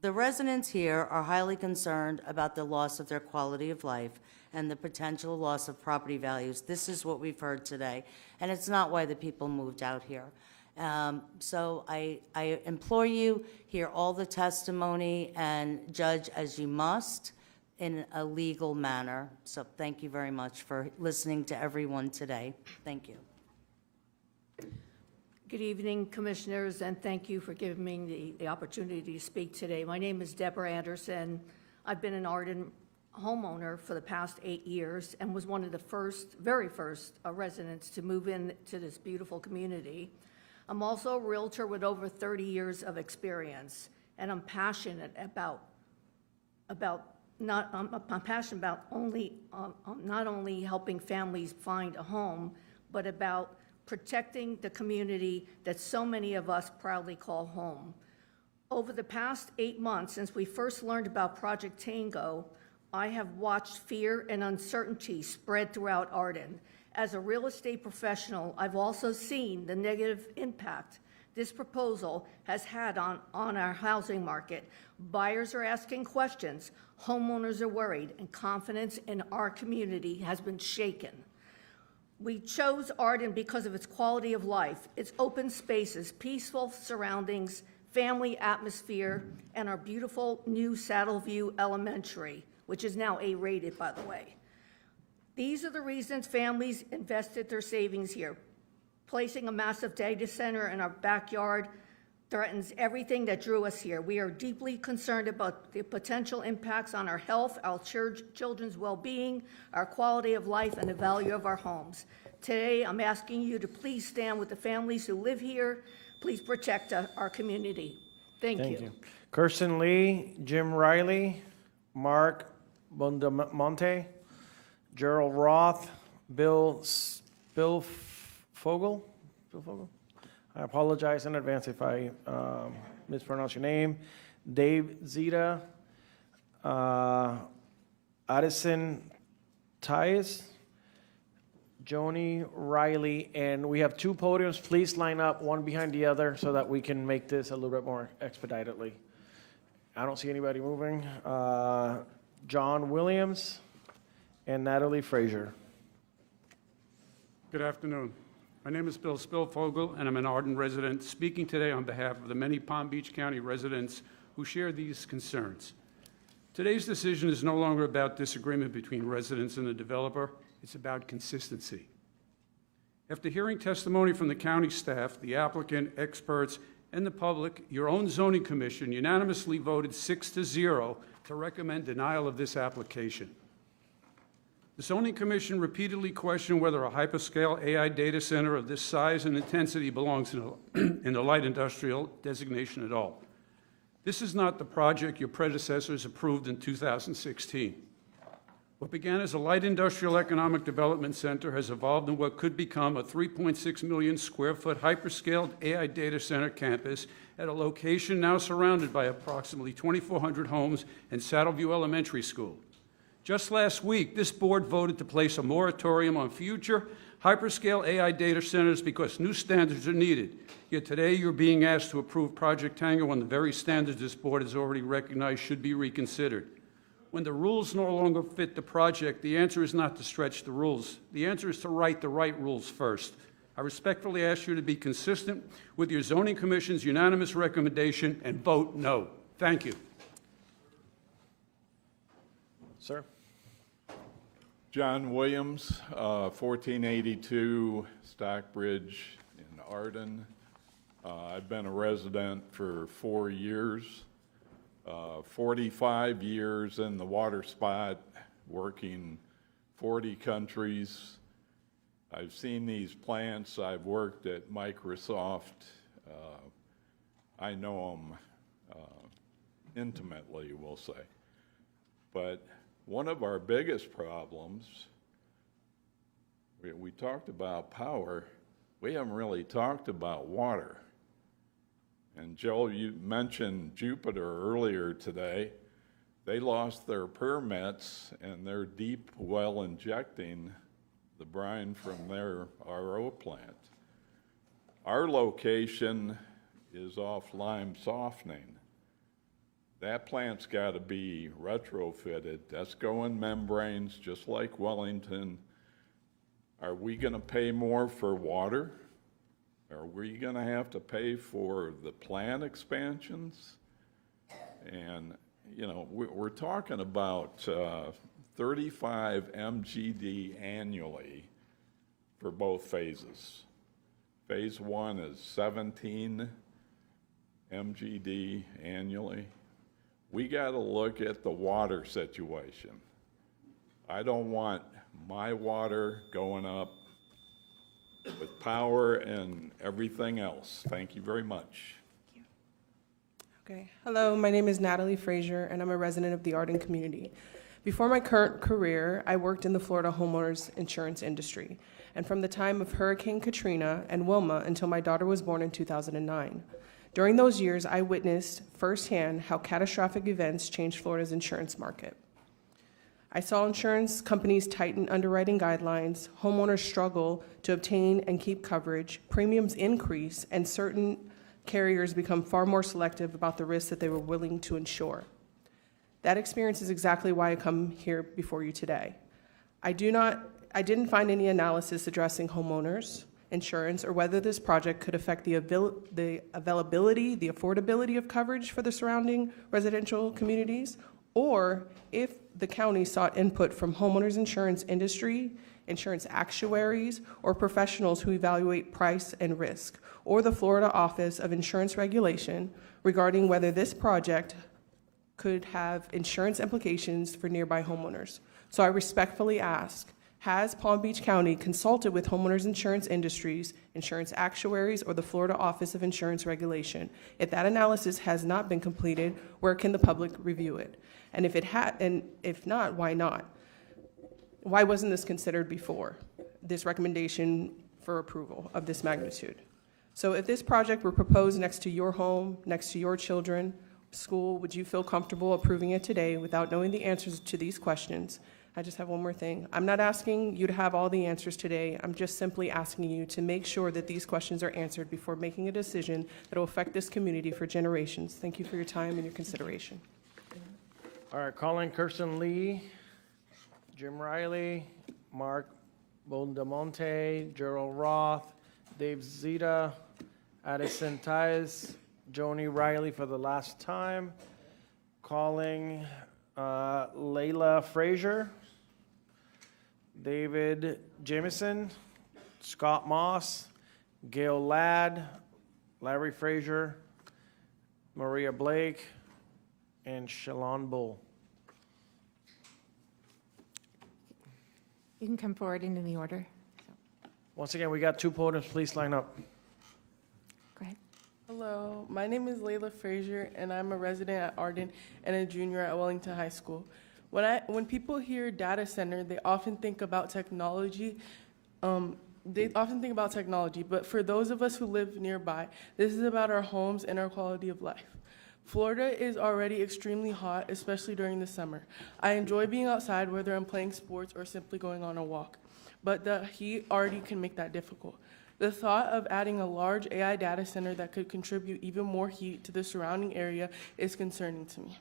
the residents here are highly concerned about the loss of their quality of life and the potential loss of property values. This is what we've heard today, and it's not why the people moved out here. So I implore you, hear all the testimony and judge as you must in a legal manner. So thank you very much for listening to everyone today. Thank you. Good evening, Commissioners, and thank you for giving me the opportunity to speak today. My name is Deborah Anderson. I've been an Arden homeowner for the past 8 years and was one of the very first residents to move into this beautiful community. I'm also a realtor with over 30 years of experience, and I'm passionate about not only helping families find a home, but about protecting the community that so many of us proudly call home. Over the past 8 months, since we first learned about Project Tango, I have watched fear and uncertainty spread throughout Arden As a real estate professional, I've also seen the negative impact this proposal has had on our housing market. Buyers are asking questions, homeowners are worried, and confidence in our community has been shaken. We chose Arden because of its quality of life, its open spaces, peaceful surroundings, family atmosphere, and our beautiful new Saddleview Elementary, which is now A-rated, by the way. These are the reasons families invested their savings here. Placing a massive data center in our backyard threatens everything that drew us here. We are deeply concerned about the potential impacts on our health, our children's well-being, our quality of life, and the value of our homes. Today, I'm asking you to please stand with the families who live here. Please protect our community. Thank you. Kirsten Lee, Jim Riley, Mark Bondamonte, Gerald Roth, Bill Fogel. I apologize in advance if I mispronounce your name. Dave Zita, Addison Tyes, Joni Riley, and we have two podiums. Please line up one behind the other so that we can make this a little bit more expeditedly. I don't see anybody moving. John Williams and Natalie Frazier. Good afternoon. My name is Bill Spilfogel, and I'm an Arden resident speaking today on behalf of the many Palm Beach County residents who share these concerns. Today's decision is no longer about disagreement between residents and the developer. It's about consistency. After hearing testimony from the county staff, the applicant, experts, and the public, your own zoning commission unanimously voted 6-0 to recommend denial of this application. The zoning commission repeatedly questioned whether a hyperscale AI data center of this size and intensity belongs in the light industrial designation at all. This is not the project your predecessors approved in 2016. What began as a light industrial economic development center has evolved in what could become a 3.6 million square foot hyperscale AI data center campus at a location now surrounded by approximately 2,400 homes and Saddleview Elementary School. Just last week, this board voted to place a moratorium on future hyperscale AI data centers because new standards are needed. Yet today, you're being asked to approve Project Tango on the very standards this board has already recognized should be reconsidered. When the rules no longer fit the project, the answer is not to stretch the rules. The answer is to write the right rules first. I respectfully ask you to be consistent with your zoning commission's unanimous recommendation and vote no. Thank you. Sir. John Williams, 1482 Stockbridge in Arden. I've been a resident for 4 years, 45 years in the water spot, working 40 countries. I've seen these plants. I've worked at Microsoft. I know them intimately, we'll say. But one of our biggest problems, we talked about power, we haven't really talked about water. And Joel, you mentioned Jupiter earlier today. They lost their permits and they're deep well injecting the brine from their RO plant. Our location is off lime softening. That plant's got to be retrofitted. That's going membranes, just like Wellington. Are we going to pay more for water? Are we going to have to pay for the plant expansions? And, you know, we're talking about 35 MGD annually for both phases. Phase 1 is 17 MGD annually. We got to look at the water situation. I don't want my water going up with power and everything else. Thank you very much. Okay. Hello, my name is Natalie Frazier, and I'm a resident of the Arden community. Before my current career, I worked in the Florida homeowners insurance industry, and from the time of Hurricane Katrina and Wilma until my daughter was born in 2009. During those years, I witnessed firsthand how catastrophic events changed Florida's insurance market. I saw insurance companies tighten underwriting guidelines, homeowners struggle to obtain and keep coverage, premiums increase, and certain carriers become far more selective about the risks that they were willing to insure. That experience is exactly why I come here before you today. I didn't find any analysis addressing homeowners insurance or whether this project could affect the availability, the affordability of coverage for the surrounding residential communities, or if the county sought input from homeowners insurance industry, insurance actuaries, or professionals who evaluate price and risk, or the Florida Office of Insurance Regulation regarding whether this project could have insurance implications for nearby homeowners. So I respectfully ask, has Palm Beach County consulted with homeowners insurance industries, insurance actuaries, or the Florida Office of Insurance Regulation? If that analysis has not been completed, where can the public review it? And if not, why not? Why wasn't this considered before, this recommendation for approval of this magnitude? So if this project were proposed next to your home, next to your children, school, would you feel comfortable approving it today without knowing the answers to these questions? I just have one more thing. I'm not asking you to have all the answers today. I'm just simply asking you to make sure that these questions are answered before making a decision that will affect this community for generations. Thank you for your time and your consideration. All right, Colin Kirsten Lee, Jim Riley, Mark Bondamonte, Gerald Roth, Dave Zita, Addison Tice, Joni Riley for the last time, calling Layla Frazier, David Jamison, Scott Moss, Gail Ladd, Larry Frazier, Maria Blake, and Shalon Bull. You can come forward in the order. Once again, we got two podiums. Please line up. Go ahead. Hello, my name is Layla Frazier, and I'm a resident at Arden and a junior at Wellington High School. When people hear data center, they often think about technology. But for those of us who live nearby, this is about our homes and our quality of life. Florida is already extremely hot, especially during the summer. I enjoy being outside, whether I'm playing sports or simply going on a walk, but the heat already can make that difficult. The thought of adding a large AI data center that could contribute even more heat to the surrounding area is concerning to me.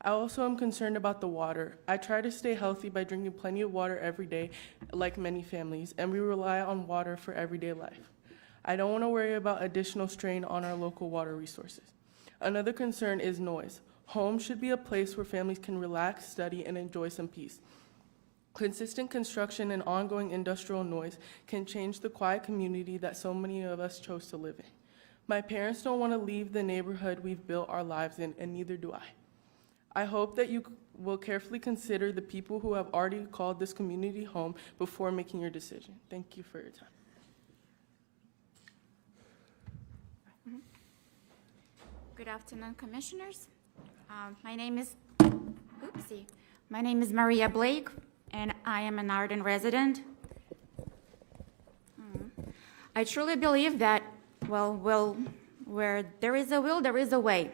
I also am concerned about the water. I try to stay healthy by drinking plenty of water every day, like many families, and we rely on water for everyday life. I don't want to worry about additional strain on our local water resources. Another concern is noise. Home should be a place where families can relax, study, and enjoy some peace. Consistent construction and ongoing industrial noise can change the quiet community that so many of us chose to live in. My parents don't want to leave the neighborhood we've built our lives in, and neither do I. I hope that you will carefully consider the people who have already called this community home before making your decision. Thank you for your time. Good afternoon, commissioners. My name is Maria Blake, and I am an Arden resident. I truly believe that, where there is a will, there is a way.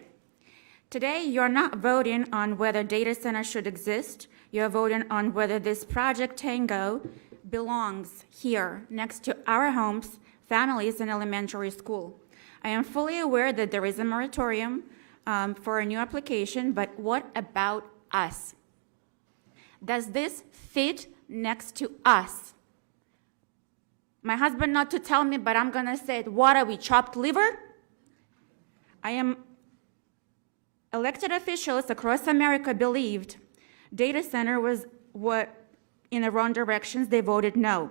Today, you're not voting on whether data centers should exist. You're voting on whether this project Tango belongs here next to our homes, families, and elementary school. I am fully aware that there is a moratorium for a new application, but what about us? Does this fit next to us? My husband not to tell me, but I'm gonna say it. What are we, chopped liver? Elected officials across America believed data center was what in the wrong directions. They voted no.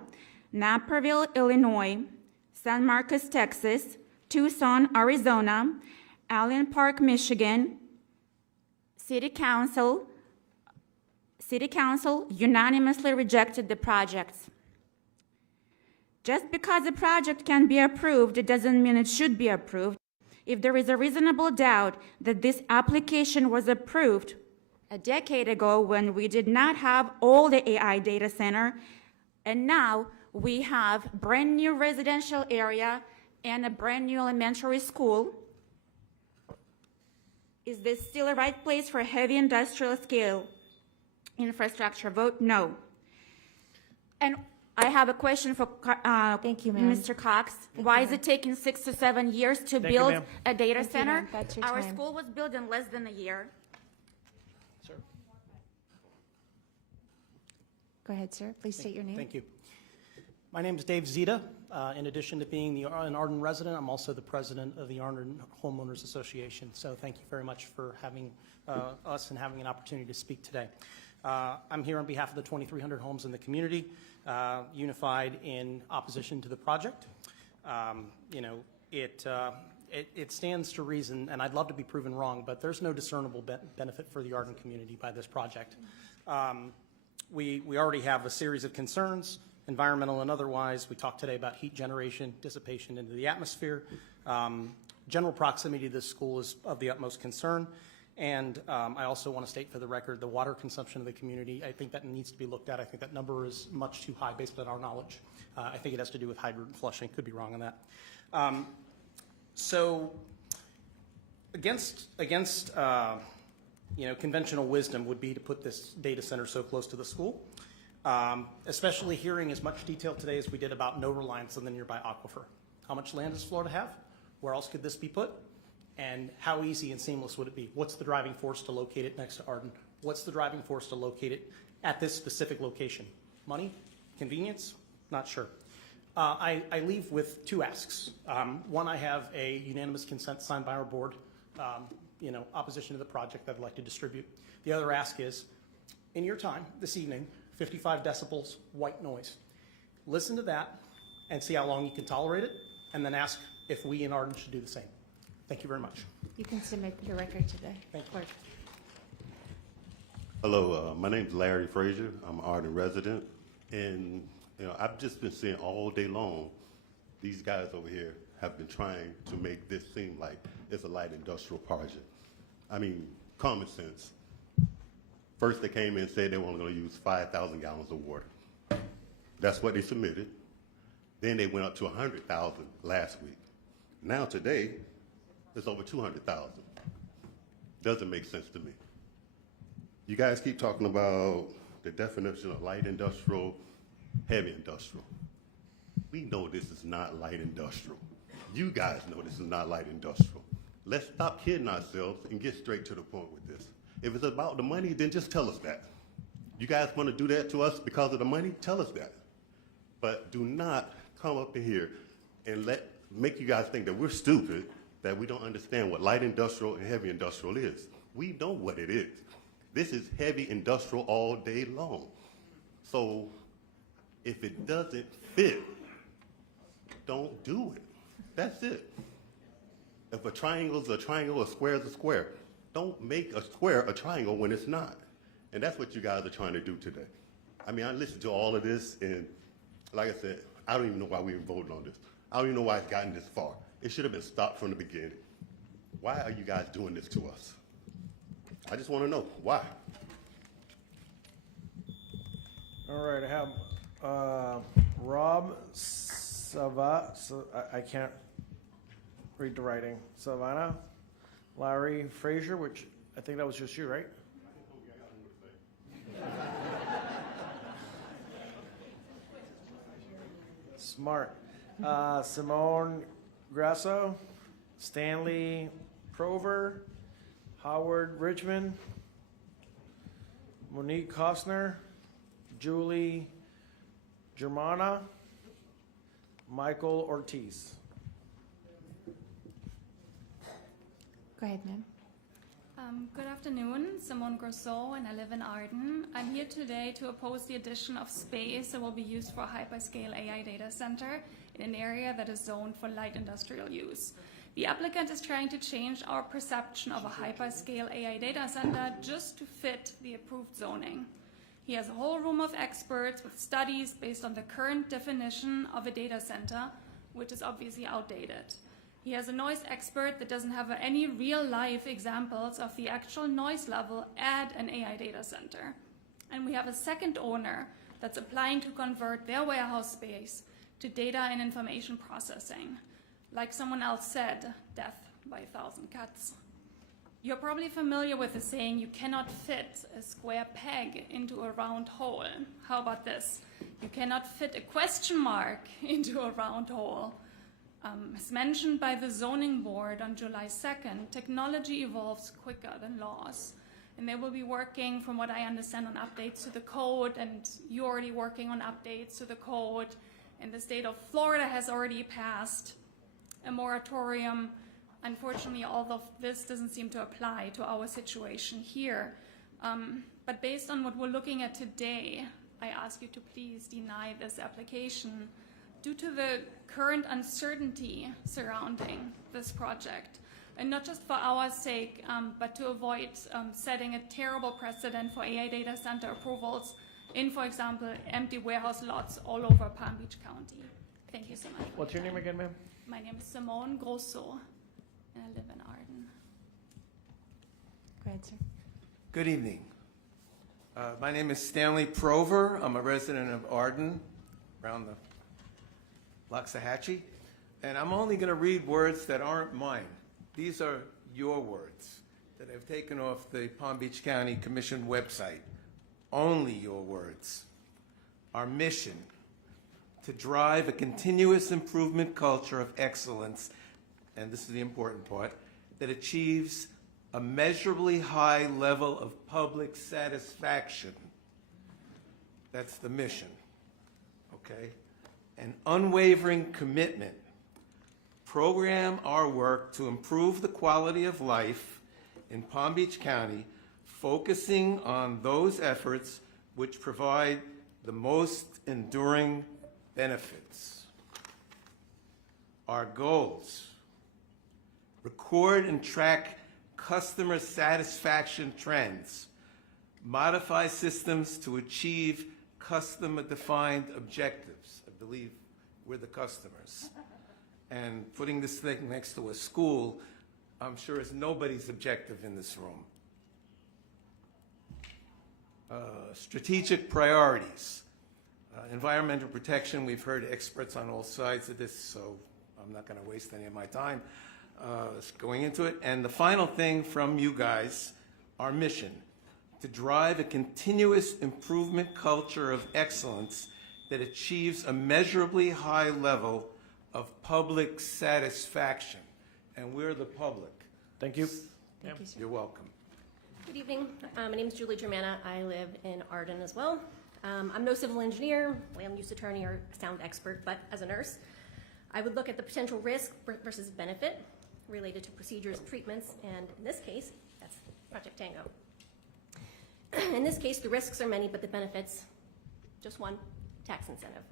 Naperville, Illinois, San Marcos, Texas, Tucson, Arizona, Allen Park, Michigan, City Council unanimously rejected the projects. Just because a project can be approved, it doesn't mean it should be approved. If there is a reasonable doubt that this application was approved a decade ago when we did not have all the AI data center, and now we have brand new residential area and a brand new elementary school, is this still a right place for heavy industrial scale infrastructure, vote no. And I have a question for Thank you, ma'am. Mr. Cox. Why is it taking 6 to 7 years to Thank you, build ma'am. a data Thank you, center? ma'am. That's your Our time. school was built in less than a year. Sir. Go ahead, sir. Please state your name. Thank you. My name is Dave Zita. In addition to being an Arden resident, I'm also the president of the Arden Homeowners Association. So thank you very much for having us and having an opportunity to speak today. I'm here on behalf of the 2,300 homes in the community, unified in opposition to the project. It stands to reason, and I'd love to be proven wrong, but there's no discernible benefit for the Arden community by this project. We already have a series of concerns, environmental and otherwise. We talked today about heat generation, dissipation into the atmosphere. General proximity to this school is of the utmost concern. And I also want to state for the record the water consumption of the community. I think that needs to be looked at. I think that number is much too high based on our knowledge. I think it has to do with hydrant flushing. Could be wrong on that. So against conventional wisdom would be to put this data center so close to the school, especially hearing as much detail today as we did about no reliance on the nearby aquifer. How much land does Florida have? Where else could this be put? And how easy and seamless would it be? What's the driving force to locate it next to Arden? What's the driving force to locate it at this specific location? Money? Convenience? Not sure. I leave with two asks. One, I have a unanimous consent signed by our board, opposition to the project that I'd like to distribute. The other ask is, in your time this evening, 55 decibels, white noise. Listen to that and see how long you can tolerate it, and then ask if we in Arden should do the same. Thank you very much. You can submit the record today. Thank you. Clerk. Hello, my name is Larry Frazier. I'm an Arden resident, and I've just been seeing all day long these guys over here have been trying to make this seem like it's a light industrial project. I mean, common sense. First, they came in and said they were only going to use 5,000 gallons of water. That's what they submitted. Then they went up to 100,000 last week. Now today, it's over 200,000. Doesn't make sense to me. You guys keep talking about the definition of light industrial, heavy industrial. We know this is not light industrial. You guys know this is not light industrial. Let's stop kidding ourselves and get straight to the point with this. If it's about the money, then just tell us that. You guys want to do that to us because of the money? Tell us that. But do not come up in here and make you guys think that we're stupid, that we don't understand what light industrial and heavy industrial is. We know what it is. This is heavy industrial all day long. So if it doesn't fit, don't do it. That's it. If a triangle is a triangle, a square is a square. Don't make a square a triangle when it's not. And that's what you guys are trying to do today. I mean, I listened to all of this, and like I said, I don't even know why we even voted on this. I don't even know why it's gotten this far. It should have been stopped from the beginning. Why are you guys doing this to us? I just want to know why. All right, I have Rob Sava, I can't read the writing. Savannah, Larry Frazier, which I think that was just you, right? Smart. Simone Grasso, Stanley Prover, Howard Richmond, Monique Costner, Julie Germana, Michael Ortiz. Go ahead, ma'am. Good afternoon, Simone Grosso, and I live in Arden. I'm here today to oppose the addition of space that will be used for a hyperscale AI data center in an area that is zoned for light industrial use. The applicant is trying to change our perception of a hyperscale AI data center just to fit the approved zoning. He has a whole room of experts with studies based on the current definition of a data center, which is obviously outdated. He has a noise expert that doesn't have any real-life examples of the actual noise level at an AI data center. And we have a second owner that's applying to convert their warehouse space to data and information processing. Like someone else said, death by 1,000 cuts. You're probably familiar with the saying, you cannot fit a square peg into a round hole. How about this? You cannot fit a question mark into a round hole. As mentioned by the zoning board on July 2nd, technology evolves quicker than laws. And they will be working, from what I understand, on updates to the code, and you're already working on updates to the code. And the state of Florida has already passed a moratorium. Unfortunately, all of this doesn't seem to apply to our situation here. But based on what we're looking at today, I ask you to please deny this application due to the current uncertainty surrounding this project. And not just for our sake, but to avoid setting a terrible precedent for AI data center approvals in, for example, empty warehouse lots all over Palm Beach County. Thank you so much. What's your name again, ma'am? My name is Simone Grosso, and I live in Arden. Go ahead, sir. Good evening. My name is Stanley Prover. I'm a resident of Arden, around the Loxahatchee, and I'm only going to read words that aren't mine. These are your words that I've taken off the Palm Beach County Commission website. Only your words. Our mission: to drive a continuous improvement culture of excellence, and this is the important part, that achieves a measurably high level of public satisfaction. That's the mission, okay? An unwavering commitment. Program our work to improve the quality of life in Palm Beach County, focusing on those efforts which provide the most enduring benefits. Our goals: record and track customer satisfaction trends, modify systems to achieve customer-defined objectives. I believe we're the customers. And putting this thing next to a school, I'm sure is nobody's objective in this room. Strategic priorities. Environmental protection, we've heard experts on all sides of this, so I'm not going to waste any of my time going into it. And the final thing from you guys, our mission: to drive a continuous improvement culture of excellence that achieves a measurably high level of public satisfaction. And we're the public. Thank you. Thank you, sir. You're welcome. Good evening. My name is Julie Germana. I live in Arden as well. I'm no civil engineer, land use attorney, or sound expert, but as a nurse, I would look at the potential risk versus benefit related to procedures and treatments, and in this case, that's Project Tango. In this case, the risks are many, but the benefits, just one: tax incentive,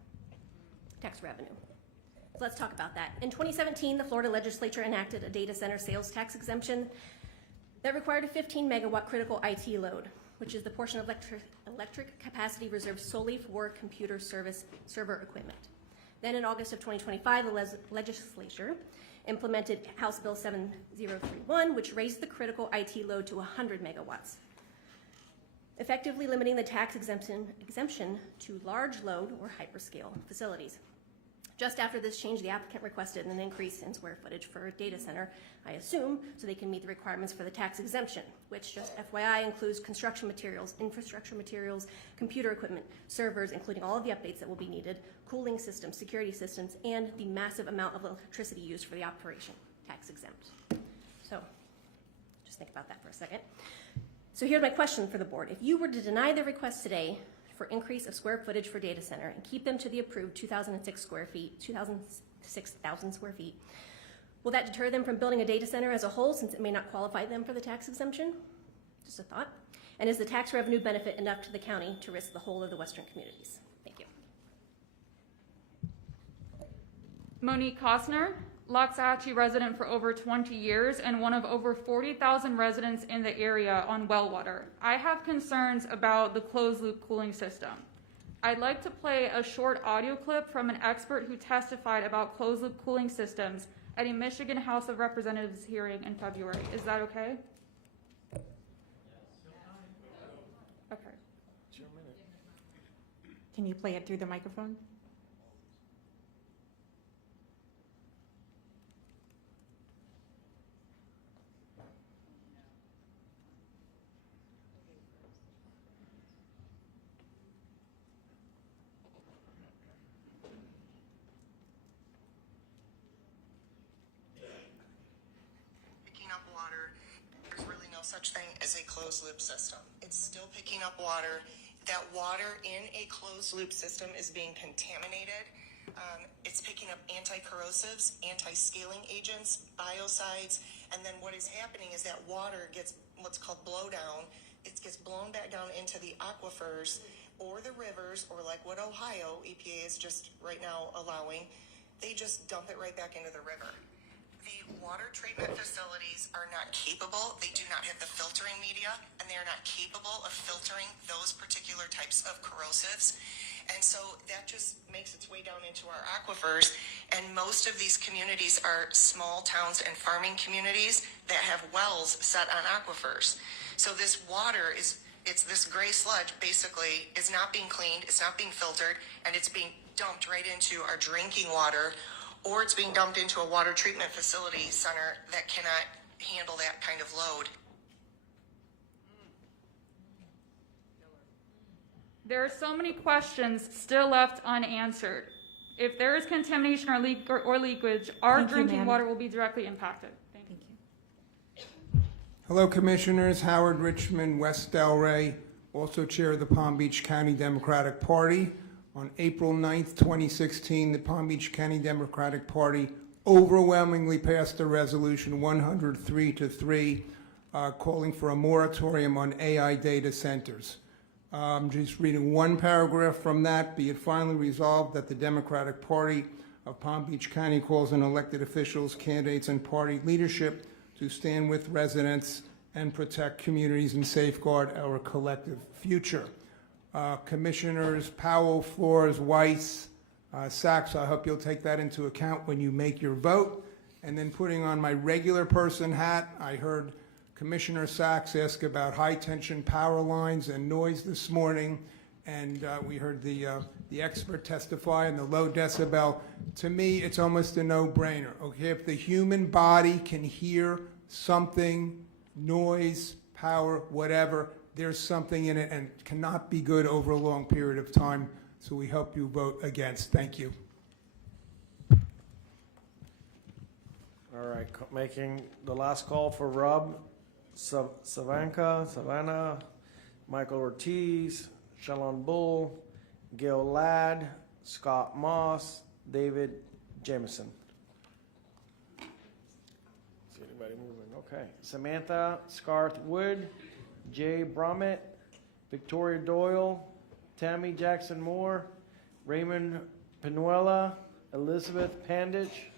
tax revenue. So let's talk about that. In 2017, the Florida legislature enacted a data center sales tax exemption that required a 15 megawatt critical IT load, which is the portion of electric capacity reserved solely for computer server equipment. Then in August of 2025, the legislature implemented House Bill 7031, which raised the critical IT load to 100 megawatts, effectively limiting the tax exemption to large load or hyperscale facilities. Just after this change, the applicant requested an increase in square footage for a data center, I assume, so they can meet the requirements for the tax exemption, which, just FYI, includes construction materials, infrastructure materials, computer equipment, servers, including all of the updates that will be needed, cooling systems, security systems, and the massive amount of electricity used for the operation, tax exempt. So just think about that for a second. So here's my question for the board. If you were to deny the request today for increase of square footage for data center and keep them to the approved 2,006 square feet, 2,006,000 square feet, will that deter them from building a data center as a whole, since it may not qualify them for the tax exemption? Just a thought. And is the tax revenue benefit enough to the county to risk the whole of the western communities? Thank you. Monique Costner, Loxahatchee resident for over 20 years and one of over 40,000 residents in the area on well water. I have concerns about the closed-loop cooling system. I'd like to play a short audio clip from an expert who testified about closed-loop cooling systems at a Michigan House of Representatives hearing in February. Is that okay? Okay. Can you play it through the microphone? no such thing as a closed loop system. It's still picking up water. That water in a closed loop system is being contaminated. It's picking up anti-corrosives, anti-scaling agents, biocides, and then what is happening is that water gets what's called blowdown. It gets blown back down into the aquifers or the rivers, or like what Ohio EPA is just right now allowing, they just dump it right back into the river. The water treatment facilities are not capable, they do not have the filtering media, and they are not capable of filtering those particular types of corrosives. And so that just makes its way down into our aquifers. And most of these communities are small towns and farming communities that have wells set on aquifers. So this water it's this gray sludge basically is not being cleaned, it's not being filtered, and it's being dumped right into our drinking water, or it's being dumped into a water treatment facility center that cannot handle that kind of load. There are so many questions still left unanswered. If there is contamination or leakage, our Thank you, drinking ma'am. water will be directly impacted. Thank you. Hello, Commissioners. Howard Richmond, West Delray, also Chair of the Palm Beach County Democratic Party. On April 9th, 2016, the Palm Beach County Democratic Party overwhelmingly passed a resolution 103-3 calling for a moratorium on AI data centers. Just reading one paragraph from that. Be it finally resolved that the Democratic Party of Palm Beach County calls on elected officials, candidates, and party leadership to stand with residents and protect communities and safeguard our collective future. Commissioners Powell, Flores, Weiss, Sachs, I hope you'll take that into account when you make your vote. And then putting on my regular person hat, I heard Commissioner Sachs ask about high-tension power lines and noise this morning, and we heard the expert testify on the low decibel. To me, it's almost a no-brainer. Okay, if the human body can hear something, noise, power, whatever, there's something in it and cannot be good over a long period of time. So we hope you vote against. Thank you. All right, making the last call for Rob Savannah, Michael Ortiz, Shalon Bull, Gail Ladd, Scott Moss, David Jameson. See anybody moving? Okay. Samantha Scarth Wood, Jay Brummett, Victoria Doyle, Tammy Jackson Moore, Raymond Penuela, Elizabeth Panditch,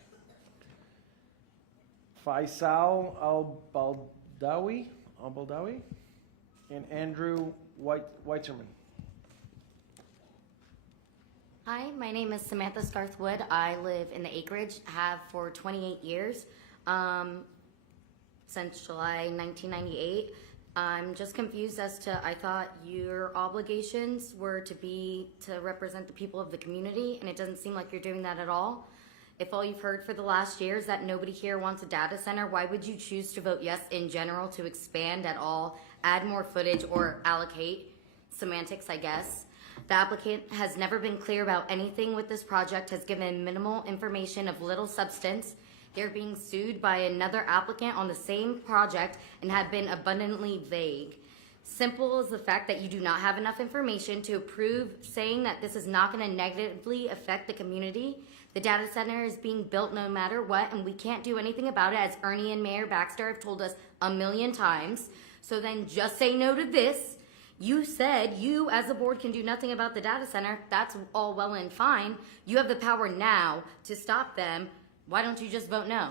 Faisal Al-Baldawi, and Andrew Weitzerman. Hi, my name is Samantha Scarthwood. I live in the acreage, have for 28 years, since July 1998. I'm just confused as to, I thought your obligations were to represent the people of the community, and it doesn't seem like you're doing that at all. If all you've heard for the last year is that nobody here wants a data center, why would you choose to vote yes in general to expand at all, add more footage, or allocate? Semantics, I guess. The applicant has never been clear about anything with this project, has given minimal information of little substance. They're being sued by another applicant on the same project and have been abundantly vague. Simple as the fact that you do not have enough information to approve saying that this is not going to negatively affect the community. The data center is being built no matter what, and we can't do anything about it, as Ernie and Mayor Baxter have told us a million times. So then just say no to this. You said you, as a board, can do nothing about the data center. That's all well and fine. You have the power now to stop them. Why don't you just vote no?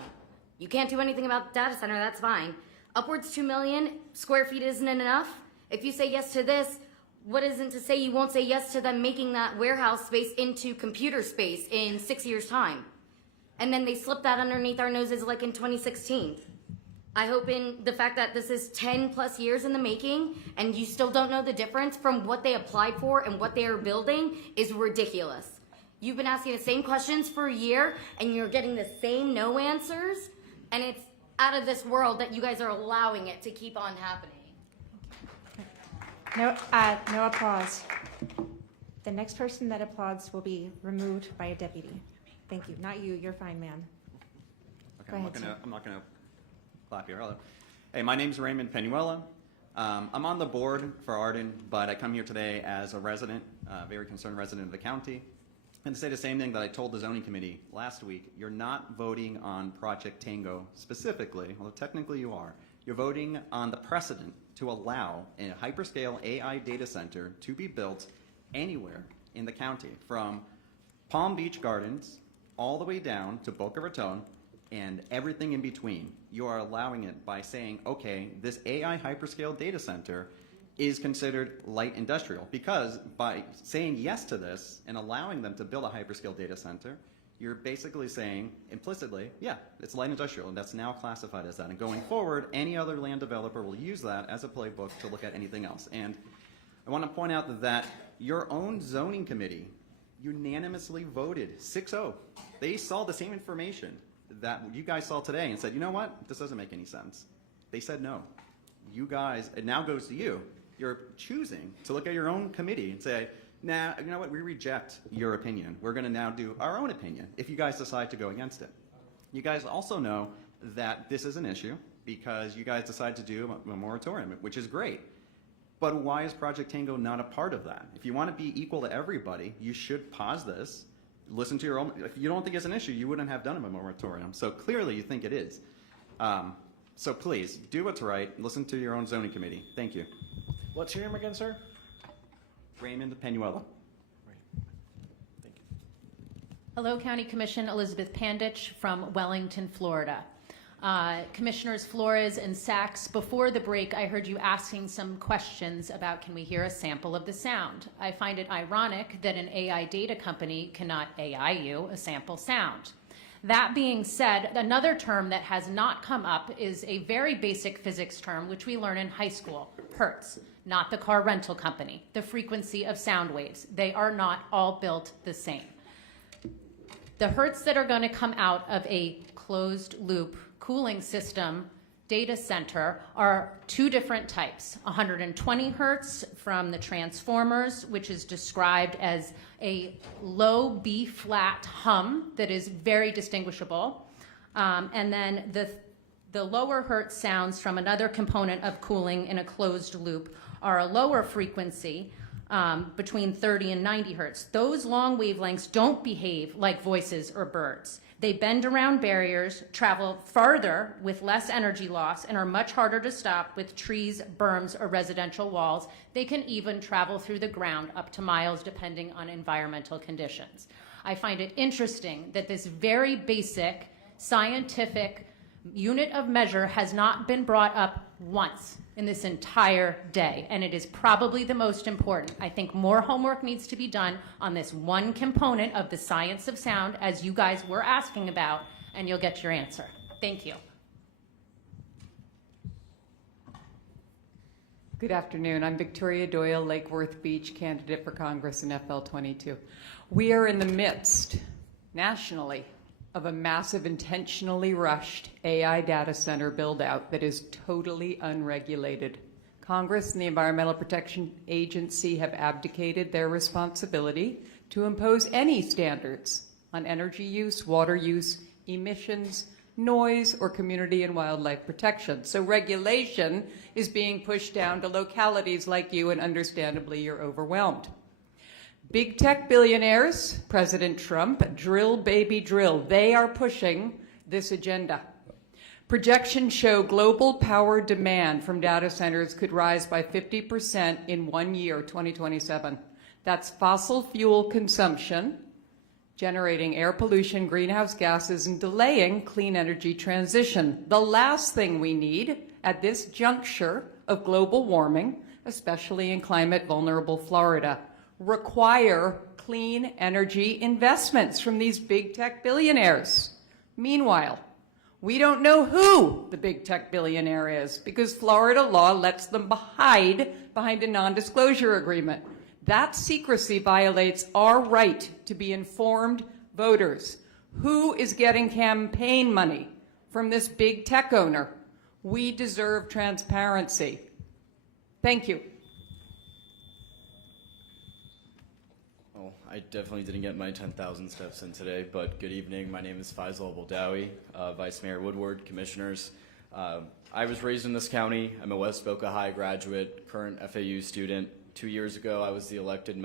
You can't do anything about the data center, that's fine. Upwards 2 million square feet isn't enough. If you say yes to this, what isn't to say you won't say yes to them making that warehouse space into computer space in 6 years' time? And then they slip that underneath our noses like in 2016. I hope in the fact that this is 10 plus years in the making and you still don't know the difference from what they applied for and what they are building is ridiculous. You've been asking the same questions for a year and you're getting the same no answers, and it's out of this world that you guys are allowing it to keep on happening. No applause. The next person that applauds will be removed by a deputy. Thank you. Not you. You're fine, ma'am. Okay, Go I'm ahead, not gonna clap here. Hello. Hey, my name's Raymond Penuela. I'm on the board for Arden, but I come here today as a resident, very concerned resident of the county, and to say the same thing that I told the zoning committee last week. You're not voting on Project Tango specifically, although technically you are. You're voting on the precedent to allow a hyperscale AI data center to be built anywhere in the county, from Palm Beach Gardens all the way down to Boca Raton and everything in between. You are allowing it by saying, okay, this AI hyperscale data center is considered light industrial, because by saying yes to this and allowing them to build a hyperscale data center, you're basically saying implicitly, yeah, it's light industrial, and that's now classified as that. And going forward, any other land developer will use that as a playbook to look at anything else. And I want to point out that your own zoning committee unanimously voted 6-0. They saw the same information that you guys saw today and said, you know what, this doesn't make any sense. They said no. You guys, it now goes to you. You're choosing to look at your own committee and say, nah, you know what, we reject your opinion. We're going to now do our own opinion if you guys decide to go against it. You guys also know that this is an issue because you guys decide to do a moratorium, which is great. But why is Project Tango not a part of that? If you want to be equal to everybody, you should pause this, listen to your own. If you don't think it's an issue, you wouldn't have done a moratorium. So clearly you think it is. So please, do what's right. Listen to your own zoning committee. Thank you. What's your name again, sir? Raymond Penuela. Hello, County Commission. Elizabeth Panditch from Wellington, Florida. Commissioners Flores and Sachs, before the break, I heard you asking some questions about, can we hear a sample of the sound? I find it ironic that an AI data company cannot AI you a sample sound. That being said, another term that has not come up is a very basic physics term, which we learn in high school, hertz, not the car rental company, the frequency of sound waves. They are not all built the same. The hertz that are going to come out of a closed loop cooling system data center are two different types. 120 hertz from the transformers, which is described as a low B flat hum that is very distinguishable. And then the lower hertz sounds from another component of cooling in a closed loop are a lower frequency, between 30 and 90 hertz. Those long wavelengths don't behave like voices or birds. They bend around barriers, travel farther with less energy loss, and are much harder to stop with trees, berms, or residential walls. They can even travel through the ground up to miles depending on environmental conditions. I find it interesting that this very basic scientific unit of measure has not been brought up once in this entire day, and it is probably the most important. I think more homework needs to be done on this one component of the science of sound, as you guys were asking about, and you'll get your answer. Thank you. Good afternoon. I'm Victoria Doyle, Lake Worth Beach, candidate for Congress in FL 22. We are in the midst, nationally, of a massive, intentionally rushed AI data center build-out that is totally unregulated. Congress and the Environmental Protection Agency have abdicated their responsibility to impose any standards on energy use, water use, emissions, noise, or community and wildlife protection. So regulation is being pushed down to localities like you, and understandably, you're overwhelmed. Big tech billionaires, President Trump, drill baby drill, they are pushing this agenda. Projections show global power demand from data centers could rise by 50% in 1 year, 2027. That's fossil fuel consumption, generating air pollution, greenhouse gases, and delaying clean energy transition. The last thing we need at this juncture of global warming, especially in climate vulnerable Florida, require clean energy investments from these big tech billionaires. Meanwhile, we don't know who the big tech billionaire is because Florida law lets them hide behind a non-disclosure agreement. That secrecy violates our right to be informed voters. Who is getting campaign money from this big tech owner? We deserve transparency. Thank you. I definitely didn't get my 10,000 steps in today, but good evening. My name is Faisal Boldawi, Vice Mayor Woodward, Commissioners. I was raised in this county. I'm a West Boca High graduate, current FAU student. 2 years ago, I was the elected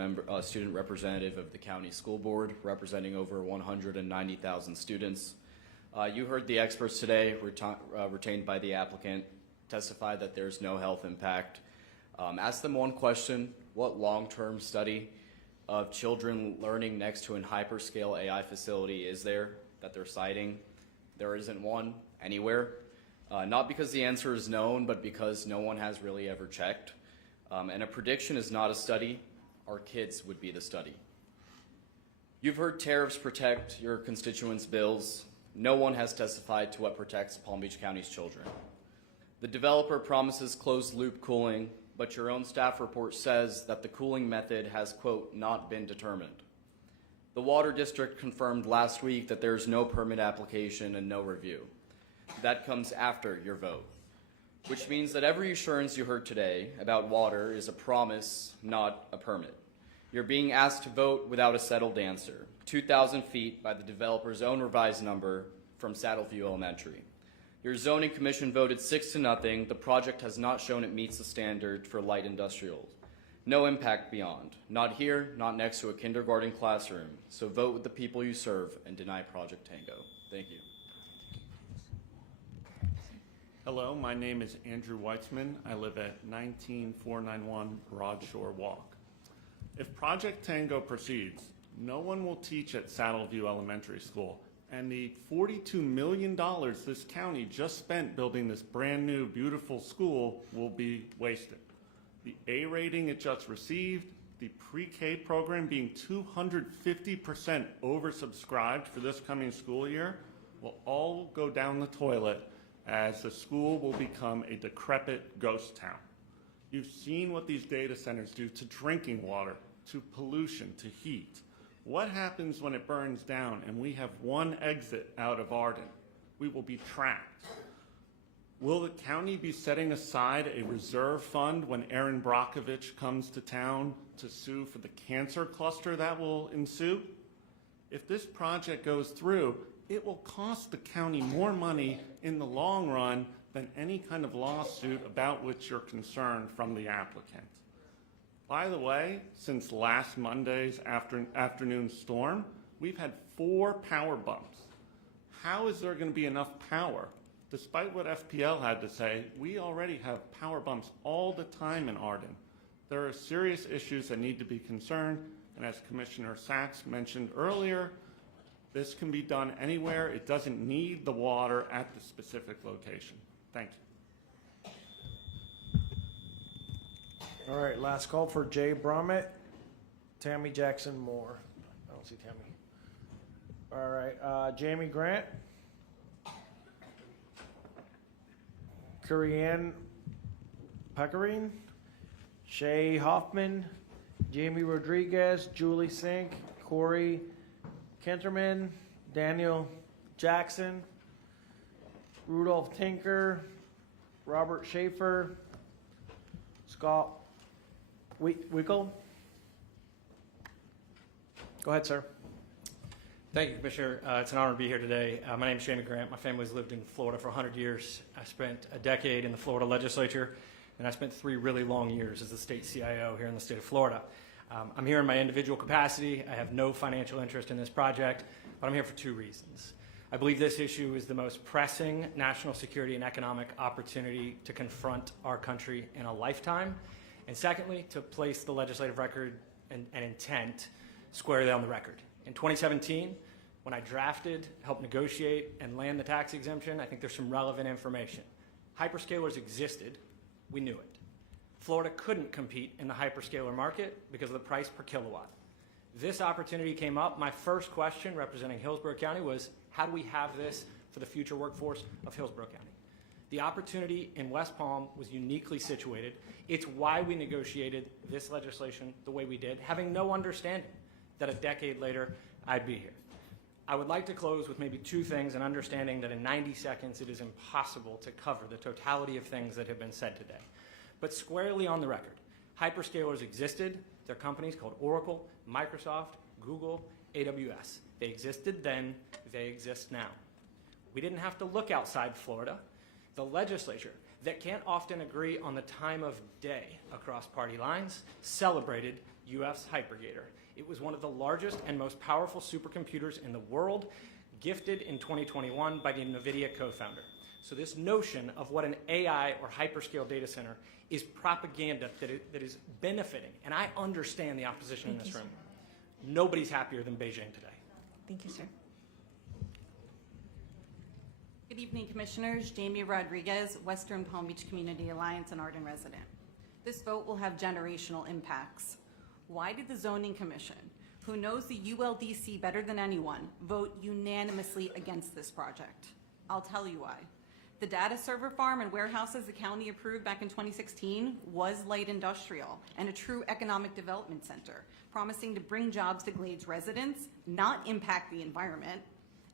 student representative of the county school board, representing over 190,000 students. You heard the experts today, retained by the applicant, testify that there's no health impact. Ask them one question: what long-term study of children learning next to an hyperscale AI facility is there that they're citing? There isn't one anywhere. Not because the answer is known, but because no one has really ever checked. And a prediction is not a study. Our kids would be the study. You've heard tariffs protect your constituents' bills. No one has testified to what protects Palm Beach County's children. The developer promises closed-loop cooling, but your own staff report says that the cooling method has, quote, not been determined. The Water District confirmed last week that there's no permit application and no review. That comes after your vote, which means that every assurance you heard today about water is a promise, not a permit. You're being asked to vote without a settled answer, 2,000 feet by the developer's own revised number from Saddleview Elementary. Your zoning commission voted 6-0. The project has not shown it meets the standard for light industrial. No impact beyond. Not here, not next to a kindergarten classroom. So vote with the people you serve and deny Project Tango. Thank you. Hello, my name is Andrew Weitzman. I live at 19491 Broad Shore Walk. If Project Tango proceeds, no one will teach at Saddleview Elementary School, and the $42 million this county just spent building this brand new, beautiful school will be wasted. The A rating it just received, the pre-K program being 250% oversubscribed for this coming school year, will all go down the toilet as the school will become a decrepit ghost town. You've seen what these data centers do to drinking water, to pollution, to heat. What happens when it burns down and we have one exit out of Arden? We will be trapped. Will the county be setting aside a reserve fund when Aaron Brockovich comes to town to sue for the cancer cluster that will ensue? If this project goes through, it will cost the county more money in the long run than any kind of lawsuit about which you're concerned from the applicant. By the way, since last Monday's afternoon storm, we've had 4 power bumps. How is there going to be enough power? Despite what FPL had to say, we already have power bumps all the time in Arden. There are serious issues that need to be concerned, and as Commissioner Sachs mentioned earlier, this can be done anywhere. It doesn't need the water at the specific location. Thank you. All right, last call for Jay Brummett, Tammy Jackson Moore. I don't see Tammy. All right, Jamie Grant, Kurianne Pecorine, Shay Hoffman, Jamie Rodriguez, Julie Sink, Corey Kenterman, Daniel Jackson, Rudolph Tinker, Robert Schaefer, Scott Wickel. Go ahead, sir. Thank you, Commissioner. It's an honor to be here today. My name is Jamie Grant. My family's lived in Florida for 100 years. I spent a decade in the Florida legislature, and I spent 3 really long years as the state CIO here in the state of Florida. I'm here in my individual capacity. I have no financial interest in this project, but I'm here for 2 reasons. I believe this issue is the most pressing national security and economic opportunity to confront our country in a lifetime. And secondly, to place the legislative record and intent squarely on the record. In 2017, when I drafted, helped negotiate, and land the tax exemption, I think there's some relevant information. Hyperscalers existed. We knew it. Florida couldn't compete in the hyperscaler market because of the price per kilowatt. This opportunity came up. My first question representing Hillsborough County was, how do we have this for the future workforce of Hillsborough County? The opportunity in West Palm was uniquely situated. It's why we negotiated this legislation the way we did, having no understanding that a decade later I'd be here. I would like to close with maybe 2 things, and understanding that in 90 seconds it is impossible to cover the totality of things that have been said today. But squarely on the record, hyperscalers existed. They're companies called Oracle, Microsoft, Google, AWS. They existed then, they exist now. We didn't have to look outside Florida the legislature, that can't often agree on the time of day across party lines, celebrated UF's Hypergator. It was one of the largest and most powerful supercomputers in the world, gifted in 2021 by the NVIDIA co-founder. So this notion of what an AI or hyperscale data center is propaganda that is benefiting, and I understand the opposition in this room. Nobody's happier than Beijing today. Thank you, sir. Good evening, Commissioners. Jamie Rodriguez, Western Palm Beach Community Alliance and Arden resident. This vote will have generational impacts. Why did the Zoning Commission, who knows the ULDC better than anyone, vote unanimously against this project? I'll tell you why. The data server farm and warehouses the county approved back in 2016 was light industrial and a true economic development center, promising to bring jobs to Glades residents, not impact the environment,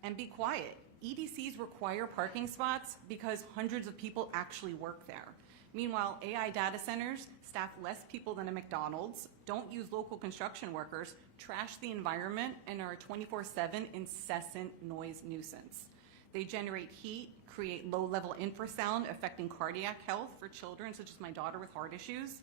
and be quiet. EDCs require parking spots because hundreds of people actually work there. Meanwhile, AI data centers staff less people than a McDonald's, don't use local construction workers, trash the environment, and are a 24/7 incessant noise nuisance. They generate heat, create low-level infrasound affecting cardiac health for children such as my daughter with heart issues.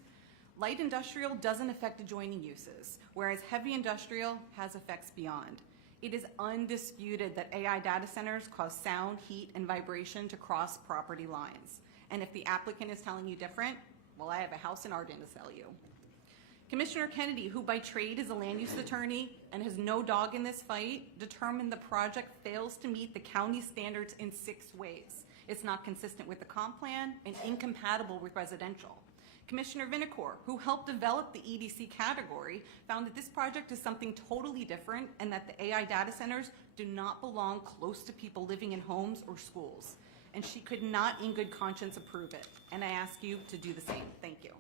Light industrial doesn't affect adjoining uses, whereas heavy industrial has effects beyond. It is undisputed that AI data centers cause sound, heat, and vibration to cross property lines. And if the applicant is telling you different, well, I have a house in Arden to sell you. Commissioner Kennedy, who by trade is a land use attorney and has no dog in this fight, determined the project fails to meet the county standards in 6 ways. It's not consistent with the comp plan and incompatible with residential. Commissioner Vinacore, who helped develop the EDC category, found that this project is something totally different and that the AI data centers do not belong close to people living in homes or schools. And she could not in good conscience approve it. And I ask you to do the same. Thank you.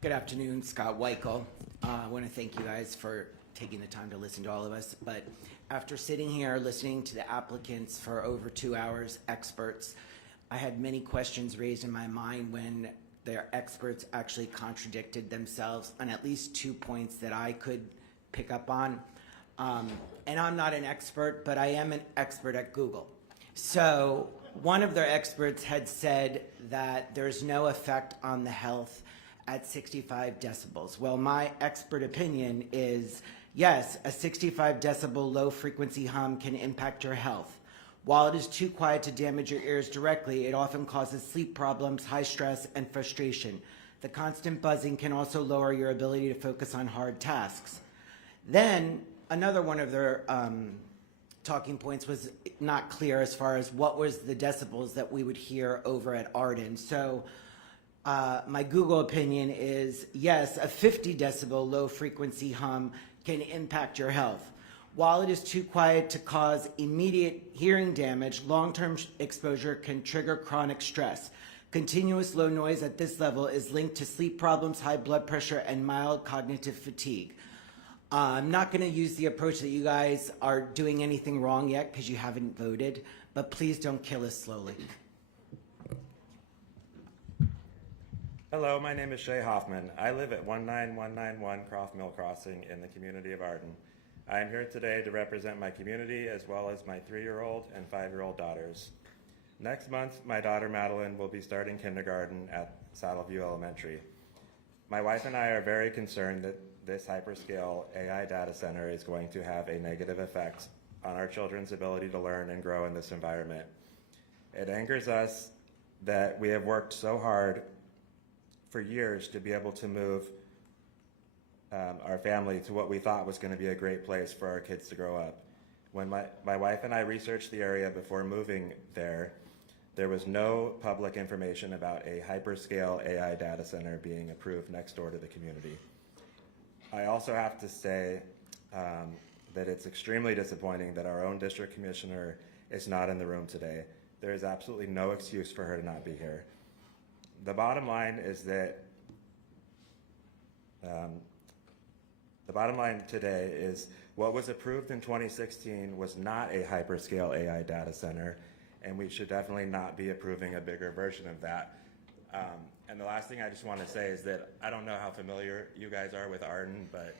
Good afternoon, Scott Weichel. I want to thank you guys for taking the time to listen to all of us. But after sitting here listening to the applicants for over 2 hours, experts, I had many questions raised in my mind when their experts actually contradicted themselves on at least 2 points that I could pick up on. And I'm not an expert, but I am an expert at Google. So one of their experts had said that there's no effect on the health at 65 decibels. Well, my expert opinion is, yes, a 65 decibel low frequency hum can impact your health. While it is too quiet to damage your ears directly, it often causes sleep problems, high stress, and frustration. The constant buzzing can also lower your ability to focus on hard tasks. Then, another one of their talking points was not clear as far as what was the decibels that we would hear over at Arden. So my Google opinion is, yes, a 50 decibel low frequency hum can impact your health. While it is too quiet to cause immediate hearing damage, long-term exposure can trigger chronic stress. Continuous low noise at this level is linked to sleep problems, high blood pressure, and mild cognitive fatigue. I'm not going to use the approach that you guys are doing anything wrong yet because you haven't voted, but please don't kill us slowly. Hello, my name is Shay Hoffman. I live at 19191 Croft Mill Crossing in the community of Arden. I am here today to represent my community as well as my 3-year-old and 5-year-old daughters. Next month, my daughter Madeline will be starting kindergarten at Saddleview Elementary. My wife and I are very concerned that this hyperscale AI data center is going to have a negative effect on our children's ability to learn and grow in this environment. It angers us that we have worked so hard for years to be able to move our family to what we thought was going to be a great place for our kids to grow up. When my wife and I researched the area before moving there was no public information about a hyperscale AI data center being approved next door to the community. I also have to say that it's extremely disappointing that our own district commissioner is not in the room today. There is absolutely no excuse for her to not be here. The bottom line is that the bottom line today is what was approved in 2016 was not a hyperscale AI data center, and we should definitely not be approving a bigger version of that. And the last thing I just want to say is that I don't know how familiar you guys are with Arden, but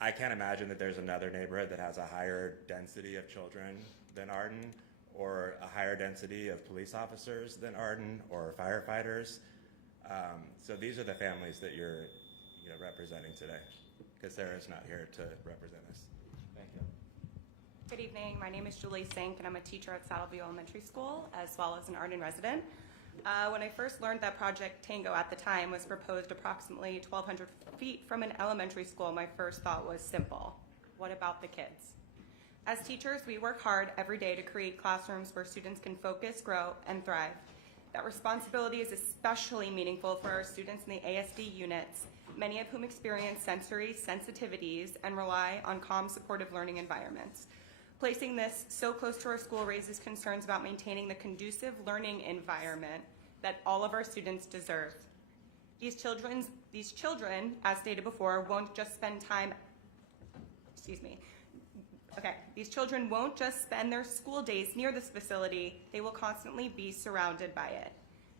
I can't imagine that there's another neighborhood that has a higher density of children than Arden, or a higher density of police officers than Arden, or firefighters. So these are the families that you're representing today, because Sarah's not here to represent us. Thank you. Good evening. My name is Julie Sink, and I'm a teacher at Saddleview Elementary School, as well as an Arden resident. When I first learned that Project Tango at the time was proposed approximately 1,200 feet from an elementary school, my first thought was simple. What about the kids? As teachers, we work hard every day to create classrooms where students can focus, grow, and thrive. That responsibility is especially meaningful for our students in the ASD units, many of whom experience sensory sensitivities and rely on calm, supportive learning environments. Placing this so close to our school raises concerns about maintaining the conducive learning environment that all of our students deserve. These children, as stated before, won't just spend time, these children won't just spend their school days near this facility, they will constantly be surrounded by it.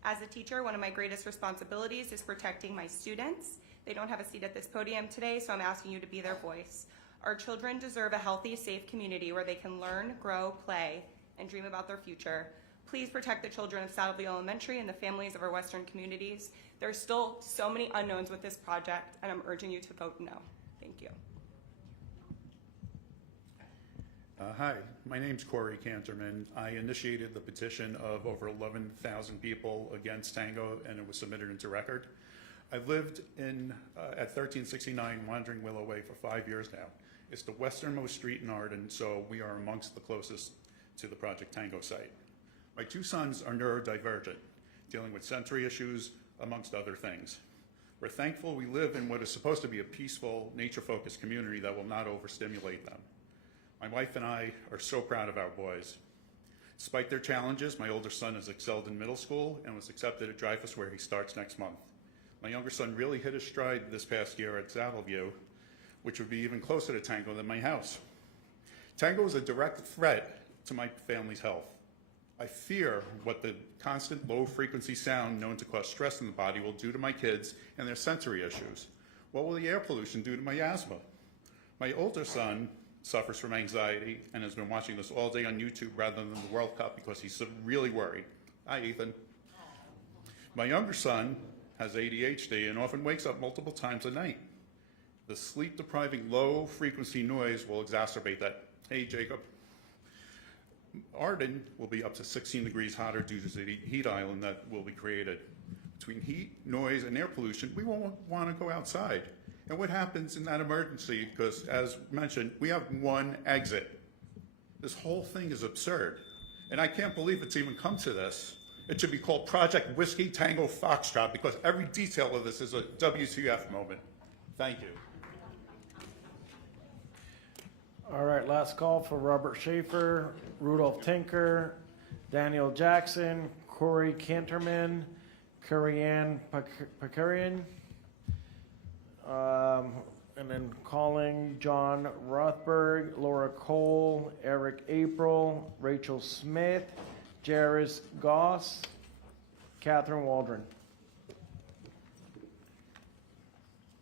As a teacher, one of my greatest responsibilities is protecting my students. They don't have a seat at this podium today, so I'm asking you to be their voice. Our children deserve a healthy, safe community where they can learn, grow, play, and dream about their future. Please protect the children of Saddleview Elementary and the families of our Western communities. There are still so many unknowns with this project, and I'm urging you to vote no. Thank you. Hi, my name's Corey Canterman. I initiated the petition of over 11,000 people against Tango, and it was submitted into record. I've lived at 1369 Wandering Willow Way for 5 years now. It's the westernmost street in Arden, so we are amongst the closest to the Project Tango site. My two sons are neurodivergent, dealing with sensory issues, amongst other things. We're thankful we live in what is supposed to be a peaceful, nature-focused community that will not overstimulate them. My wife and I are so proud of our boys. Despite their challenges, my older son has excelled in middle school and was accepted at Dreyfus, where he starts next month. My younger son really hit his stride this past year at Saddleview, which would be even closer to Tango than my house. Tango is a direct threat to my family's health. I fear what the constant low-frequency sound known to cause stress in the body will do to my kids and their sensory issues. What will the air pollution do to my asthma? My older son suffers from anxiety and has been watching this all day on YouTube rather than the World Cup because he's really worried. Hi, Ethan. My younger son has ADHD and often wakes up multiple times a night. The sleep-depriving low-frequency noise will exacerbate that. Hey, Jacob. Arden will be up to 16 degrees hotter due to the heat island that will be created. Between heat, noise, and air pollution, we won't want to go outside. And what happens in that emergency, because as mentioned, we have one exit. This whole thing is absurd. And I can't believe it's even come to this. It should be called Project Whiskey Tango Foxtrot, because every detail of this is a WTF moment. Thank you. All right, last call for Robert Schaefer, Rudolph Tinker, Daniel Jackson, Corey Canterman, Curry-Ann Pakarian, and then calling John Rothberg, Laura Cole, Eric April, Rachel Smith, Jairus Goss, Catherine Waldron.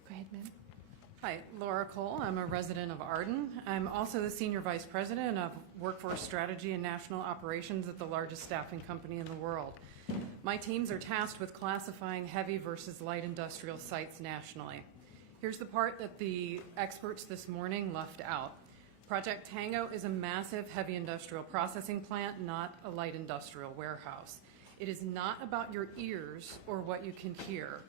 Go ahead, ma'am. Hi, Laura Cole. I'm a resident of Arden. I'm also the Senior Vice President of Workforce Strategy and National Operations at the largest staffing company in the world. My teams are tasked with classifying heavy versus light industrial sites nationally. Here's the part that the experts this morning left out. Project Tango is a massive heavy industrial processing plant, not a light industrial warehouse. It is not about your ears or what you can hear.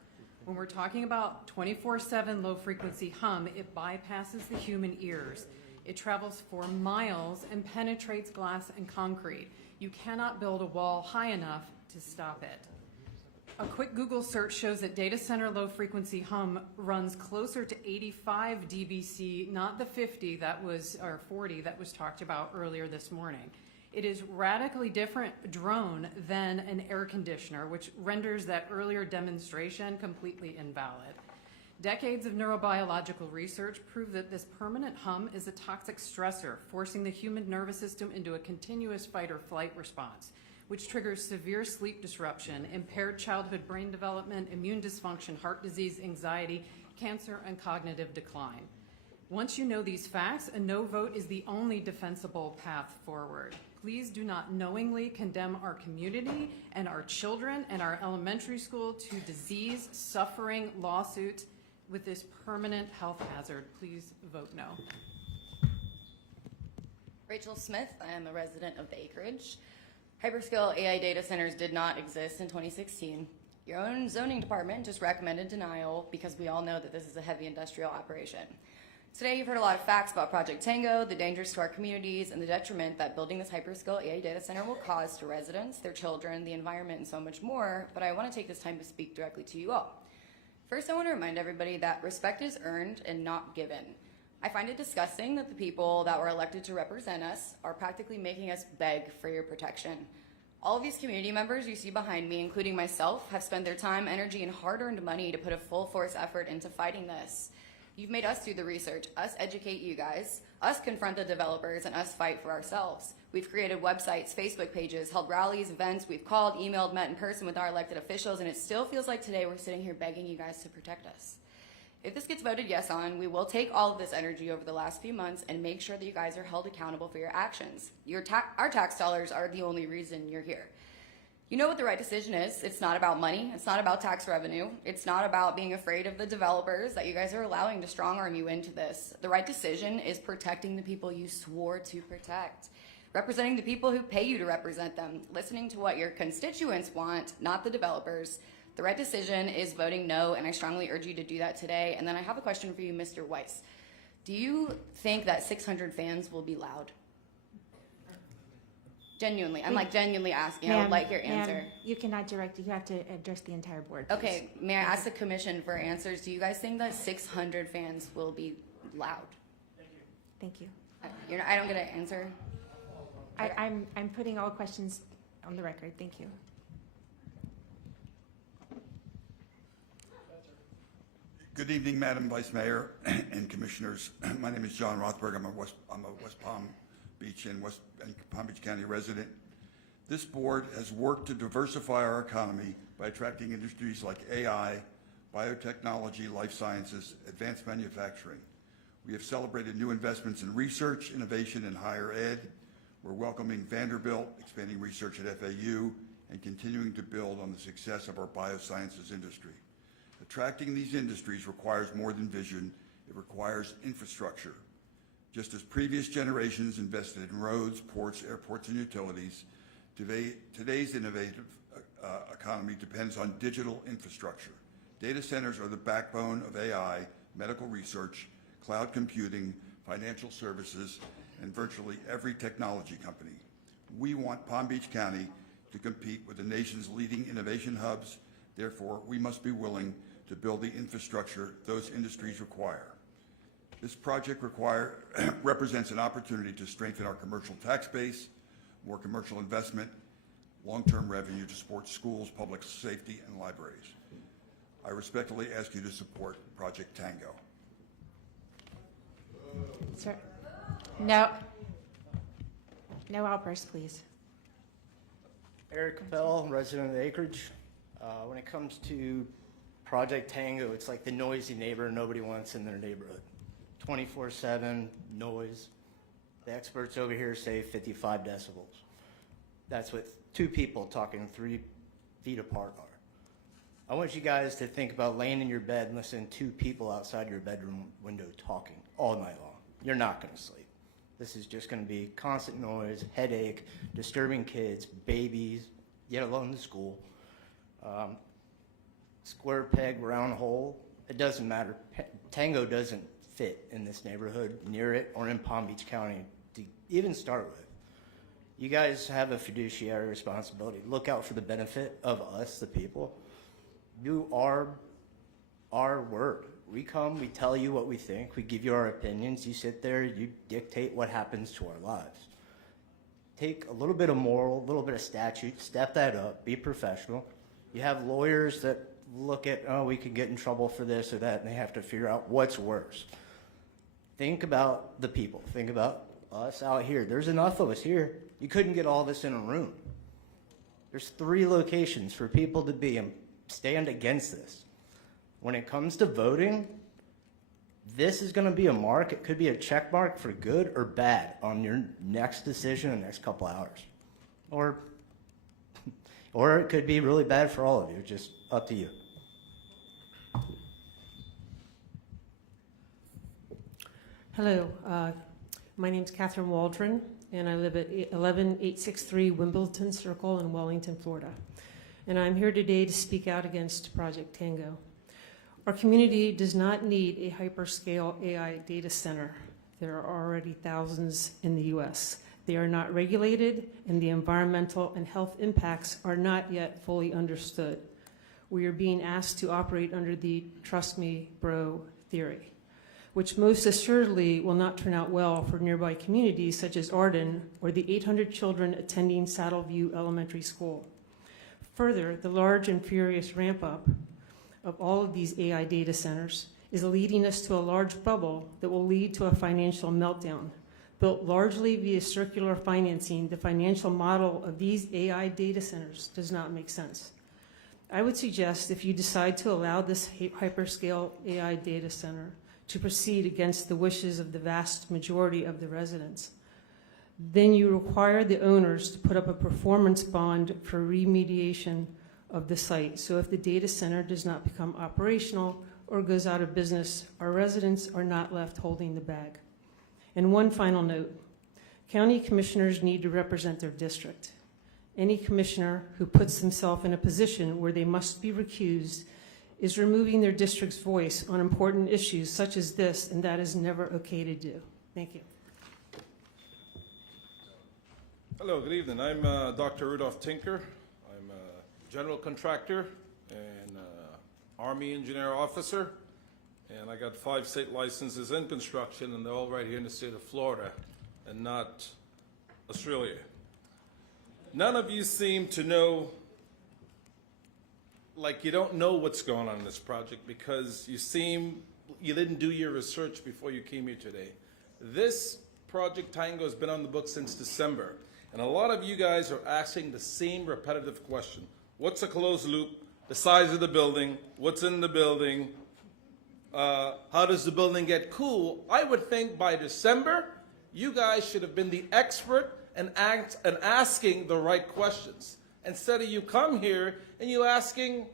When we're talking about 24/7 low-frequency hum, it bypasses the human ears. It travels for miles and penetrates glass and concrete. You cannot build a wall high enough to stop it. A quick Google search shows that data center low-frequency hum runs closer to 85 dBc, not the 50 that was, or 40 that was talked about earlier this morning. It is radically different drone than an air conditioner, which renders that earlier demonstration completely invalid. Decades of neurobiological research prove that this permanent hum is a toxic stressor, forcing the human nervous system into a continuous fight or flight response, which triggers severe sleep disruption, impaired childhood brain development, immune dysfunction, heart disease, anxiety, cancer, and cognitive decline. Once you know these facts, a no vote is the only defensible path forward. Please do not knowingly condemn our community and our children and our elementary school to disease, suffering, lawsuits with this permanent health hazard. Please vote no. Rachel Smith, I am a resident of the Acreage. Hyperscale AI data centers did not exist in 2016. Your own zoning department just recommended denial because we all know that this is a heavy industrial operation. Today you've heard a lot of facts about Project Tango, the dangers to our communities, and the detriment that building this hyperscale AI data center will cause to residents, their children, the environment, and so much more, but I want to take this time to speak directly to you all. First, I want to remind everybody that respect is earned and not given. I find it disgusting that the people that were elected to represent us are practically making us beg for your protection. All of these community members you see behind me, including myself, have spent their time, energy, and hard-earned money to put a full force effort into fighting this. You've made us do the research, us educate you guys, us confront the developers, and us fight for ourselves. We've created websites, Facebook pages, held rallies, events, we've called, emailed, met in person with our elected officials, and it still feels like today we're sitting here begging you guys to protect us. If this gets voted yes on, we will take all of this energy over the last few months and make sure that you guys are held accountable for your actions. Our tax dollars are the only reason you're here. You know what the right decision is. It's not about money. It's not about tax revenue. It's not about being afraid of the developers that you guys are allowing to strong-arm you into this. The right decision is protecting the people you swore to protect, representing the people who pay you to represent them, listening to what your constituents want, not the developers. The right decision is voting no, and I strongly urge you to do that today. And then I have a question for you, Mr. Weiss. Do you think that 600 fans will be loud? Genuinely, I'm like genuinely asking. I would like your answer. You cannot direct, you have to address the entire board. Please. Okay, may I ask the commission for answers? Do you guys think that 600 fans will be loud? Thank you. I don't get an answer. I'm putting all questions on the record. Thank you. Good evening, Madam Vice Mayor and Commissioners. My name is John Rothberg. I'm a West Palm Beach and Palm Beach County resident. This board has worked to diversify our economy by attracting industries like AI, biotechnology, life sciences, advanced manufacturing. We have celebrated new investments in research, innovation, and higher ed. We're welcoming Vanderbilt, expanding research at FAU, and continuing to build on the success of our biosciences industry. Attracting these industries requires more than vision. It requires infrastructure. Just as previous generations invested in roads, ports, airports, and utilities, today's innovative economy depends on digital infrastructure. Data centers are the backbone of AI, medical research, cloud computing, financial services, and virtually every technology company. We want Palm Beach County to compete with the nation's leading innovation hubs. Therefore, we must be willing to build the infrastructure those industries require. This project represents an opportunity to strengthen our commercial tax base, more commercial investment, long-term revenue to support schools, public safety, and libraries. I respectfully ask you to support Project Tango. Sir, no outbursts, please. Eric Capel, resident of the Acreage. When it comes to Project Tango, it's like the noisy neighbor nobody wants in their neighborhood. 24/7 noise. The experts over here say 55 decibels. That's what two people talking 3 feet apart are. I want you guys to think about laying in your bed and listening to 2 people outside your bedroom window talking all night long. You're not going to sleep. This is just going to be constant noise, headache, disturbing kids, babies, yet alone the school. Square peg, round hole, it doesn't matter. Tango doesn't fit in this neighborhood, near it, or in Palm Beach County to even start with. You guys have a fiduciary responsibility. Look out for the benefit of us, the people. You are our word. We come, we tell you what we think, we give you our opinions, you sit there, you dictate what happens to our lives. Take a little bit of moral, a little bit of statute, step that up, be professional. You have lawyers that look at, oh, we could get in trouble for this or that, and they have to figure out what's worse. Think about the people. Think about us out here. There's enough of us here. You couldn't get all this in a room. There's 3 locations for people to be and stand against this. When it comes to voting, this is going to be a mark. It could be a check mark for good or bad on your next decision in the next couple hours. Or it could be really bad for all of you, just up to you. Hello, my name's Catherine Waldron, and I live at 11863 Wimbledon Circle in Wellington, Florida. And I'm here today to speak out against Project Tango. Our community does not need a hyperscale AI data center. There are already thousands in the US. They are not regulated, and the environmental and health impacts are not yet fully understood. We are being asked to operate under the trust me, bro theory, which most assuredly will not turn out well for nearby communities such as Arden or the 800 children attending Saddleview Elementary School. Further, the large and furious ramp up of all of these AI data centers is leading us to a large bubble that will lead to a financial meltdown. Built largely via circular financing, the financial model of these AI data centers does not make sense. I would suggest if you decide to allow this hyperscale AI data center to proceed against the wishes of the vast majority of the residents, then you require the owners to put up a performance bond for remediation of the site. So if the data center does not become operational or goes out of business, our residents are not left holding the bag. And one final note, county commissioners need to represent their district. Any commissioner who puts themselves in a position where they must be recused is removing their district's voice on important issues such as this, and that is never okay to do. Thank you. Hello, good evening. I'm Dr. Rudolph Tinker. I'm a general contractor and Army engineer officer, and I got 5 state licenses in construction, and they're all right here in the state of Florida and not Australia. None of you seem to know, like you don't know what's going on in this project because you didn't do your research before you came here today. This Project Tango has been on the books since December, and a lot of you guys are asking the same repetitive question. What's a closed loop? The size of the building? What's in the building? How does the building get cool? I would think by December, you guys should have been the expert and asking the right questions. Instead of you come here and you asking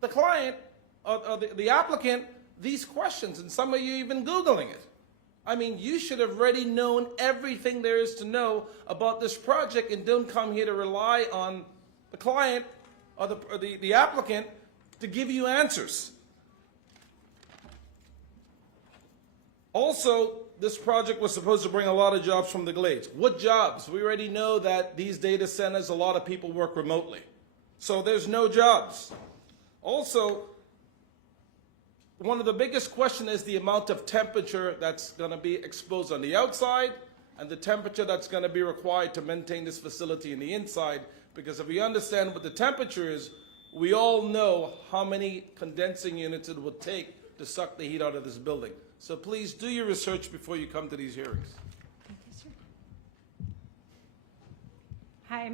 the client or the applicant these questions, and some of you even Googling it. I mean, you should have already known everything there is to know about this project and don't come here to rely on the client or the applicant to give you answers. Also, this project was supposed to bring a lot of jobs from the Glades. What jobs? We already know that these data centers, a lot of people work remotely. So there's no jobs. Also, one of the biggest questions is the amount of temperature that's going to be exposed on the outside and the temperature that's going to be required to maintain this facility in the inside. Because if we understand what the temperature is, we all know how many condensing units it would take to suck the heat out of this building. So please do your research before you come to these hearings. Hi,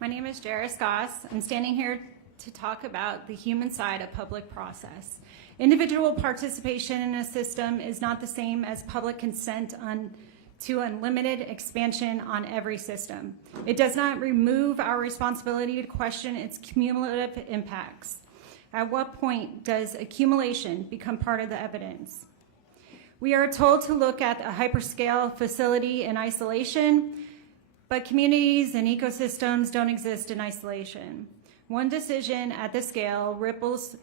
my name is Jaris Goss. I'm standing here to talk about the human side of public process. Individual participation in a system is not the same as public consent to unlimited expansion on every system. It does not remove our responsibility to question its cumulative impacts. At what point does accumulation become part of the evidence? We are told to look at a hyperscale facility in isolation, but communities and ecosystems don't exist in isolation. One decision at this scale ripples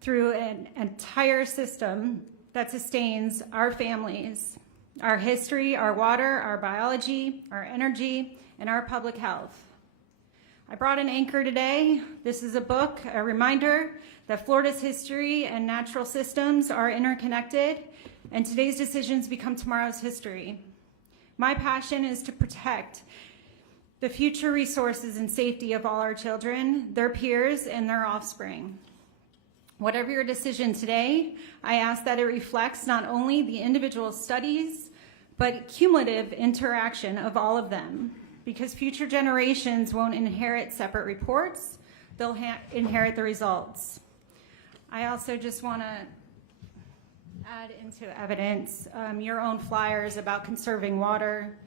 through an entire system that sustains our families, our history, our water, our biology, our energy, and our public health. I brought an anchor today. This is a book, a reminder that Florida's history and natural systems are interconnected, and today's decisions become tomorrow's history. My passion is to protect the future resources and safety of all our children, their peers, and their offspring. Whatever your decision today, I ask that it reflects not only the individual studies, but cumulative interaction of all of them, because future generations won't inherit separate reports, they'll inherit the results. I also just want to add into evidence your own flyers about conserving water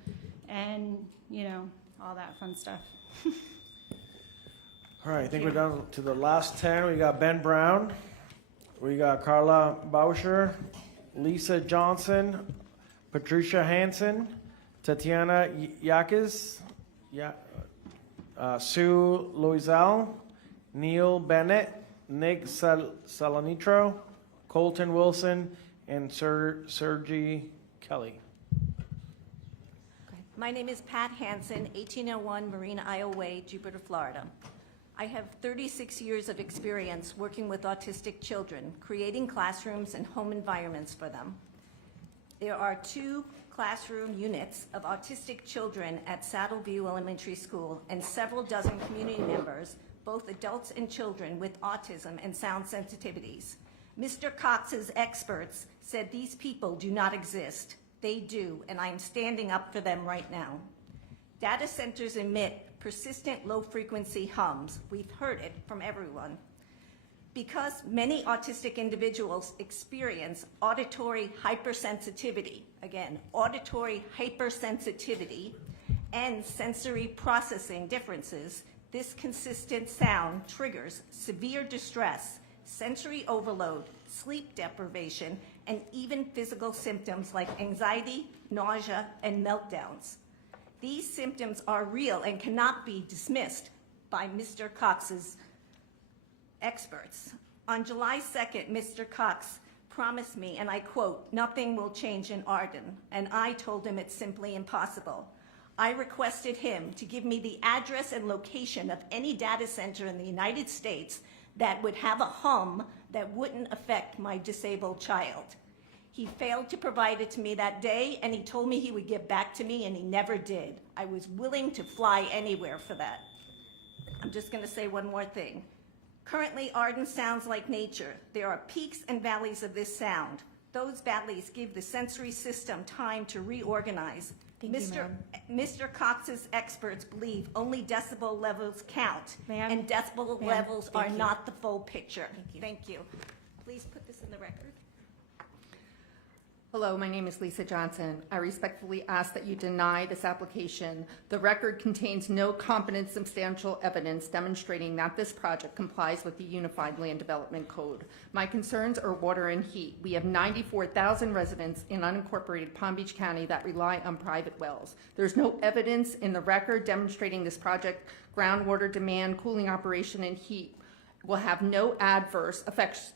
and, you know, all that fun stuff. All right, I think we're down to the last 10. We got Ben Brown. We got Carla Bauscher, Lisa Johnson, Patricia Hansen, Tatiana Yakis, Sue Loisel, Neil Bennett, Nick Salanitro, Colton Wilson, and Sergi Kelly. My name is Pat Hansen, 1801 Marina Isle Way, Jupiter, Florida. I have 36 years of experience working with autistic children, creating classrooms and home environments for them. There are 2 classroom units of autistic children at Saddleview Elementary School and several dozen community members, both adults and children with autism and sound sensitivities. Mr. Cox's experts said these people do not exist. They do, and I'm standing up for them right now. Data centers emit persistent low-frequency hums. We've heard it from everyone. Because many autistic individuals experience auditory hypersensitivity, again, auditory hypersensitivity, and sensory processing differences, this consistent sound triggers severe distress, sensory overload, sleep deprivation, and even physical symptoms like anxiety, nausea, and meltdowns. These symptoms are real and cannot be dismissed by Mr. Cox's experts. On July 2nd, Mr. Cox promised me, and I quote, "Nothing will change in Arden," and I told him it's simply impossible. I requested him to give me the address and location of any data center in the United States that would have a hum that wouldn't affect my disabled child. He failed to provide it to me that day, and he told me he would get back to me, and he never did. I was willing to fly anywhere for that. I'm just going to say one more thing. Currently, Arden sounds like nature. There are peaks and valleys of this sound. Those valleys give the sensory system time to reorganize. Mr. Cox's experts believe only decibel levels count, and decibel levels are not the full picture. Thank you. Please put this in the record. Hello, my name is Lisa Johnson. I respectfully ask that you deny this application. The record contains no competent substantial evidence demonstrating that this project complies with the Unified Land Development Code. My concerns are water and heat. We have 94,000 residents in unincorporated Palm Beach County that rely on private wells. There's no evidence in the record demonstrating this project groundwater demand, cooling operation, and heat will have no adverse effects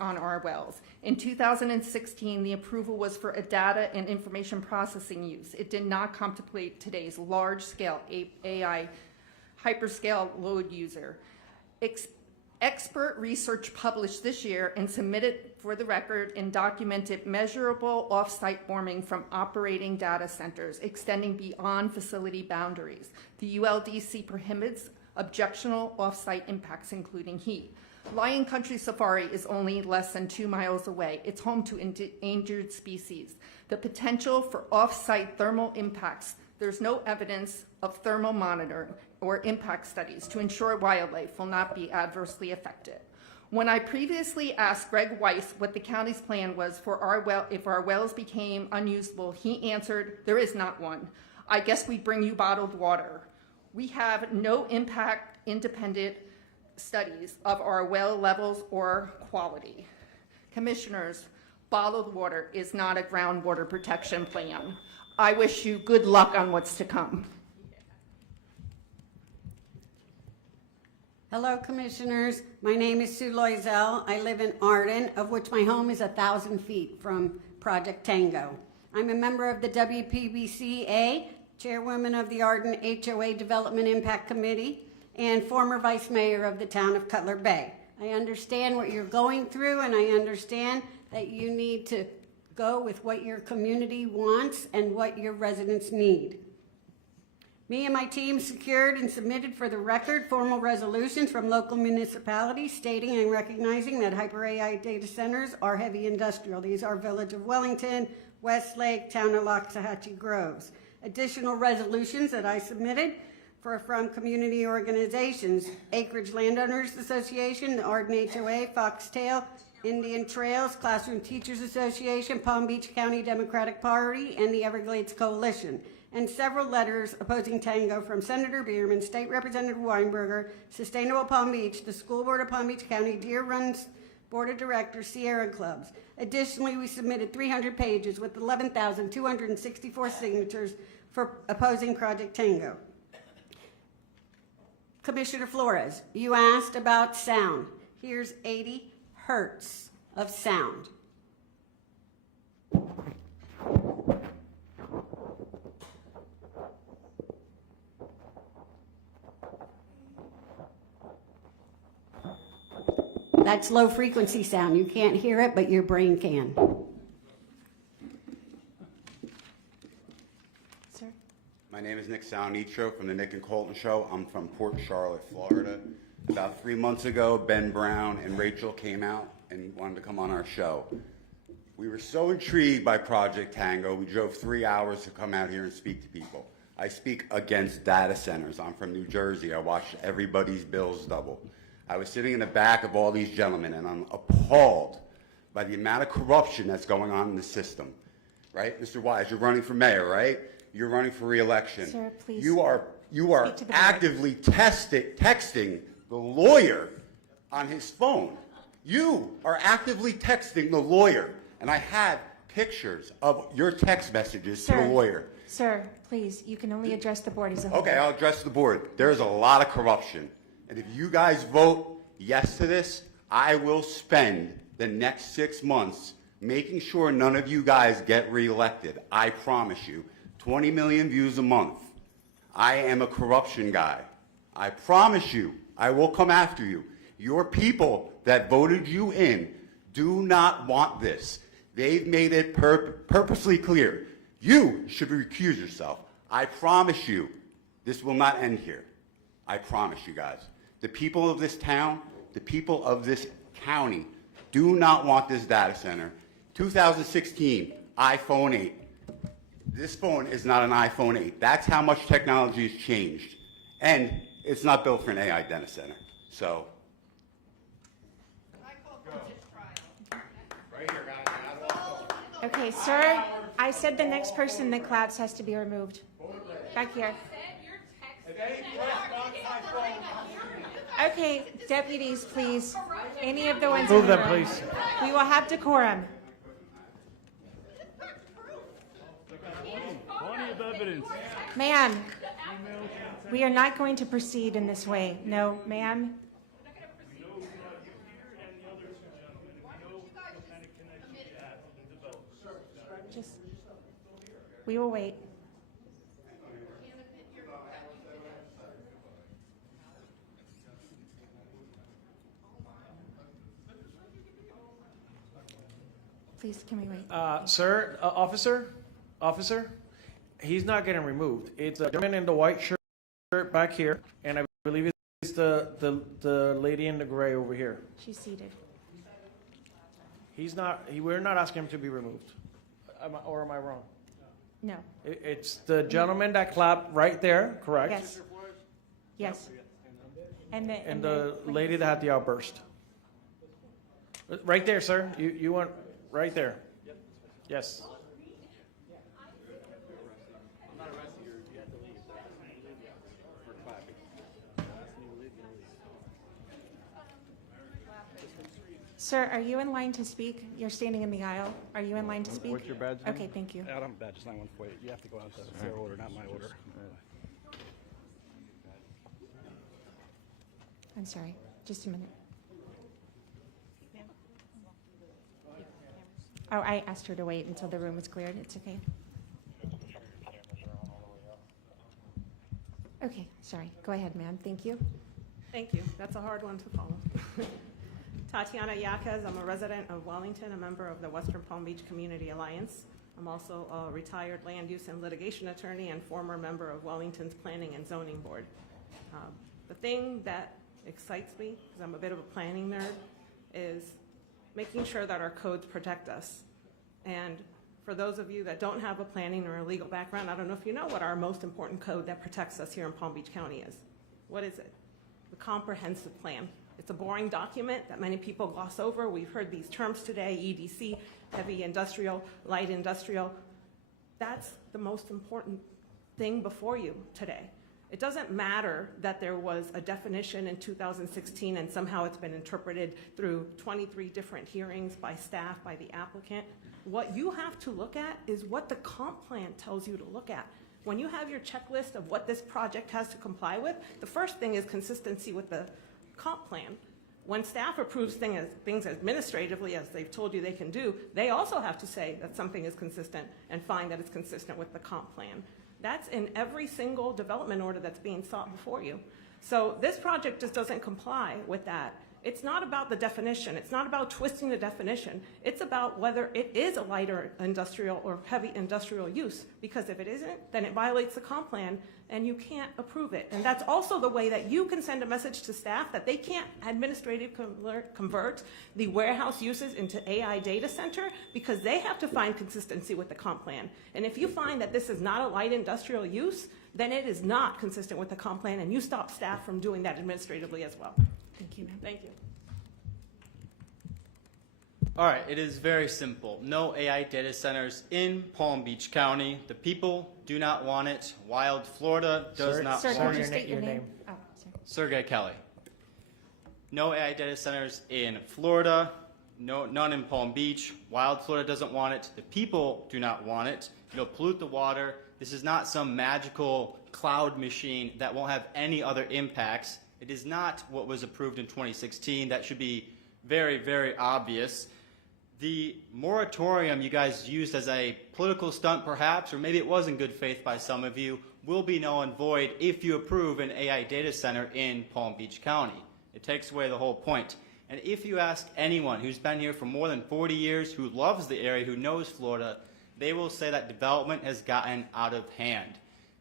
on our wells. In 2016, the approval was for a data and information processing use. It did not contemplate today's large-scale AI hyperscale load user. Expert research published this year and submitted for the record and documented measurable off-site warming from operating data centers extending beyond facility boundaries. The ULDC prohibits objectionable off-site impacts, including heat. Lion Country Safari is only less than 2 miles away. It's home to endangered species. The potential for off-site thermal impacts, there's no evidence of thermal monitoring or impact studies to ensure wildlife will not be adversely affected. When I previously asked Greg Weiss what the county's plan was for if our wells became unusable, he answered, "There is not one. I guess we bring you bottled water." We have no impact independent studies of our well levels or quality. Commissioners, bottled water is not a groundwater protection plan. I wish you good luck on what's to come. Hello, Commissioners. My name is Sue Loisel. I live in Arden, of which my home is 1,000 feet from Project Tango. I'm a member of the WPBCA, Chairwoman of the Arden HOA Development Impact Committee, and former Vice Mayor of the town of Cutler Bay. I understand what you're going through, and I understand that you need to go with what your community wants and what your residents need. Me and my team secured and submitted for the record formal resolutions from local municipalities stating and recognizing that hyper AI data centers are heavy industrial. These are Village of Wellington, Westlake, Town of Loxahatchee Groves. Additional resolutions that I submitted from community organizations, Acreage Landowners Association, the Arden HOA, Foxtail, Indian Trails, Classroom Teachers Association, Palm Beach County Democratic Party, and the Everglades Coalition, and several letters opposing Tango from Senator Bierman, State Representative Weinberger, Sustainable Palm Beach, the School Board of Palm Beach County, Deer Run's Board of Directors, Sierra Clubs. Additionally, we submitted 300 pages with 11,264 signatures for opposing Project Tango. Commissioner Flores, you asked about sound. Here's 80 hertz of sound. That's low frequency sound. You can't hear it, but your brain can. Sir? My name is Nick Salnitro from the Nick and Colton Show. I'm from Port Charlotte, Florida. About 3 months ago, Ben Brown and Rachel came out and wanted to come on our show. We were so intrigued by Project Tango, we drove 3 hours to come out here and speak to people. I speak against data centers. I'm from New Jersey. I watched everybody's bills double. I was sitting in the back of all these gentlemen, and I'm appalled by the amount of corruption that's going on in the system, right? Mr. Wise, you're running for mayor, right? You're running for re-election. Sir, please. You are Speak to the board. actively texting the lawyer on his phone. You are actively texting the lawyer, and I have pictures of your text messages to the lawyer. Sir, please, you can only address the board as a whole. Okay, I'll address the board. There's a lot of corruption. And if you guys vote yes to this, I will spend the next 6 months making sure none of you guys get reelected. I promise you. 20 million views a month. I am a corruption guy. I promise you, I will come after you. Your people that voted you in do not want this. They've made it purposely clear. You should recuse yourself. I promise you, this will not end here. I promise you guys. The people of this town, the people of this county do not want this data center. 2016, iPhone 8. This phone is not an iPhone 8. That's how much technology has changed. And it's not built for an AI data center. So. Right here, guys. Okay, sir, I said the next person that claps has to be removed. Back here. Okay, deputies, please. Any of the ones in Move the them, room. please. We will have decorum. Plenty of evidence. Ma'am, we are not going to proceed in this way. No, ma'am. Just, we will wait. Please, can we wait? Sir, officer, he's not getting removed. It's a gentleman in the white shirt back here, and I believe it's the lady in the gray over here. She's seated. We're not asking him to be removed. Or am I wrong? No. It's the gentleman that clapped right there, correct? Yes. Yes. And the lady that had the outburst. Right there, sir. You want, right there. Yes. Sir, are you in line to speak? You're standing in the aisle. Are you in line to speak? What's your badge name? Okay, thank you. Adam badge is 9148. You have to go out to their order, not my order. I'm sorry. Just a minute. Oh, I asked her to wait until the room was cleared. It's okay. Okay, sorry. Go ahead, ma'am. Thank you. Thank you. That's a hard one to follow. Tatiana Yaquez, I'm a resident of Wellington, a member of the Western Palm Beach Community Alliance. I'm also a retired land use and litigation attorney and former member of Wellington's Planning and Zoning Board. The thing that excites me, because I'm a bit of a planning nerd, is making sure that our codes protect us. And for those of you that don't have a planning or a legal background, I don't know if you know what our most important code that protects us here in Palm Beach County is. What is it? the comprehensive plan. It's a boring document that many people gloss over. We've heard these terms today, EDC, heavy industrial, light industrial. That's the most important thing before you today. It doesn't matter that there was a definition in 2016 and somehow it's been interpreted through 23 different hearings by staff, by the applicant. What you have to look at is what the comp plan tells you to look at. When you have your checklist of what this project has to comply with, the first thing is consistency with the comp plan. When staff approves things administratively, as they've told you they can do, they also have to say that something is consistent and find that it's consistent with the comp plan. That's in every single development order that's being sought before you. So this project just doesn't comply with that. It's not about the definition. It's not about twisting the definition. It's about whether it is a lighter industrial or heavy industrial use. Because if it isn't, then it violates the comp plan and you can't approve it. And that's also the way that you can send a message to staff that they can't administratively convert the warehouse uses into AI data center because they have to find consistency with the comp plan. And if you find that this is not a light industrial use, then it is not consistent with the comp plan and you stop staff from doing that administratively as well. Thank you, ma'am. Thank you. All right, it is very simple. No AI data centers in Palm Beach County. The people do not want it. Wild Florida does not Sir, want could you it. state your name? Oh, sorry. Sergey Kelly. No AI data centers in Florida. No, none in Palm Beach. Wild Florida doesn't want it. The people do not want it. It'll pollute the water. This is not some magical cloud machine that won't have any other impacts. It is not what was approved in 2016. That should be very, very obvious. The moratorium you guys used as a political stunt perhaps, or maybe it was in good faith by some of you, will be null and void if you approve an AI data center in Palm Beach County. It takes away the whole point. And if you ask anyone who's been here for more than 40 years, who loves the area, who knows Florida, they will say that development has gotten out of hand.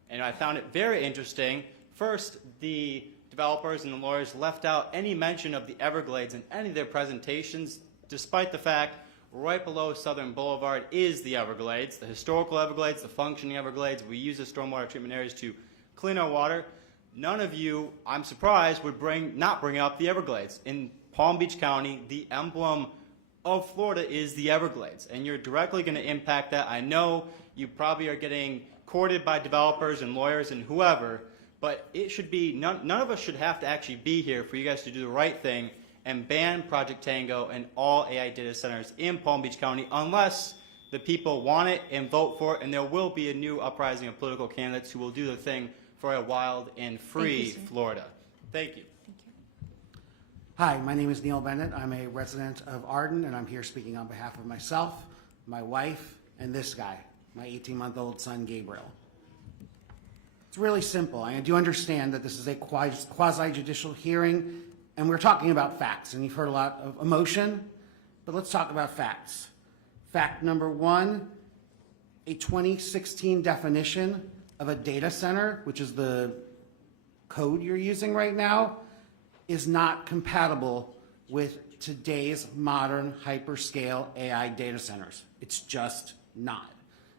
And I found it very interesting. First, the developers and the lawyers left out any mention of the Everglades in any of their presentations, despite the fact right below Southern Boulevard is the Everglades, the historical Everglades, the functioning Everglades. We use the stormwater treatment areas to clean our water. None of you, I'm surprised, would not bring up the Everglades. In Palm Beach County, the emblem of Florida is the Everglades, and you're directly going to impact that. I know you probably are getting courted by developers and lawyers and whoever, but it should be, none of us should have to actually be here for you guys to do the right thing and ban Project Tango and all AI data centers in Palm Beach County unless the people want it and vote for it, and there will be a new uprising of political candidates who will do the thing for a wild and free Florida. Thank you. Hi, my name is Neil Bennett. I'm a resident of Arden, and I'm here speaking on behalf of myself, my wife, and this guy, my 18-month-old son, Gabriel. It's really simple. I do understand that this is a quasi-judicial hearing, and we're talking about facts, and you've heard a lot of emotion, but let's talk about facts. Fact number one, a 2016 definition of a data center, which is the code you're using right now, is not compatible with today's modern hyperscale AI data centers. It's just not.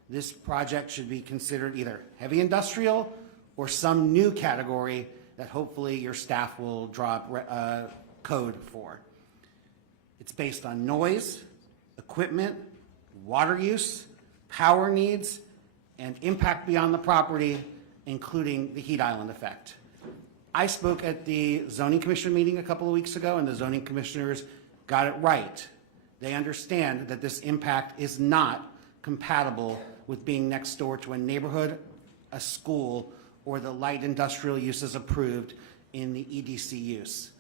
This project should be considered either heavy industrial or some new category that hopefully your staff will draw up code for. It's based on noise, equipment, water use, power needs, and impact beyond the property, including the heat island effect. I spoke at the zoning commission meeting a couple of weeks ago, and the zoning commissioners got it right. They understand that this impact is not compatible with being next door to a neighborhood, a school, or the light industrial uses approved in the EDC use.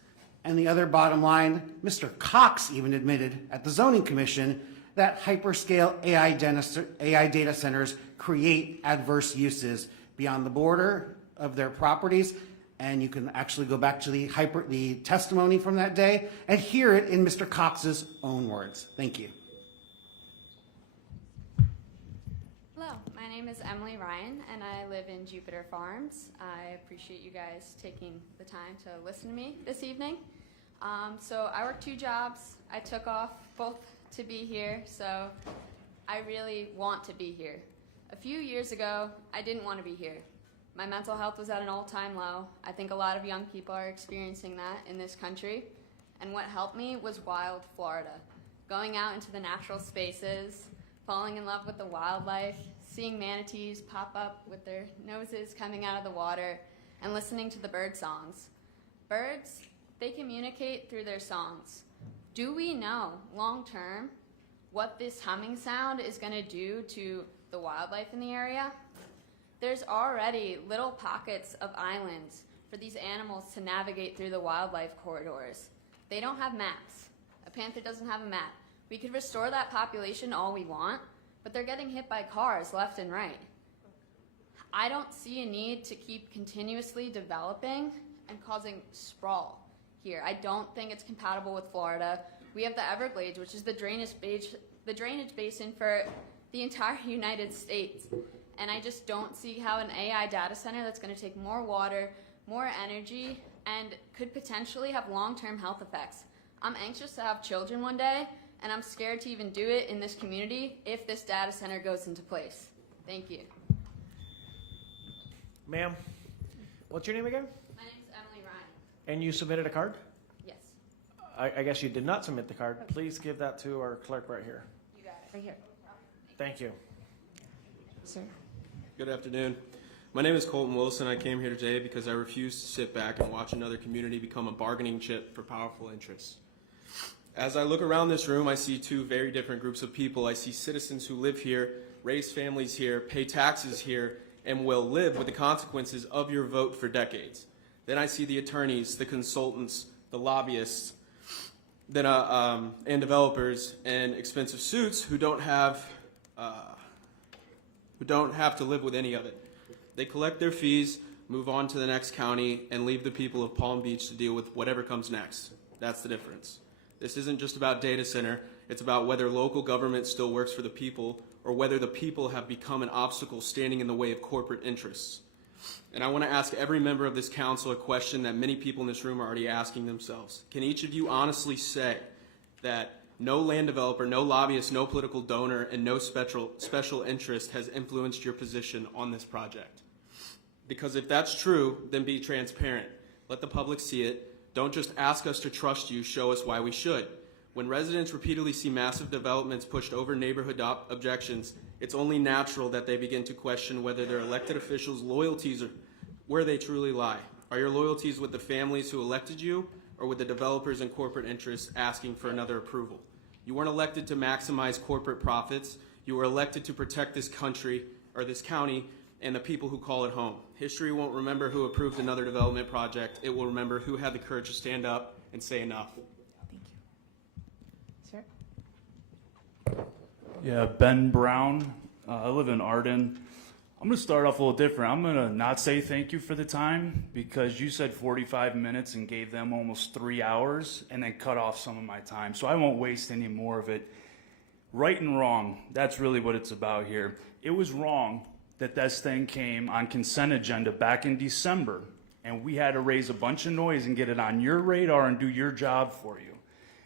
And the other bottom line, Mr. Cox even admitted at the zoning commission that hyperscale AI data centers create adverse uses beyond the border of their properties. And you can actually go back to the testimony from that day and hear it in Mr. Cox's own words. Thank you. Hello, my name is Emily Ryan, and I live in Jupiter Farms. I appreciate you guys taking the time to listen to me this evening. So I work 2 jobs. I took off both to be here, so I really want to be here. A few years ago, I didn't want to be here. My mental health was at an all-time low. I think a lot of young people are experiencing that in this country. And what helped me was wild Florida. Going out into the natural spaces, falling in love with the wildlife, seeing manatees pop up with their noses coming out of the water, and listening to the bird songs. Birds, they communicate through their songs. Do we know long-term what this humming sound is going to do to the wildlife in the area? There's already little pockets of islands for these animals to navigate through the wildlife corridors. They don't have maps. A panther doesn't have a map. We could restore that population all we want, but they're getting hit by cars left and right. I don't see a need to keep continuously developing and causing sprawl here. I don't think it's compatible with Florida. We have the Everglades, which is the drainage basin for the entire United States. And I just don't see how an AI data center that's going to take more water, more energy, and could potentially have long-term health effects. I'm anxious to have children one day, and I'm scared to even do it in this community if this data center goes into place. Thank you. Ma'am, what's your name again? My name's Emily Ryan. And you submitted a card? Yes. I guess you did not submit the card. Please give that to our clerk right here. You got it. Right here. Thank you. Sir. Good afternoon. My name is Colton Wilson. I came here today because I refuse to sit back and watch another community become a bargaining chip for powerful interests. As I look around this room, I see two very different groups of people. I see citizens who live here, raise families here, pay taxes here, and will live with the consequences of your vote for decades. Then I see the attorneys, the consultants, the lobbyists, and developers and expensive suits who don't have to live with any of it. They collect their fees, move on to the next county, and leave the people of Palm Beach to deal with whatever comes next. That's the difference. This isn't just about data center. It's about whether local government still works for the people or whether the people have become an obstacle standing in the way of corporate interests. And I want to ask every member of this council a question that many people in this room are already asking themselves. Can each of you honestly say that no land developer, no lobbyist, no political donor, and no special interest has influenced your position on this project? Because if that's true, then be transparent. Let the public see it. Don't just ask us to trust you, show us why we should. When residents repeatedly see massive developments pushed over neighborhood objections, it's only natural that they begin to question whether their elected officials' loyalties are where they truly lie. Are your loyalties with the families who elected you, or with the developers and corporate interests asking for another approval? You weren't elected to maximize corporate profits. You were elected to protect this country, or this county, and the people who call it home. History won't remember who approved another development project. It will remember who had the courage to stand up and say enough. Thank you. Sir? Yeah, Ben Brown. I live in Arden. I'm going to start off a little different. I'm going to not say thank you for the time because you said 45 minutes and gave them almost 3 hours and then cut off some of my time. So I won't waste any more of it. Right and wrong, that's really what it's about here. It was wrong that this thing came on consent agenda back in December, and we had to raise a bunch of noise and get it on your radar and do your job for you.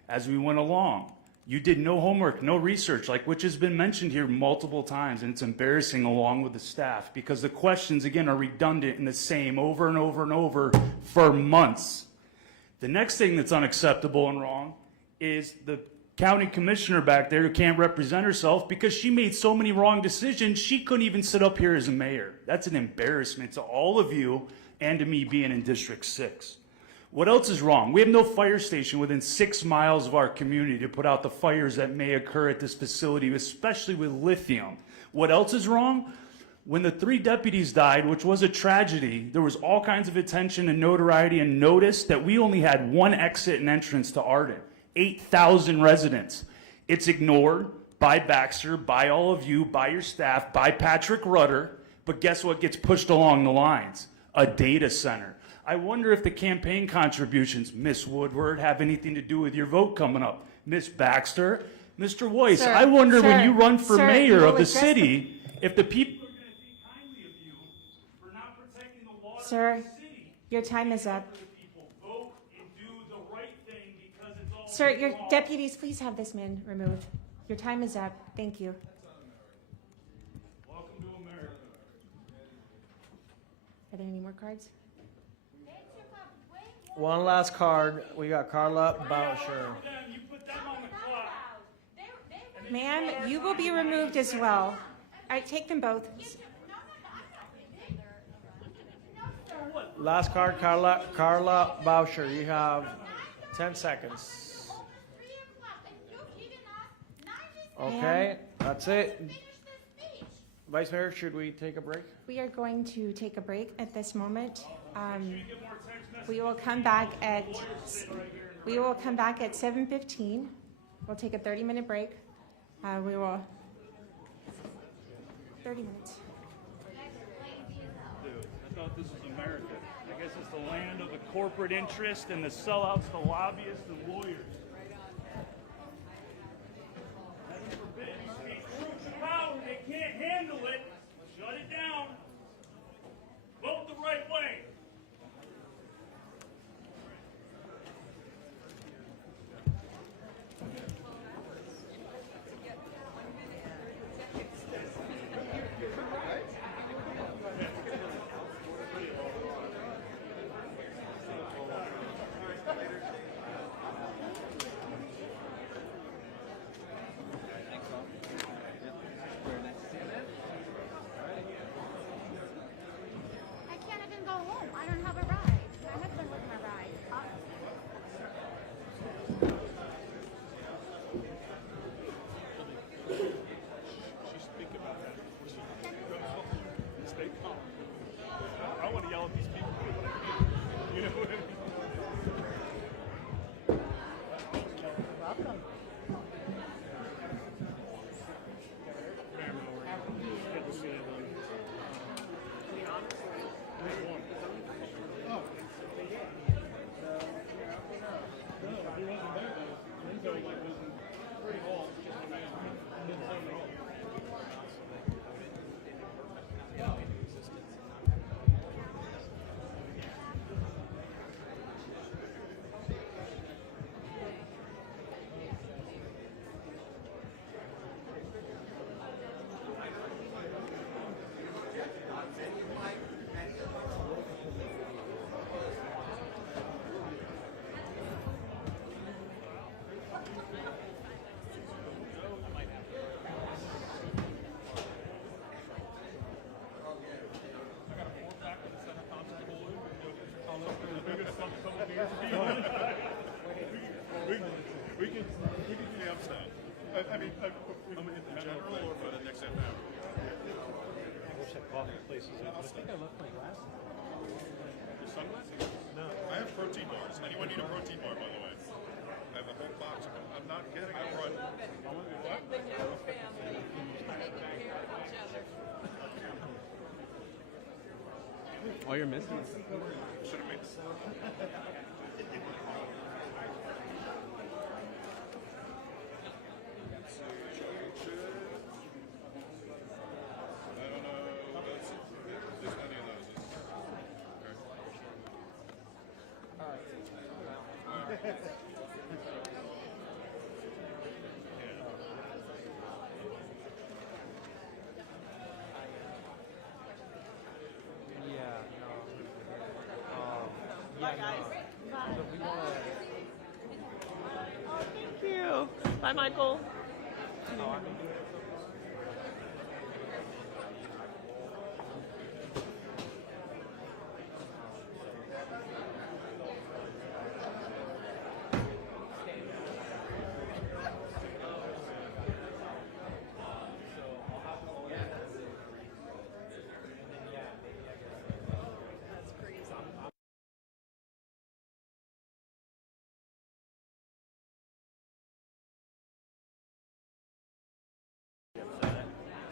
As we went along, you did no homework, no research, like which has been mentioned here multiple times, and it's embarrassing along with the staff because the questions, again, are redundant and the same over and over and over for months. The next thing that's unacceptable and wrong is the county commissioner back there who can't represent herself because she made so many wrong decisions, she couldn't even sit up here as a mayor. That's an embarrassment to all of you and to me being in District 6. What else is wrong? We have no fire station within 6 miles of our community to put out the fires that may occur at this facility, especially with lithium. What else is wrong? When the 3 deputies died, which was a tragedy, there was all kinds of attention and notoriety and notice that we only had one exit and entrance to Arden. 8,000 residents. It's ignored by Baxter, by all of you, by your staff, by Patrick Rutter, but guess what gets pushed along the lines? A data center. I wonder if the campaign contributions, Miss Woodward, have anything to do with your vote coming up. Miss Baxter, Mr. Weiss, Sir, I wonder when you run for sir, mayor you will of the address city, if the people are going to think kindly of you for not protecting the water Sir, of the city. your time is up. Vote and do the right thing because it's all Sir, your wrong. deputies, please have this man removed. Your time is up. Thank you. Welcome to America. there any more cards? One last card. We got Carla Boucher. Ma'am, you will be removed as well. All right, take them both. Last card, Carla Boucher. You have 10 seconds. Okay, that's it. Vice Mayor, should we take a break? We are going to take a break at this moment. We will come back at 7:15. We'll take a 30-minute break. We will 30 minutes. Dude, I thought this was America. I guess it's the land of the corporate interest and the sellouts, the lobbyists, and lawyers. Heaven forbid, these groups of power, they can't handle it. Shut it down. Vote the right way. We can do the upside. I mean, in general or for the next half hour? I wish that coffee place is open. I think I left my glasses. Your sunglasses? No. I have protein bars. Anyone need a protein bar, by the way? I have a whole box of them. I'm not kidding. I brought it. What? The Young family taking care of each other. All you're missing. Should have made this. I don't know. There's any of those. Okay. Thank you. Bye, Michael.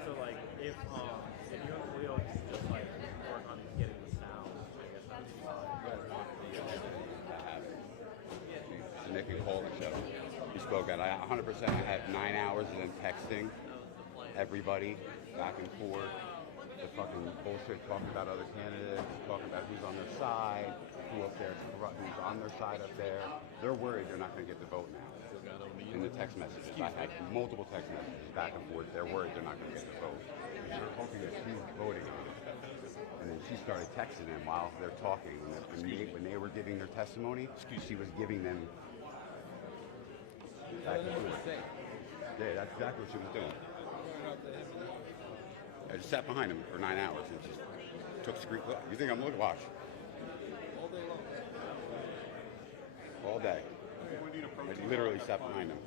So like if you and Julio just like work on getting the sound, I guess that would be Nick and Cole and show. He spoke at 100%. I had 9 hours of them texting everybody back and forth. the fucking bullshit, talking about other candidates, talking about who's on their side, who up there is corrupt, who's on their side up there. They're worried they're not going to get the vote now. In the text messages, I had multiple text messages back and forth. They're worried they're not going to get the vote. They're hoping that she's voting on it. And then she started texting them while they're talking. When they were giving their testimony, she was giving them. That's what she was saying. Yeah, that's exactly what she was doing. I just sat behind him for 9 hours and just took screen. Look, you think I'm looking? Watch. All day long. All day. I literally sat behind him.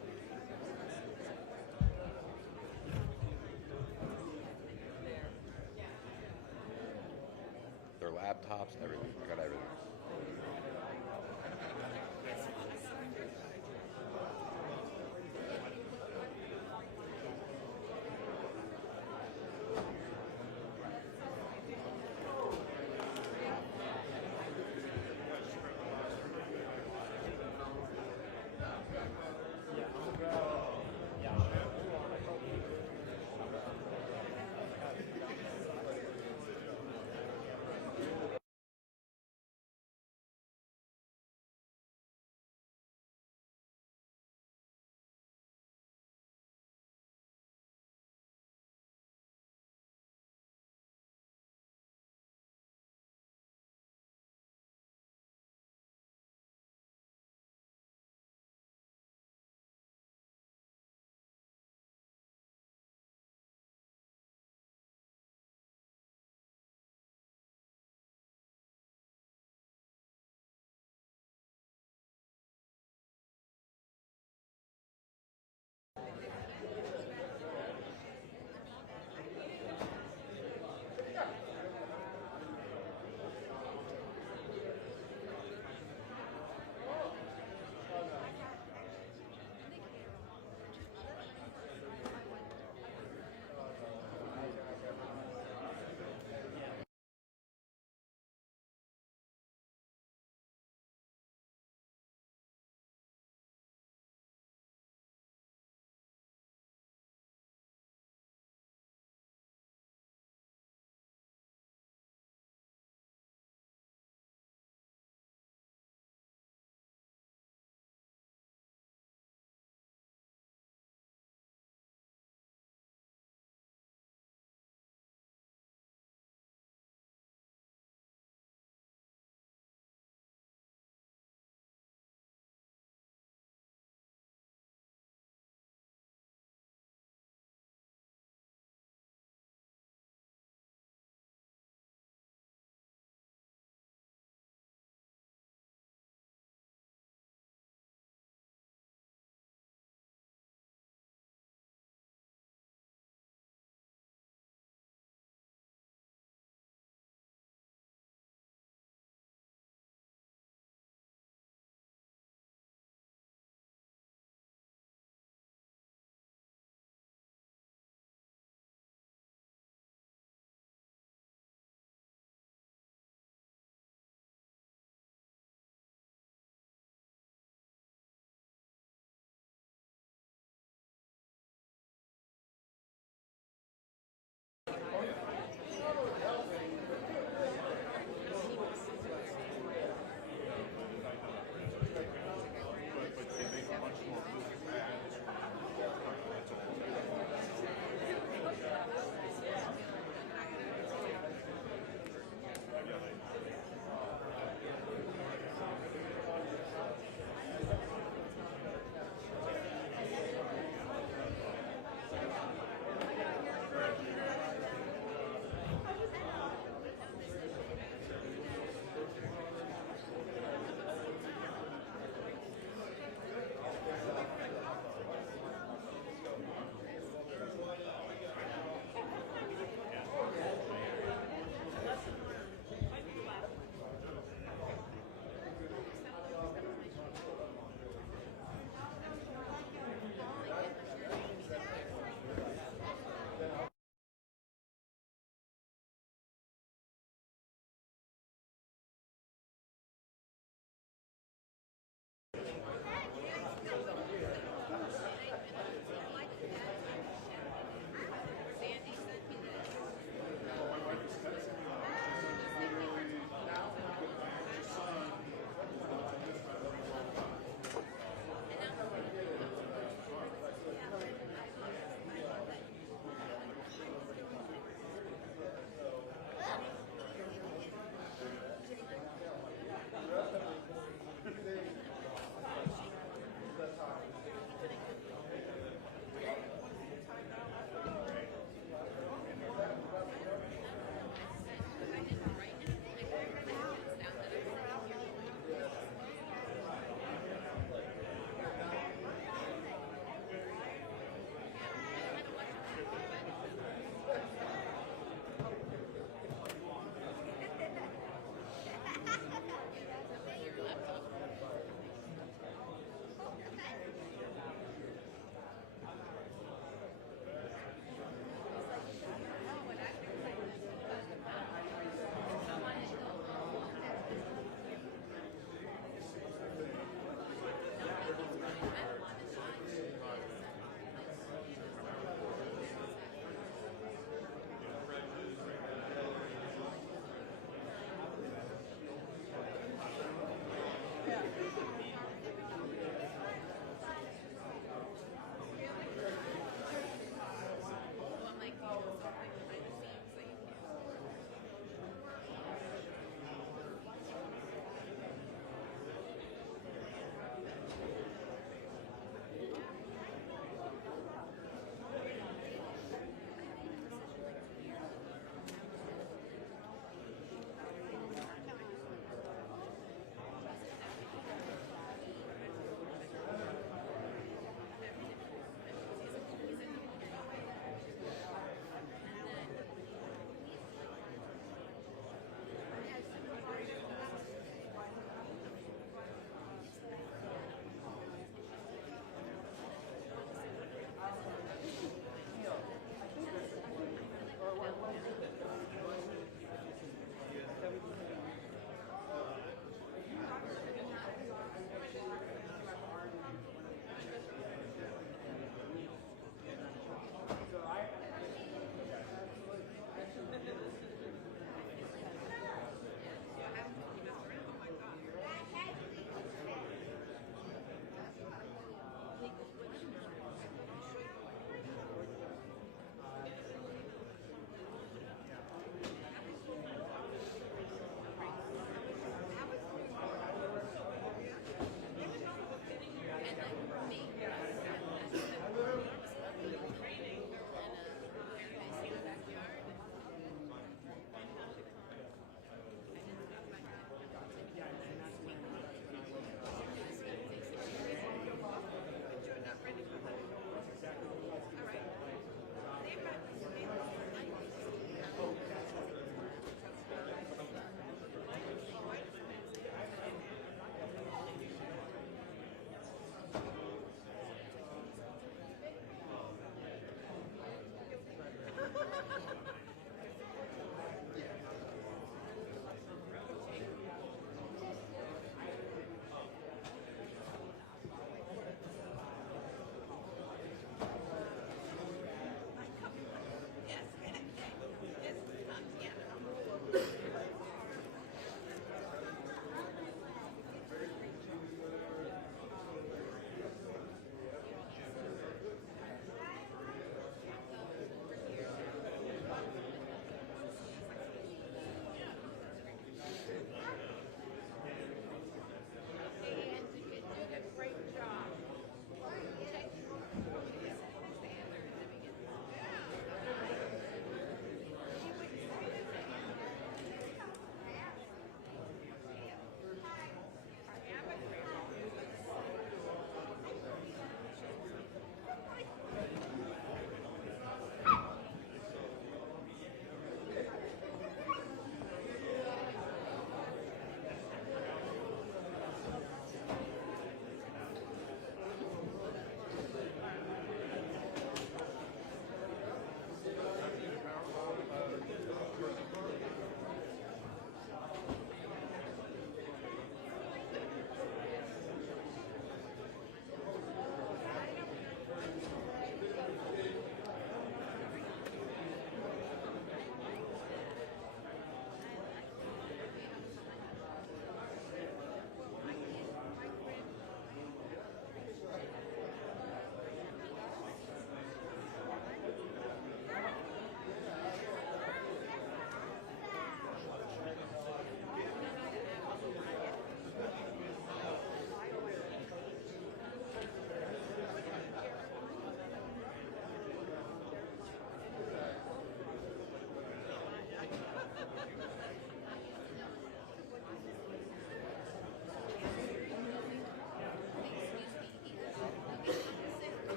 Their laptops, everything. I got everything.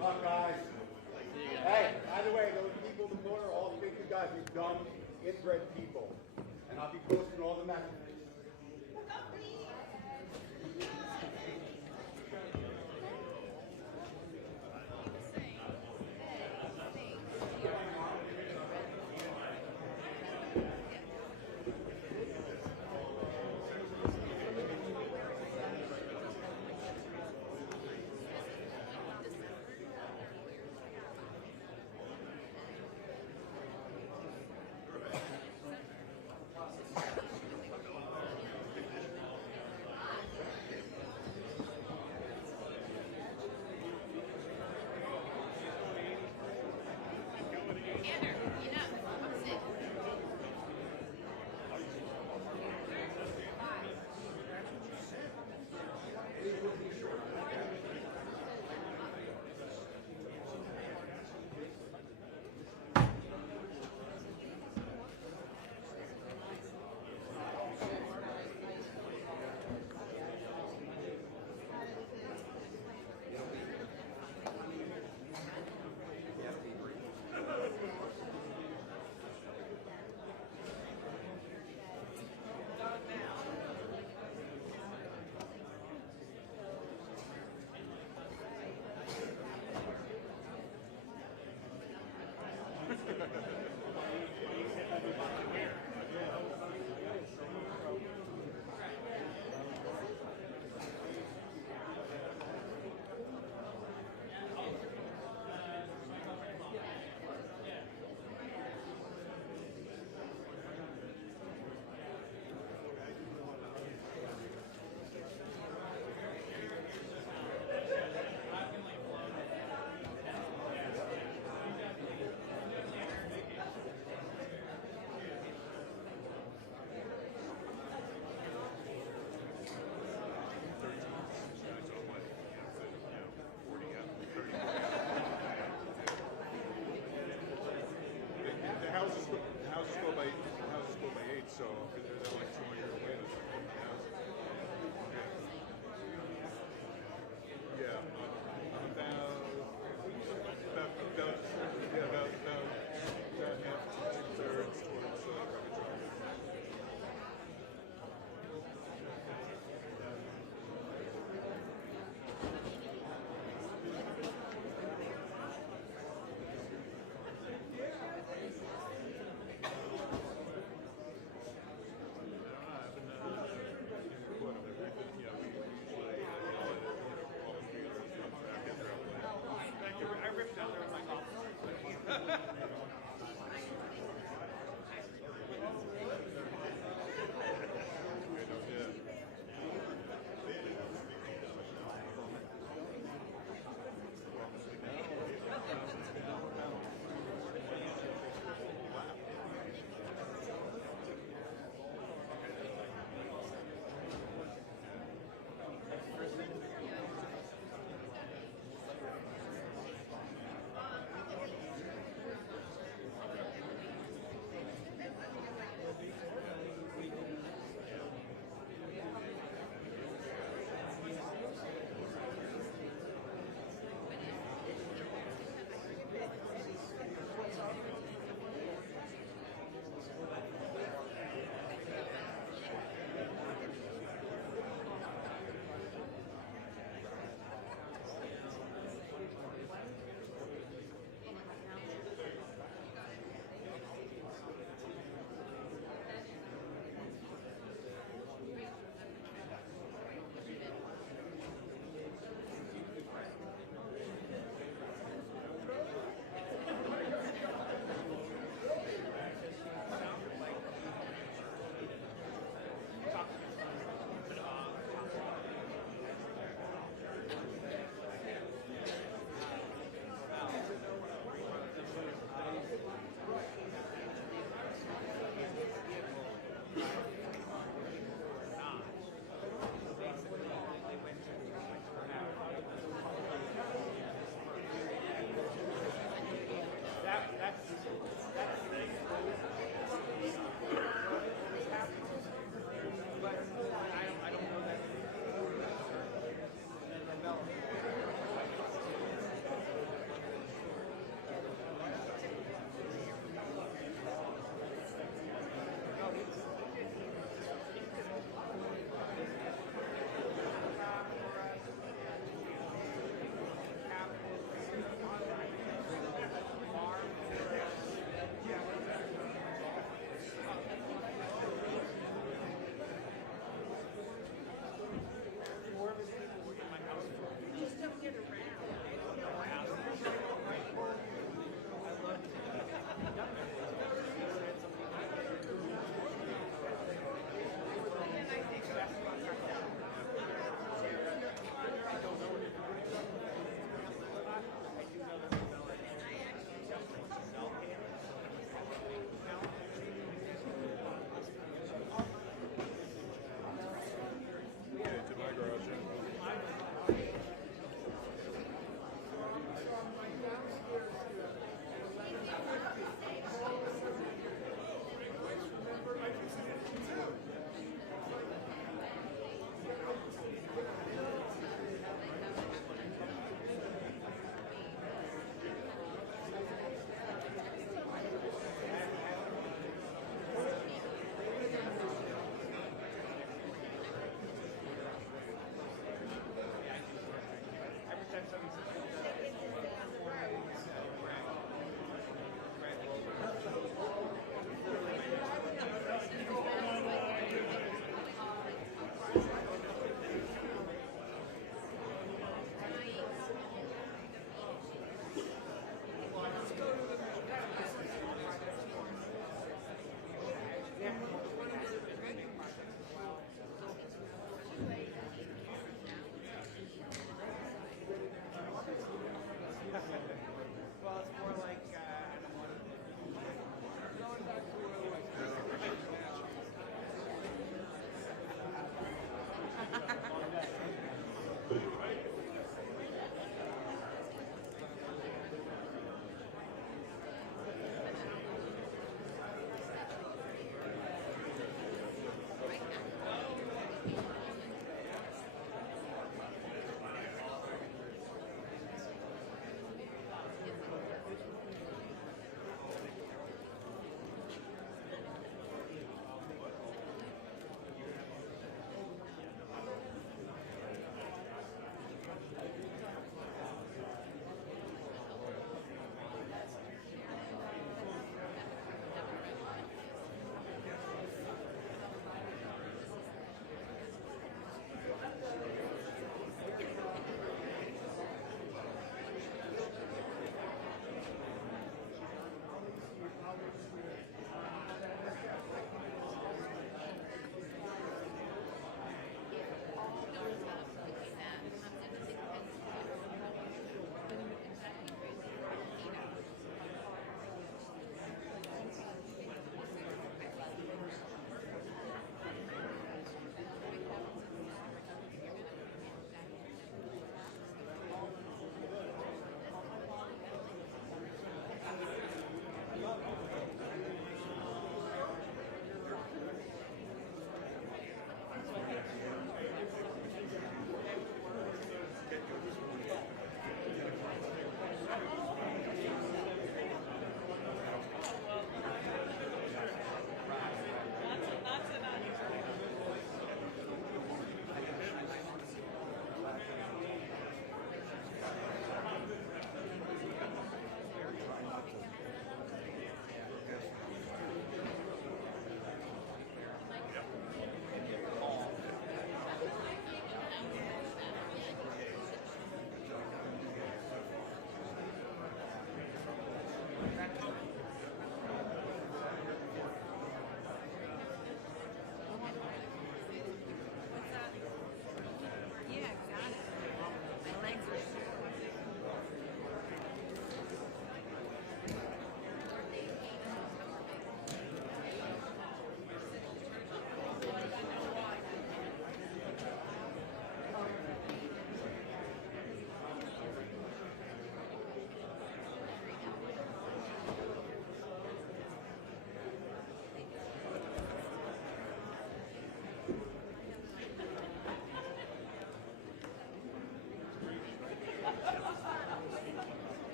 Look, guys. Hey, by the way, those people in the corner all think you guys are dumb, inbred people. And I'll be posting all the messages.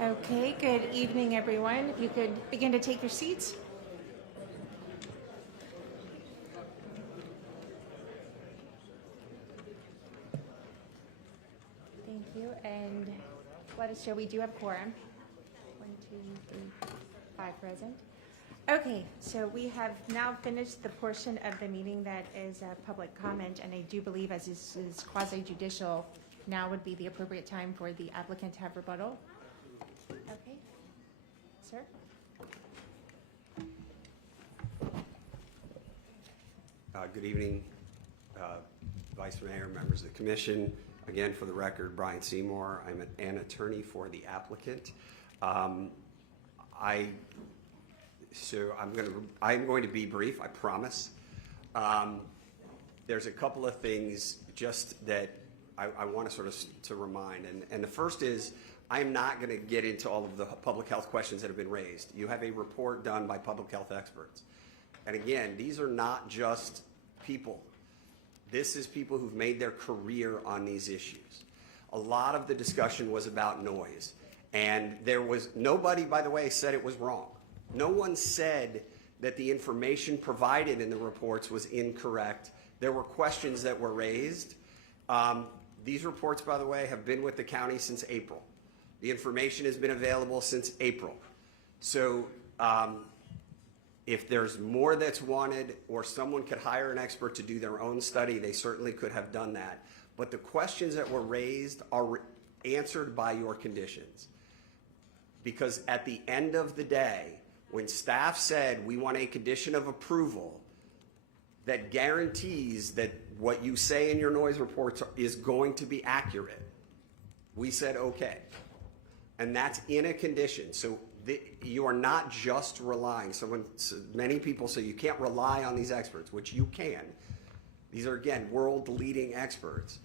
Okay, good evening, everyone. If you could begin to take your seats. Thank you, and let us show we do have quorum. 1, 2, 3, 5 present. Okay, so we have now finished the portion of the meeting that is public comment, and I do believe as this is quasi-judicial, now would be the appropriate time for the applicant to have rebuttal. Okay, sir? Good evening, Vice Mayor, members of the commission. Again, for the record, Brian Seymour. I'm an attorney for the applicant. I'm going to be brief, I promise. There's a couple of things just that I want to sort of to remind, and the first is I'm not going to get into all of the public health questions that have been raised. You have a report done by public health experts. And again, these are not just people. This is people who've made their career on these issues. A lot of the discussion was about noise. And there was, nobody, by the way, said it was wrong. No one said that the information provided in the reports was incorrect. There were questions that were raised. These reports, by the way, have been with the county since April. The information has been available since April. So if there's more that's wanted, or someone could hire an expert to do their own study, they certainly could have done that. But the questions that were raised are answered by your conditions. Because at the end of the day, when staff said we want a condition of approval that guarantees that what you say in your noise reports is going to be accurate, we said okay. And that's in a condition. So you are not just relying. Many people say you can't rely on these experts, which you can. These are, again, world-leading experts.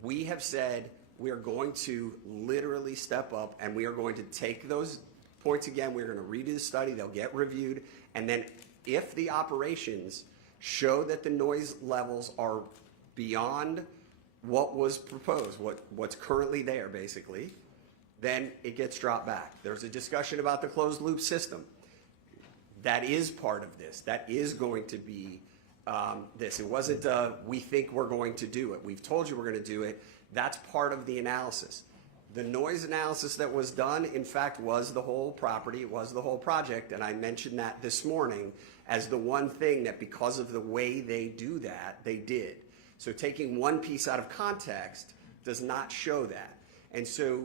We have said we are going to literally step up, and we are going to take those points again. We're going to redo the study. They'll get reviewed. And then if the operations show that the noise levels are beyond what was proposed, what's currently there, basically, then it gets dropped back. There's a discussion about the closed loop system. That is part of this. That is going to be this. It wasn't we think we're going to do it. We've told you we're going to do it. That's part of the analysis. The noise analysis that was done, in fact, was the whole property. It was the whole project, and I mentioned that this morning as the one thing that because of the way they do that, they did. So taking one piece out of context does not show that. And so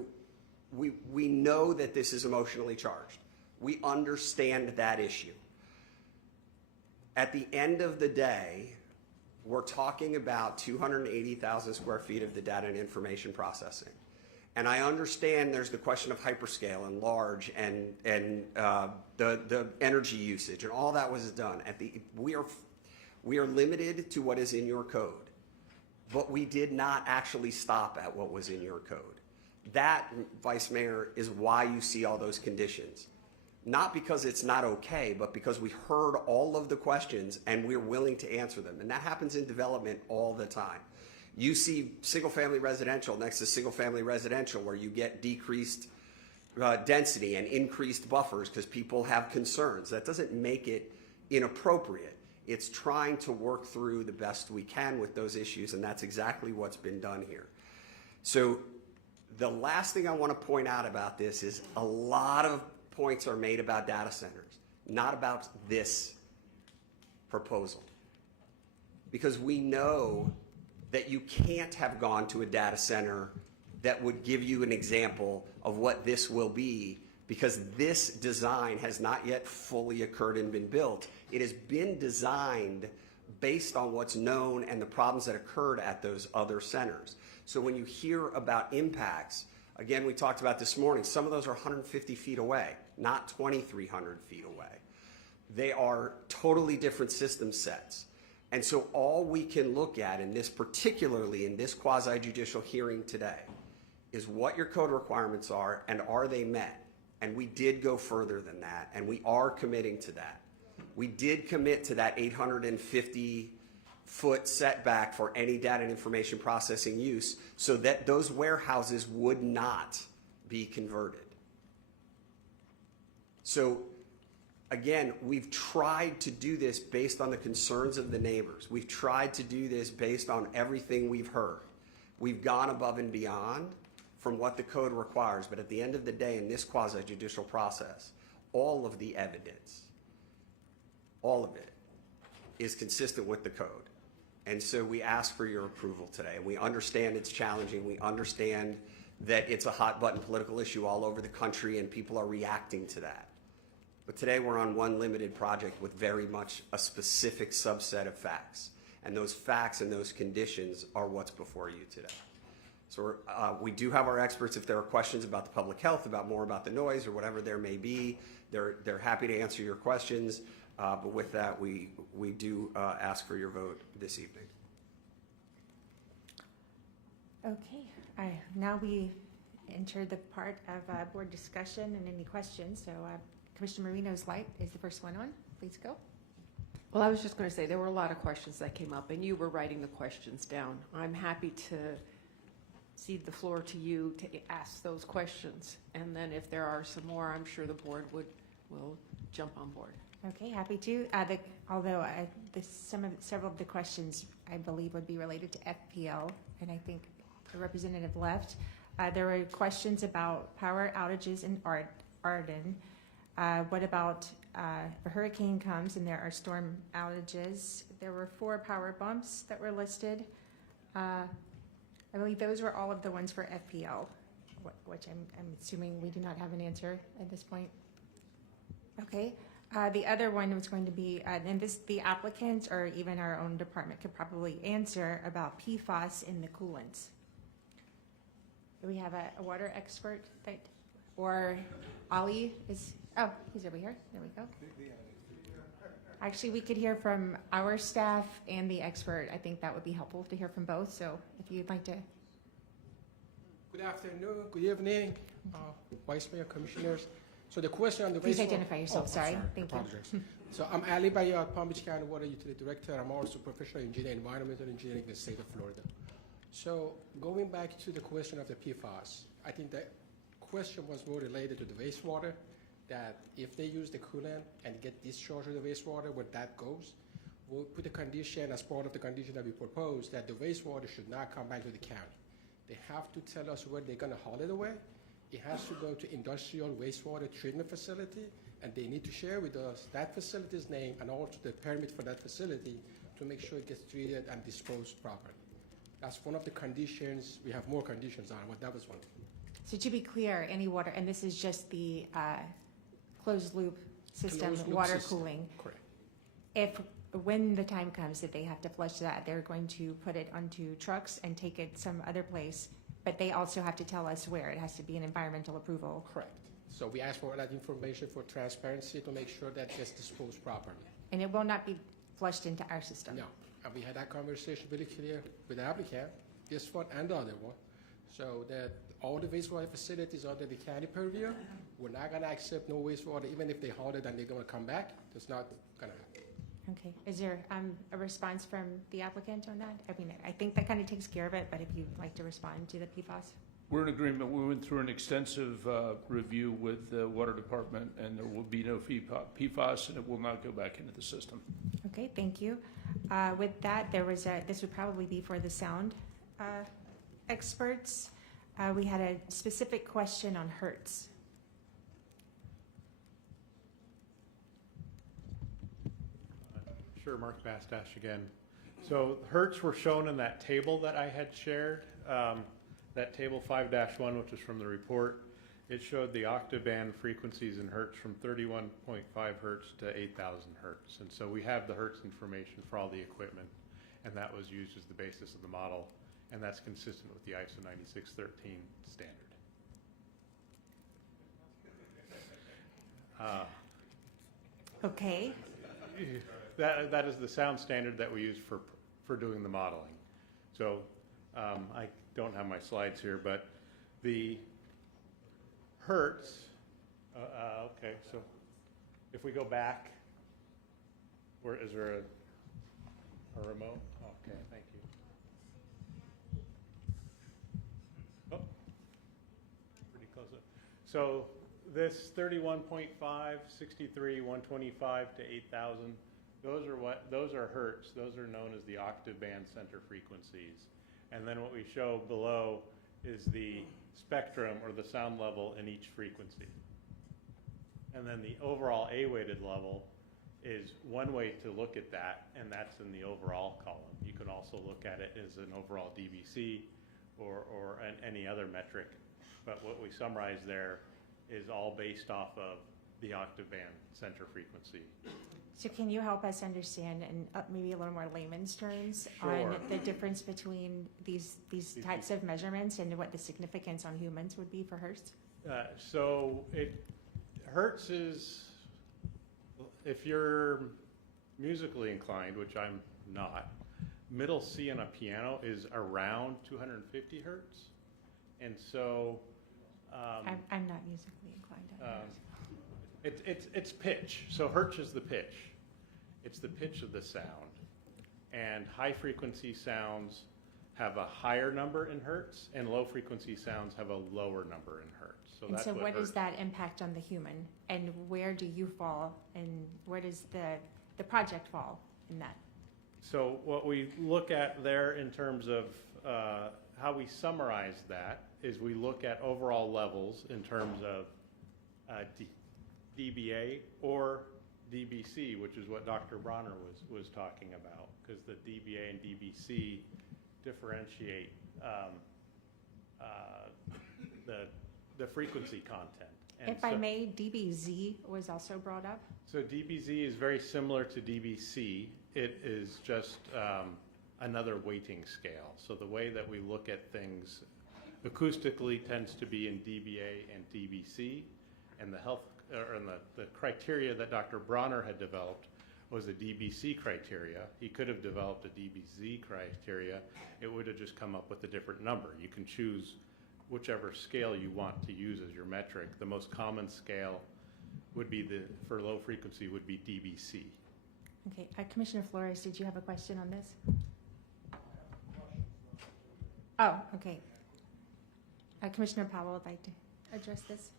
we know that this is emotionally charged. We understand that issue. At the end of the day, we're talking about 280,000 square feet of the data and information processing. And I understand there's the question of hyperscale and large and the energy usage and all that was done. We are limited to what is in your code, but we did not actually stop at what was in your code. That, Vice Mayor, is why you see all those conditions. Not because it's not okay, but because we heard all of the questions and we're willing to answer them. And that happens in development all the time. You see single-family residential next to single-family residential where you get decreased density and increased buffers because people have concerns. That doesn't make it inappropriate. It's trying to work through the best we can with those issues, and that's exactly what's been done here. So the last thing I want to point out about this is a lot of points are made about data centers, not about this proposal. Because we know that you can't have gone to a data center that would give you an example of what this will be, because this design has not yet fully occurred and been built. It has been designed based on what's known and the problems that occurred at those other centers. So when you hear about impacts, again, we talked about this morning, some of those are 150 feet away, not 2,300 feet away. They are totally different system sets. And so all we can look at in this, particularly in this quasi-judicial hearing today, is what your code requirements are and are they met? And we did go further than that, and we are committing to that. We did commit to that 850-foot setback for any data and information processing use so that those warehouses would not be converted. So again, we've tried to do this based on the concerns of the neighbors. We've tried to do this based on everything we've heard. We've gone above and beyond from what the code requires, but at the end of the day, in this quasi-judicial process, all of the evidence, all of it, is consistent with the code. And so we ask for your approval today. We understand it's challenging. We understand that it's a hot button political issue all over the country and people are reacting to that. But today we're on one limited project with very much a specific subset of facts. And those facts and those conditions are what's before you today. So we do have our experts. If there are questions about the public health, more about the noise or whatever there may be, they're happy to answer your questions. But with that, we do ask for your vote this evening. Okay, now we enter the part of board discussion and any questions. So Commissioner Marino's light is the first one on. Please go. Well, I was just going to say there were a lot of questions that came up, and you were writing the questions down. I'm happy to cede the floor to you to ask those questions, and then if there are some more, I'm sure the board will jump on board. Okay, happy to. Although several of the questions I believe would be related to FPL, and I think the representative left. There were questions about power outages in Arden. What about a hurricane comes and there are storm outages? There were 4 power bumps that were listed. I believe those were all of the ones for FPL, which I'm assuming we do not have an answer at this point. Okay. The other one was going to be, and the applicant or even our own department could probably answer about PFAS in the coolants. Do we have a water expert or Ali is, oh, he's over here. There we go. Actually, we could hear from our staff and the expert. I think that would be helpful to hear from both. So if you'd like to. Good afternoon, good evening, Vice Mayor, Commissioners. So the question on the Please identify yourself. Sorry. Thank you. So I'm Ali Bayat, Palm Beach County Water Utility Director. I'm also professional engineer, environmental engineering in the state of Florida. So going back to the question of the PFAS, I think the question was more related to the wastewater, that if they use the coolant and get discharged of the wastewater, where that goes, we'll put a condition as part of the condition that we propose that the wastewater should not come back to the county. They have to tell us where they're gonna haul it away. It has to go to industrial wastewater treatment facility, and they need to share with us that facility's name and also the permit for that facility to make sure it gets treated and disposed properly. That's one of the conditions. We have more conditions on it, but that was one. So to be clear, any water, and this is just the closed loop system, water cooling. Correct. When the time comes that they have to flush that, they're going to put it onto trucks and take it some other place, but they also have to tell us where. It has to be an environmental approval. Correct. So we ask for that information for transparency to make sure that gets disposed properly. And it will not be flushed into our system. No, and we had that conversation really clear with the applicant, this one and the other one, so that all the wastewater facilities under the county purview, we're not gonna accept no wastewater, even if they haul it and they're gonna come back, that's not gonna happen. Okay, is there a response from the applicant on that? I mean, I think that kind of takes care of it, but if you'd like to respond to the PFAS? We're in agreement. We went through an extensive review with the water department, and there will be no PFAS, and it will not go back into the system. Okay, thank you. With that, this would probably be for the sound experts. We had a specific question on hertz. Sure, Mark Bastash again. So hertz were shown in that table that I had shared, that table 5-1, which is from the report. It showed the octavand frequencies in hertz from 31.5 hertz to 8,000 hertz. And so we have the hertz information for all the equipment, and that was used as the basis of the model, and that's consistent with the ISO 9613 standard. Okay. That is the sound standard that we use for doing the modeling. So I don't have my slides here, but the hertz, okay, so if we go back, where is there a remote? Okay, thank you. Oh, pretty close up. So this 31.5, 63, 125 to 8,000, those are hertz. Those are known as the octave band center frequencies. And then what we show below is the spectrum or the sound level in each frequency. And then the overall A-weighted level is one way to look at that, and that's in the overall column. You can also look at it as an overall DBC or any other metric. But what we summarize there is all based off of the octave band center frequency. So can you help us understand in maybe a little more layman's terms Sure. on the difference between these types of measurements and what the significance on humans would be for Hertz? Hertz is, if you're musically inclined, which I'm not, middle C on a piano is around 250 hertz. And so I'm not musically inclined. it's pitch. So hertz is the pitch. It's the pitch of the sound. And high frequency sounds have a higher number in hertz, and low frequency sounds have a lower number in hertz. So And that's so what hertz. is that impact on the human? And where do you fall? And where does the project fall in that? So what we look at there in terms of how we summarize that is we look at overall levels in terms of dBA or dBc, which is what Dr. Bronner was talking about, because the dBA and dBc differentiate the frequency content. And If I may, DBZ was also brought up. So DBZ is very similar to DBC. It is just another weighting scale. So the way that we look at things acoustically tends to be in dBA and dBc, and the criteria that Dr. Bronner had developed was a dBc criteria. He could have developed a dBz criteria. It would have just come up with a different number. You can choose whichever scale you want to use as your metric. The most common scale would be for low frequency would be dBc. Okay, Commissioner Flores, did you have a question on this? Oh, okay. Commissioner Powell would like to address this.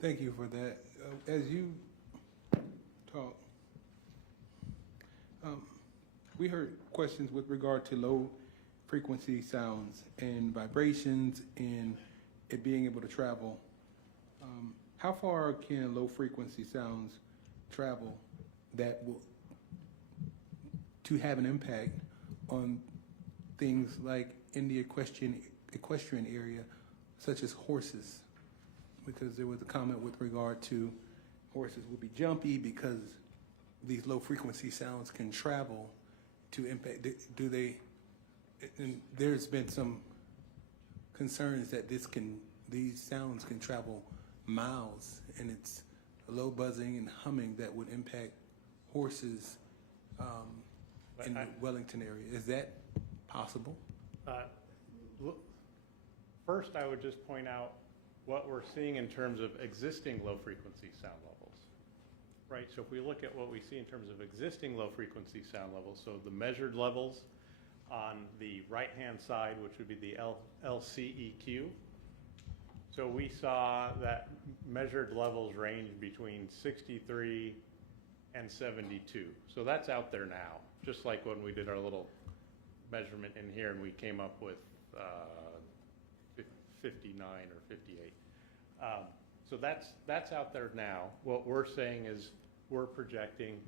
Thank you for that. As you talk, we heard questions with regard to low frequency sounds and vibrations and it being able to travel. How far can low frequency sounds travel that will to have an impact on things like in the equestrian area, such as horses? Because there was a comment with regard to horses will be jumpy because these low frequency sounds can travel to impact. Do they? And there's been some concerns that these sounds can travel miles, and it's low buzzing and humming that would impact horses in the Wellington area. Is that possible? First, I would just point out what we're seeing in terms of existing low frequency sound levels, right? So if we look at what we see in terms of existing low frequency sound levels, so the measured levels on the right-hand side, which would be the LCEQ. So we saw that measured levels range between 63 and 72. So that's out there now, just like when we did our little measurement in here and we came up with 59 or 58. So that's out there now. What we're saying is we're projecting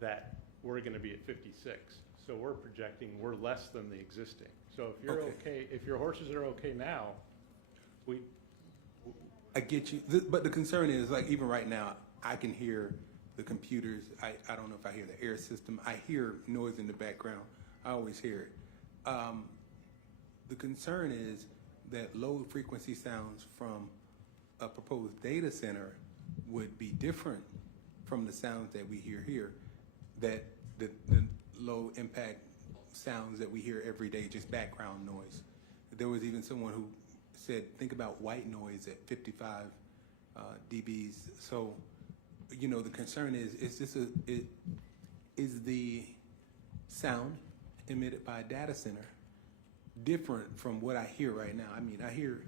that we're going to be at 56. So we're projecting we're less than the existing. So if you're okay, if your horses are okay now, I get you, but the concern is, like, even right now, I can hear the computers. I don't know if I hear the air system. I hear noise in the background. I always hear it. The concern is that low frequency sounds from a proposed data center would be different from the sounds that we hear here. That the low impact sounds that we hear every day, just background noise. There was even someone who said, think about white noise at 55 dBs. So, you know, the concern is the sound emitted by a data center different from what I hear right now? I mean, I hear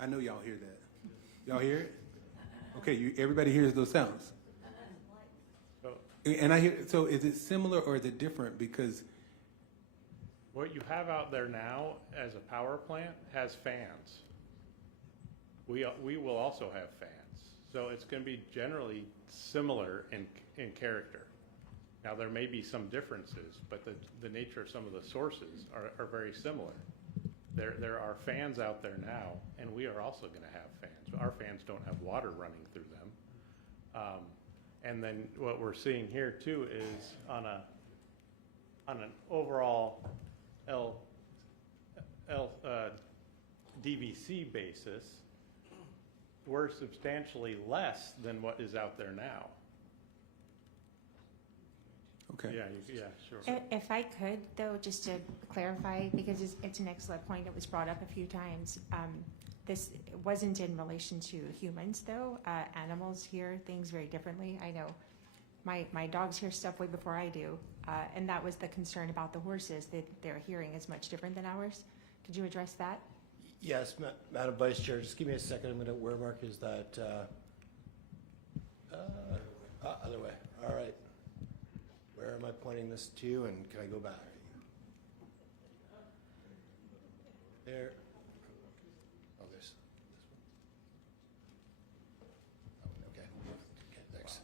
I know y'all hear that. Y'all hear it? Okay, everybody hears those sounds. And I hear, so is it similar or is it different? Because What you have out there now as a power plant has fans. We will also have fans. So it's going to be generally similar in character. Now, there may be some differences, but the nature of some of the sources are very similar. There are fans out there now, and we are also going to have fans. Our fans don't have water running through them. And then what we're seeing here too is on an overall DVC basis, we're substantially less than what is out there now. Okay. Yeah, sure. If I could, though, just to clarify, because it's an excellent point that was brought up a few times. This wasn't in relation to humans, though. Animals hear things very differently. I know my dogs hear stuff way before I do, and that was the concern about the horses, that their hearing is much different than ours. Could you address that? Yes, Madam Vice Chair, just give me a second. I'm going to, where Mark is that? Other way. All right. Where am I pointing this to, and can I go back? There. Oh, this one. Okay. Okay, thanks.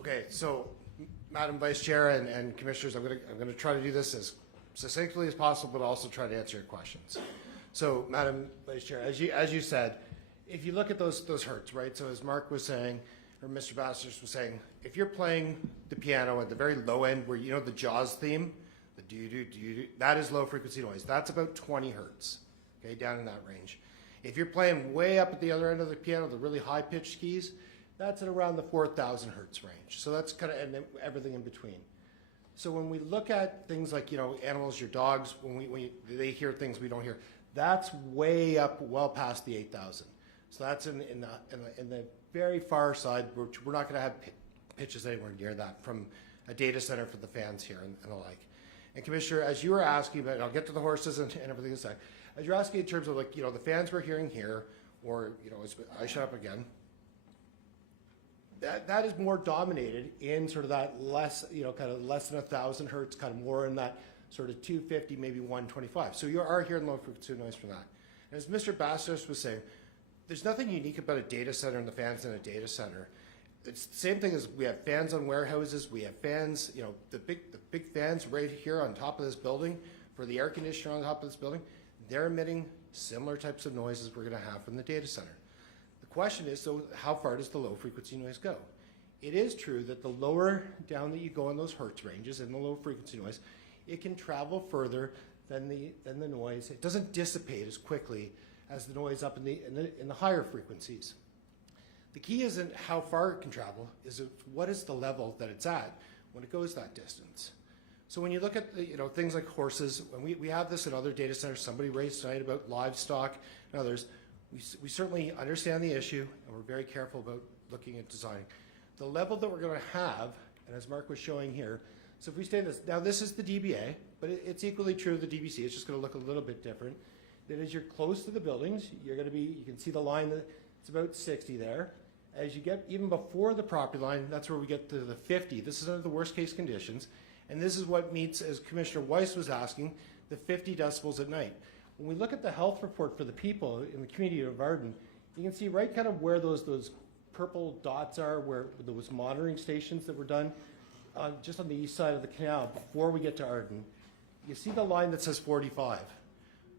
Okay, so, Madam Vice Chair and Commissioners, I'm gonna try to do this as succinctly as possible, but also try to answer your questions. So, Madam Vice Chair, as you said, if you look at those hertz, right? So, as Mark was saying, or Mr. Bassers was saying, if you're playing the piano at the very low end, where you know the Jaws theme, the do-do-do-do, that is low frequency noise. That's about 20 hertz, okay, down in that range. If you're playing way up at the other end of the piano, the really high pitched keys, that's at around the 4,000 hertz range. So that's kind of, and then everything in between. So when we look at things like, animals, your dogs, when they hear things we don't hear, that's way up, well past the 8,000. So that's in the very far side, which we're not going to have pitches anywhere near that from a data center for the fans here and the like. And Commissioner, as you were asking about, and I'll get to the horses and everything in a sec, as you're asking in terms of like, the fans we're hearing here, or, as I shut up again, that is more dominated in sort of that less, kind of less than 1,000 hertz, kind of more in that sort of 250, maybe 125. So you are hearing low frequency noise from that. And as Mr. Bastos was saying, there's nothing unique about a data center and the fans in a data center. It's the same thing as we have fans on warehouses. We have fans, the big fans right here on top of this building for the air conditioner on top of this building. They're emitting similar types of noises we're going to have from the data center. The question is, so how far does the low frequency noise go? It is true that the lower down that you go in those hertz ranges in the low frequency noise, it can travel further than the noise. It doesn't dissipate as quickly as the noise up in the higher frequencies. The key isn't how far it can travel, what is the level that it's at when it goes that distance. So when you look at things like horses, when we have this in other data centers, somebody raised tonight about livestock and others, we certainly understand the issue and we're very careful about looking at designing. The level that we're going to have, and as Mark was showing here, so if we stay this, now this is the DBA, but it's equally true of the DBC, it's just going to look a little bit different. That as you're close to the buildings, you can see the line that it's about 60 there. As you get even before the property line, that's where we get to the 50. This is under the worst case conditions. And this is what meets, as Commissioner Weiss was asking, the 50 decibels at night. When we look at the health report for the people in the community of Arden, you can see right kind of where those purple dots are, where those monitoring stations that were done just on the east side of the canal before we get to Arden. You see the line that says 45.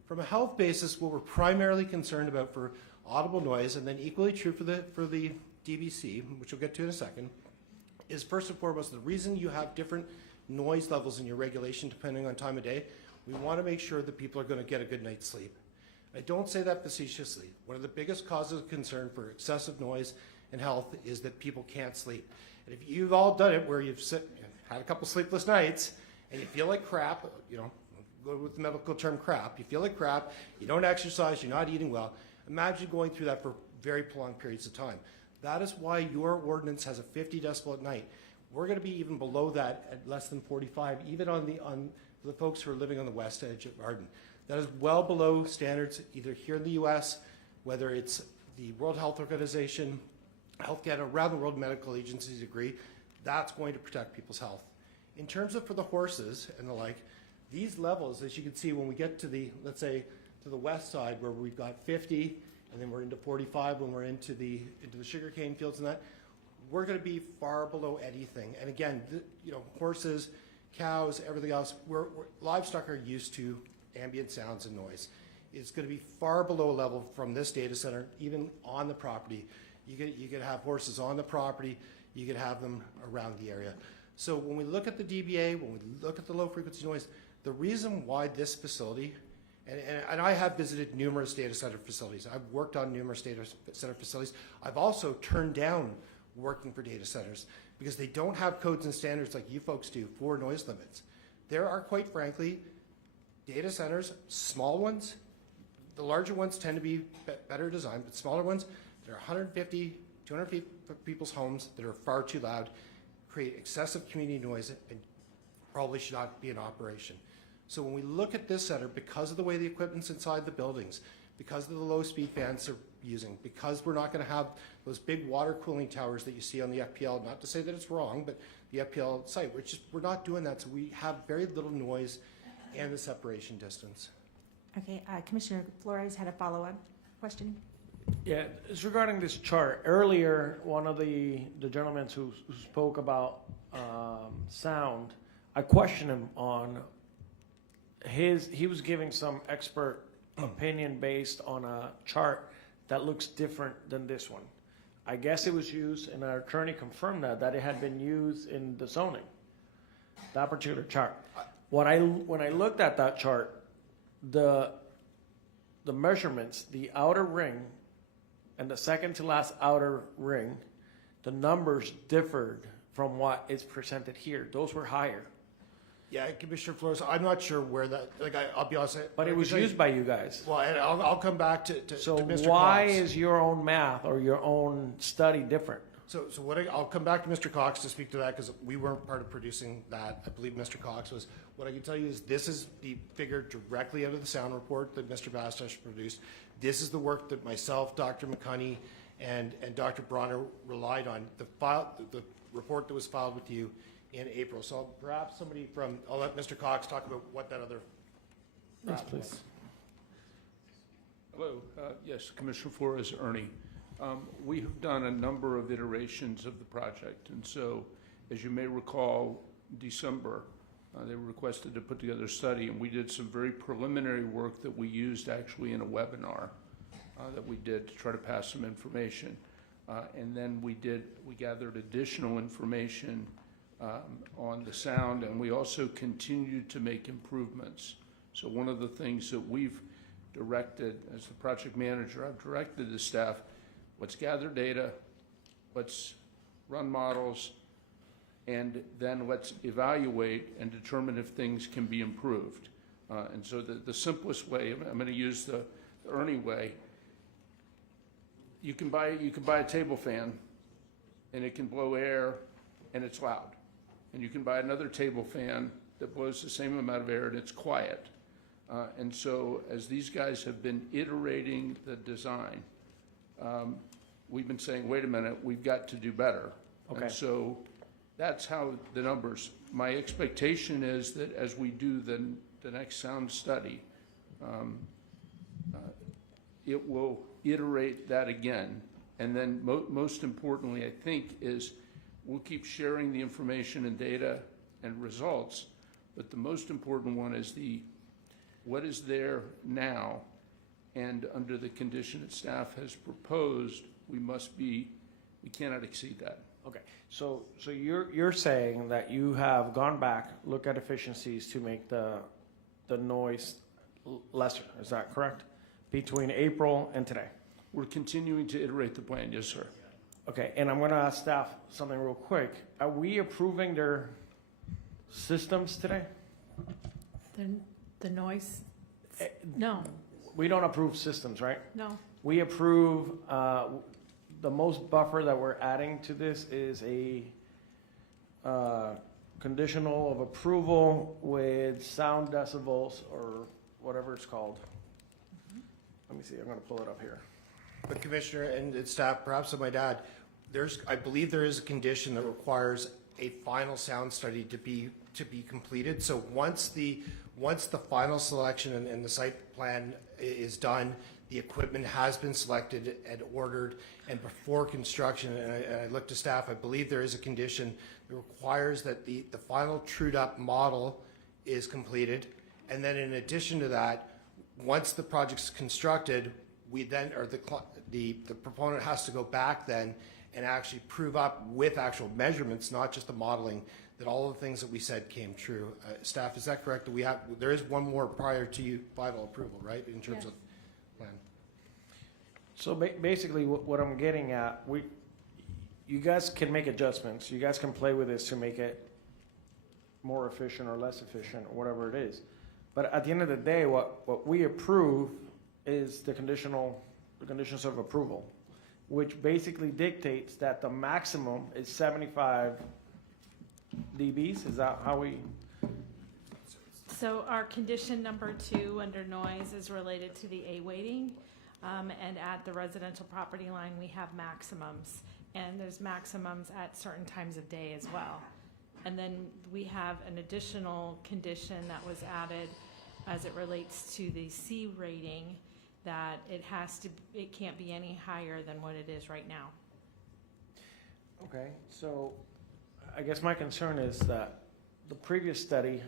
From a health basis, what we're primarily concerned about for audible noise, and then equally true for the DBC, which we'll get to in a second, is first and foremost the reason you have different noise levels in your regulation depending on time of day. We want to make sure that people are going to get a good night's sleep. I don't say that facetiously. One of the biggest causes of concern for excessive noise and health is that people can't sleep. And if you've all done it where you've had a couple sleepless nights and you feel like crap, go with the medical term crap, you feel like crap, you don't exercise, you're not eating well, imagine going through that for very prolonged periods of time. That is why your ordinance has a 50 decibel at night. We're going to be even below that at less than 45, even on for the folks who are living on the west edge of Arden. That is well below standards either here in the US, whether it's the World Health Organization, Health Canada, around the world medical agencies agree, that's going to protect people's health. In terms of for the horses and the like, these levels, as you can see, when we get to the, let's say, to the west side where we've got 50, and then we're into 45 when we're into the sugarcane fields and that, we're going to be far below anything. And again, horses, cows, everything else, livestock are used to ambient sounds and noise. It's going to be far below a level from this data center, even on the property. You could have horses on the property, you could have them around the area. So when we look at the DBA, when we look at the low frequency noise, the reason why this facility, and I have visited numerous data center facilities. I've worked on numerous data center facilities. I've also turned down working for data centers because they don't have codes and standards like you folks do for noise limits. There are, quite frankly, data centers, small ones. The larger ones tend to be better designed, but smaller ones, there are 150, 200 people's homes that are far too loud, create excessive community noise, and probably should not be in operation. So when we look at this center, because of the way the equipment's inside the buildings, because of the low speed fans they're using, because we're not going to have those big water cooling towers that you see on the FPL, not to say that it's wrong, but the FPL site, we're not doing that, so we have very little noise and the separation distance. Okay, Commissioner Flores had a follow-up question. Yeah, it's regarding this chart. Earlier, one of the gentlemen who spoke about sound, I questioned him on he was giving some expert opinion based on a chart that looks different than this one. I guess it was used, and our attorney confirmed that it had been used in the zoning, that particular chart. When I looked at that chart, the measurements, the outer ring and the second to last outer ring, the numbers differed from what is presented here. Those were higher. Yeah, Commissioner Flores, I'm not sure where that, I'll be honest. But it was used by you guys. Well, and I'll come back to So Mr. why Cox. is your own math or your own study different? So I'll come back to Mr. Cox to speak to that because we weren't part of producing that. I believe Mr. Cox was. What I can tell you is this is the figure directly out of the sound report that Mr. Bastash produced. This is the work that myself, Dr. McConey, and Dr. Bronner relied on. The report that was filed with you in April. So perhaps I'll let Mr. Cox talk about what that other. Yes, please. Hello, yes, Commissioner Flores, Ernie. We have done a number of iterations of the project, and so, as you may recall, December, they were requested to put together a study, and we did some very preliminary work that we used actually in a webinar that we did to try to pass some information. And then we gathered additional information on the sound, and we also continued to make improvements. So one of the things that we've directed, as the project manager, I've directed the staff, let's gather data, let's run models, and then let's evaluate and determine if things can be improved. And so the simplest way, I'm going to use the Ernie way, you can buy a table fan, and it can blow air, and it's loud. And you can buy another table fan that blows the same amount of air, and it's quiet. And so as these guys have been iterating the design, we've been saying, wait a minute, we've got to do better. Okay. And so that's how the numbers, my expectation is that as we do the next sound study, it will iterate that again. And then most importantly, I think, is we'll keep sharing the information and data and results, but the most important one is what is there now, and under the condition that staff has proposed, we cannot exceed that. Okay, so you're saying that you have gone back, look at efficiencies to make the noise lesser, is that correct? Between April and today? We're continuing to iterate the plan, yes, sir. Okay, and I'm gonna ask staff something real quick. Are we approving their systems today? The noise? No, We don't approve systems, right? no. We approve, the most buffer that we're adding to this is a conditional of approval with sound decibels or whatever it's called. Let me see, I'm gonna pull it up here. But Commissioner and staff, perhaps I might add, I believe there is a condition that requires a final sound study to be completed. So once the final selection and the site plan is done, the equipment has been selected and ordered, and before construction, and I look to staff, I believe there is a condition that requires that the final trued up model is completed. And then in addition to that, once the project's constructed, we then, or the proponent has to go back then and actually prove up with actual measurements, not just the modeling, that all the things that we said came true. Staff, is that correct? That there is one more prior to final approval, right, in terms of plan? So basically, what I'm getting at, you guys can make adjustments. You guys can play with this to make it more efficient or less efficient, or whatever it is. But at the end of the day, what we approve is the conditions of approval, which basically dictates that the maximum is 75 dBs. Is that how we? So our condition number 2 under noise is related to the A weighting. And at the residential property line, we have maximums. And there's maximums at certain times of day as well. And then we have an additional condition that was added as it relates to the C rating, that it can't be any higher than what it is right now. Okay, so I guess my concern is that the previous study,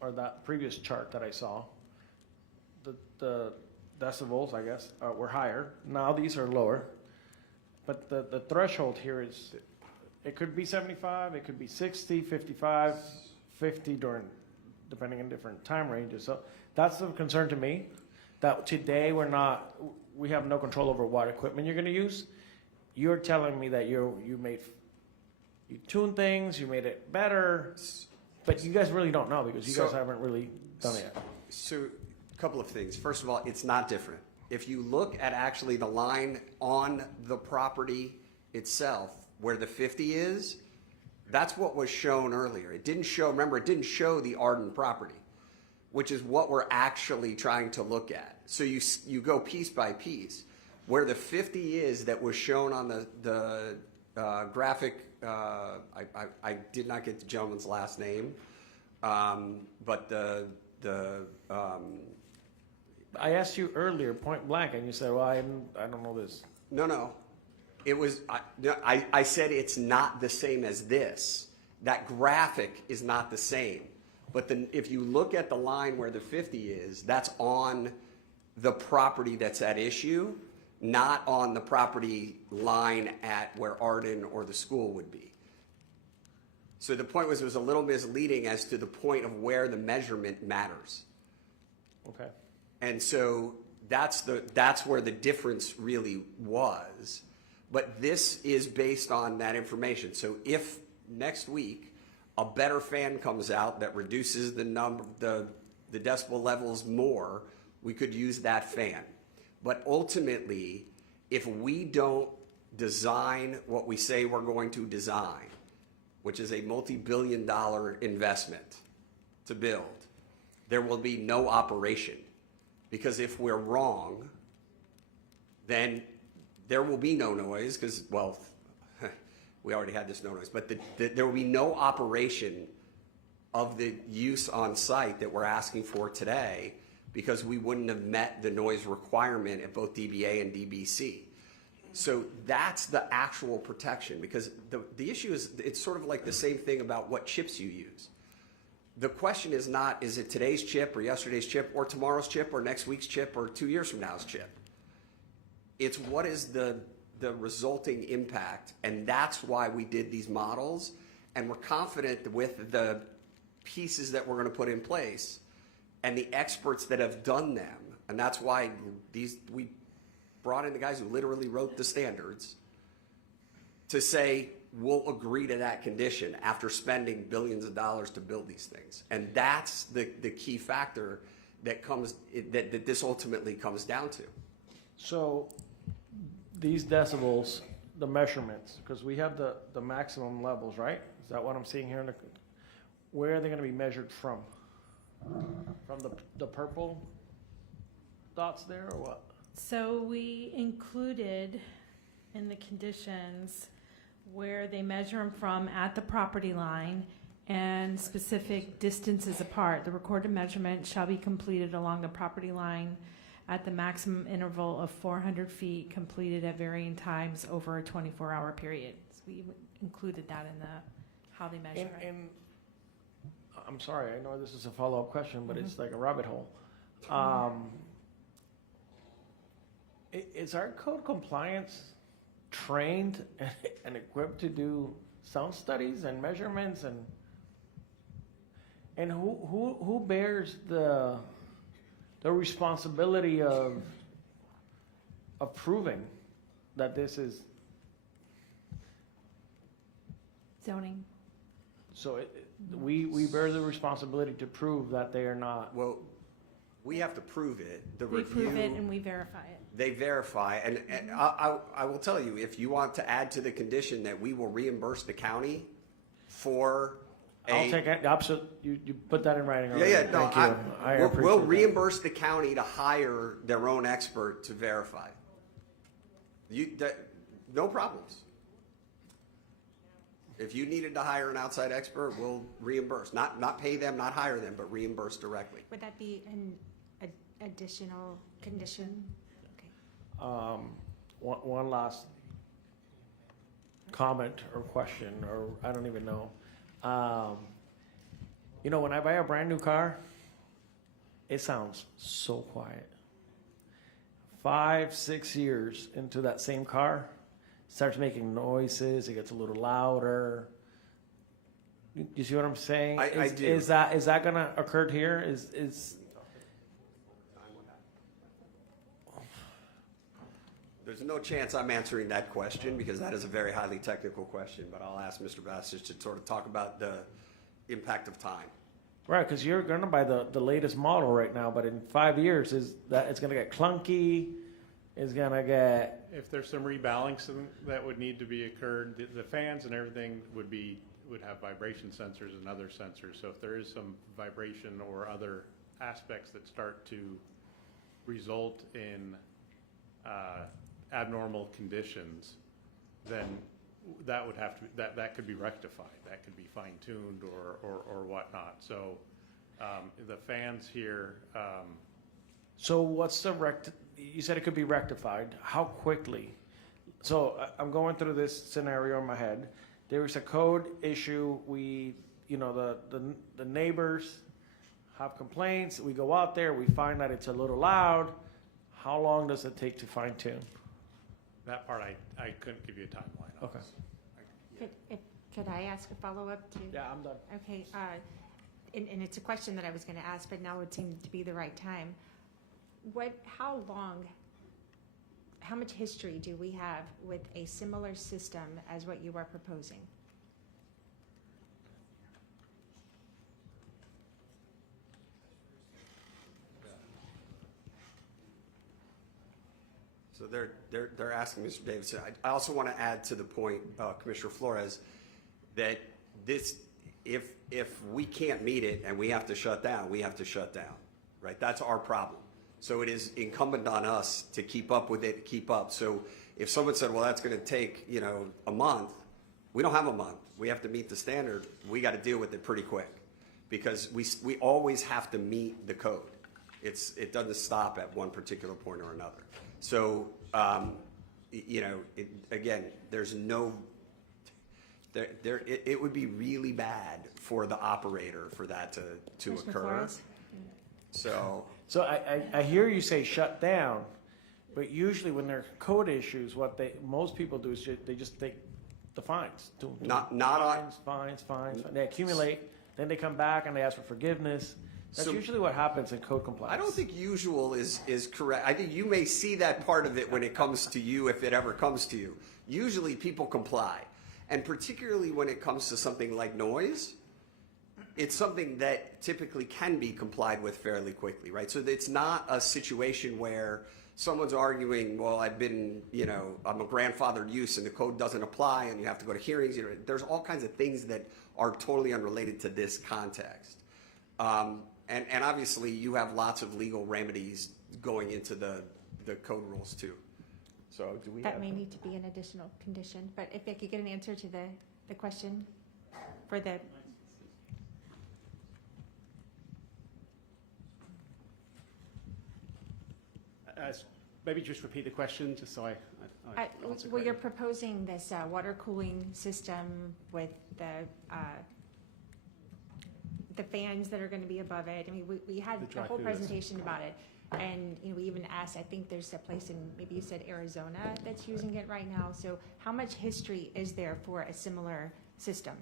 or that previous chart that I saw, the decibels, I guess, were higher. Now these are lower. But the threshold here is, it could be 75, it could be 60, 55, 50 depending on different time ranges. So that's the concern to me, that today we have no control over what equipment you're gonna use. You're telling me that you tuned things, you made it better, but you guys really don't know because you guys haven't really done it yet. So, a couple of things. First of all, it's not different. If you look at actually the line on the property itself, where the 50 is, that's what was shown earlier. It didn't show, remember, it didn't show the Arden property, which is what we're actually trying to look at. So you go piece by piece. Where the 50 is that was shown on the graphic, I did not get the gentleman's last name, but I asked you earlier, point blank, and you said, well, I don't know this. No. It was, I said it's not the same as this. That graphic is not the same. But if you look at the line where the 50 is, that's on the property that's at issue, not on the property line at where Arden or the school would be. So the point was, it was a little misleading as to the point of where the measurement matters. Okay. And so that's where the difference really was. But this is based on that information. So if next week a better fan comes out that reduces the decibel levels more, we could use that fan. But ultimately, if we don't design what we say we're going to design, which is a multi-billion-dollar investment to build, there will be no operation. Because if we're wrong, then there will be no noise, because, well, we already had this no noise, but there will be no operation of the use on site that we're asking for today, because we wouldn't have met the noise requirement at both DBA and DBC. So that's the actual protection, because the issue is, it's sort of like the same thing about what chips you use. The question is not, is it today's chip or yesterday's chip or tomorrow's chip or next week's chip or 2 years from now's chip. It's what is the resulting impact, and that's why we did these models, and we're confident with the pieces that we're going to put in place and the experts that have done them, and that's why we brought in the guys who literally wrote the standards to say, we'll agree to that condition after spending billions of dollars to build these things. And that's the key factor that this ultimately comes down to. So these decibels, the measurements, because we have the maximum levels, right? Is that what I'm seeing here? where are they gonna be measured from? From the purple dots there, or what? So we included in the conditions where they measure them from at the property line and specific distances apart. The recorded measurement shall be completed along the property line at the maximum interval of 400 feet, completed at varying times over a 24-hour period. So we included that in the how they measure it. And I'm sorry, I know this is a follow-up question, but it's like a rabbit hole. Is our code compliance trained and equipped to do sound studies and measurements, and who bears the responsibility of proving that this is Zoning. so? We bear the responsibility to prove that they are not. Well, we have to prove it. The We review, prove it and we verify it. they verify, and I will tell you, if you want to add to the condition that we will reimburse the county for I'll take it. Absolute. You put that in writing. Already. Yeah, no, Thank you. I we'll appreciate that. reimburse the county to hire their own expert to verify. No problems. If you needed to hire an outside expert, we'll reimburse. Not pay them, not hire them, but reimburse directly. Would that be an additional condition? Okay. One last comment or question, or I don't even know. You know, when I buy a brand new car, it sounds so quiet. 5-6 years into that same car, starts making noises. It gets a little louder. You see what I'm saying? I do. Is that gonna occur here? Is There's no chance I'm answering that question because that is a very highly technical question, but I'll ask Mr. Bassett to sort of talk about the impact of time. right? Because you're gonna buy the latest model right now, but in 5 years, is that it's gonna get clunky? It's gonna get If there's some rebalancing that would need to be occurred, the fans and everything would have vibration sensors and other sensors. So if there is some vibration or other aspects that start to result in abnormal conditions, then that would have to that could be rectified. That could be fine-tuned or whatnot. So the fans here. So what's the you said it could be rectified. How quickly? So I'm going through this scenario in my head. There was a code issue. The neighbors have complaints. We go out there. We find that it's a little loud. How long does it take to fine tune? That part I couldn't give you a timeline on. Okay. Could I ask a follow-up to? Yeah, I'm done. Okay, and it's a question that I was going to ask, but now it seemed to be the right time. How much history do we have with a similar system as what you are proposing? So they're asking Mr. Davidson. I also want to add to the point, Commissioner Flores, that this, if we can't meet it and we have to shut down, we have to shut down, right? That's our problem. So it is incumbent on us to keep up with it, keep up. So if someone said, well, that's going to take, a month, we don't have a month. We have to meet the standard. We got to deal with it pretty quick because we always have to meet the code. It doesn't stop at one particular point or another. So, again, there's no, it would be really bad for the operator for that to occur. So I hear you say shut down, but usually when there are code issues, most people do is they just take the fines. Fines. They accumulate, then they come back and they ask for forgiveness. That's usually what happens in code compliance. I don't think usual is correct. I think you may see that part of it when it comes to you, if it ever comes to you. Usually people comply. And particularly when it comes to something like noise, it's something that typically can be complied with fairly quickly, right? So it's not a situation where someone's arguing, well, I'm a grandfathered use and the code doesn't apply and you have to go to hearings. There's all kinds of things that are totally unrelated to this context. And obviously you have lots of legal remedies going into the code rules too. So do we That have? may need to be an additional condition, but if I could get an answer to the question for the, Maybe just repeat the question, just so I answer well, you're correctly. proposing this water cooling system with the fans that are going to be above it. I mean, we had The a dry whole coolers. presentation about it. And we even asked, I think there's a place in, maybe you said Arizona that's using it right now. So how much history is there for a similar system?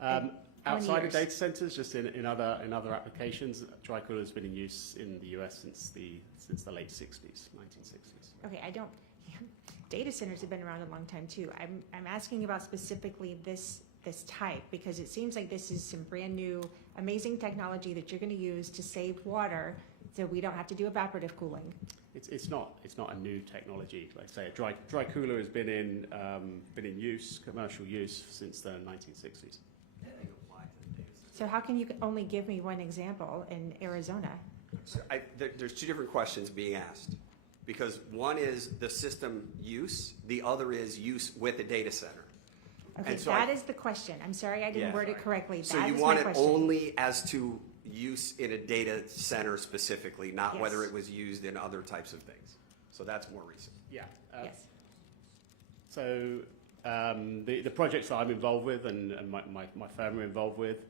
How many Outside of years? data centers, just in other applications, dry cooler has been in use in the US since the late 60s, 1960s. Okay, data centers have been around a long time too. I'm asking about specifically this type because it seems like this is some brand new, amazing technology that you're going to use to save water so we don't have to do evaporative cooling. It's not a new technology. Like I say, a dry cooler has been in use, commercial use, since the 1960s. So how can you only give me one example in Arizona? So there's two different questions being asked. Because one is the system use, the other is use with a data center. Okay, And so that is the question. I'm sorry I didn't word it correctly. So That you is want my it question. only as to use in a data center specifically, not Yes. whether it was used in other types of things. So that's more recent. Yeah. Yes. So the projects that I'm involved with and my firm are involved with,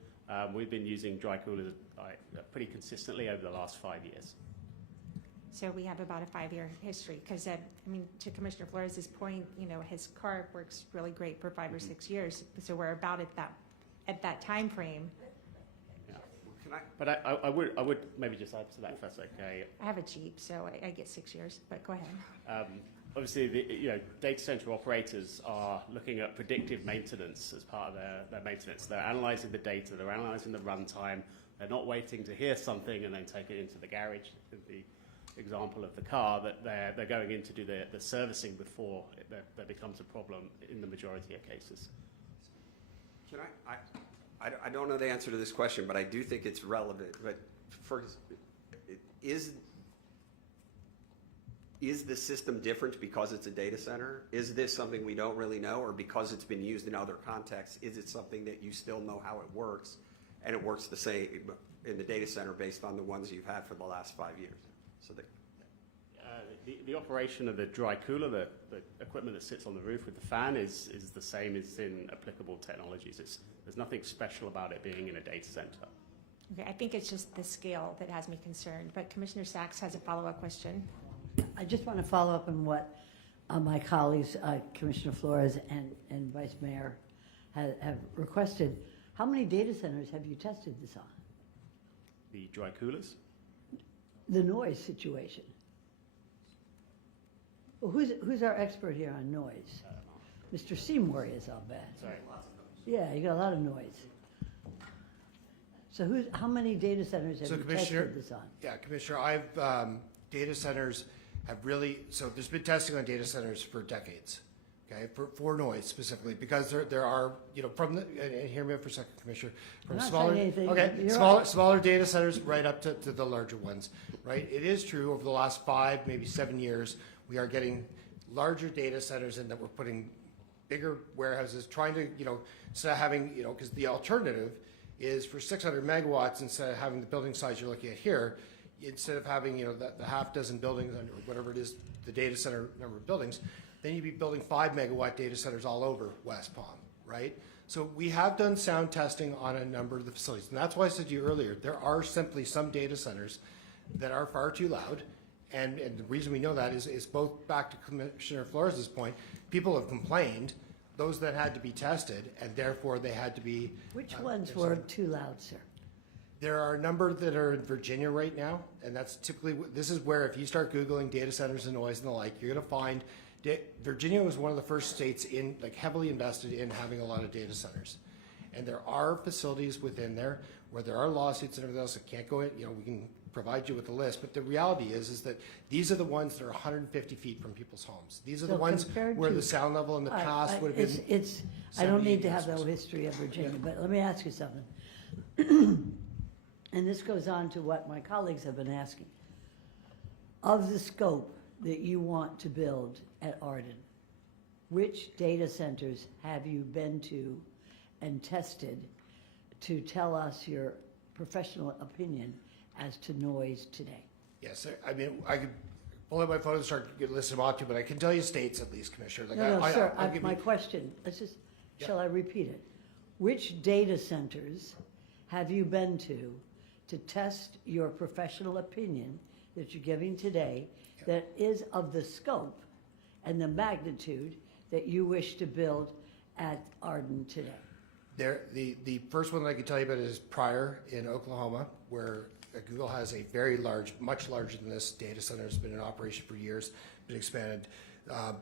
we've been using dry coolers pretty consistently over the last 5 years. So we have about a 5-year history, because I mean, to Commissioner Flores' point, his car works really great for 5 or 6 years. So we're about at that time frame. But I would maybe just add to that if that's okay. I have a Jeep, so I get 6 years, but go ahead. Obviously, data center operators are looking at predictive maintenance as part of their maintenance. They're analyzing the data, they're analyzing the runtime. They're not waiting to hear something and then take it into the garage. The example of the car, that they're going in to do the servicing before there becomes a problem in the majority of cases. Can I don't know the answer to this question, but I do think it's relevant. But first, is the system different because it's a data center? Is this something we don't really know, or because it's been used in other contexts, is it something that you still know how it works, and it works the same in the data center based on the ones you've had for the last 5 years? So the operation of the dry cooler, the equipment that sits on the roof with the fan is the same as in applicable technologies. There's nothing special about it being in a data center. Okay, I think it's just the scale that has me concerned, but Commissioner Sachs has a follow-up question. I just want to follow up on what my colleagues, Commissioner Flores and Vice Mayor, have requested. How many data centers have you tested this on? The dry coolers? The noise situation. Well, who's our expert here on noise? Mr. Seymour is, I'll bet. Sorry. Yeah, you got a lot of noise. So how many data centers have you tested this on? Yeah, Commissioner, data centers have really, so there's been testing on data centers for decades, okay, for noise specifically, because there are, from the, and hear me out for a second, Commissioner, from I'm not smaller, saying anything. okay, You're right. smaller data centers right up to the larger ones, right? It is true over the last 5, maybe 7 years, we are getting larger data centers in that we're putting bigger warehouses, trying to, instead of having, because the alternative is for 600 megawatts, instead of having the building size you're looking at here, instead of having, the half dozen buildings, or whatever it is, the data center number of buildings, then you'd be building 5 megawatt data centers all over West Palm, right? So we have done sound testing on a number of the facilities. And that's why I said to you earlier, there are simply some data centers that are far too loud. And the reason we know that is both back to Commissioner Flores' point, people have complained, those that had to be tested, and therefore they had to be. Which ones were too loud, sir? There are a number that are in Virginia right now, and that's typically, this is where if you start Googling data centers and noise and the like, you're going to find Virginia was one of the first states heavily invested in having a lot of data centers. And there are facilities within there where there are lawsuits and everything else that can't go in, we can provide you with a list, but the reality is that these are the ones that are 150 feet from people's homes. These are the So ones compared where to- the sound level in the past would have been. I don't 70, need to have 80 the decibels. history of Virginia, but let me ask you something. And this goes on to what my colleagues have been asking. Of the scope that you want to build at Arden, which data centers have you been to and tested to tell us your professional opinion as to noise today? Yes, I mean, I could pull out my phone and start listing them off to you, but I can tell you states at least, Commissioner. Like, No, sir, I'll give my you- question, Yeah. shall I repeat it? Which data centers have you been to test your professional opinion that you're giving today that is of the scope and the magnitude that you wish to build at Arden today? The first one that I can tell you about is Pryor in Oklahoma, where Google has a very large, much larger than this data center. It's been in operation for years, been expanded.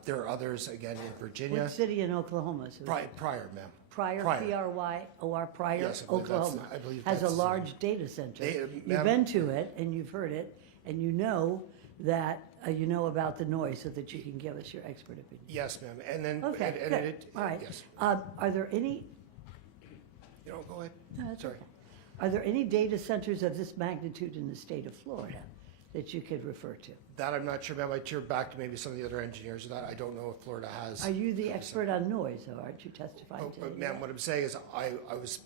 There are others, again, in Virginia. What city in Oklahoma? Sir? Pryor, ma'am. Pryor, P-R-Y-O-R, Pryor, Yes, I believe Oklahoma, I believe has a that's the- large data center. Ma'am- You've been to it, and you've heard it, and you know that, you know about the noise so that you can give us your expert opinion. Yes, ma'am. And then. Okay, and good. it- All right. Yes. Are there any, Go ahead. No, that's Sorry. okay. Are there any data centers of this magnitude in the state of Florida that you could refer to? That I'm not sure, ma'am. I'd cheer back to maybe some of the other engineers of that. I don't know if Florida has. Are you the expert on noise, though? Aren't you testifying today? Ma'am, what I'm saying is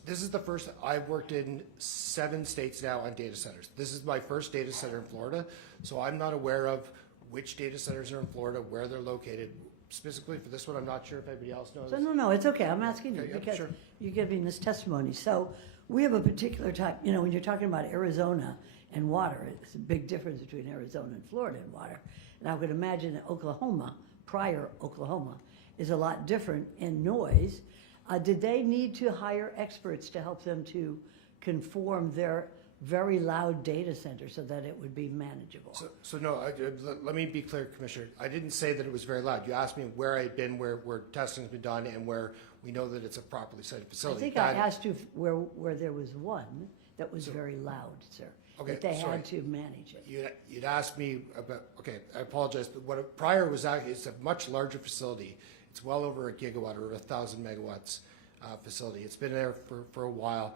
this is the first, I've worked in 7 states now on data centers. This is my first data center in Florida, so I'm not aware of which data centers are in Florida, where they're located. Specifically for this one, I'm not sure if anybody else knows. So, no, it's okay. I'm asking you Okay, yeah, because sure. you're giving this testimony. So we have a particular type, when you're talking about Arizona and water, it's a big difference between Arizona and Florida and water. And I would imagine that Oklahoma, Pryor, Oklahoma, is a lot different in noise. Did they need to hire experts to help them to conform their very loud data center so that it would be manageable? So no, let me be clear, Commissioner. I didn't say that it was very loud. You asked me where I'd been, where testing's been done, and where we know that it's a properly sited I facility. think I asked you where there was one that was very loud, sir. Okay, That they sorry. had to manage it. You'd asked me about, okay, I apologize, but what Pryor was actually, it's a much larger facility. It's well over a gigawatt or 1,000 megawatts facility. It's been there for a while.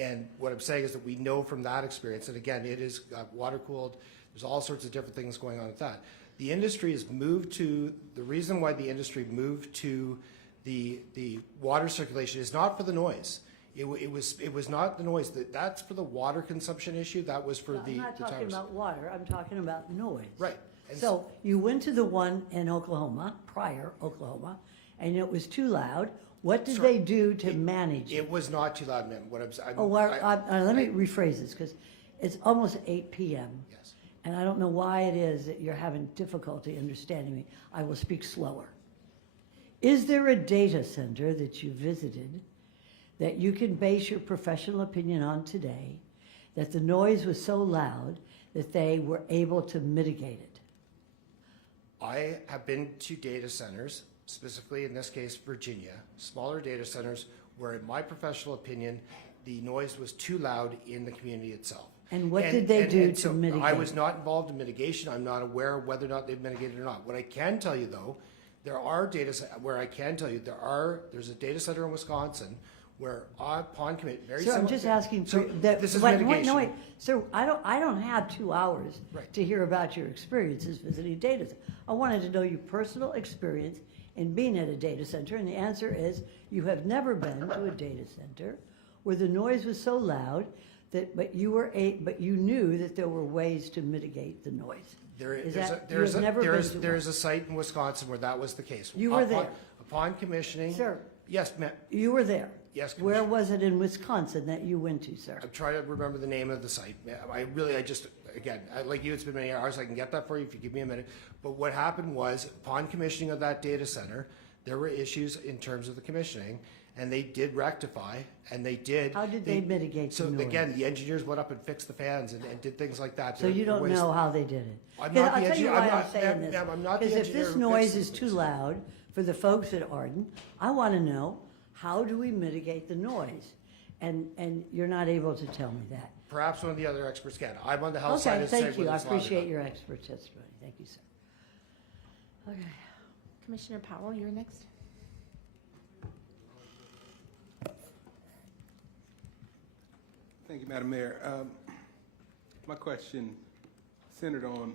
And what I'm saying is that we know from that experience, and again, it is water cooled. There's all sorts of different things going on with that. The industry has moved to, the reason why the industry moved to the water circulation is not for the noise. It was not the noise. That's for the water consumption issue. That was for No, I'm not talking about water, I'm talking about noise. Right. And So you went to the one in Oklahoma, Pryor, Oklahoma, and it was too loud. What did they do to manage it? It was not too loud, ma'am. What Let me rephrase this, because it's almost 8 p.m. Yes. And I don't know why it is that you're having difficulty understanding me. I will speak slower. Is there a data center that you visited that you can base your professional opinion on today, that the noise was so loud that they were able to mitigate it? I have been to data centers, specifically in this case, Virginia, smaller data centers where, in my professional opinion, the noise was too loud in the community itself. And what did they do to so mitigate? I was not involved in mitigation. I'm not aware of whether or not they've mitigated or not. What I can tell you, though, there are where I can tell you there's a data center in Wisconsin where upon commit, very Sir, I'm similar. just asking So for that. this is wait, mitigation. No, wait. Sir, I don't have 2 hours Right. to hear about your experiences visiting data centers. I wanted to know your personal experience in being at a data center, and the answer is you have never been to a data center where the noise was so loud but you knew that there were ways to mitigate the noise. There's a site in Wisconsin where that was the case. You were there. Upon commissioning. Sir. Yes, ma'am. You were there. Yes, Where Commissioner. was it in Wisconsin that you went to, sir? I'm trying to remember the name of the site. Like you, it's been many hours. I can get that for you if you give me a minute. But what happened was, upon commissioning of that data center, there were issues in terms of the commissioning, and they did rectify, and they did. How did they mitigate the So noise? again, the engineers went up and fixed the fans and did things like that. So you don't know how they did it? I'm not the I'll tell you engineer. why I'm I'm not- saying ma'am, I'm not the Because if engineer this who noise fixes is too things. loud for the folks at Arden, I want to know How do we mitigate the noise? And you're not able to tell me that. Perhaps one of the other experts can. I'm on the health side Okay, of the thank you. I appreciate your. your expert testimony. Thank you, sir. Okay. Commissioner Powell, you're next. Thank you, Madam Mayor. My question centered on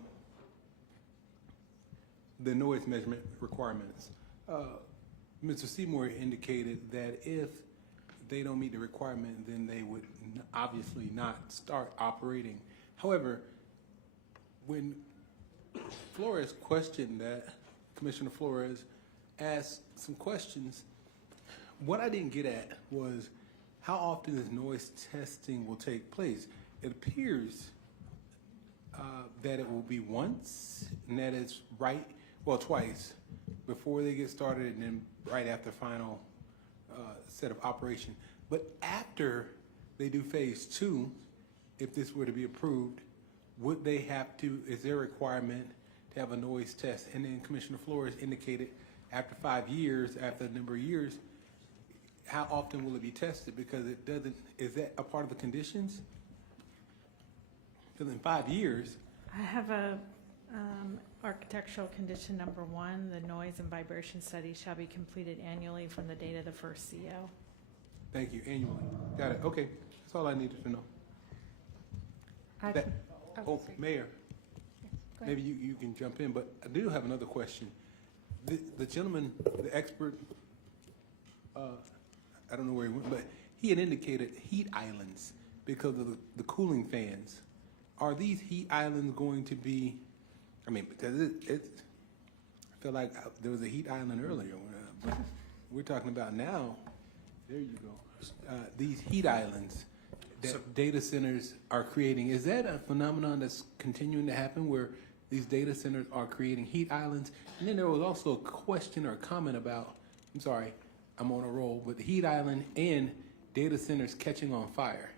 the noise measurement requirements. Mr. Seymour indicated that if they don't meet the requirement, then they would obviously not start operating. However, when Flores questioned that, Commissioner Flores asked some questions, what I didn't get at was how often this noise testing will take place. It appears that it will be once, and that is twice, before they get started, and then right after final set of operation. But after they do phase 2, if this were to be approved, would they have to, is there a requirement to have a noise test? And then Commissioner Flores indicated after 5 years, after a number of years, how often will it be tested? Because it doesn't, is that a part of the conditions? Because in 5 years. I have a architectural condition number 1, the noise and vibration study shall be completed annually from the date of the first CO. Thank you, annually. Got it, okay. That's all I needed to know. Mayor, maybe you can jump in, but I do have another question. The gentleman, the expert, I don't know where he went, but he had indicated heat islands because of the cooling fans. Are these heat islands going to be, I mean, because I feel like there was a heat island earlier, but we're talking about now, there you go. These heat islands that data centers are creating, is that a phenomenon that's continuing to happen where these data centers are creating heat islands? And then there was also a question or a comment about, I'm sorry, I'm on a roll, but the heat island and data centers catching on fire.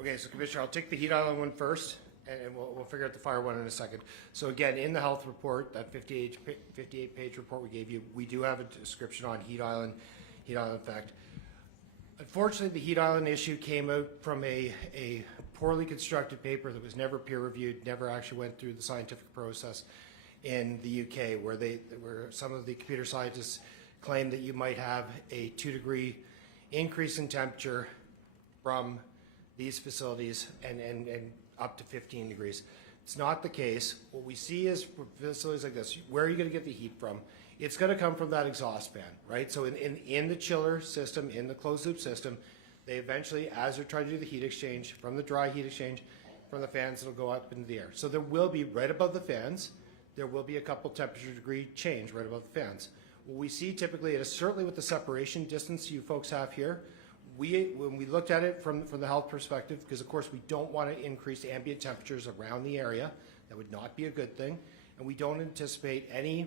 Okay, so Commissioner, I'll take the heat island one first, and we'll figure out the fire one in a second. So again, in the health report, that 58-page report we gave you, we do have a description on heat island effect. Unfortunately, the heat island issue came out from a poorly constructed paper that was never peer reviewed, never actually went through the scientific process in the UK, where some of the computer scientists claim that you might have a 2-degree increase in temperature from these facilities and up to 15 degrees. It's not the case. What we see is for facilities like this, where are you going to get the heat from? It's going to come from that exhaust fan, right? So in the chiller system, in the closed loop system, they eventually, as they're trying to do the heat exchange, from the dry heat exchange, from the fans, it'll go up into the air. So there will be, right above the fans, there will be a couple temperature degree change right above the fans. What we see typically, and certainly with the separation distance you folks have here, when we looked at it from the health perspective, because of course we don't want to increase ambient temperatures around the area, that would not be a good thing, and we don't anticipate any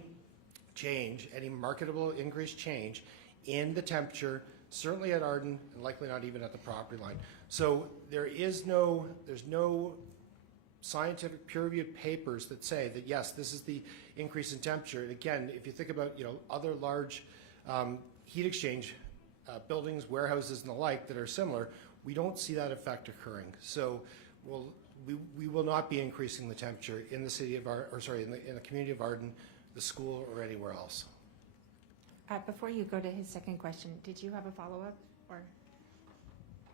change, any marketable increased change in the temperature, certainly at Arden, and likely not even at the property line. So there's no scientific peer-reviewed papers that say that yes, this is the increase in temperature. And again, if you think about other large heat exchange buildings, warehouses, and the like that are similar, we don't see that effect occurring. So we will not be increasing the temperature in the city of in the community of Arden, the school, or anywhere else. Before you go to his second question, did you have a follow-up, or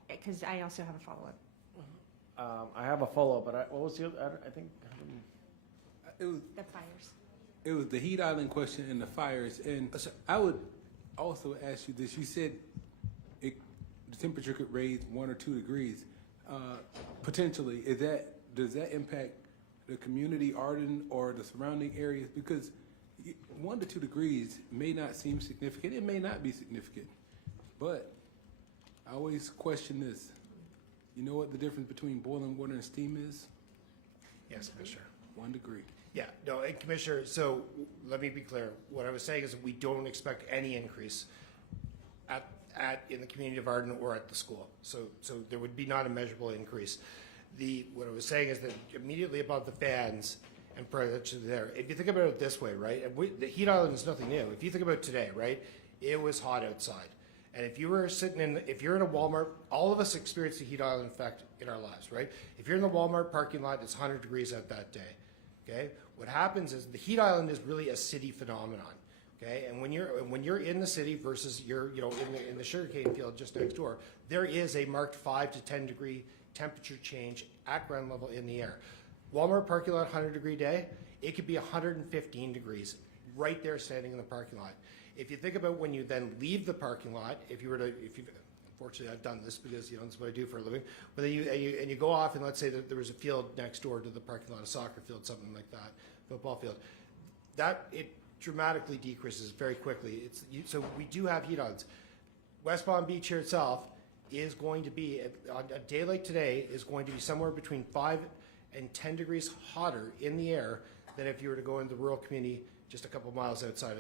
because I also have a follow-up? I have a follow-up, but what was the other? I think it was the fires. It was the heat island question and the fires, and I would also ask you this. You said the temperature could raise 1 or 2 degrees potentially. Does that impact the community, Arden, or the surrounding areas? Because 1 to 2 degrees may not seem significant. It may not be significant, but I always question this. You know what the difference between boiling water and steam is? Yes, Commissioner. 1 degree. Yeah, no, and Commissioner, so let me be clear. What I was saying is that we don't expect any increase in the community of Arden or at the school. So there would be not a measurable increase. What I was saying is that immediately above the fans and prior to there, if you think about it this way, right, the heat island is nothing new. If you think about today, right, it was hot outside. And if you're in a Walmart, all of us experience the heat island effect in our lives, right? If you're in the Walmart parking lot, it's 100 degrees out that day, okay? What happens is the heat island is really a city phenomenon, okay? And when you're in the city versus you're in the sugarcane field just next door, there is a marked 5 to 10 degree temperature change at ground level in the air. Walmart parking lot, 100-degree day, it could be 115 degrees right there standing in the parking lot. If you think about when you then leave the parking lot, fortunately I've done this because this is what I do for a living, but then you go off and let's say that there was a field next door to the parking lot, a soccer field, something like that, football field, that it dramatically decreases very quickly. So we do have heat islands. West Palm Beach here itself is going to be, on a day like today, is going to be somewhere between 5 and 10 degrees hotter in the air than if you were to go into the rural community just a couple miles outside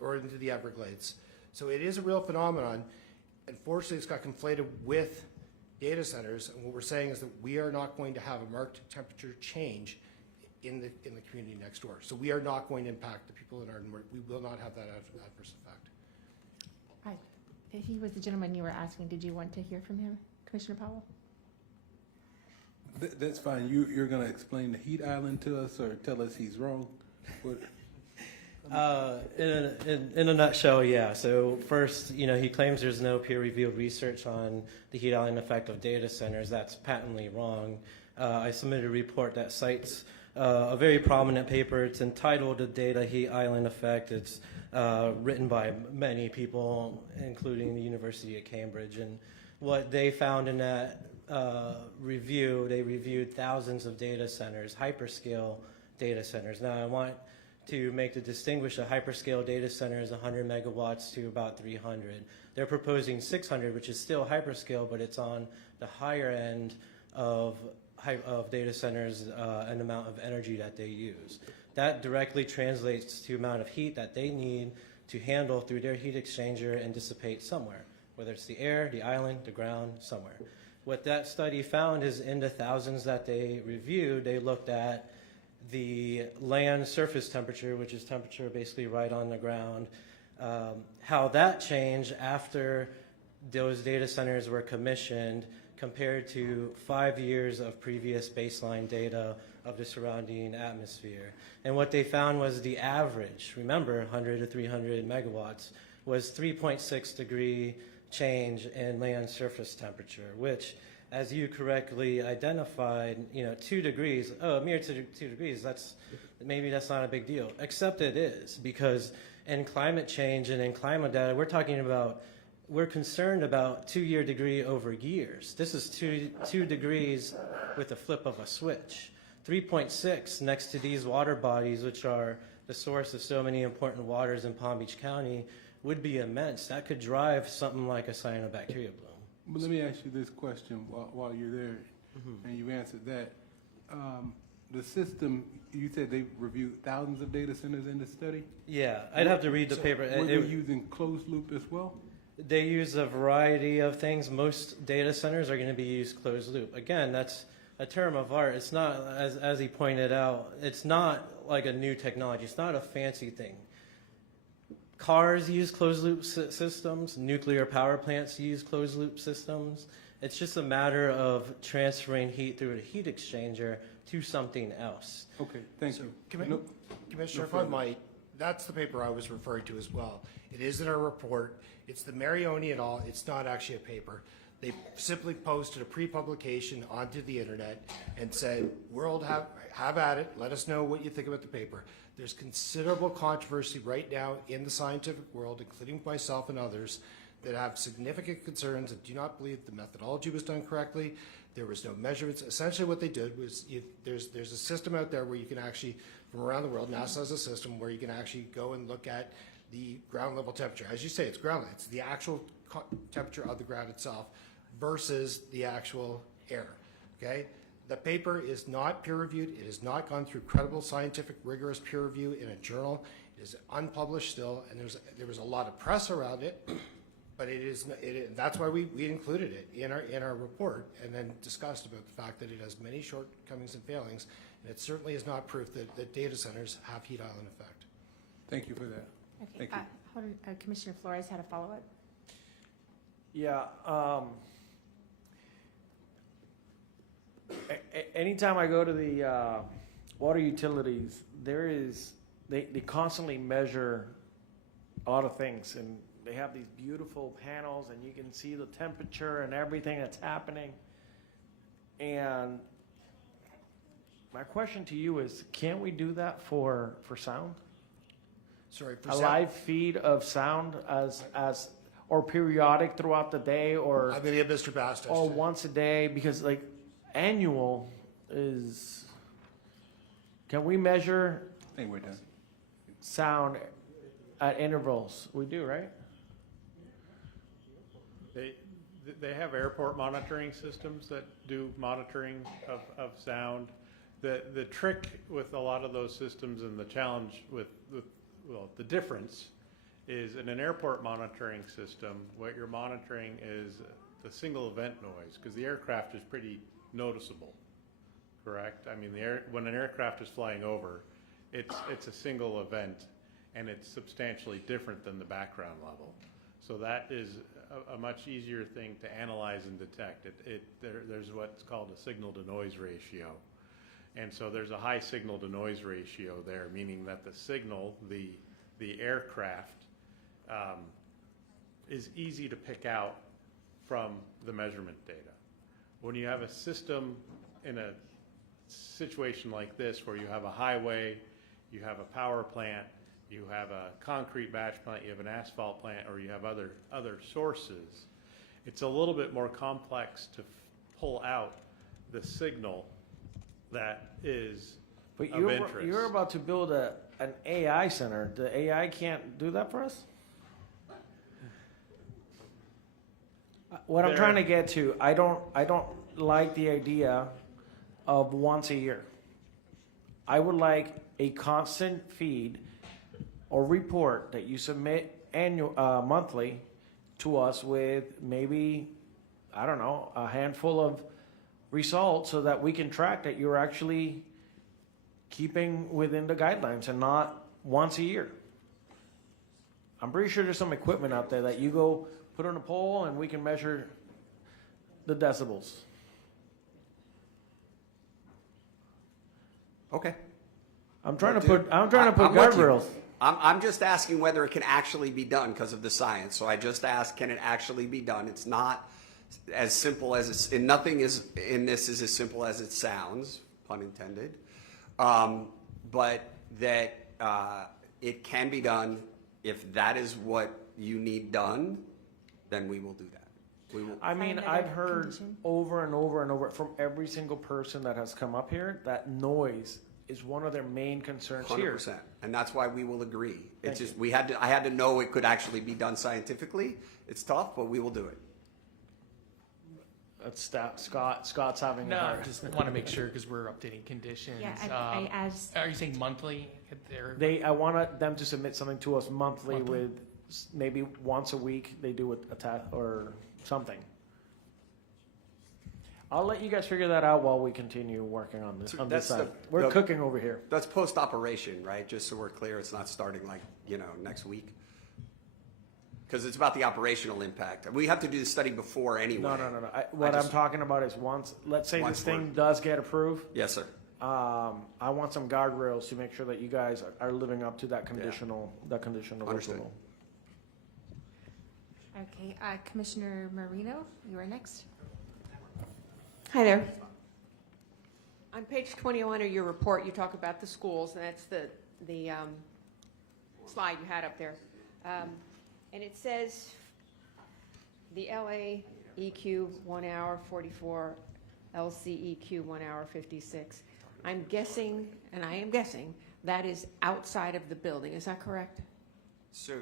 or into the Everglades. So it is a real phenomenon. Unfortunately, it's got conflated with data centers, and what we're saying is that we are not going to have a marked temperature change in the community next door. So we are not going to impact the people in Arden. We will not have that adverse effect. Hi. He was the gentleman you were asking. Did you want to hear from him, Commissioner Powell? That's fine. You're going to explain the heat island to us or tell us he's wrong? In a nutshell, yeah. So first, he claims there's no peer-reviewed research on the heat island effect of data centers. That's patently wrong. I submitted a report that cites a very prominent paper. It's entitled "The Data Heat Island Effect." It's written by many people, including the University of Cambridge. And what they found in that review, they reviewed thousands of data centers, hyperscale data centers. Now, I want to make the distinguish a hyperscale data center is 100 megawatts to about 300. They're proposing 600, which is still hyperscale, but it's on the higher end of data centers and amount of energy that they use. That directly translates to amount of heat that they need to handle through their heat exchanger and dissipate somewhere, whether it's the air, the island, the ground, somewhere. What that study found is in the thousands that they reviewed, they looked at the land surface temperature, which is temperature basically right on the ground, how that changed after those data centers were commissioned compared to 5 years of previous baseline data of the surrounding atmosphere. And what they found was the average, remember 100 to 300 megawatts, was 3.6 degree change in land surface temperature, which, as you correctly identified, 2 degrees, a mere 2 degrees, maybe that's not a big deal, except it is, because in climate change and in climate data, we're concerned about 2-year degree over years. This is 2 degrees with a flip of a switch. 3.6 next to these water bodies, which are the source of so many important waters in Palm Beach County, would be immense. That could drive something like a cyanobacteria bloom. But let me ask you this question while you're there, and you answered that. The system, you said they reviewed thousands of data centers in the study? Yeah, I'd have to read the paper. Were they using closed loop as well? They use a variety of things. Most data centers are going to be used closed loop. Again, that's a term of art. It's not, as he pointed out, it's not like a new technology. It's not a fancy thing. Cars use closed-loop systems. Nuclear power plants use closed-loop systems. It's just a matter of transferring heat through a heat exchanger to something else. Okay, thank you. Commissioner, if I might, that's the paper I was referring to as well. It is in our report. It's the Marioni et al. It's not actually a paper. They simply posted a pre-publication onto the internet and said, world, have at it. Let us know what you think about the paper. There's considerable controversy right now in the scientific world, including myself and others, that have significant concerns and do not believe the methodology was done correctly. There was no measurements. Essentially what they did was there's a system out there where you can actually, from around the world, NASA has a system where you can actually go and look at the ground level temperature. As you say, it's ground level. It's the actual temperature of the ground itself versus the actual air, okay? The paper is not peer-reviewed. It has not gone through credible scientific, rigorous peer review in a journal. It is unpublished still, and there was a lot of press around it, but that's why we included it in our report and then discussed about the fact that it has many shortcomings and failings, and it certainly is not proof that data centers have heat island effect. Thank you for that. Okay. Commissioner Flores had a follow-up. Yeah, anytime I go to the water utilities, they constantly measure a lot of things, and they have these beautiful panels, and you can see the temperature and everything that's happening. And my question to you is, can't we do that for sound? Sorry, for A sound? live feed of sound as or periodic throughout the day, or I'm going to get Mr. Bastos. or once a day, because like annual is. Can we measure I think we do. sound at intervals? We do, right? They have airport monitoring systems that do monitoring of sound. The trick with a lot of those systems, and the challenge with well, the difference is in an airport monitoring system, what you're monitoring is the single event noise, because the aircraft is pretty noticeable, correct? I mean, when an aircraft is flying over, it's a single event, and it's substantially different than the background level. So that is a much easier thing to analyze and detect. There's what's called a signal to noise ratio. And so there's a high signal to noise ratio there, meaning that the signal, the aircraft, is easy to pick out from the measurement data. When you have a system in a situation like this, where you have a highway, you have a power plant, you have a concrete batch plant, you have an asphalt plant, or you have other sources, it's a little bit more complex to pull out the signal that is But of interest. you're about to build an AI center. The AI can't do that for us? What I'm trying to get to, I don't like the idea of once a year. I would like a constant feed or report that you submit monthly to us with maybe, I don't know, a handful of results, so that we can track that you're actually keeping within the guidelines and not once a year. I'm pretty sure there's some equipment out there that you go put on a pole and we can measure the decibels. Okay. I'm trying to Dude, put I'm with you. guardrails. I'm just asking whether it can actually be done because of the science. So I just asked, can it actually be done? It's not as simple as it's, and nothing is in this is as simple as it sounds, pun intended. But that it can be done. If that is what you need done, then we will do that. We will. I mean, I've heard over and over and over from every single person that has come up here that noise is one of their main concerns here. 100%, and that's why we will agree. It's Thank just I had to know it could actually be done scientifically. It's tough, but we will do it. That's Scott's having No, a I hard. just want to make sure because we're updating conditions. Yeah, I asked. Are you saying monthly? I want them to submit something to us monthly Monthly? with maybe once a week they do a test or something. I'll let you guys figure that out while we continue working on this. On this side, we're cooking over here. That's post-operation, right? Just so we're clear, it's not starting like next week. Because it's about the operational impact. We have to do the study before anyway. No. What I'm talking about is let's say this thing we're- does get approved. Yes, sir. I want some guardrails to make sure that you guys are living up to that conditional Understood. approval. Okay, Commissioner Marino, you are next. Hi there. On page 21 of your report, you talk about the schools, and that's the slide you had up there. And it says the LA EQ 1 hour 44, LCEQ 1 hour 56. I'm guessing, and I am guessing, that is outside of the building. Is that correct? So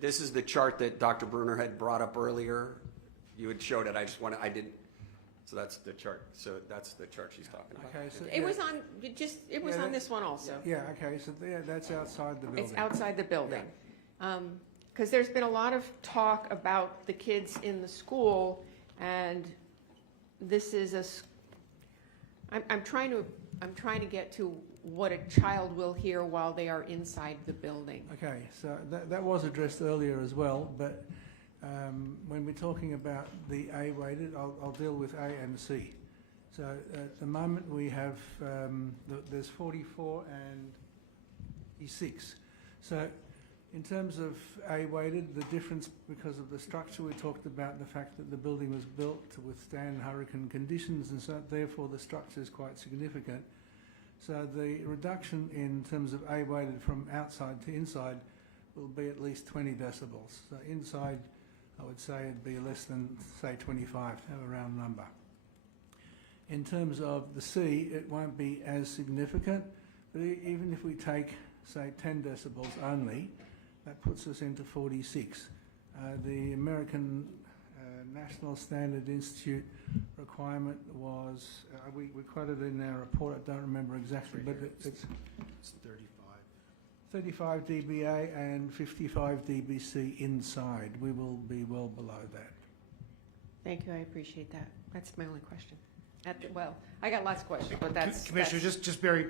this is the chart that Dr. Bruner had brought up earlier. You had showed it. I didn't. So that's the chart. So that's the chart she's talking about. Okay, so It was on, on this one also. Yeah, okay, so that's outside the building. It's outside the building. Because there's been a lot of talk about the kids in the school, and this is I'm trying to get to what a child will hear while they are inside the building. Okay, so that was addressed earlier as well, but when we're talking about the A-weighted, I'll deal with A and C. So at the moment we have, there's 44 and 56. So in terms of A-weighted, the difference because of the structure we talked about, the fact that the building was built to withstand hurricane conditions, and so therefore the structure is quite significant. So the reduction in terms of A-weighted from outside to inside will be at least 20 decibels. So inside, I would say it'd be less than, say, 25, to have a round number. In terms of the C, it won't be as significant, but even if we take, say, 10 decibels only, that puts us into 46. The American National Standard Institute requirement was, we quoted in our report, I don't remember exactly, but it's 35 dBA and 55 dBc inside. We will be well below that. Thank you, I appreciate that. That's my only question. Well, I got lots of questions, but that's... Commissioner, just very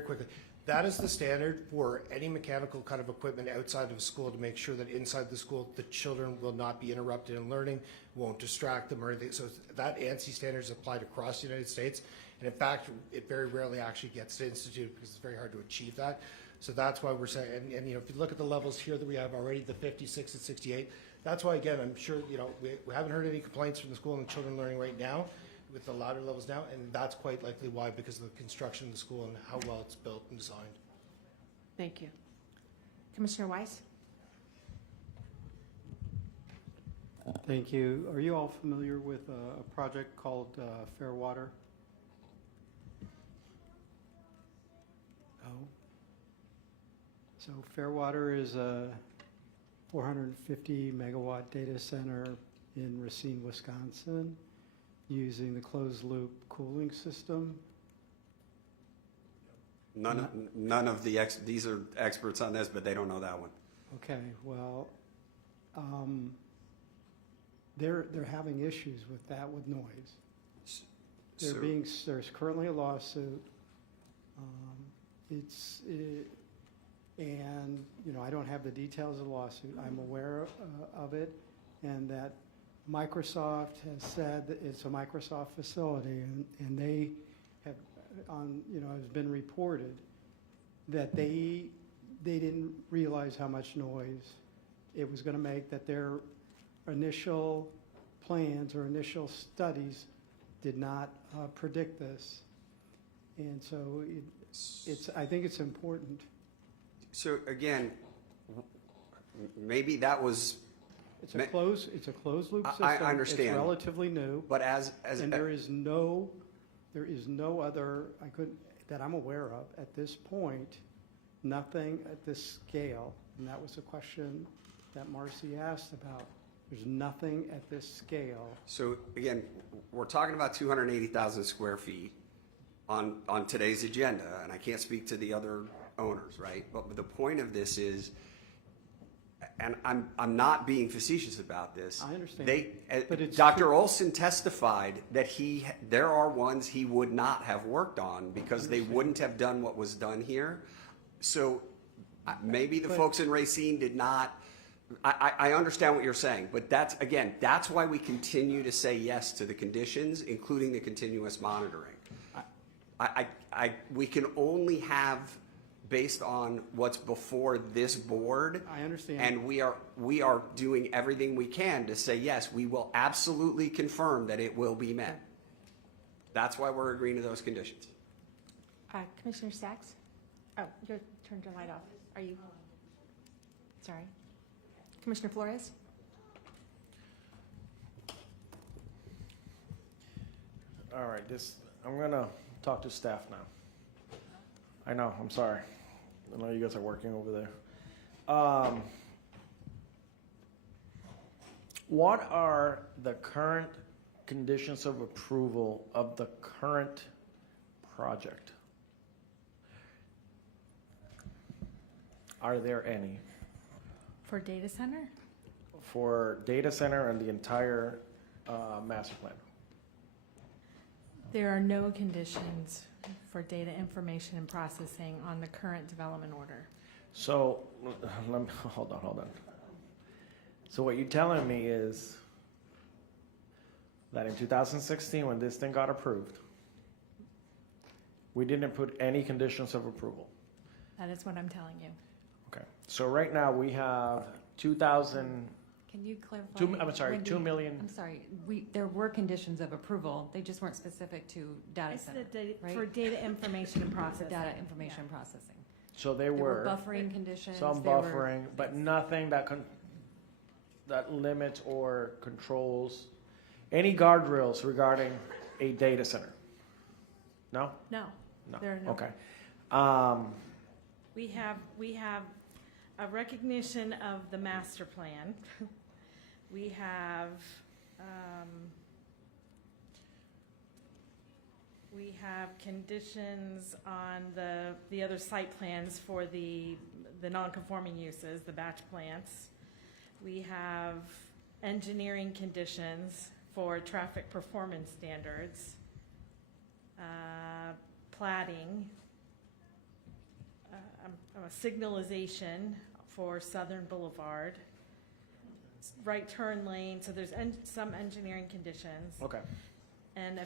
quickly. That is the standard for any mechanical kind of equipment outside of a school to make sure that inside the school, the children will not be interrupted in learning, won't distract them or anything. So that ANSI standard is applied across the United States. And in fact, it very rarely actually gets to institute because it's very hard to achieve that. So that's why we're saying, and you know, if you look at the levels here that we have already, the 56 and 68, that's why, again, I'm sure, you know, we haven't heard any complaints from the school and children learning right now with the louder levels now, and that's quite likely why, because of the construction of the school and how well it's built and designed. Thank you. Commissioner Weiss? Thank you. Are you all familiar with a project called Fairwater? No. So Fairwater is a 450 megawatt data center in Racine, Wisconsin, using the closed loop cooling system. None of the these are experts on this, but they don't know that one. Okay, well, they're having issues with that with noise. There's currently a lawsuit. And you know, I don't have the details of the lawsuit. I'm aware of it, and that Microsoft has said that it's a Microsoft facility, and they have, has been reported that they didn't realize how much noise it was going to make, that their initial plans or initial studies did not predict this. And so I think it's important. So again, maybe that was... It's a closed loop system. I understand. It's relatively new. But and there is no other, that I'm aware of at this point, nothing at this scale. And that was a question that Marcy asked about. There's nothing at this scale. So again, we're talking about 280,000 square feet on today's agenda, and I can't speak to the other owners, right? But the point of this is, and I'm not being facetious about this. I understand. Dr. Olson testified that there are ones he would not have worked on because they wouldn't have done what was done here. So maybe the folks in Racine did not. I understand what you're saying, but that's why we continue to say yes to the conditions, including the continuous monitoring. We can only have based on what's before this board. I understand. And we are doing everything we can to say, yes, we will absolutely confirm that it will be met. That's why we're agreeing to those conditions. Commissioner Sachs? Oh, you turned your light off. Are you? Sorry. Commissioner Flores? All right, I'm gonna talk to staff now. I know, I'm sorry. I know you guys are working over there. What are the current conditions of approval of the current project? Are there any? For data center? For data center and the entire master plan? There are no conditions for data information and processing on the current development order. So, hold on. So what you're telling me is that in 2016, when this thing got approved, we didn't put any conditions of approval. That is what I'm telling you. Okay. So right now we have 2,000. Can you clarify? I'm sorry, Wendy? 2 million. I'm sorry, there were conditions of approval, they just weren't specific to data It's center, right? for data information and processing. Data information processing. So There were were buffering conditions. some there were- buffering, but nothing that limits or controls any guardrails regarding a data center. No? No, No. there are no. Okay. We have a recognition of the master plan. We have conditions on the other site plans for the non-conforming uses, the batch plants. We have engineering conditions for traffic performance standards, plating, signalization for Southern Boulevard, right turn lane, so there's some engineering conditions. Okay. And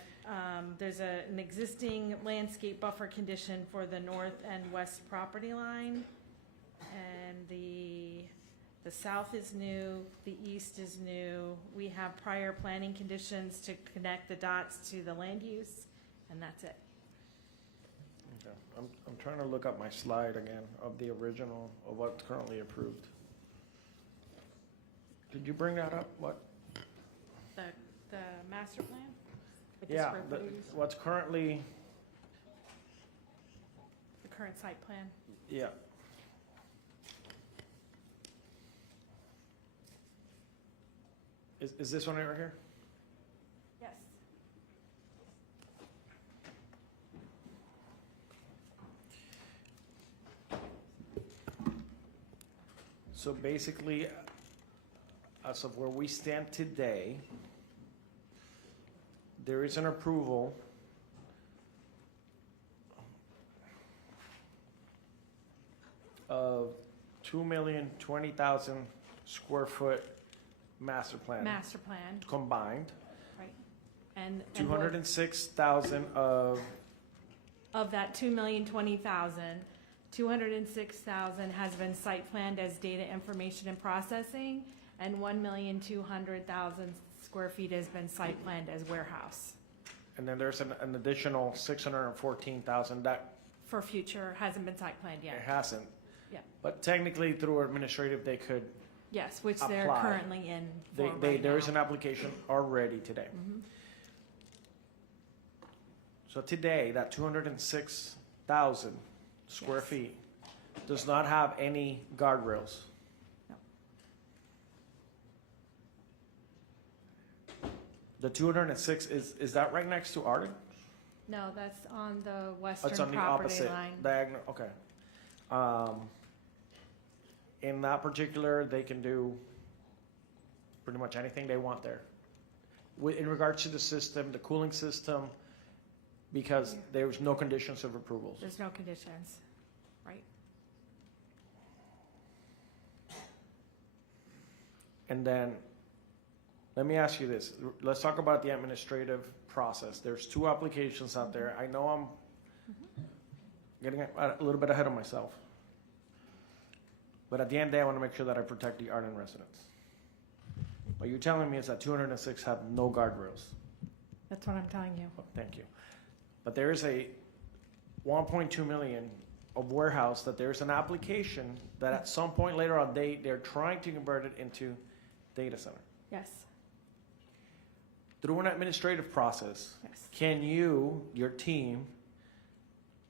there's an existing landscape buffer condition for the north and west property line. And the south is new, the east is new. We have prior planning conditions to connect the dots to the land use, and that's it. Okay. I'm trying to look up my slide again of the original of what's currently approved. Did you bring that up? What? The master plan? With the Yeah, square footage? what's currently, The current site plan? yeah. Is this one right here? Yes. So basically, as of where we stand today, there is an approval of 2,020,000 square foot master plan. Master plan, Combined, right. And 206,000 of, of that 2,020,000, 206,000 has been site planned as data information and processing, and 1,200,000 square feet has been site planned as warehouse. and then there's an additional 614,000 that For future, hasn't been site planned it yet. hasn't. Yeah. But technically through administrative, they could, Yes, which they're Apply. currently in for right there is now. an application already today. Mhm. So today, that 206,000 square Yes. feet does not have any guardrails. No. The 206, is that right next to Arden? No, that's on the Oh, western it's on the property opposite line. diagonal, okay. In that particular, they can do pretty much anything they want there. In regards to the system, the cooling system, because there's no conditions of approvals. There's no conditions, right? And then, let me ask you this. Let's talk about the administrative process. There's 2 applications out there. I know I'm getting a little bit ahead of myself. But at the end of the day, I want to make sure that I protect the Arden residents. What you're telling me is that 206 have no guardrails. That's what I'm telling you. Oh, thank you. But there is a 1.2 million of warehouse that there's an application that at some point later on, they're trying to convert it into data center. Yes, Through an administrative process, yes, can you, your team,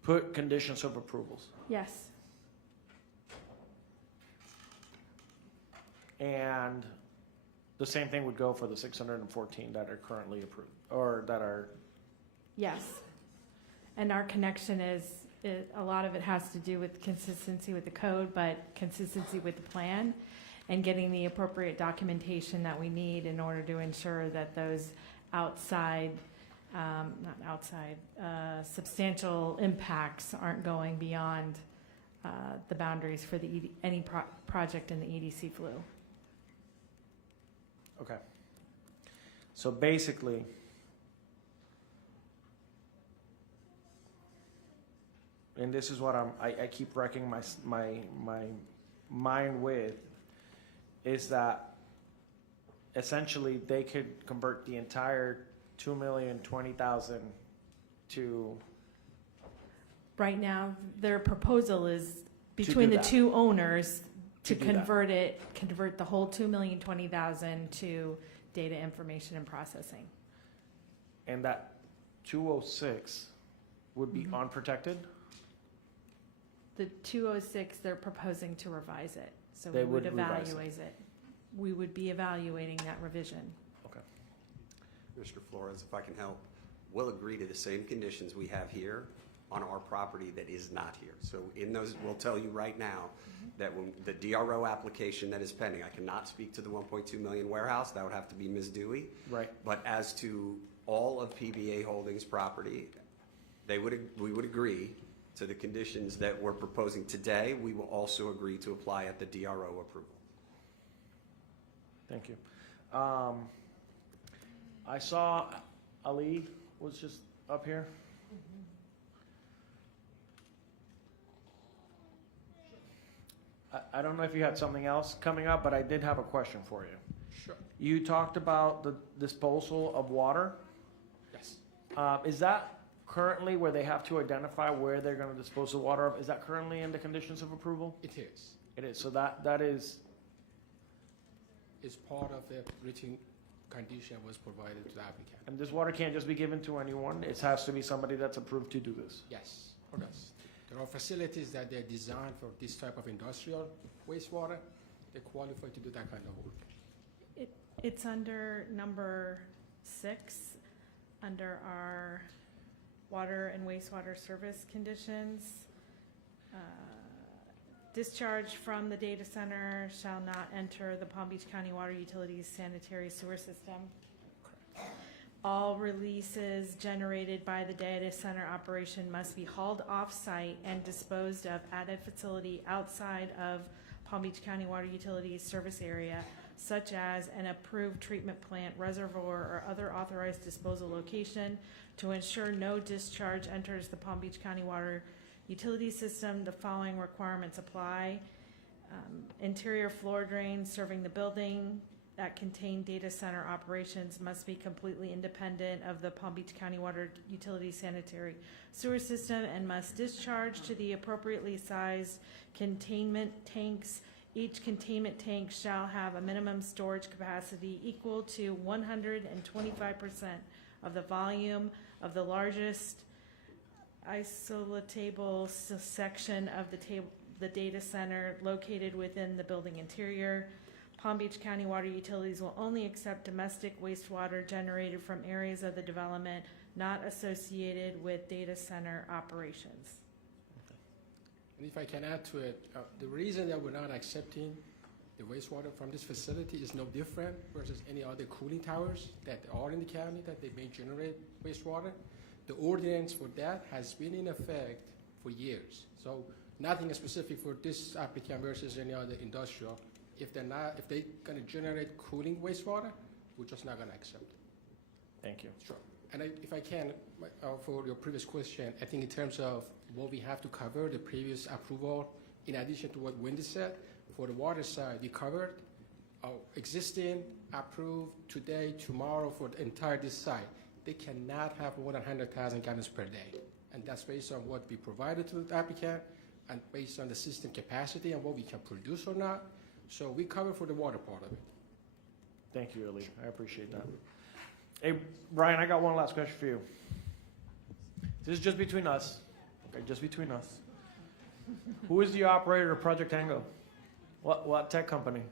put conditions of approvals? yes. And the same thing would go for the 614 that are currently approved, or that are, Yes. And our connection is, a lot of it has to do with consistency with the code, but consistency with the plan and getting the appropriate documentation that we need in order to ensure that those substantial impacts aren't going beyond the boundaries for any project in the EDC flu. Okay. So basically, and this is what I keep wrecking my mind with, is that essentially they could convert the entire 2,020,000 to, Right now, their proposal is between do the that. two owners to To do that. convert the whole 2,020,000 to data information and processing. and that 206 would be Mhm. unprotected? The 206, they're proposing to revise it, so They we would would revise it. evaluate it. We would be evaluating that revision. Okay. Mr. Flores, if I can help, we'll agree to the same conditions we have here on our property that is not here. So in those, we'll tell you right now that when the DRO application that is pending, I cannot speak to the 1.2 million warehouse, that would have to be Ms. Dewey. Right. But as to all of PBA Holdings property, we would agree to the conditions that we're proposing today. We will also agree to apply at the DRO approval. Thank you. I saw Ali was just up here. I don't know if you had something else coming up, but I did have a question for you. Sure. You talked about the disposal of water. Yes. Is that currently where they have to identify where they're going to dispose the water of? Is that currently in the conditions of approval? It is. It is. So that is, It's part of the written condition was provided to the applicant. and this water can't just be given to anyone. It has to be somebody that's approved to do this. Yes. Yes. There are facilities that they're designed for this type of industrial wastewater. They qualify to do that kind of work. It's under number 6, under our water and wastewater service conditions. Discharge from the data center shall not enter the Palm Beach County Water Utilities sanitary sewer system. All releases generated by the data center operation must be hauled off-site and disposed of at a facility outside of Palm Beach County Water Utilities service area, such as an approved treatment plant, reservoir, or other authorized disposal location. To ensure no discharge enters the Palm Beach County Water Utility System, the following requirements apply. Interior floor drains serving the building that contain data center operations must be completely independent of the Palm Beach County Water Utility sanitary sewer system and must discharge to the appropriately sized containment tanks. Each containment tank shall have a minimum storage capacity equal to 125% of the volume of the largest isolatable section of the data center located within the building interior. Palm Beach County Water Utilities will only accept domestic wastewater generated from areas of the development not associated with data center operations. And if I can add to it, the reason that we're not accepting the wastewater from this facility is no different versus any other cooling towers that are in the county that they may generate wastewater. The ordinance for that has been in effect for years. So nothing specific for this applicant versus any other industrial. If they're going to generate cooling wastewater, we're just not going to accept it. Thank you. Sure. And if I can, for your previous question, I think in terms of what we have to cover, the previous approval, in addition to what Wendy said, for the water side, we covered existing, approved today, tomorrow for the entire this site. They cannot have more than 100,000 gallons per day. And that's based on what we provided to the applicant and based on the system capacity and what we can produce or not. So we cover for the water part of it. Thank you, Ali. I appreciate that. Hey, Brian, I got one last question for you. This is just between us. Okay, just between us. Who is the operator of Project Tango? What tech company?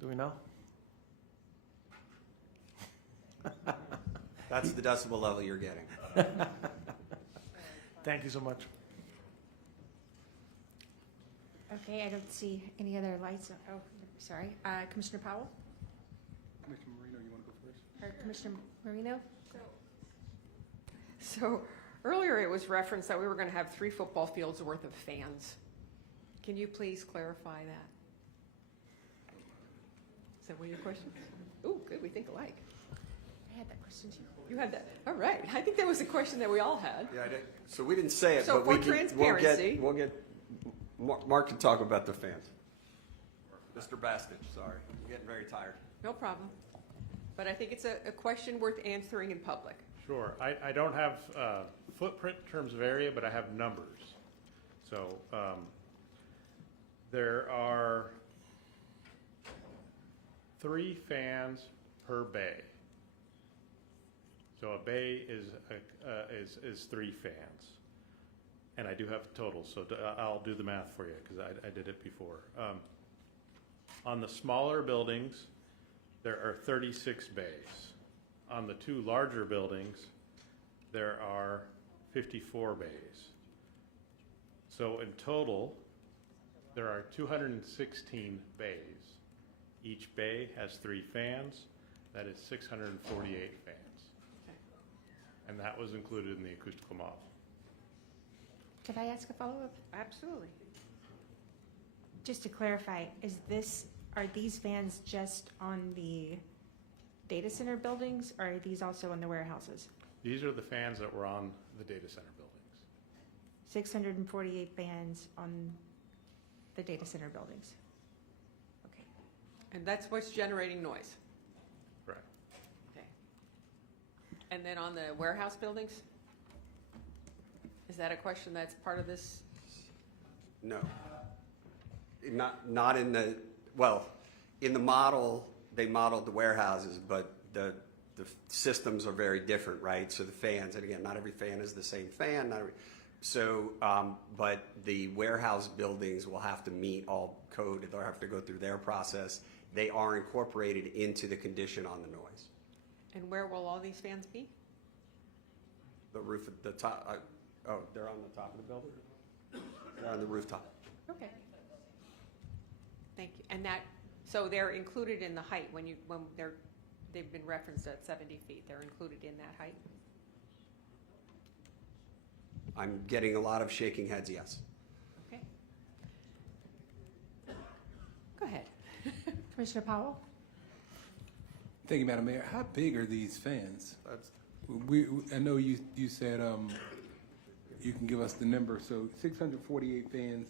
Do we know? That's the decibel level you're getting. Thank you so much. Okay, I don't see any other lights. Oh, sorry. Commissioner Powell? Commissioner Marino, you want to go first? Or Commissioner Marino? So earlier it was referenced that we were going to have 3 football fields worth of fans. Can you please clarify that? Is that what your question? Ooh. good, we think alike. I had that question too. You had that, all right. I think that was a question that we all had. Yeah, I did. So we didn't say it, So but for we can, transparency- we'll get, Mark can talk about the fans. Mr. Bastich, sorry, I'm getting very tired. No problem. But I think it's a question worth answering in public. Sure. I don't have footprint in terms of area, but I have numbers. So there are 3 fans per bay. So a bay is 3 fans. And I do have totals, so I'll do the math for you because I did it before. On the smaller buildings, there are 36 bays. On the 2 larger buildings, there are 54 bays. So in total, there are 216 bays. Each bay has 3 fans. That is 648 fans. And that was included in the acoustical model. Could I ask a follow-up? Absolutely. Just to clarify, are these fans just on the data center buildings, or are these also in the warehouses? These are the fans that were on the data center buildings. 648 fans on the data center buildings. Okay. And that's what's generating noise. Correct. Okay. And then on the warehouse buildings? Is that a question that's part of this? No. Not in the, well, in the model, they modeled the warehouses, but the systems are very different, right? So the fans, and again, not every fan is the same fan. But the warehouse buildings will have to meet all code. They'll have to go through their process. They are incorporated into the condition on the noise. And where will all these fans be? The roof at the top, they're on the top of the building? They're on the rooftop. Okay. Thank you. And so they're included in the height they've been referenced at 70 feet. They're included in that height? I'm getting a lot of shaking heads, yes. Okay. Go ahead. Commissioner Powell? Thank you, Madam Mayor. How big are these fans? I know you said you can give us the number. So 648 fans,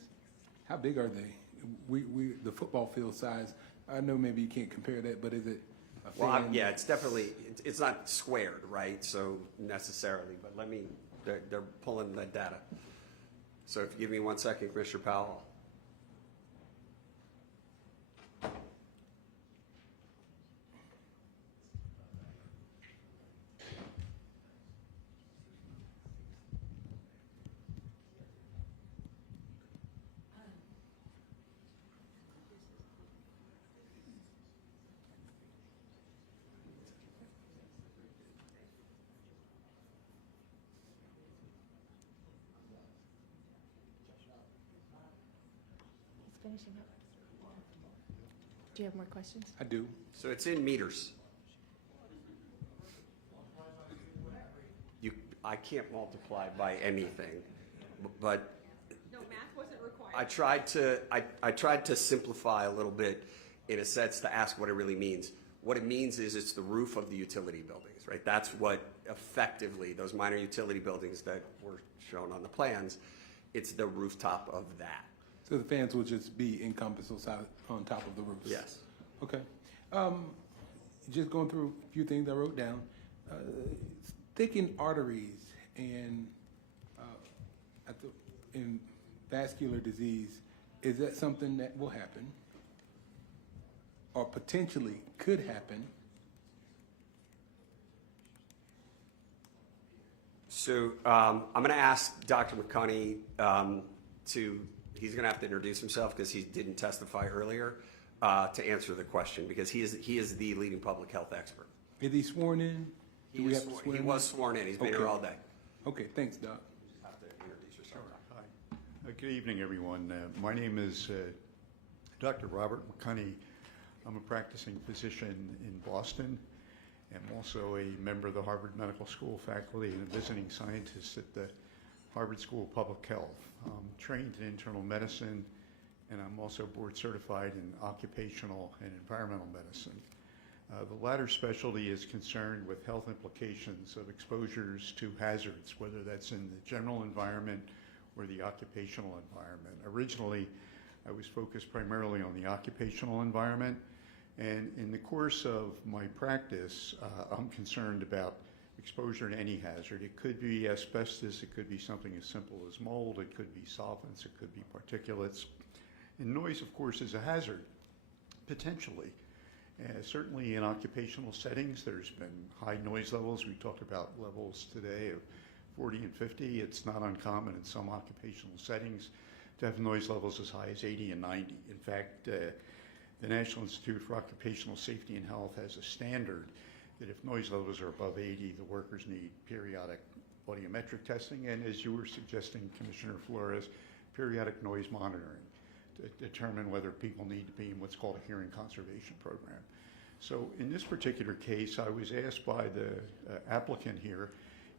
how big are they? The football field size, I know maybe you can't compare that, but is it a fan? Well, yeah, it's definitely, it's not squared, right? So necessarily, but they're pulling the data. So if you give me 1 second, Commissioner Powell. Finishing up. Do you have more questions? I do. So it's in meters. I can't multiply by anything, but No, math wasn't required. I tried to simplify a little bit in a sense to ask what it really means. What it means is it's the roof of the utility buildings, right? That's what effectively, those minor utility buildings that were shown on the plans, it's the rooftop of that. So the fans will just be encompassed on top of the roofs? Yes. Okay. Just going through a few things I wrote down. Thickened arteries and in vascular disease, is that something that will happen or potentially could happen? So I'm going to ask Dr. McConey he's going to have to introduce himself because he didn't testify earlier to answer the question because he is the leading public health expert. Is he sworn in? He was sworn in. He's been here all day. Okay, thanks, Doc. Have to introduce yourself. Hi. Good evening, everyone. My name is Dr. Robert McConey. I'm a practicing physician in Boston. I'm also a member of the Harvard Medical School faculty and a visiting scientist at the Harvard School of Public Health. I'm trained in internal medicine, and I'm also board certified in occupational and environmental medicine. The latter specialty is concerned with health implications of exposures to hazards, whether that's in the general environment or the occupational environment. Originally, I was focused primarily on the occupational environment, and in the course of my practice, I'm concerned about exposure to any hazard. It could be asbestos, it could be something as simple as mold, it could be solvents, it could be particulates. And noise, of course, is a hazard, potentially. Certainly in occupational settings, there's been high noise levels. We talked about levels today of 40 and 50. It's not uncommon in some occupational settings to have noise levels as high as 80 and 90. In fact, the National Institute for Occupational Safety and Health has a standard that if noise levels are above 80, the workers need periodic audiometric testing, and as you were suggesting, Commissioner Flores, periodic noise monitoring to determine whether people need to be in what's called a hearing conservation program. So in this particular case, I was asked by the applicant here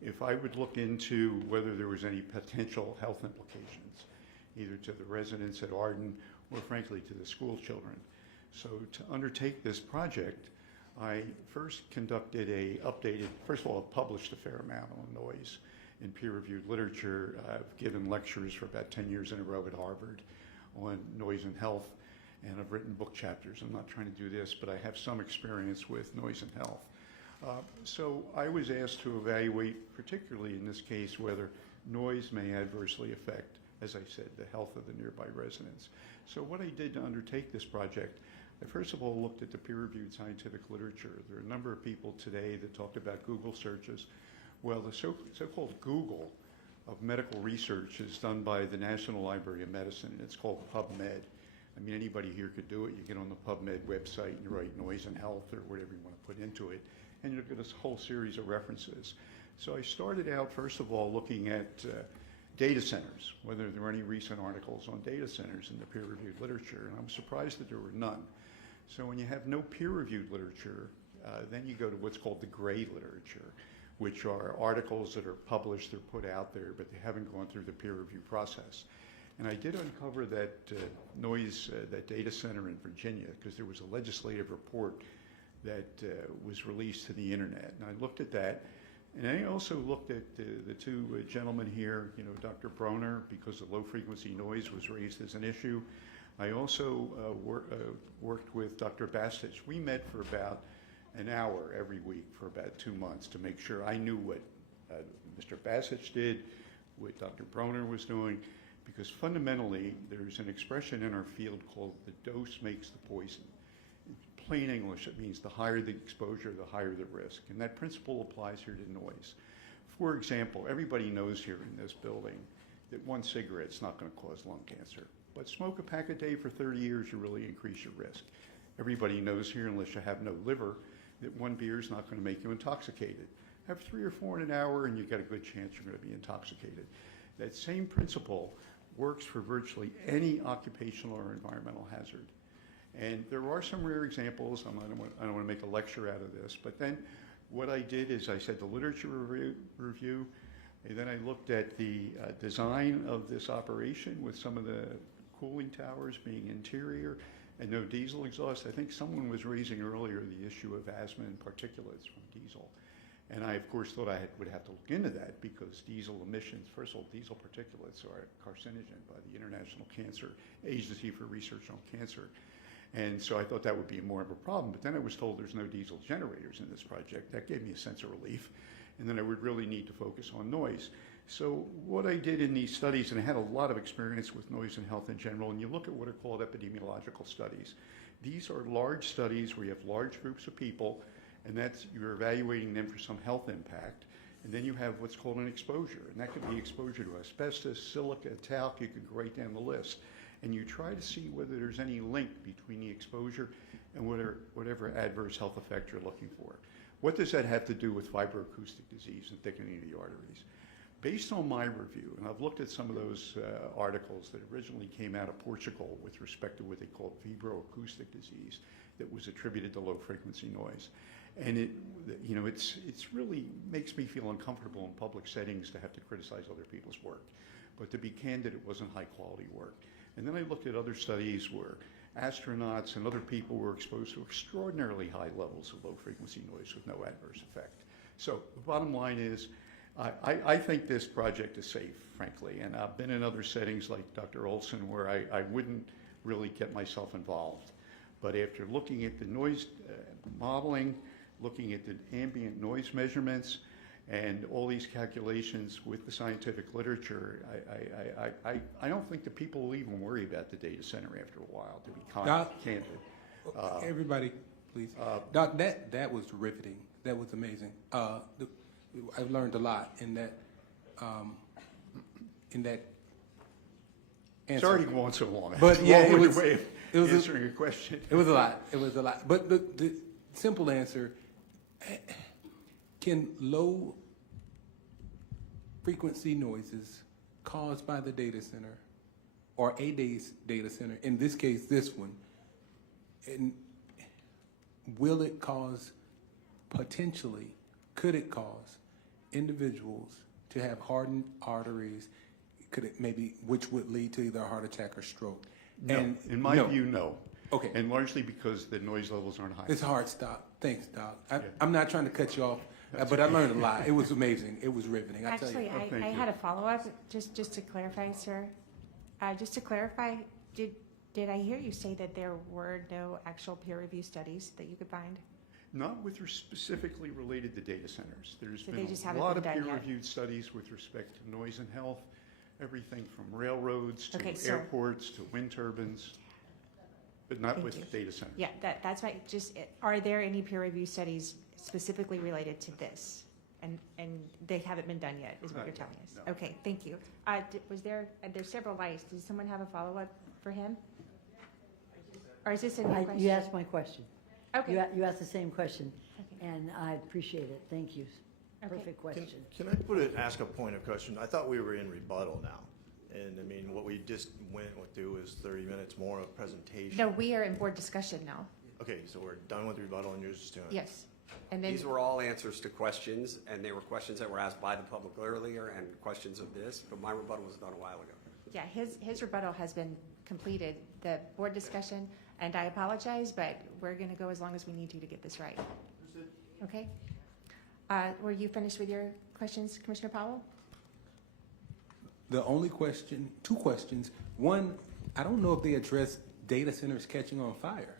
if I would look into whether there was any potential health implications, either to the residents at Arden or frankly to the school children. So to undertake this project, I first conducted first of all, I've published a fair amount on noise in peer-reviewed literature. I've given lectures for about 10 years in a row at Harvard on noise and health, and I've written book chapters. I'm not trying to do this, but I have some experience with noise and health. So I was asked to evaluate, particularly in this case, whether noise may adversely affect, as I said, the health of the nearby residents. So what I did to undertake this project, I first of all looked at the peer-reviewed scientific literature. There are a number of people today that talked about Google searches. Well, the so-called Google of medical research is done by the National Library of Medicine, and it's called PubMed. I mean, anybody here could do it. You get on the PubMed website and you write noise and health or whatever you want to put into it, and you'll get a whole series of references. So I started out, first of all, looking at data centers, whether there were any recent articles on data centers in the peer-reviewed literature, and I'm surprised that there were none. So when you have no peer-reviewed literature, then you go to what's called the gray literature, which are articles that are published, they're put out there, but they haven't gone through the peer review process. And I did uncover that that data center in Virginia, because there was a legislative report that was released to the internet. And I looked at that, and I also looked at the two gentlemen here, Dr. Broner, because the low-frequency noise was raised as an issue. I also worked with Dr. Bastich. We met for about an hour every week for about 2 months to make sure I knew what Mr. Bastich did, what Dr. Broner was doing, because fundamentally there's an expression in our field called the dose makes the poison. In plain English, it means the higher the exposure, the higher the risk, and that principle applies here to noise. For example, everybody knows here in this building that one cigarette's not going to cause lung cancer. But smoke a pack a day for 30 years, you really increase your risk. Everybody knows here, unless you have no liver, that one beer is not going to make you intoxicated. Have 3 or 4 in an hour and you've got a good chance you're going to be intoxicated. That same principle works for virtually any occupational or environmental hazard. And there are some rare examples. I don't want to make a lecture out of this, but then what I did is I said the literature review, and then I looked at the design of this operation with some of the cooling towers being interior and no diesel exhaust. I think someone was raising earlier the issue of asthma and particulates from diesel. And I, of course, thought I would have to look into that because diesel emissions, first of all, diesel particulates are carcinogen by the International Cancer Agency for Research on Cancer. And so I thought that would be more of a problem. But then I was told there's no diesel generators in this project. That gave me a sense of relief. And then I would really need to focus on noise. So what I did in these studies, and I had a lot of experience with noise and health in general, and you look at what are called epidemiological studies. These are large studies where you have large groups of people, and you're evaluating them for some health impact. And then you have what's called an exposure, and that could be exposure to asbestos, silica, talc, you could go right down the list. And you try to see whether there's any link between the exposure and whatever adverse health effect you're looking for. What does that have to do with fibroacoustic disease and thickening of the arteries? Based on my review, and I've looked at some of those articles that originally came out of Portugal with respect to what they called fibroacoustic disease that was attributed to low-frequency noise. And it's really makes me feel uncomfortable in public settings to have to criticize other people's work. But to be candid, it wasn't high-quality work. And then I looked at other studies where astronauts and other people were exposed to extraordinarily high levels of low-frequency noise with no adverse effect. So the bottom line is, I think this project is safe, frankly, and I've been in other settings like Dr. Olson where I wouldn't really get myself involved. But after looking at the noise modeling, looking at the ambient noise measurements, and all these calculations with the scientific literature, I don't think the people will even worry about the data center after a while, to be candid. Everybody, please. Doc, that was riveting. That was amazing. I learned a lot in that answer. Sorry to go on so long. But yeah, it was answering your question. It was a lot. It was a lot. But the simple answer: can low frequency noises caused by the data center, or a data center, in this case, this one, and will it cause potentially? Could it cause individuals to have hardened arteries? Could it maybe, which would lead to either a heart attack or stroke? No. And In my view, no. Okay. And largely because the noise levels aren't high. It's a hard stop. Thanks, Doc. I'm not trying to cut you off, but I learned a lot. It was amazing. It was riveting. I tell you. Actually, I had a follow-up, just to clarify, sir. Just to clarify, did I hear you say that there were no actual peer review studies that you could find? Not specifically related to data centers. There's So been they just a haven't lot been of done yet. peer-reviewed studies with respect to noise and health, everything from railroads to Okay, so- airports to wind turbines, but not with data centers. Yeah, that's right. Are there any peer review studies specifically related to this? And they haven't been done yet, is what you're telling us? No. Okay, thank you. There's several lights. Does someone have a follow-up for him? Or is this a new question? You asked my question. Okay. You asked the same question, Okay. and I appreciate it. Thank you. Okay. Perfect question. Can I ask a point of question? I thought we were in rebuttal now. And I mean, what we just went through is 30 minutes more of presentation. No, we are in board discussion now. Okay, so we're done with rebuttal and you're just doing it. Yes. And then, These were all answers to questions, and they were questions that were asked by the public earlier and questions of this, but my rebuttal was done a while ago. yeah, his rebuttal has been completed, the board discussion, and I apologize, but we're going to go as long as we need to get this right. Okay? Were you finished with your questions, Commissioner Powell? The only question, two questions. One, I don't know if they addressed data centers catching on fire.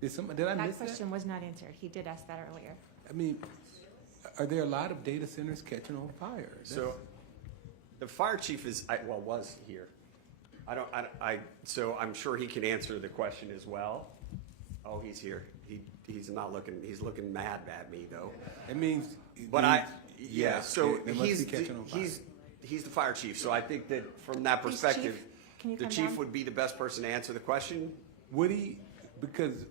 Did I miss That that? question was not answered. He did ask that earlier. I mean, are there a lot of data centers catching on fire? So the fire chief was here. So I'm sure he can answer the question as well. Oh, he's here. He's not looking, he's looking mad at me though. It means. But yeah, so they must be catching on fire. he's the fire chief, so I think that from that Please, perspective, Chief, can you the come chief down? would be the best person to answer the question. Would he, because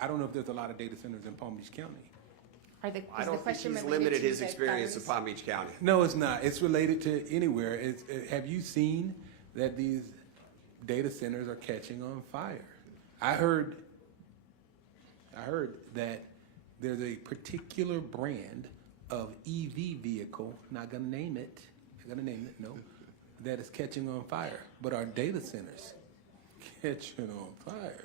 I don't know if there's a lot of data centers in Palm Beach County. I I don't think he's limited his experience in Palm Beach County. No, it's not. It's related to anywhere. Have you seen that these data centers are catching on fire? I heard that there's a particular brand of EV vehicle, not gonna name it, no, that is catching on fire. But our data centers catching on fire.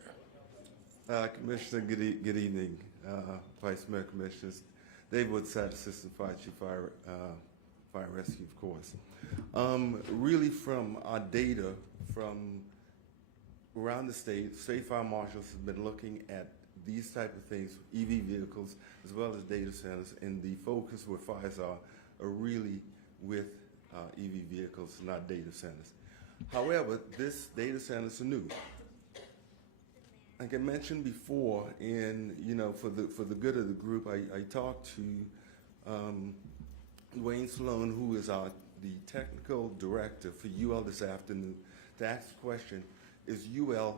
Commissioner, good evening. Vice Mayor, Commissioners. Dave Woodside, Assistant Fire Chief, Fire Rescue, of course. Really from our data from around the state fire marshals have been looking at these type of things, EV vehicles, as well as data centers, and the focus where fires are really with EV vehicles, not data centers. However, this data centers are new. Like I mentioned before, and for the good of the group, I talked to Wayne Sloan, who is the technical director for UL this afternoon, to ask the question: is UL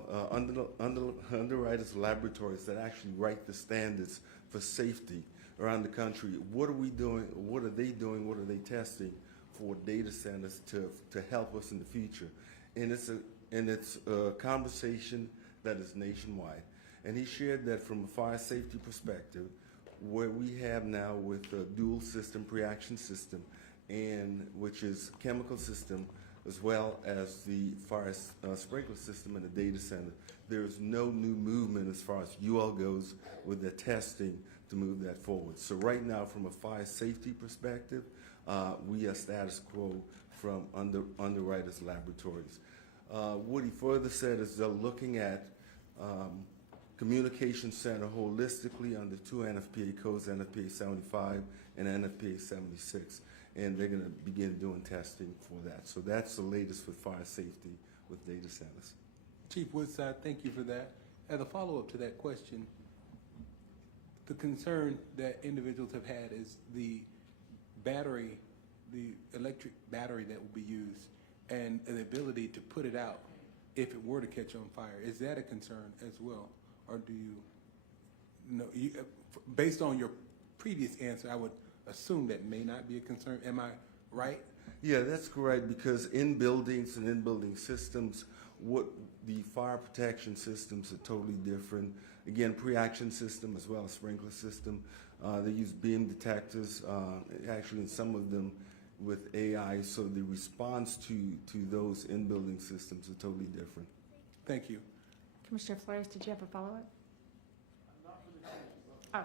underwriters laboratories that actually write the standards for safety around the country? What are we doing? What are they doing? What are they testing for data centers to help us in the future? And it's a conversation that is nationwide. And he shared that from a fire safety perspective, where we have now with a dual system, pre-action system, and which is chemical system, as well as the fire sprinkler system in the data center. There's no new movement as far as UL goes with the testing to move that forward. So right now, from a fire safety perspective, we are status quo from Underwriters Laboratories. What he further said is they're looking at communication center holistically under two NFPA codes, NFPA 75 and NFPA 76, and they're going to begin doing testing for that. So that's the latest with fire safety with data centers. Chief Woodside, thank you for that. As a follow-up to that question, the concern that individuals have had is the battery, the electric battery that will be used, and the ability to put it out if it were to catch on fire. Is that a concern as well? Or do you know, based on your previous answer, I would assume that may not be a concern. Am I right? Yeah, that's correct, because in buildings and in building systems, what the fire protection systems are totally different. Again, pre-action system as well as sprinkler system. They use beam detectors, actually in some of them with AI, so the response to those in-building systems are totally different. Thank you. Commissioner Flores, did you have a follow-up? Oh,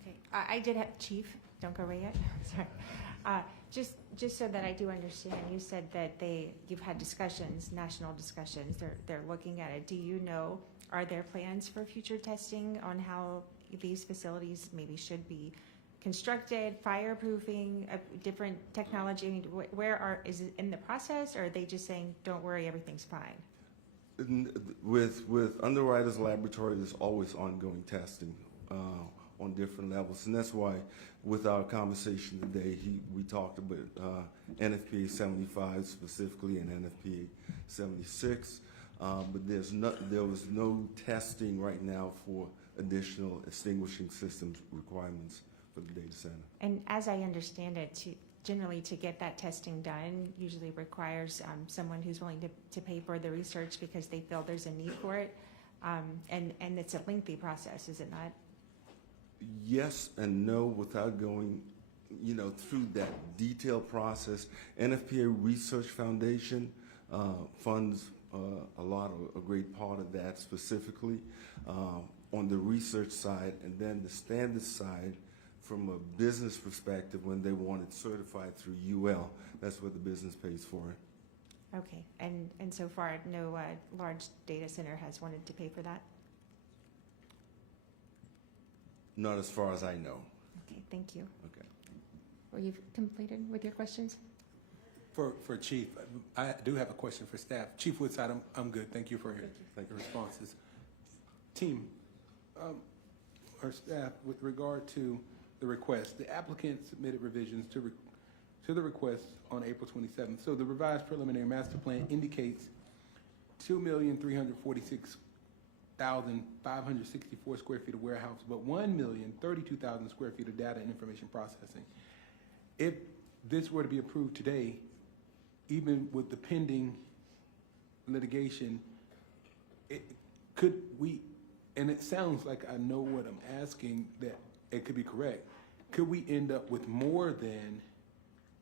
okay. I did have, Chief, don't go away yet. Sorry. Just so that I do understand, you said that you've had discussions, national discussions. They're looking at it. Do you know, are there plans for future testing on how these facilities maybe should be constructed, fireproofing, different technology? I mean, is it in the process, or are they just saying, don't worry, everything's fine? With Underwriters Laboratory, there's always ongoing testing on different levels, and that's why with our conversation today, we talked about NFPA 75 specifically and NFPA 76, but there was no testing right now for additional extinguishing systems requirements for the data center. And as I understand it, generally to get that testing done usually requires someone who's willing to pay for the research because they feel there's a need for it. And it's a lengthy process, is it not? Yes and no, without going, through that detailed process. NFPA Research Foundation funds a great part of that specifically on the research side, and then the standards side. From a business perspective, when they want it certified through UL, that's what the business pays for it. Okay, and so far, no large data center has wanted to pay for that? Not as far as I know. Okay, thank you. Okay. Were you completed with your questions? For Chief, I do have a question for staff. Chief Woodside, I'm good. Thank you for your responses. Team, or staff, with regard to the request, the applicant submitted revisions to the request on April 27th. So the revised preliminary master plan indicates 2,346,564 square feet of warehouse, but 1,032,000 square feet of data and information processing. If this were to be approved today, even with the pending litigation, and it sounds like I know what I'm asking, that it could be correct. Could we end up with more than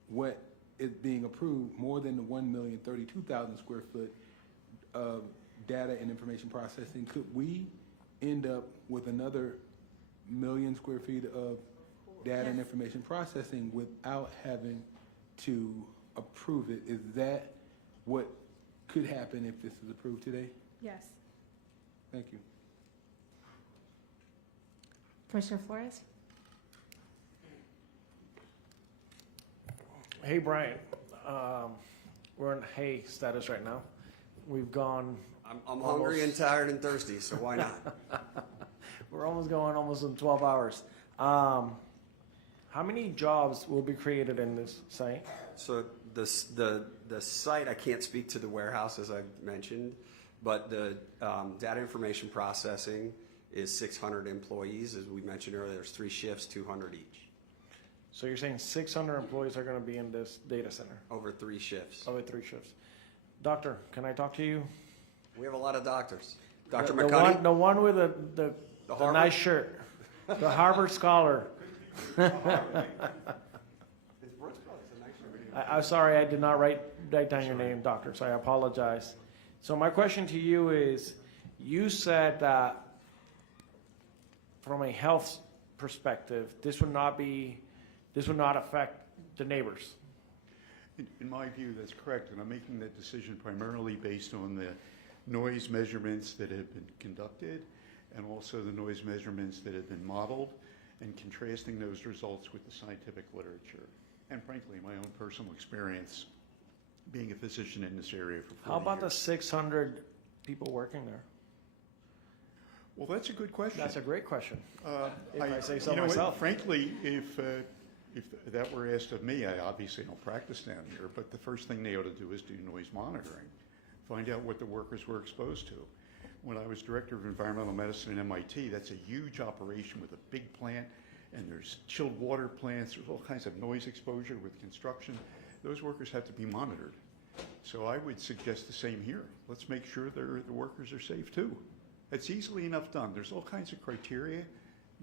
what is being approved, more than the 1,032,000 square foot of data and information processing? Could we end up with another 1,000,000 square feet of data and information processing without having to approve it? Is that what could happen if this is approved today? Yes. Thank you. Commissioner Flores? Hey, Brian. We're in hay status right now. We've gone. I'm hungry and tired and thirsty, so why not? We're almost in 12 hours. How many jobs will be created in this site? So the site, I can't speak to the warehouse as I mentioned, but the data information processing is 600 employees. As we mentioned earlier, there's 3 shifts, 200 each. So you're saying 600 employees are going to be in this data center? Over 3 shifts. Over 3 shifts. Doctor, can I talk to you? We have a lot of doctors. Dr. The McCunny? the one with the nice shirt. The Harvard scholar. His Brooks Brothers, a nice shirt. I'm sorry, I did not write down your name, doctor, so I apologize. So my question to you is, you said that from a health perspective, this would not affect the neighbors. In my view, that's correct, and I'm making that decision primarily based on the noise measurements that have been conducted and also the noise measurements that have been modeled, and contrasting those results with the scientific literature. And frankly, my own personal experience being a physician in this area for 40 How about the years. 600 people working there? Well, that's a good question. That's a great question. If I say so you know what, myself. frankly, if that were asked of me, I obviously don't practice down here, but the first thing they ought to do is do noise monitoring. Find out what the workers were exposed to. When I was director of environmental medicine at MIT, that's a huge operation with a big plant, and there's chilled water plants, there's all kinds of noise exposure with construction. Those workers have to be monitored. So I would suggest the same here. Let's make sure the workers are safe too. It's easily enough done. There's all kinds of criteria.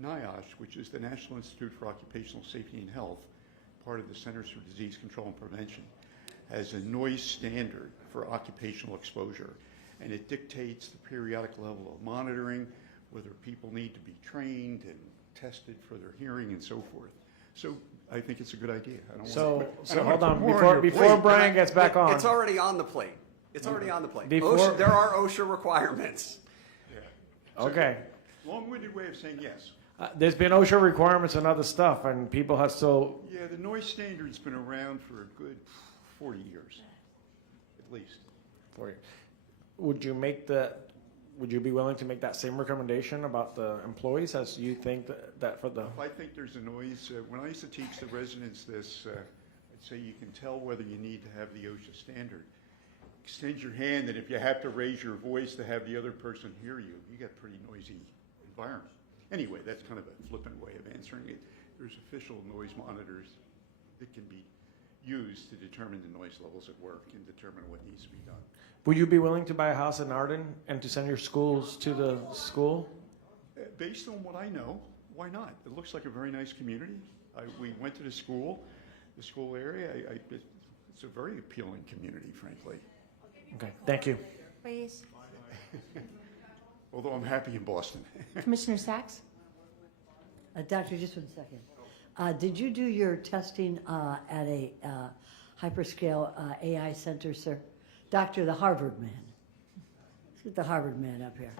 NIOSH, which is the National Institute for Occupational Safety and Health, part of the Centers for Disease Control and Prevention, has a noise standard for occupational exposure. And it dictates the periodic level of monitoring, whether people need to be trained and tested for their hearing and so forth. So I think it's a good idea. I don't So want to hold on, your before plate. Brian gets back on. It's already on the plate. It's already on the plate. Before- There are OSHA requirements. Okay. Long-winded way of saying yes. There's been OSHA requirements and other stuff, and people have still, Yeah, the noise standard's been around for a good 40 years, at least. for you. Would you be willing to make that same recommendation about the employees as you think that for the? If I think there's a noise, when I used to teach the residents this, I'd say you can tell whether you need to have the OSHA standard. Extend your hand, and if you have to raise your voice to have the other person hear you, you got a pretty noisy environment. Anyway, that's kind of a flippant way of answering it. There's official noise monitors that can be used to determine the noise levels at work and determine what needs to be done. Would you be willing to buy a house in Arden and to send your schools to the school? Based on what I know, why not? It looks like a very nice community. We went to the school area. It's a very appealing community, frankly. Okay, thank you. Please. Although I'm happy in Boston. Commissioner Sachs? Doctor, just 1 second. Did you do your testing at a hyperscale AI center, sir? Doctor, the Harvard man. Let's get the Harvard man up here.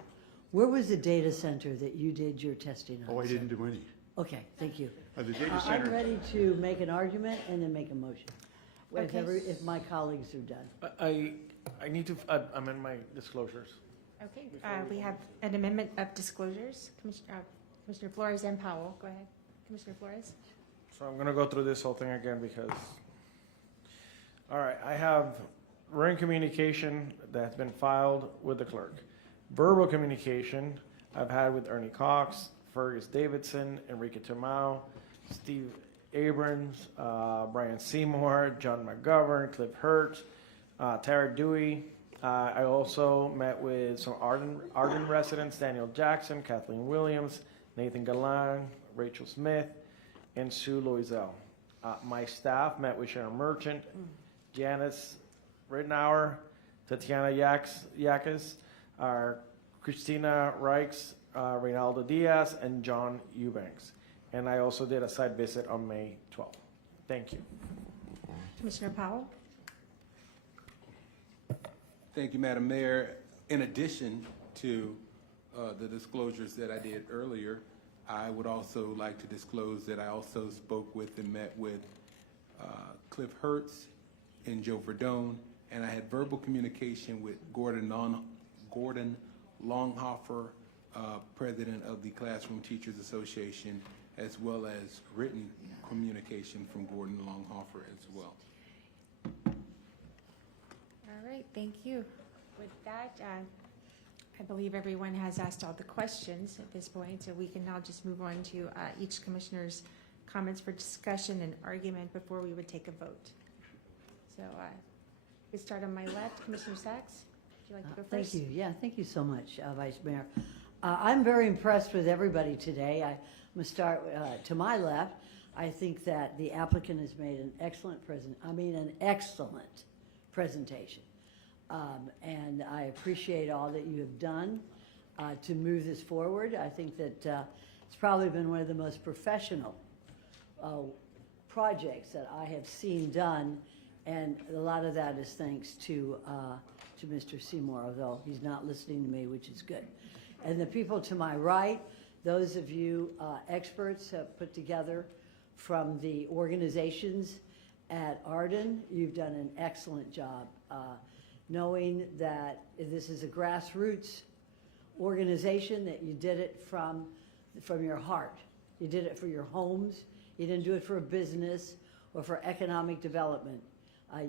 Where was the data center that you did your testing on? Oh, I sir? didn't do any. Okay, thank you. The data I'm center. ready to make an argument and then make a motion. Okay. If my colleagues are done. I need to amend my disclosures. Okay, we have an amendment of disclosures. Commissioner Flores and Powell, go ahead. Commissioner Flores? So I'm gonna go through this whole thing again because, all right, I have written communication that's been filed with the clerk. Verbal communication I've had with Ernie Cox, Fergus Davidson, Enrique Tomao, Steve Abrams, Brian Seymour, John McGovern, Cliff Hurt, Tara Dewey. I also met with some Arden residents, Daniel Jackson, Kathleen Williams, Nathan Galan, Rachel Smith, and Sue Loisel. My staff met with Sharon Merchant, Janice Rittenauer, Tatiana Yakas, Christina Reichs, Reynaldo Diaz, and John Eubanks. And I also did a site visit on May 12th. Thank you. Commissioner Powell? Thank you, Madam Mayor. In addition to the disclosures that I did earlier, I would also like to disclose that I also spoke with and met with Cliff Hertz and Joe Verdone, and I had verbal communication with Gordon Longhofer, president of the Classroom Teachers Association, as well as written communication from Gordon Longhofer as well. All right, thank you. With that, I believe everyone has asked all the questions at this point, so we can now just move on to each commissioner's comments for discussion and argument before we would take a vote. So we start on my left. Commissioner Sachs, would you like to go first? Thank you. Yeah, thank you so much, Vice Mayor. I'm very impressed with everybody today. I'm going to start to my left. I think that the applicant has made an excellent presentation. And I appreciate all that you have done to move this forward. I think that it's probably been one of the most professional projects that I have seen done, and a lot of that is thanks to Mr. Seymour, although he's not listening to me, which is good. And the people to my right, those of you experts have put together from the organizations at Arden, you've done an excellent job. Knowing that this is a grassroots organization, that you did it from your heart. You did it for your homes. You didn't do it for a business or for economic development.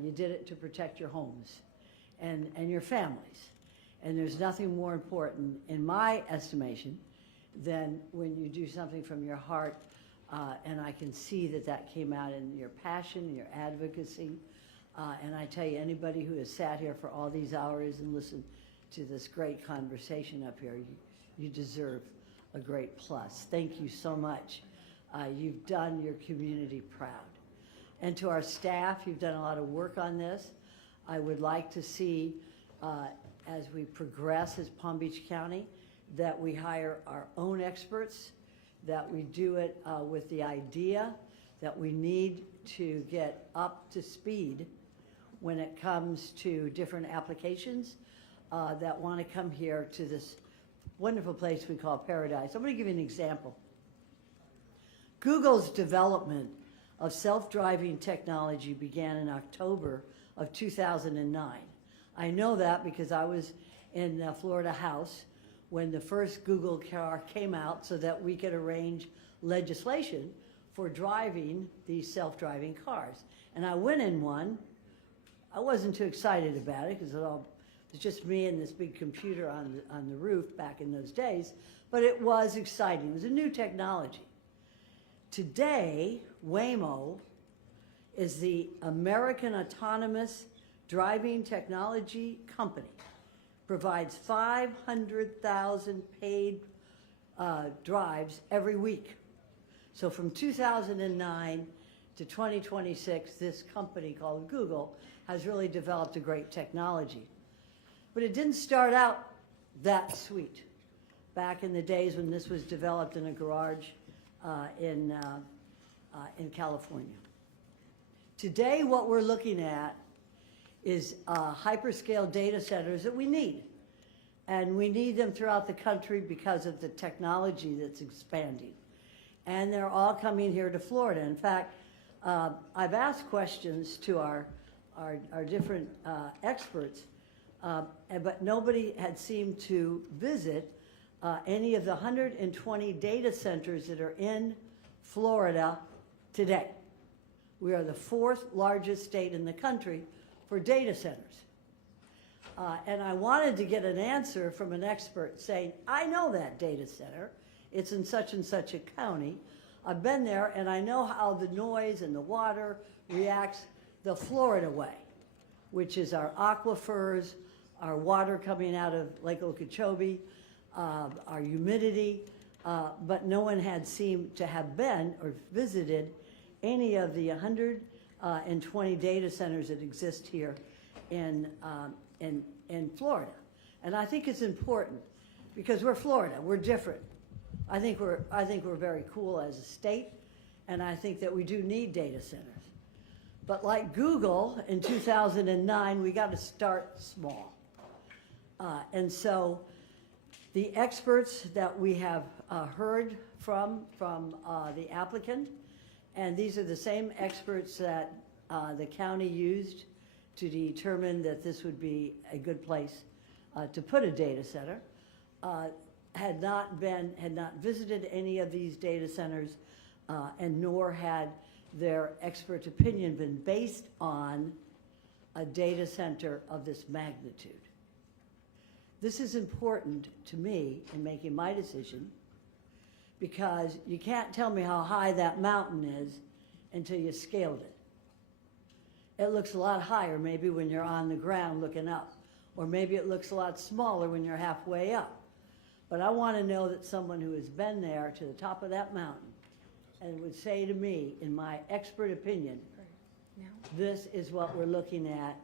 You did it to protect your homes and your families. And there's nothing more important, in my estimation, than when you do something from your heart, and I can see that that came out in your passion, your advocacy. And I tell you, anybody who has sat here for all these hours and listened to this great conversation up here, you deserve a great plus. Thank you so much. You've done your community proud. And to our staff, you've done a lot of work on this. I would like to see, as we progress as Palm Beach County, that we hire our own experts, that we do it with the idea that we need to get up to speed when it comes to different applications that want to come here to this wonderful place we call paradise. I'm going to give you an example. Google's development of self-driving technology began in October of 2009. I know that because I was in the Florida House when the first Google car came out so that we could arrange legislation for driving these self-driving cars. And I went in one. I wasn't too excited about it because it was just me and this big computer on the roof back in those days, but it was exciting. It was a new technology. Today, Waymo is the American autonomous driving technology company, provides 500,000 paid drives every week. So from 2009 to 2026, this company called Google has really developed a great technology. But it didn't start out that sweet. Back in the days when this was developed in a garage in California. Today, what we're looking at is hyperscale data centers that we need. And we need them throughout the country because of the technology that's expanding. And they're all coming here to Florida. In fact, I've asked questions to our different experts, but nobody had seemed to visit any of the 120 data centers that are in Florida today. We are the 4th largest state in the country for data centers. And I wanted to get an answer from an expert saying, I know that data center. It's in such and such a county. I've been there and I know how the noise and the water reacts the Florida way, which is our aquifers, our water coming out of Lake Okeechobee, our humidity, but no one had seemed to have been or visited any of the 120 data centers that exist here in Florida. And I think it's important because we're Florida, we're different. I think we're very cool as a state, and I think that we do need data centers. But like Google in 2009, we got to start small. And so the experts that we have heard from the applicant, and these are the same experts that the county used to determine that this would be a good place to put a data center, had not visited any of these data centers, and nor had their expert opinion been based on a data center of this magnitude. This is important to me in making my decision because you can't tell me how high that mountain is until you scaled it. It looks a lot higher maybe when you're on the ground looking up, or maybe it looks a lot smaller when you're halfway up. But I want to know that someone who has been there to the top of that mountain and would say to me, in my expert opinion, this is what we're looking at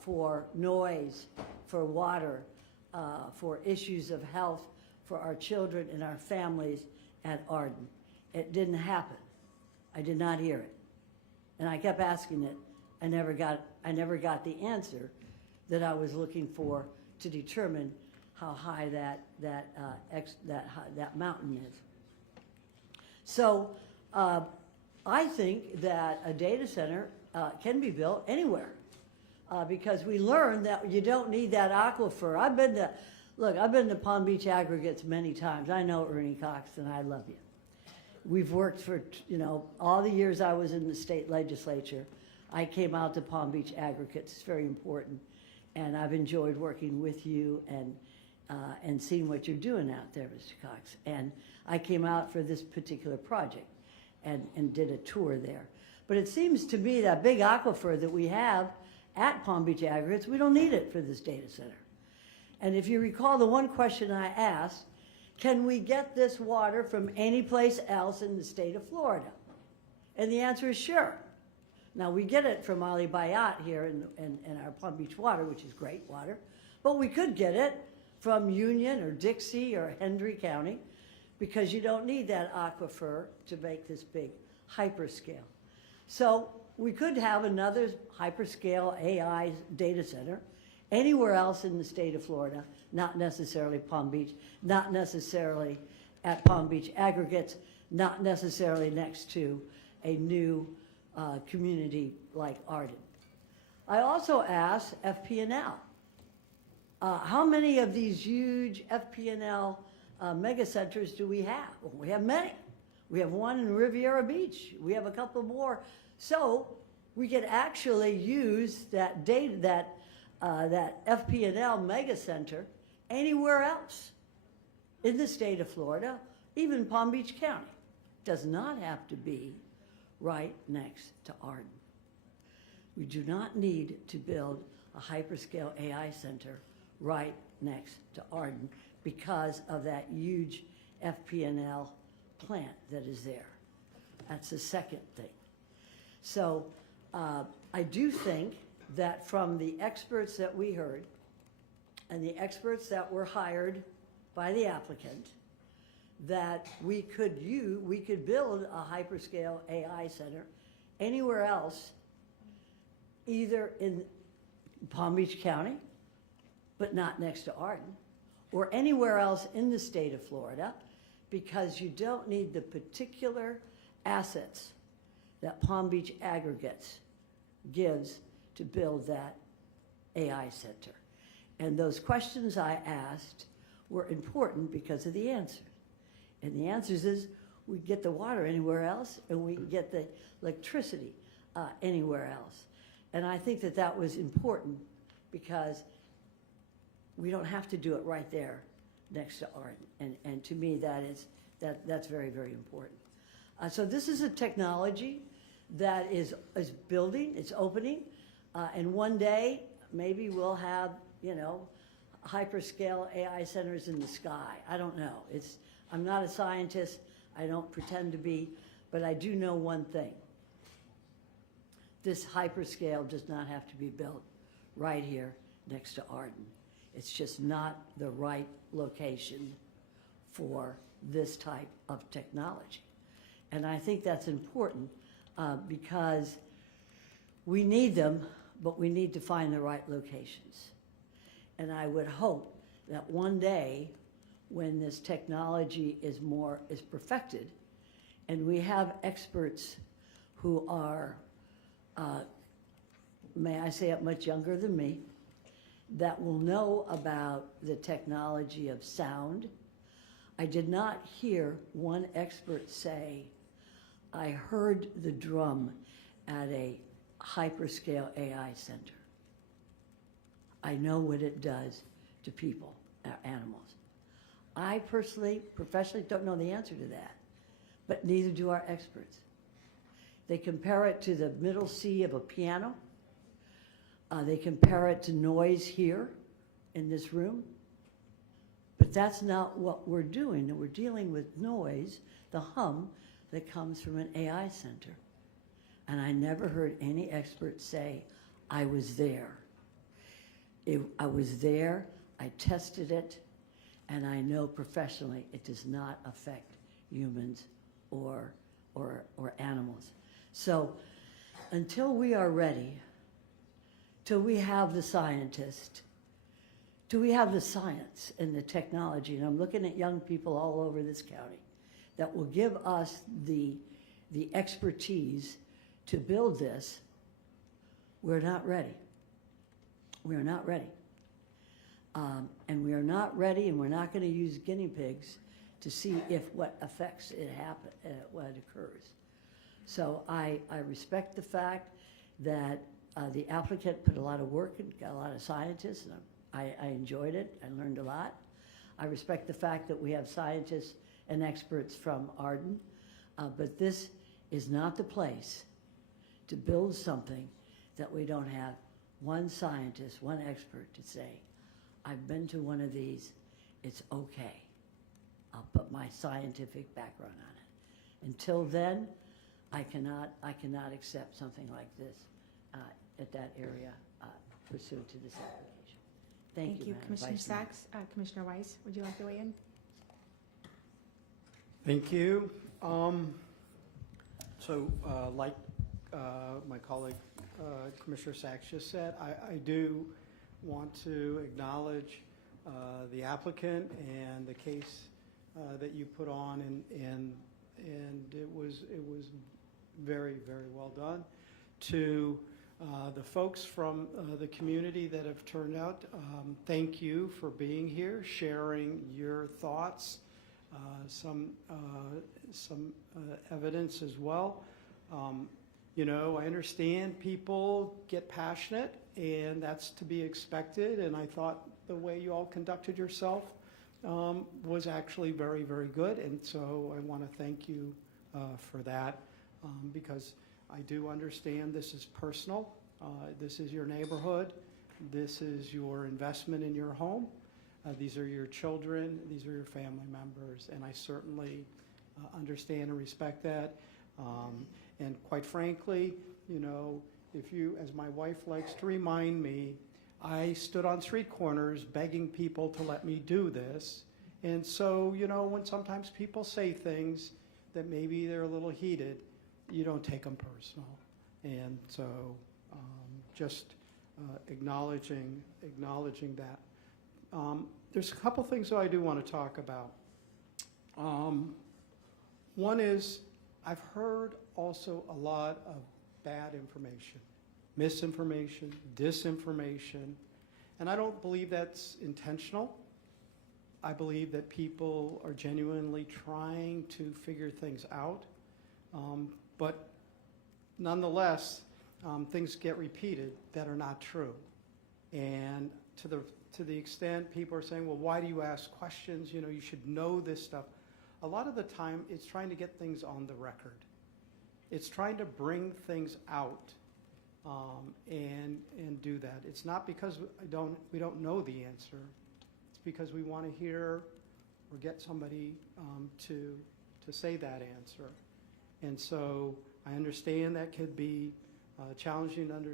for noise, for water, for issues of health, for our children and our families at Arden. It didn't happen. I did not hear it. And I kept asking it. I never got the answer that I was looking for to determine how high that mountain is. So I think that a data center can be built anywhere because we learned that you don't need that aquifer. I've been to Palm Beach Aggregates many times. I know Ernie Cox, and I love you. We've worked for, all the years I was in the state legislature. I came out to Palm Beach Aggregates. It's very important. And I've enjoyed working with you and seeing what you're doing out there, Mr. Cox. And I came out for this particular project and did a tour there. But it seems to me that big aquifer that we have at Palm Beach Aggregates, we don't need it for this data center. And if you recall the one question I asked, can we get this water from any place else in the state of Florida? And the answer is sure. Now, we get it from Ali Bayat here in our Palm Beach water, which is great water, but we could get it from Union or Dixie or Hendry County because you don't need that aquifer to make this big hyperscale. So we could have another hyperscale AI data center anywhere else in the state of Florida, not necessarily Palm Beach, not necessarily at Palm Beach Aggregates, not necessarily next to a new community like Arden. I also asked FP&L, how many of these huge FP&L mega centers do we have? Well, we have many. We have one in Riviera Beach. We have a couple more. So we could actually use that data, that FP&L mega center anywhere else in the state of Florida, even Palm Beach County. Does not have to be right next to Arden. We do not need to build a hyperscale AI center right next to Arden because of that huge FP&L plant that is there. That's the second thing. So I do think that from the experts that we heard and the experts that were hired by the applicant, that we could build a hyperscale AI center anywhere else, either in Palm Beach County, but not next to Arden, or anywhere else in the state of Florida, because you don't need the particular assets that Palm Beach Aggregates gives to build that AI center. And those questions I asked were important because of the answers. And the answers is we get the water anywhere else and we can get the electricity anywhere else. And I think that that was important because we don't have to do it right there next to Arden. And to me, that's very, very important. So this is a technology that is building, it's opening, and one day maybe we'll have, hyperscale AI centers in the sky. I don't know. I'm not a scientist. I don't pretend to be, but I do know one thing. This hyperscale does not have to be built right here next to Arden. It's just not the right location for this type of technology. And I think that's important because we need them, but we need to find the right locations. And I would hope that one day when this technology is perfected and we have experts who are, may I say it, much younger than me, that will know about the technology of sound. I did not hear one expert say, I heard the drum at a hyperscale AI center. I know what it does to people, animals. I personally, professionally, don't know the answer to that, but neither do our experts. They compare it to the middle C of a piano. They compare it to noise here in this room. But that's not what we're doing. We're dealing with noise, the hum, that comes from an AI center. And I never heard any expert say, I was there. I was there, I tested it, and I know professionally it does not affect humans or animals. So until we are ready, till we have the scientist, till we have the science and the technology, and I'm looking at young people all over this county that will give us the expertise to build this, we're not ready. We are not ready. And we are not ready, and we're not going to use guinea pigs to see if what affects it happen, what occurs. So I respect the fact that the applicant put a lot of work and got a lot of scientists, and I enjoyed it. I learned a lot. I respect the fact that we have scientists and experts from Arden, but this is not the place to build something that we don't have one scientist, one expert to say, I've been to one of these, it's okay. I'll put my scientific background on it. Until then, I cannot accept something like this at that area pursuant to this application. Thank you, Madam Commissioner Vice Mayor. Sachs. Commissioner Weiss, would you like to weigh in? Thank you. Like my colleague Commissioner Sachs just said, I do want to acknowledge the applicant and the case that you put on, and it was very, very well done. To the folks from the community that have turned out, thank you for being here, sharing your thoughts, some evidence as well. You know, I understand people get passionate, and that's to be expected, and I thought the way you all conducted yourself was actually very, very good, and so I want to thank you for that, because I do understand this is personal. This is your neighborhood. This is your investment in your home. These are your children. These are your family members, and I certainly understand and respect that. And quite frankly, you know, if you, as my wife likes to remind me, I stood on street corners begging people to let me do this. And so, you know, when sometimes people say things that maybe they're a little heated, you don't take them personal. And so just acknowledging that. There's a couple things that I do want to talk about. One is, I've heard also a lot of bad information, misinformation, disinformation, and I don't believe that's intentional. I believe that people are genuinely trying to figure things out, but nonetheless, things get repeated that are not true. And to the extent people are saying, well, why do you ask questions? You know, you should know this stuff. A lot of the time, it's trying to get things on the record. It's trying to bring things out and do that. It's not because we don't know the answer. It's because we want to hear or get somebody to say that answer. And so I understand that could be challenging not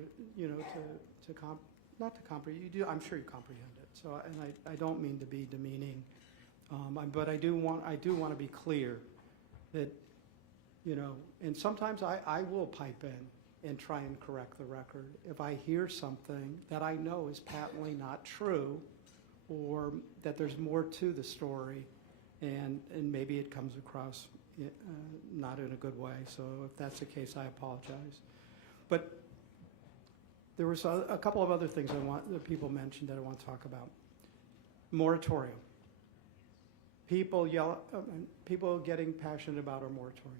to comprehend. You do, I'm sure you comprehend it. So, and I don't mean to be demeaning. But I do want to be clear that, you know, and sometimes I will pipe in and try and correct the record if I hear something that I know is patently not true, or that there's more to the story, and maybe it comes across not in a good way. So if that's the case, I apologize. But there was a couple of other things that people mentioned that I want to talk about. Moratorium. People getting passionate about a moratorium.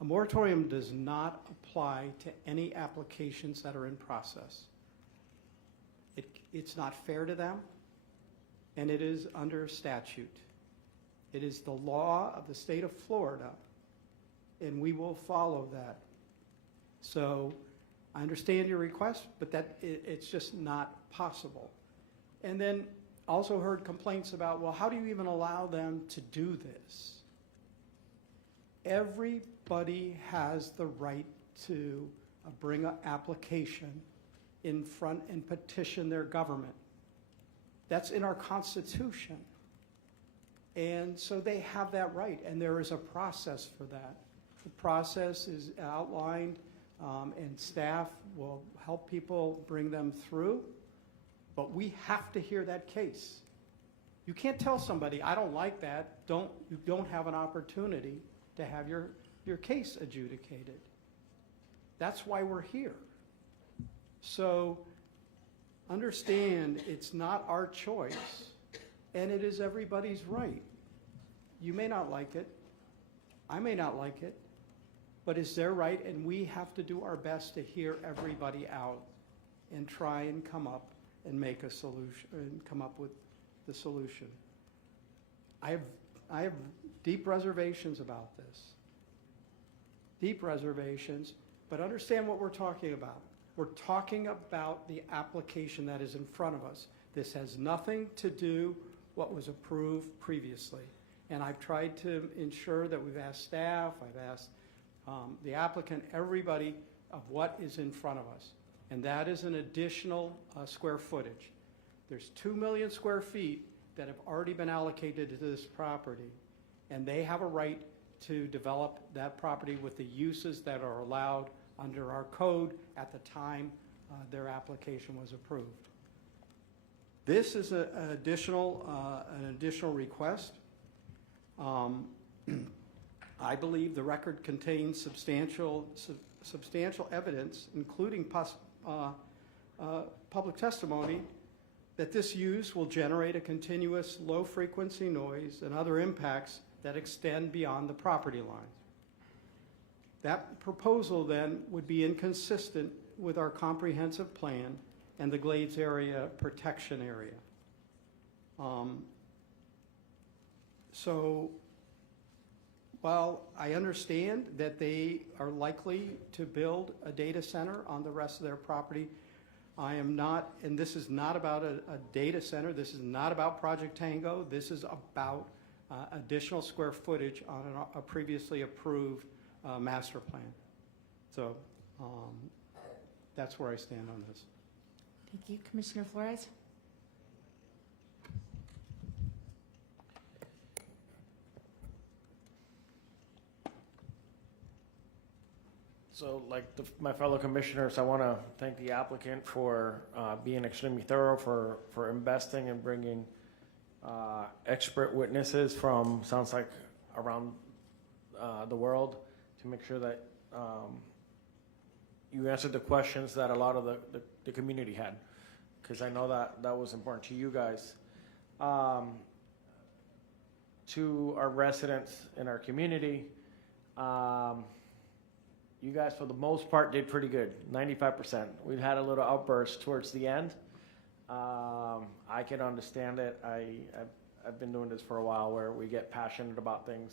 A moratorium does not apply to any applications that are in process. It's not fair to them, and it is under statute. It is the law of the state of Florida, and we will follow that. So I understand your request, but it's just not possible. And then also heard complaints about, well, how do you even allow them to do this? everybody has the right to bring an application in front and petition their government. That's in our Constitution. And so they have that right, and there is a process for that. The process is outlined, and staff will help people bring them through, but we have to hear that case. You can't tell somebody, I don't like that, you don't have an opportunity to have your case adjudicated. That's why we're here. So understand it's not our choice, and it is everybody's right. You may not like it, I may not like it, but it's their right, and we have to do our best to hear everybody out and try and come up and make a solution, and come up with the solution. I have deep reservations about this. Deep reservations, but understand what we're talking about. We're talking about the application that is in front of us. This has nothing to do what was approved previously. And I've tried to ensure that we've asked staff, I've asked the applicant, everybody, of what is in front of us. And that is an additional square footage. There's 2 million square feet that have already been allocated to this property, and they have a right to develop that property with the uses that are allowed under our code at the time their application was approved. This is an additional request. I believe the record contains substantial evidence, including public testimony, that this use will generate a continuous low-frequency noise and other impacts that extend beyond the property line. That proposal then would be inconsistent with our comprehensive plan and the Glades Area Protection Area. So while I understand that they are likely to build a data center on the rest of their property, I am not, and this is not about a data center, this is not about Project Tango, this is about additional square footage on a previously approved master plan. So that's where I stand on this. Thank you. Commissioner Flores? So like my fellow commissioners, I want to thank the applicant for being extremely thorough, for investing and bringing expert witnesses from, sounds like, around the world to make sure that you answered the questions that a lot of the community had, because I know that was important to you guys. To our residents in our community, you guys, for the most part, did pretty good, 95%. We've had a little outburst towards the end. I can understand it. I've been doing this for a while, where we get passionate about things,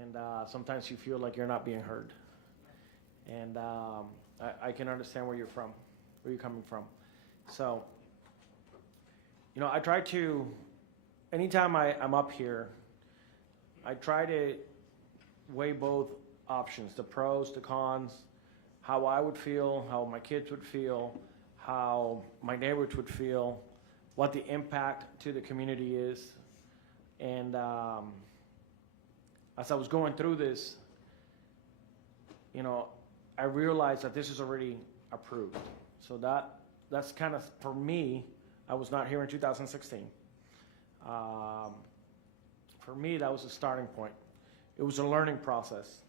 and sometimes you feel like you're not being heard. And I can understand where you're coming from. So, I try to, anytime I'm up here, I try to weigh both options, the pros, the cons, how I would feel, how my kids would feel, how my neighbors would feel, what the impact to the community is. And as I was going through this, I realized that this is already approved. So that's kind of, for me, I was not here in 2016. For me, that was a starting point. It was a learning process.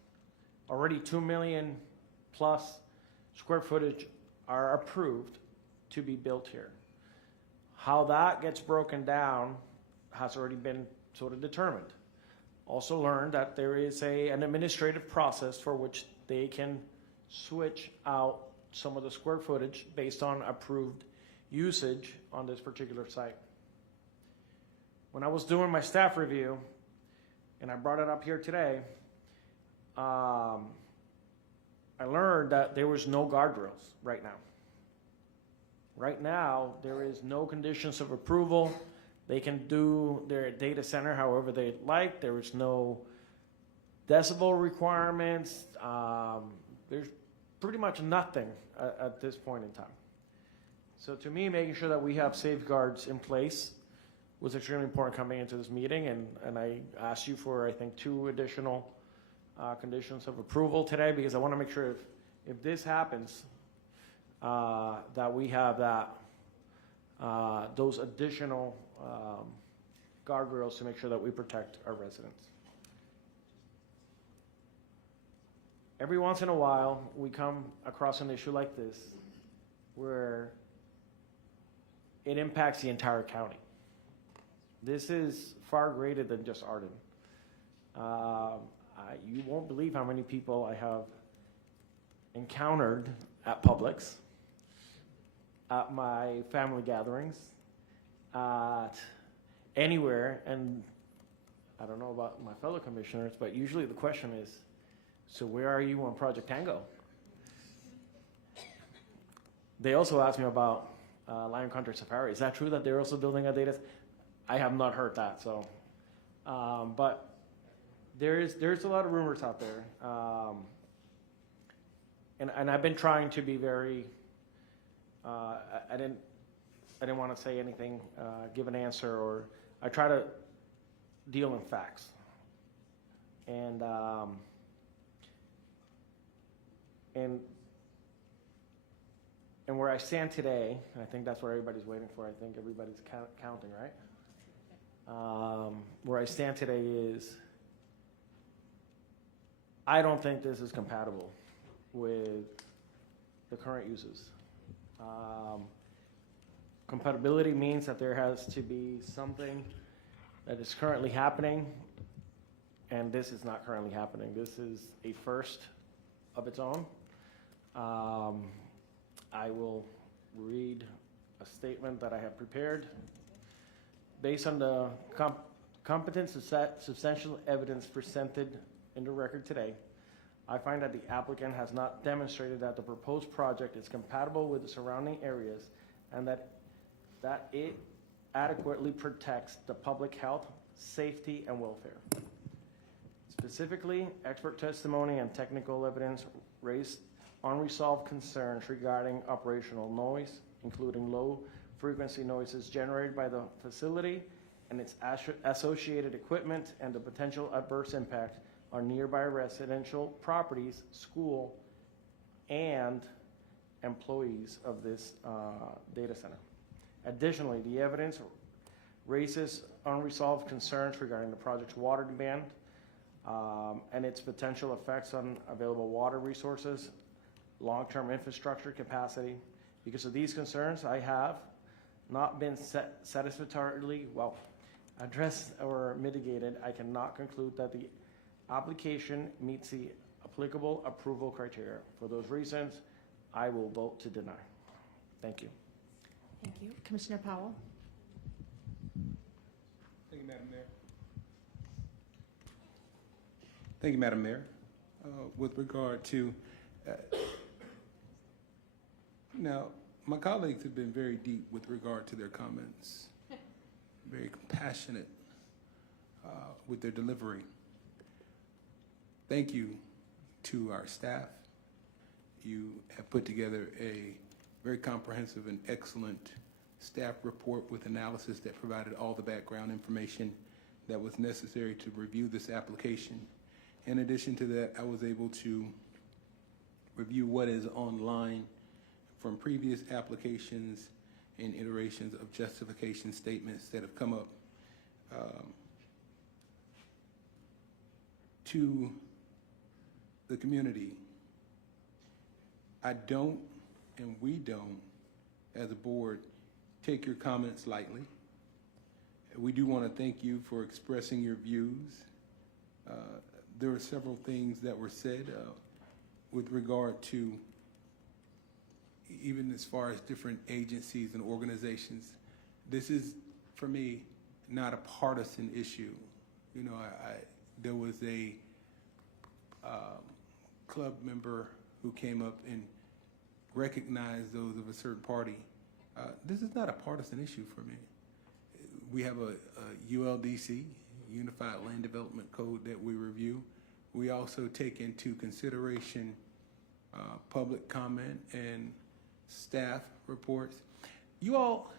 Already 2 million plus square footage are approved to be built here. How that gets broken down has already been sort of determined. Also learned that there is an administrative process for which they can switch out some of the square footage based on approved usage on this particular site. When I was doing my staff review, and I brought it up here today, I learned that there was no guardrails right now. Right now, there is no conditions of approval. They can do their data center however they like. There is no decibel requirements, there's pretty much nothing at this point in time. So to me, making sure that we have safeguards in place was extremely important coming into this meeting, and I asked you for, I think, 2 additional conditions of approval today, because I want to make sure if this happens, that we have that, those additional guardrails to make sure that we protect our residents. Every once in a while, we come across an issue like this where it impacts the entire county. This is far greater than just Arden. You won't believe how many people I have encountered at Publix, at my family gatherings, at anywhere, and I don't know about my fellow commissioners, but usually the question is, so where are you on Project Tango? They also asked me about Lion Country Safari. Is that true that they're also building a data? I have not heard that, so. But there's a lot of rumors out there. And I've been trying to be very, I didn't want to say anything, give an answer, or I try to deal in facts. And where I stand today, I think that's what everybody's waiting for. I think everybody's counting, right? Where I stand today is, I don't think this is compatible with the current uses. Compatibility means that there has to be something that is currently happening, and this is not currently happening. This is a first of its own. I will read a statement that I have prepared. Based on the competent substantial evidence presented in the record today, I find that the applicant has not demonstrated that the proposed project is compatible with the surrounding areas and that it adequately protects the public health, safety, and welfare. Specifically, expert testimony and technical evidence raised unresolved concerns regarding operational noise, including low-frequency noises generated by the facility and its associated equipment, and the potential adverse impact on nearby residential properties, school, and employees of this data center. Additionally, the evidence raises unresolved concerns regarding the project's water demand and its potential effects on available water resources, long-term infrastructure capacity. Because of these concerns, I have not been satisfactorily addressed or mitigated. I cannot conclude that the application meets the applicable approval criteria. For those reasons, I will vote to deny. Thank you. Thank you. Commissioner Powell? Thank you, Madam Mayor. Thank you, Madam Mayor. With regard to, now, my colleagues have been very deep with regard to their comments, very compassionate with their delivery. Thank you to our staff. You have put together a very comprehensive and excellent staff report with analysis that provided all the background information that was necessary to review this application. In addition to that, I was able to review what is online from previous applications and iterations of justification statements that have come up to the community. I don't, and we don't, as a board, take your comments lightly. We do want to thank you for expressing your views. There were several things that were said with regard to, even as far as different agencies and organizations. This is, for me, not a partisan issue. You know, there was a club member who came up and recognized those of a certain party. This is not a partisan issue for me. We have a ULDC, Unified Land Development Code, that we review. We also take into consideration public comment and staff reports. You all,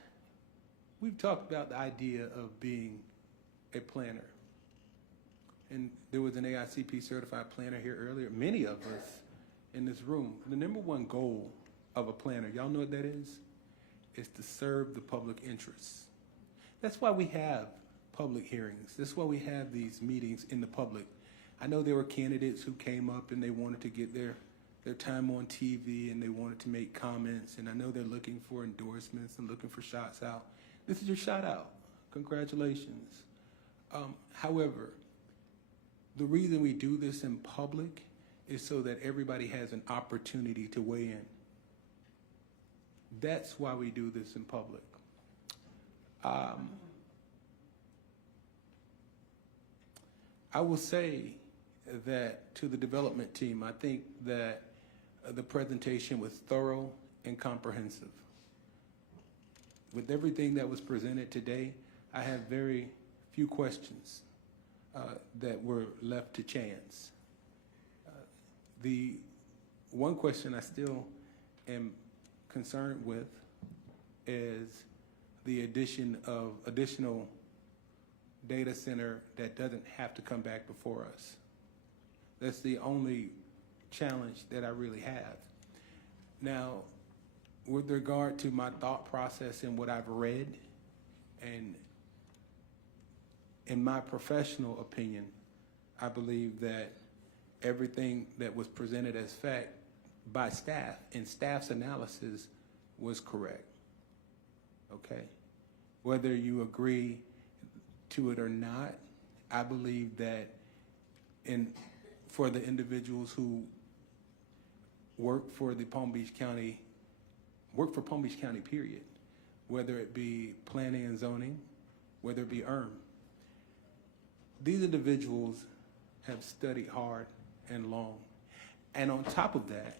we've talked about the idea of being a planner. And there was an AICP certified planner here earlier. Many of us in this room, the number one goal of a planner, y'all know what that is to serve the public interests. That's why we have public hearings. That's why we have these meetings in the public. I know there were candidates who came up and they wanted to get their time on TV and they wanted to make comments, and I know they're looking for endorsements and looking for shots out. This is your shout out. Congratulations. However, the reason we do this in public is so that everybody has an opportunity to weigh in. That's why we do this in public. I will say that to the development team, I think that the presentation was thorough and comprehensive. With everything that was presented today, I have very few questions that were left to chance. The one question I still am concerned with is the addition of additional data center that doesn't have to come back before us. That's the only challenge that I really have. Now, with regard to my thought process and what I've read, and in my professional opinion, I believe that everything that was presented as fact by staff and staff's analysis was correct. Okay? Whether you agree to it or not, I believe that for the individuals who work for Palm Beach County, period, whether it be planning and zoning, whether it be these individuals have studied hard and long. And on top of that,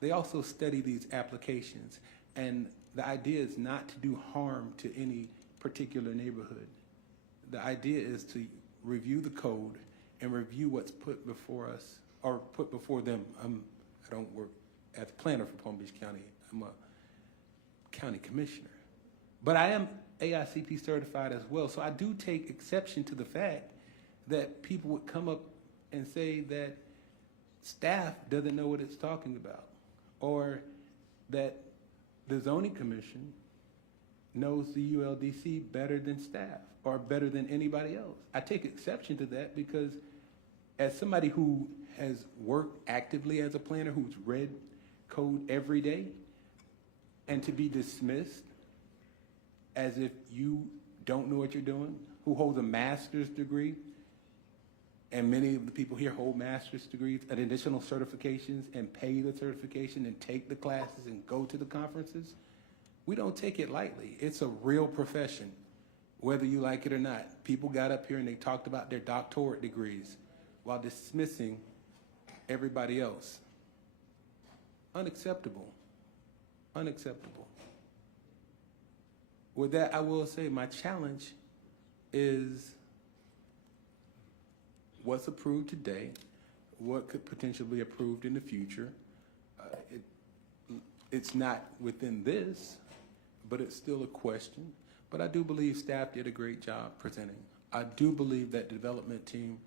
they also study these applications. And the idea is not to do harm to any particular neighborhood. The idea is to review the code and review what's put before us, or put before them. I don't work as a planner for Palm Beach County. I'm a county commissioner. But I am AICP certified as well, so I do take exception to the fact that people would come up and say that staff doesn't know what it's talking about, or that the zoning commission knows the ULDC better than staff or better than anybody else. I take exception to that because as somebody who has worked actively as a planner, who's read code every day, and to be dismissed as if you don't know what you're doing, who holds a master's degree, and many of the people here hold master's degrees and additional certifications and pay the certification and take the classes and go to the conferences, we don't take it lightly. It's a real profession, whether you like it or not. People got up here and they talked about their doctorate degrees while dismissing everybody else. Unacceptable. Unacceptable. With that, I will say my challenge is what's approved today, what could potentially be approved in the future. It's not within this, but it's still a question. But I do believe staff did a great job presenting. I do believe that the development team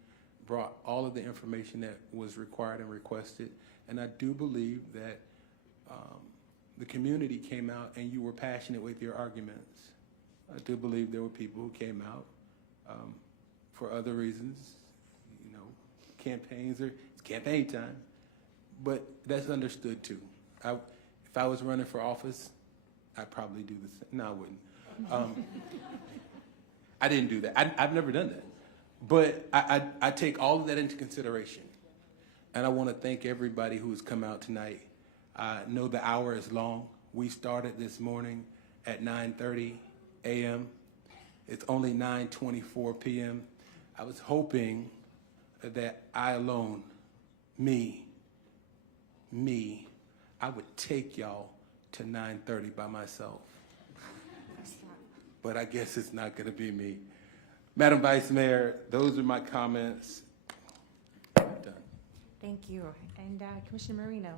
brought all of the information that was required and requested. And I do believe that the community came out and you were passionate with your arguments. I do believe there were people who came out for other reasons. You know, campaigns it's campaign time, but that's understood too. If I was running for office, I'd probably do the same. No, I wouldn't. I didn't do that. I've never done that. But I take all of that into consideration. And I want to thank everybody who's come out tonight. I know the hour is long. We started this morning at 9:30 a.m. It's only 9:24 p.m. I was hoping that I alone, me, I would take y'all to 9:30 by myself. But I guess it's not going to be me. Madam Vice Mayor, those are my comments. Thank you. And Commissioner Marino.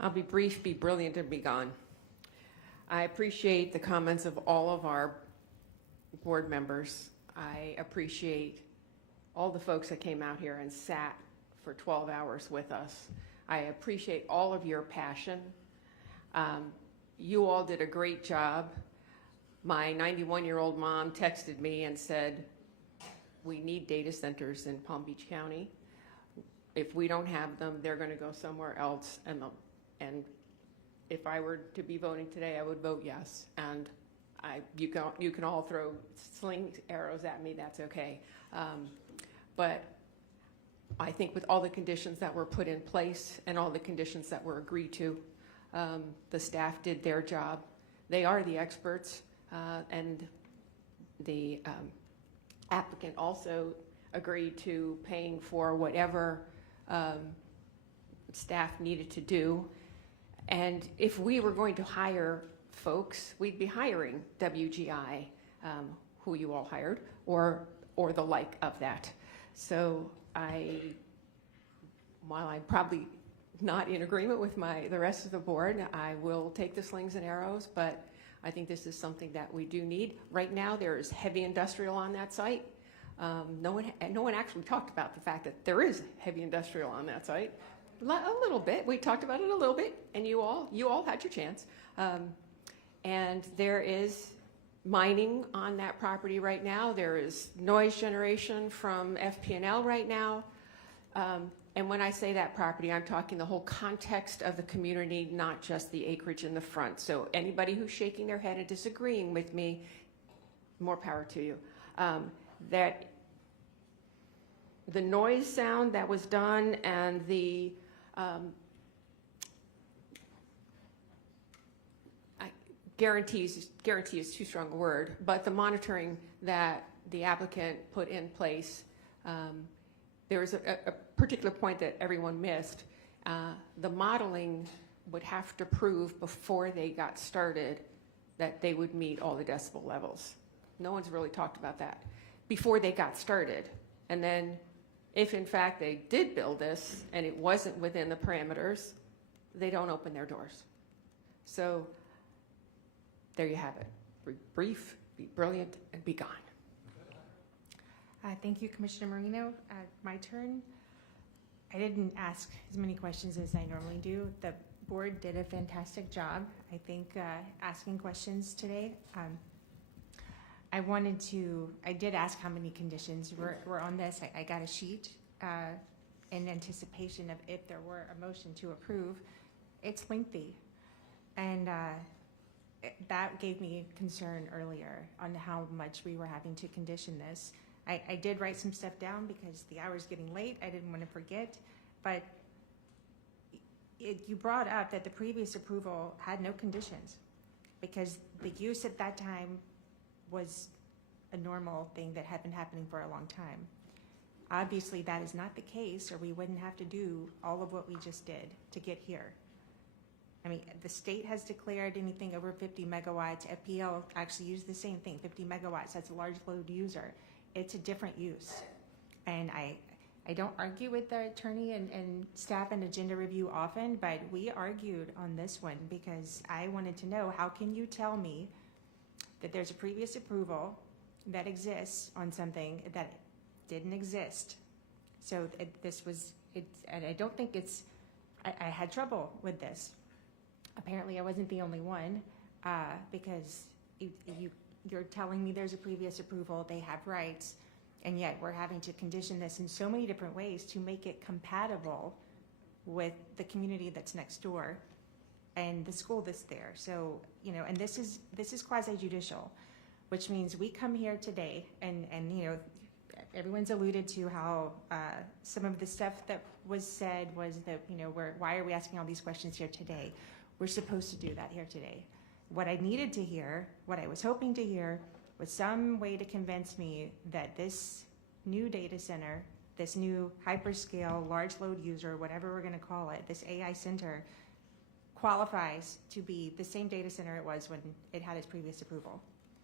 I'll be brief, be brilliant, and be gone. I appreciate the comments of all of our board members. I appreciate all the folks that came out here and sat for 12 hours with us. I appreciate all of your passion. You all did a great job. My 91-year-old mom texted me and said, we need data centers in Palm Beach County. If we don't have them, they're going to go somewhere else. And if I were to be voting today, I would vote yes. And you can all throw sling arrows at me, that's okay. But I think with all the conditions that were put in place and all the conditions that were agreed to, the staff did their job. They are the experts, and the applicant also agreed to paying for whatever staff needed to do. And if we were going to hire folks, we'd be hiring WGI, who you all hired, or the like of that. So while I'm probably not in agreement with the rest of the board, I will take the slings and arrows, but I think this is something that we do need. Right now, there's heavy industrial on that site. No one actually talked about the fact that there is heavy industrial on that site. A little bit. We talked about it a little bit, and you all had your chance. And there is mining on that property right now. There is noise generation from FP&L right now. And when I say that property, I'm talking the whole context of the community, not just the acreage in the front. So anybody who's shaking their head and disagreeing with me, more power to you. That the noise sound that was done and the guarantee is too strong a word, but the monitoring that the applicant put in place, there was a particular point that everyone missed. The modeling would have to prove before they got started that they would meet all the decibel levels. No one's really talked about that before they got started. And then if in fact they did build this and it wasn't within the parameters, they don't open their doors. So there you have it. Be brief, be brilliant, and be gone. Thank you, Commissioner Marino. My turn. I didn't ask as many questions as I normally do. The board did a fantastic job, I think, asking questions today. I did ask how many conditions were on this. I got a sheet in anticipation of if there were a motion to approve. It's lengthy. And that gave me concern earlier on how much we were having to condition this. I did write some stuff down because the hour's getting late. I didn't want to forget. But you brought up that the previous approval had no conditions because the use at that time was a normal thing that had been happening for a long time. Obviously, that is not the case, or we wouldn't have to do all of what we just did to get here. I mean, the state has declared anything over 50 megawatts. FPL actually used the same thing, 50 megawatts. That's a large load user. It's a different use. And I don't argue with the attorney and staff and agenda review often, but we argued on this one because I wanted to know, how can you tell me that there's a previous approval that exists on something that didn't exist? So and I don't think I had trouble with this. Apparently I wasn't the only one, because you're telling me there's a previous approval, they have rights, and yet we're having to condition this in so many different ways to make it compatible with the community that's next door and the school that's there. So, and this is quasi-judicial, which means we come here today and everyone's alluded to how some of the stuff that was said was that, why are we asking all these questions here today? We're supposed to do that here today. What I needed to hear, what I was hoping to hear, was some way to convince me that this new data center, this new hyperscale, large load user, whatever we're going to call it, this AI center, qualifies to be the same data center it was when it had its previous approval.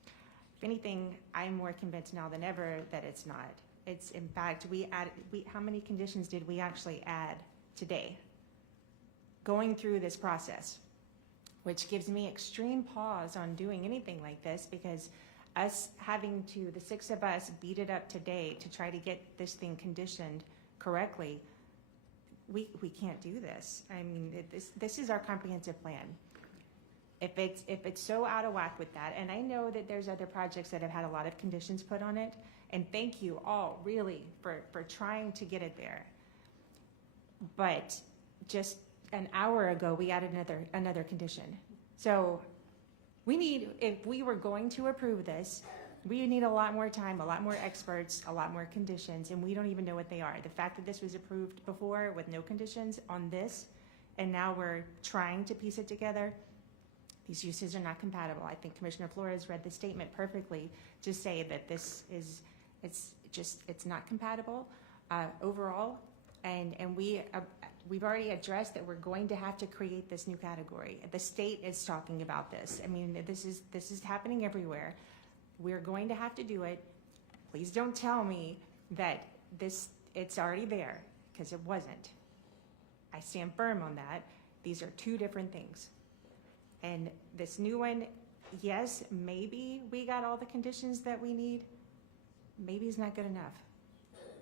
If anything, I'm more convinced now than ever that it's not. It's, in fact, how many conditions did we actually add today? Going through this process, which gives me extreme pause on doing anything like this, because us having to, the six of us, beat it up today to try to get this thing conditioned correctly, we can't do this. I mean, this is our comprehensive plan. If it's so out of whack with that, and I know that there's other projects that have had a lot of conditions put on it, and thank you all really for trying to get it there. But just an hour ago, we added another condition. So we need, if we were going to approve this, we need a lot more time, a lot more experts, a lot more conditions, and we don't even know what they are. The fact that this was approved before with no conditions on this, and now we're trying to piece it together, these uses are not compatible. I think Commissioner Flores read the statement perfectly to say that this is, it's not compatible overall, and we've already addressed that we're going to have to create this new category. The state is talking about this. I mean, this is happening everywhere. We're going to have to do it. Please don't tell me that it's already there, because it wasn't. I stand firm on that. These are two different things. And this new one, yes, maybe we got all the conditions that we need. Maybe it's not good enough.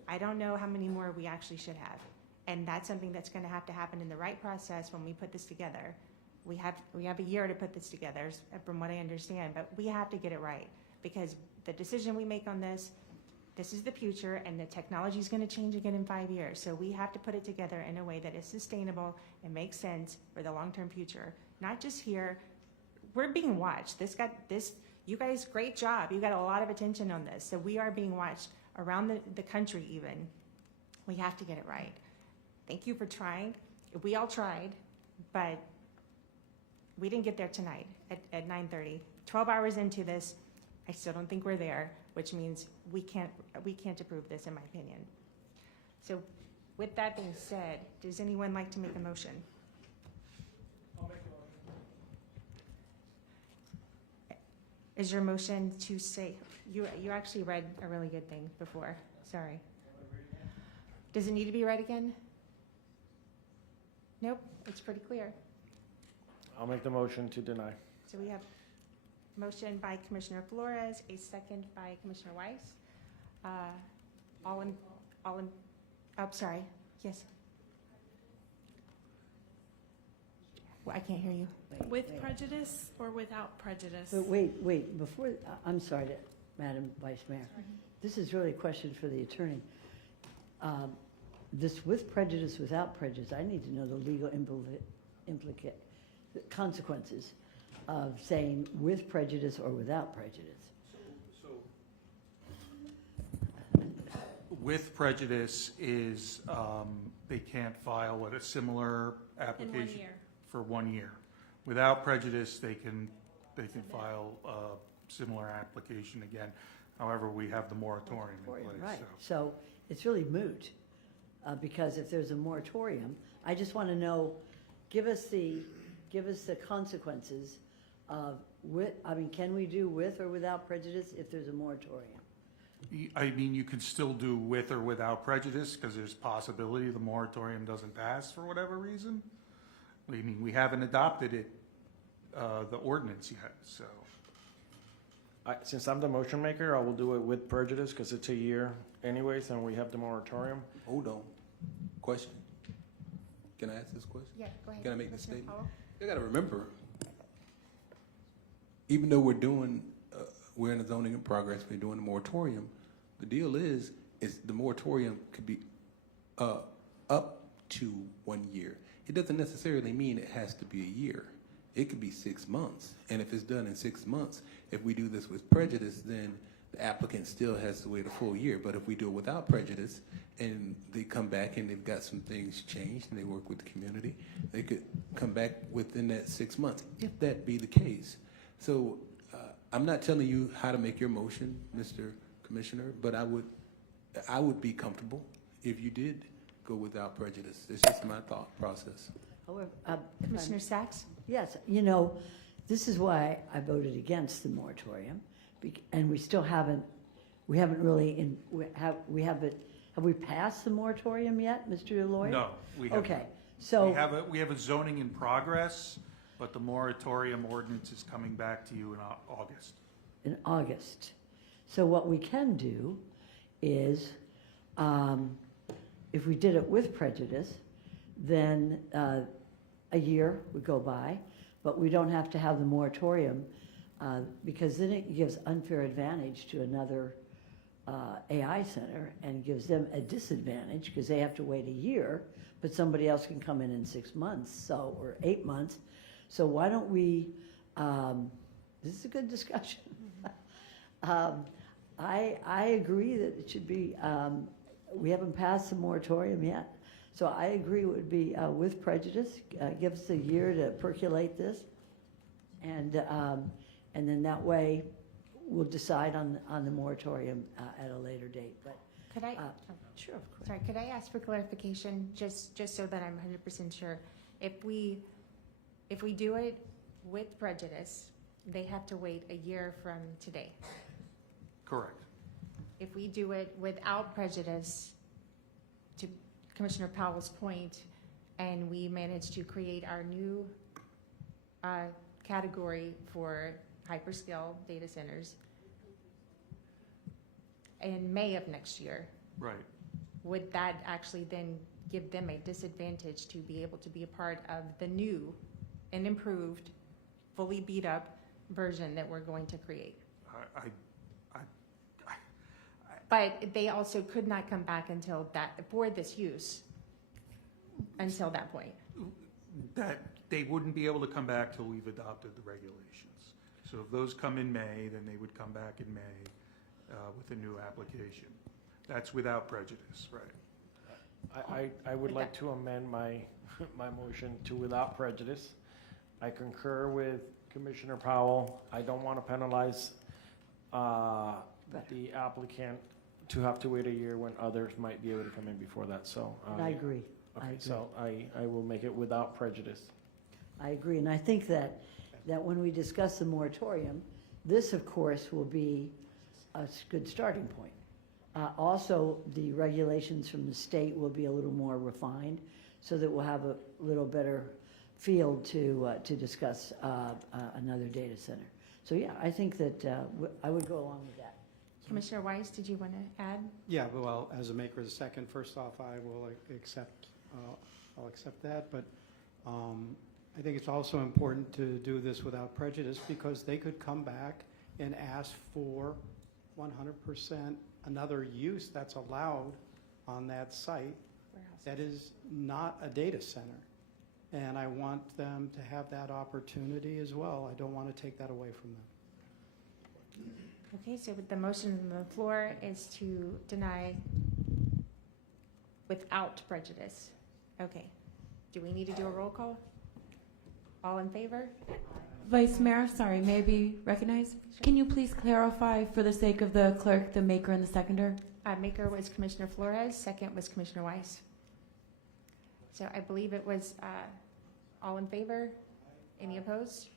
I don't know how many more we actually should have. And that's something that's going to happen in the right process when we put this together. We have a year to put this together, from what I understand, but we have to get it right, because the decision we make on this is the future, and the technology is going to change again in 5 years. So we have to put it together in a way that is sustainable and makes sense for the long-term future. Not just here. We're being watched. You guys, great job. You got a lot of attention on this. So we are being watched around the country even. We have to get it right. Thank you for trying. We all tried, but we didn't get there tonight at 9:30. 12 hours into this, I still don't think we're there, which means we can't approve this, in my opinion. So with that being said, does anyone like to make a motion? I'll make a motion. Is your motion to say, you actually read a really good thing before, sorry. Does it need to be read again? Nope, it's pretty clear. I'll make the motion to deny. So we have motion by Commissioner Flores, a second by Commissioner Weiss. Oh, sorry, yes. Well, I can't hear you. With prejudice or without prejudice? But wait, before, I'm sorry, Madam Vice Mayor. This is really a question for the attorney. This with prejudice, without prejudice, I need to know the legal consequences of saying with prejudice or without prejudice. So with prejudice is they can't file a similar application. In 1 year. For 1 year. Without prejudice, they can file a similar application again. However, we have the moratorium in place. Right, so it's really moot, because if there's a moratorium, I just want to know, give us the consequences of can we do with or without prejudice if there's a moratorium? I mean, you can still do with or without prejudice, because there's possibility the moratorium doesn't pass for whatever reason. I mean, we haven't adopted it, the ordinance yet, so. Since I'm the motion maker, I will do it with prejudice, because it's a year anyways, and we have the moratorium. Hold on. Question. Can I ask this question? Yeah, go ahead. Can I make this Commissioner statement? Powell? You gotta remember, even though we're in a zoning in progress, we're doing a moratorium, the deal is the moratorium could be up to 1 year. It doesn't necessarily mean it has to be a year. It could be 6 months. And if it's done in 6 months, if we do this with prejudice, then the applicant still has to wait a full year. But if we do it without prejudice and they come back and they've got some things changed and they work with the community, they could come back within that 6 months, if that be the case. So I'm not telling you how to make your motion, Mr. Commissioner, but I would be comfortable if you did go without prejudice. It's just my thought process. However, Commissioner Sachs? Yes, this is why I voted against the moratorium, and we still haven't we haven't really, have we passed the moratorium yet, Mr. Lawyer? No, we haven't. Okay, so. We have a zoning in progress, but the moratorium ordinance is coming back to you in August. In August. So what we can do is, if we did it with prejudice, then a year would go by, but we don't have to have the moratorium, because then it gives unfair advantage to another AI center and gives them a disadvantage because they have to wait a year, but somebody else can come in 6 months, or 8 months. So why don't we, this is a good discussion. I agree that it should be, we haven't passed the moratorium yet. So I agree it would be with prejudice, give us a year to percolate this. And then that way we'll decide on the moratorium at a later date. But Could I? Sure, of course. Sorry, could I ask for clarification, just so that I'm 100% sure? If we do it with prejudice, they have to wait a year from today. Correct. If we do it without prejudice, to Commissioner Powell's point, and we manage to create our new category for hyperscale data centers in May of next year, Right. would that actually then give them a disadvantage to be able to be a part of the new and improved, fully beat up version that we're going to create? But they also could not come back until that, for this use, until that point. That they wouldn't be able to come back till we've adopted the regulations. So if those come in May, then they would come back in May with a new application. That's without prejudice, right? I would like to amend my motion to without prejudice. I concur with Commissioner Powell. I don't want to penalize the applicant to have to wait a year when others might be able to come in before that, so. I agree. Okay, so I will make it without prejudice. I agree, and I think that when we discuss the moratorium, this, of course, will be a good starting point. Also, the regulations from the state will be a little more refined, so that we'll have a little better field to discuss another data center. So yeah, I think that I would go along with that. Commissioner Weiss, did you want to add? Yeah, well, as a maker of the second, first off, I will accept, I'll accept that, but I think it's also important to do this without prejudice because they could come back and ask for 100% another use that's allowed on that site that is not a data center. And I want them to have that opportunity as well. I don't want to take that away from them. Okay, so the motion on the floor is to deny without prejudice. Okay. Do we need to do a roll call? All in favor? Vice Mayor, sorry, may I be recognized? Can you please clarify for the sake of the clerk, the maker and the seconder? Maker was Commissioner Flores, second was Commissioner Weiss. So I believe it was all in favor? Any opposed?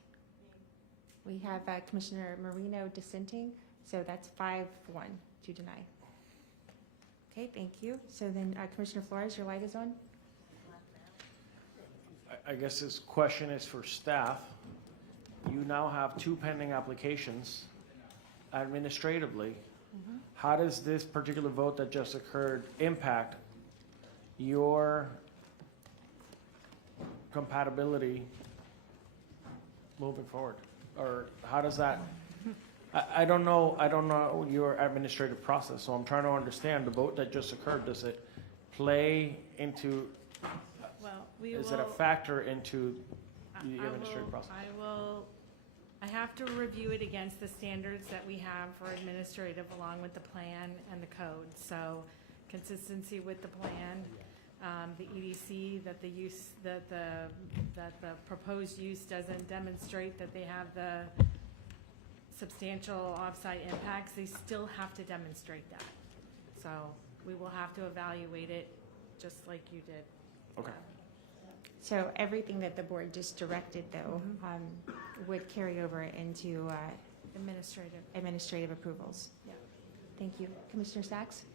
We have Commissioner Marino dissenting, so that's 5-1 to deny. Okay, thank you. So then Commissioner Flores, your light is on. I guess this question is for staff. You now have 2 pending applications administratively. How does this particular vote that just occurred impact your compatibility moving forward? Or how does that, I don't know your administrative process, so I'm trying to understand the vote that just occurred. Does it play into, is it a factor into the administrative process? I have to review it against the standards that we have for administrative along with the plan and the code. So consistency with the plan, the EDC, that the use, that the proposed use doesn't demonstrate that they have the substantial offsite impacts, they still have to demonstrate that. So we will have to evaluate it just like you did. Okay. So everything that the board just directed, though, would carry over into administrative approvals. Yeah. Thank you. Commissioner Sachs?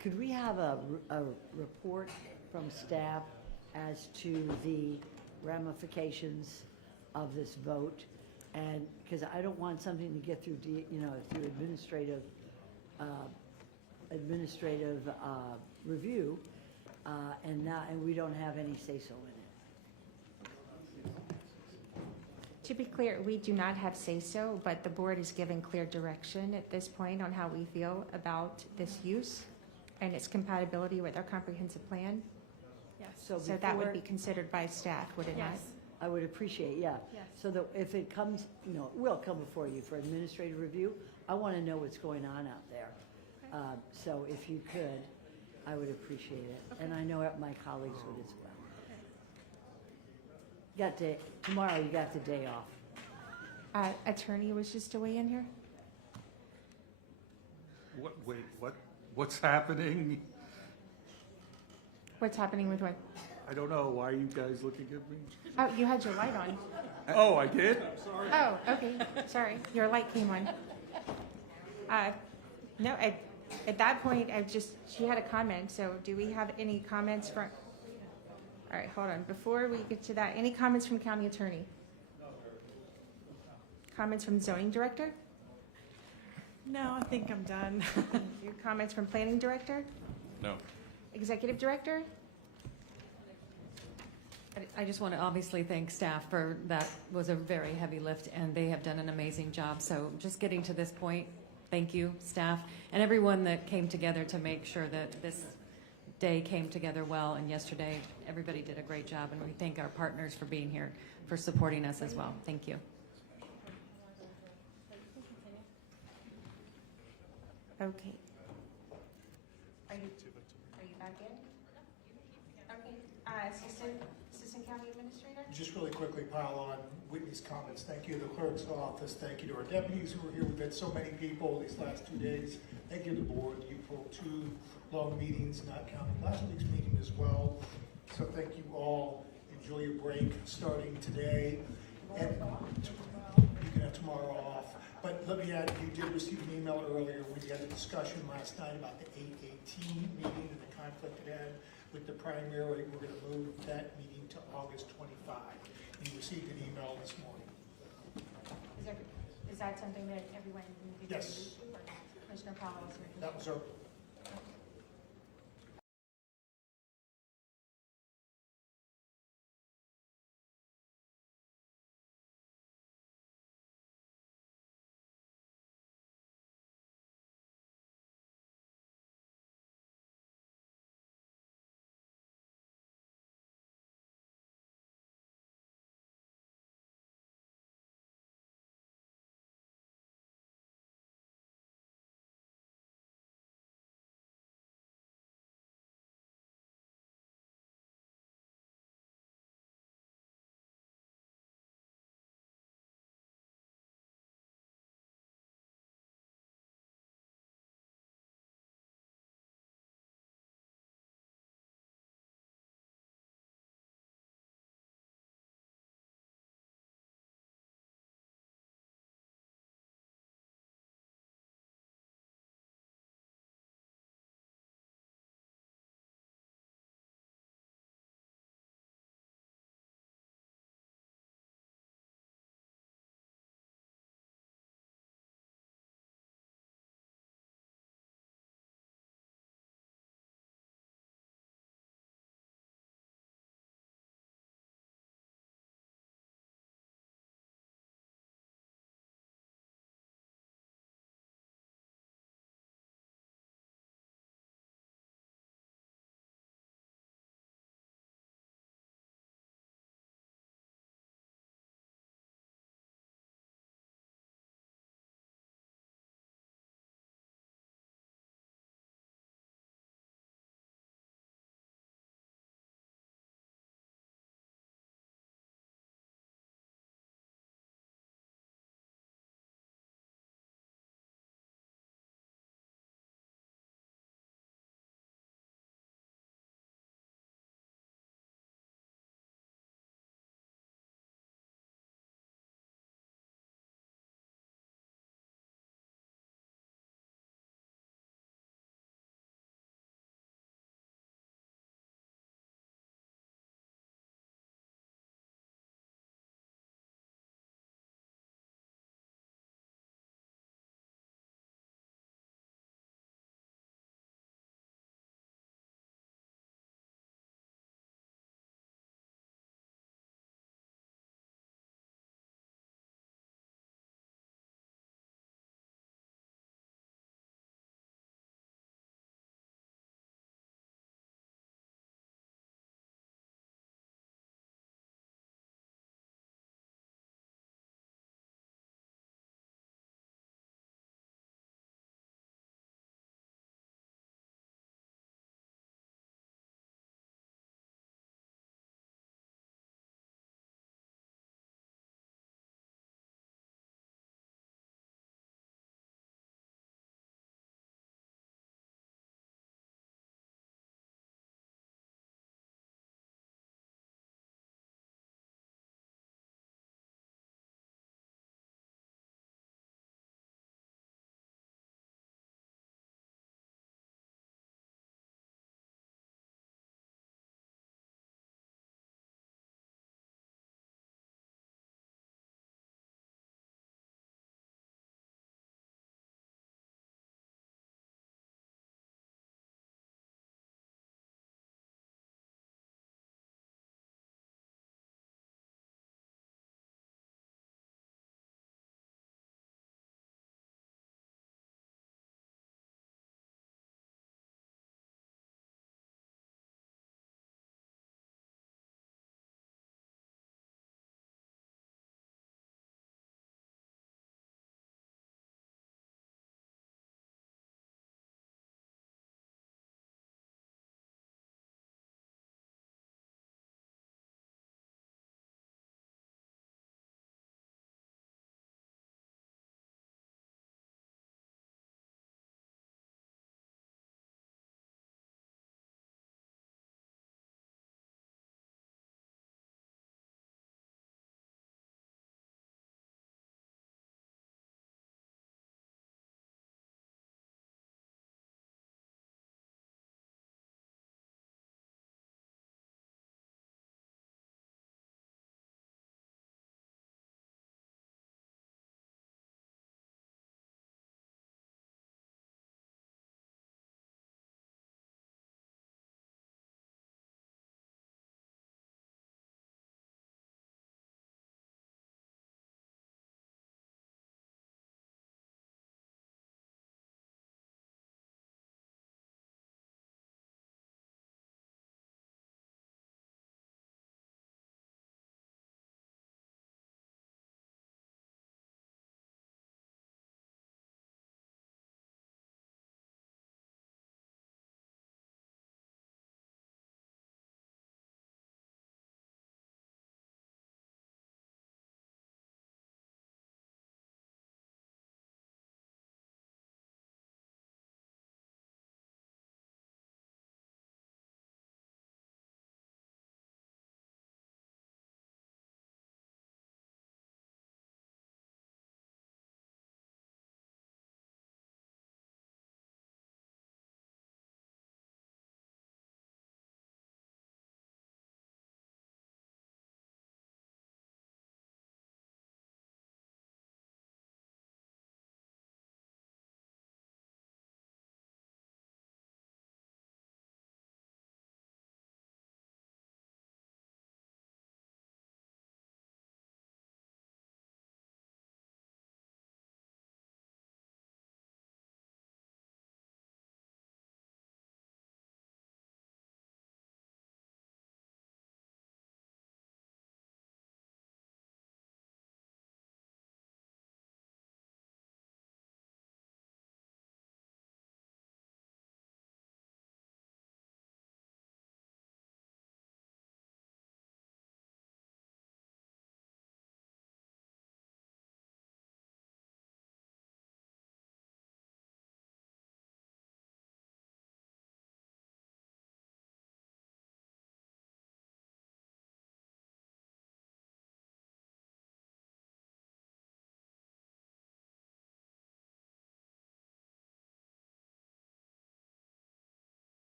Could we have a report from staff as to the ramifications of this vote? And, because I don't want something to get through, through administrative review, and we don't have any say-so in it. To be clear, we do not have say-so, but the board is giving clear direction at this point on how we feel about this use and its compatibility with our comprehensive plan. Yes. So that would be considered by staff, would it not? Yes. I would appreciate, yeah. Yes. So that if it comes, it will come before you for administrative review. I want to know what's going on out there. So if you could, I would appreciate it. And I know my colleagues would as well. Tomorrow you got the day off. Attorney was just to weigh in here? What's happening? What's happening with what? I don't know. Why are you guys looking at me? Oh, you had your light on. Oh, I did? Oh, okay, sorry, your light came on. No, at that point, she had a comment, so do we have any comments from, all right, hold on, before we get to that, any comments from county attorney? Comments from zoning director? No, I think I'm done. Your comments from planning director? No. Executive director? I just want to obviously thank staff for that. Was a very heavy lift, and they have done an amazing job. So just getting to this point, thank you, staff, and everyone that came together to make sure that this day came together well. And yesterday, everybody did a great job, and we thank our partners for being here, for supporting us as well. Thank you. Okay. Are you back in? Okay. Assistant County Administrator? Just really quickly pile on Whitney's comments. Thank you to the clerk's office. Thank you to our deputies who were here. We've had so many people these last 2 days. Thank you to the board. You pulled 2 long meetings, not counting last week's meeting as well. So thank you all. Enjoy your break starting today. And you can have tomorrow off. But let me add, you did receive an email earlier. We had a discussion last night about the 8/18 meeting and the conflict it had with the primary. We're going to move that meeting to August 25. And you received an email this morning. Is that something that everyone needed to Yes. do? Commissioner Powell? That was our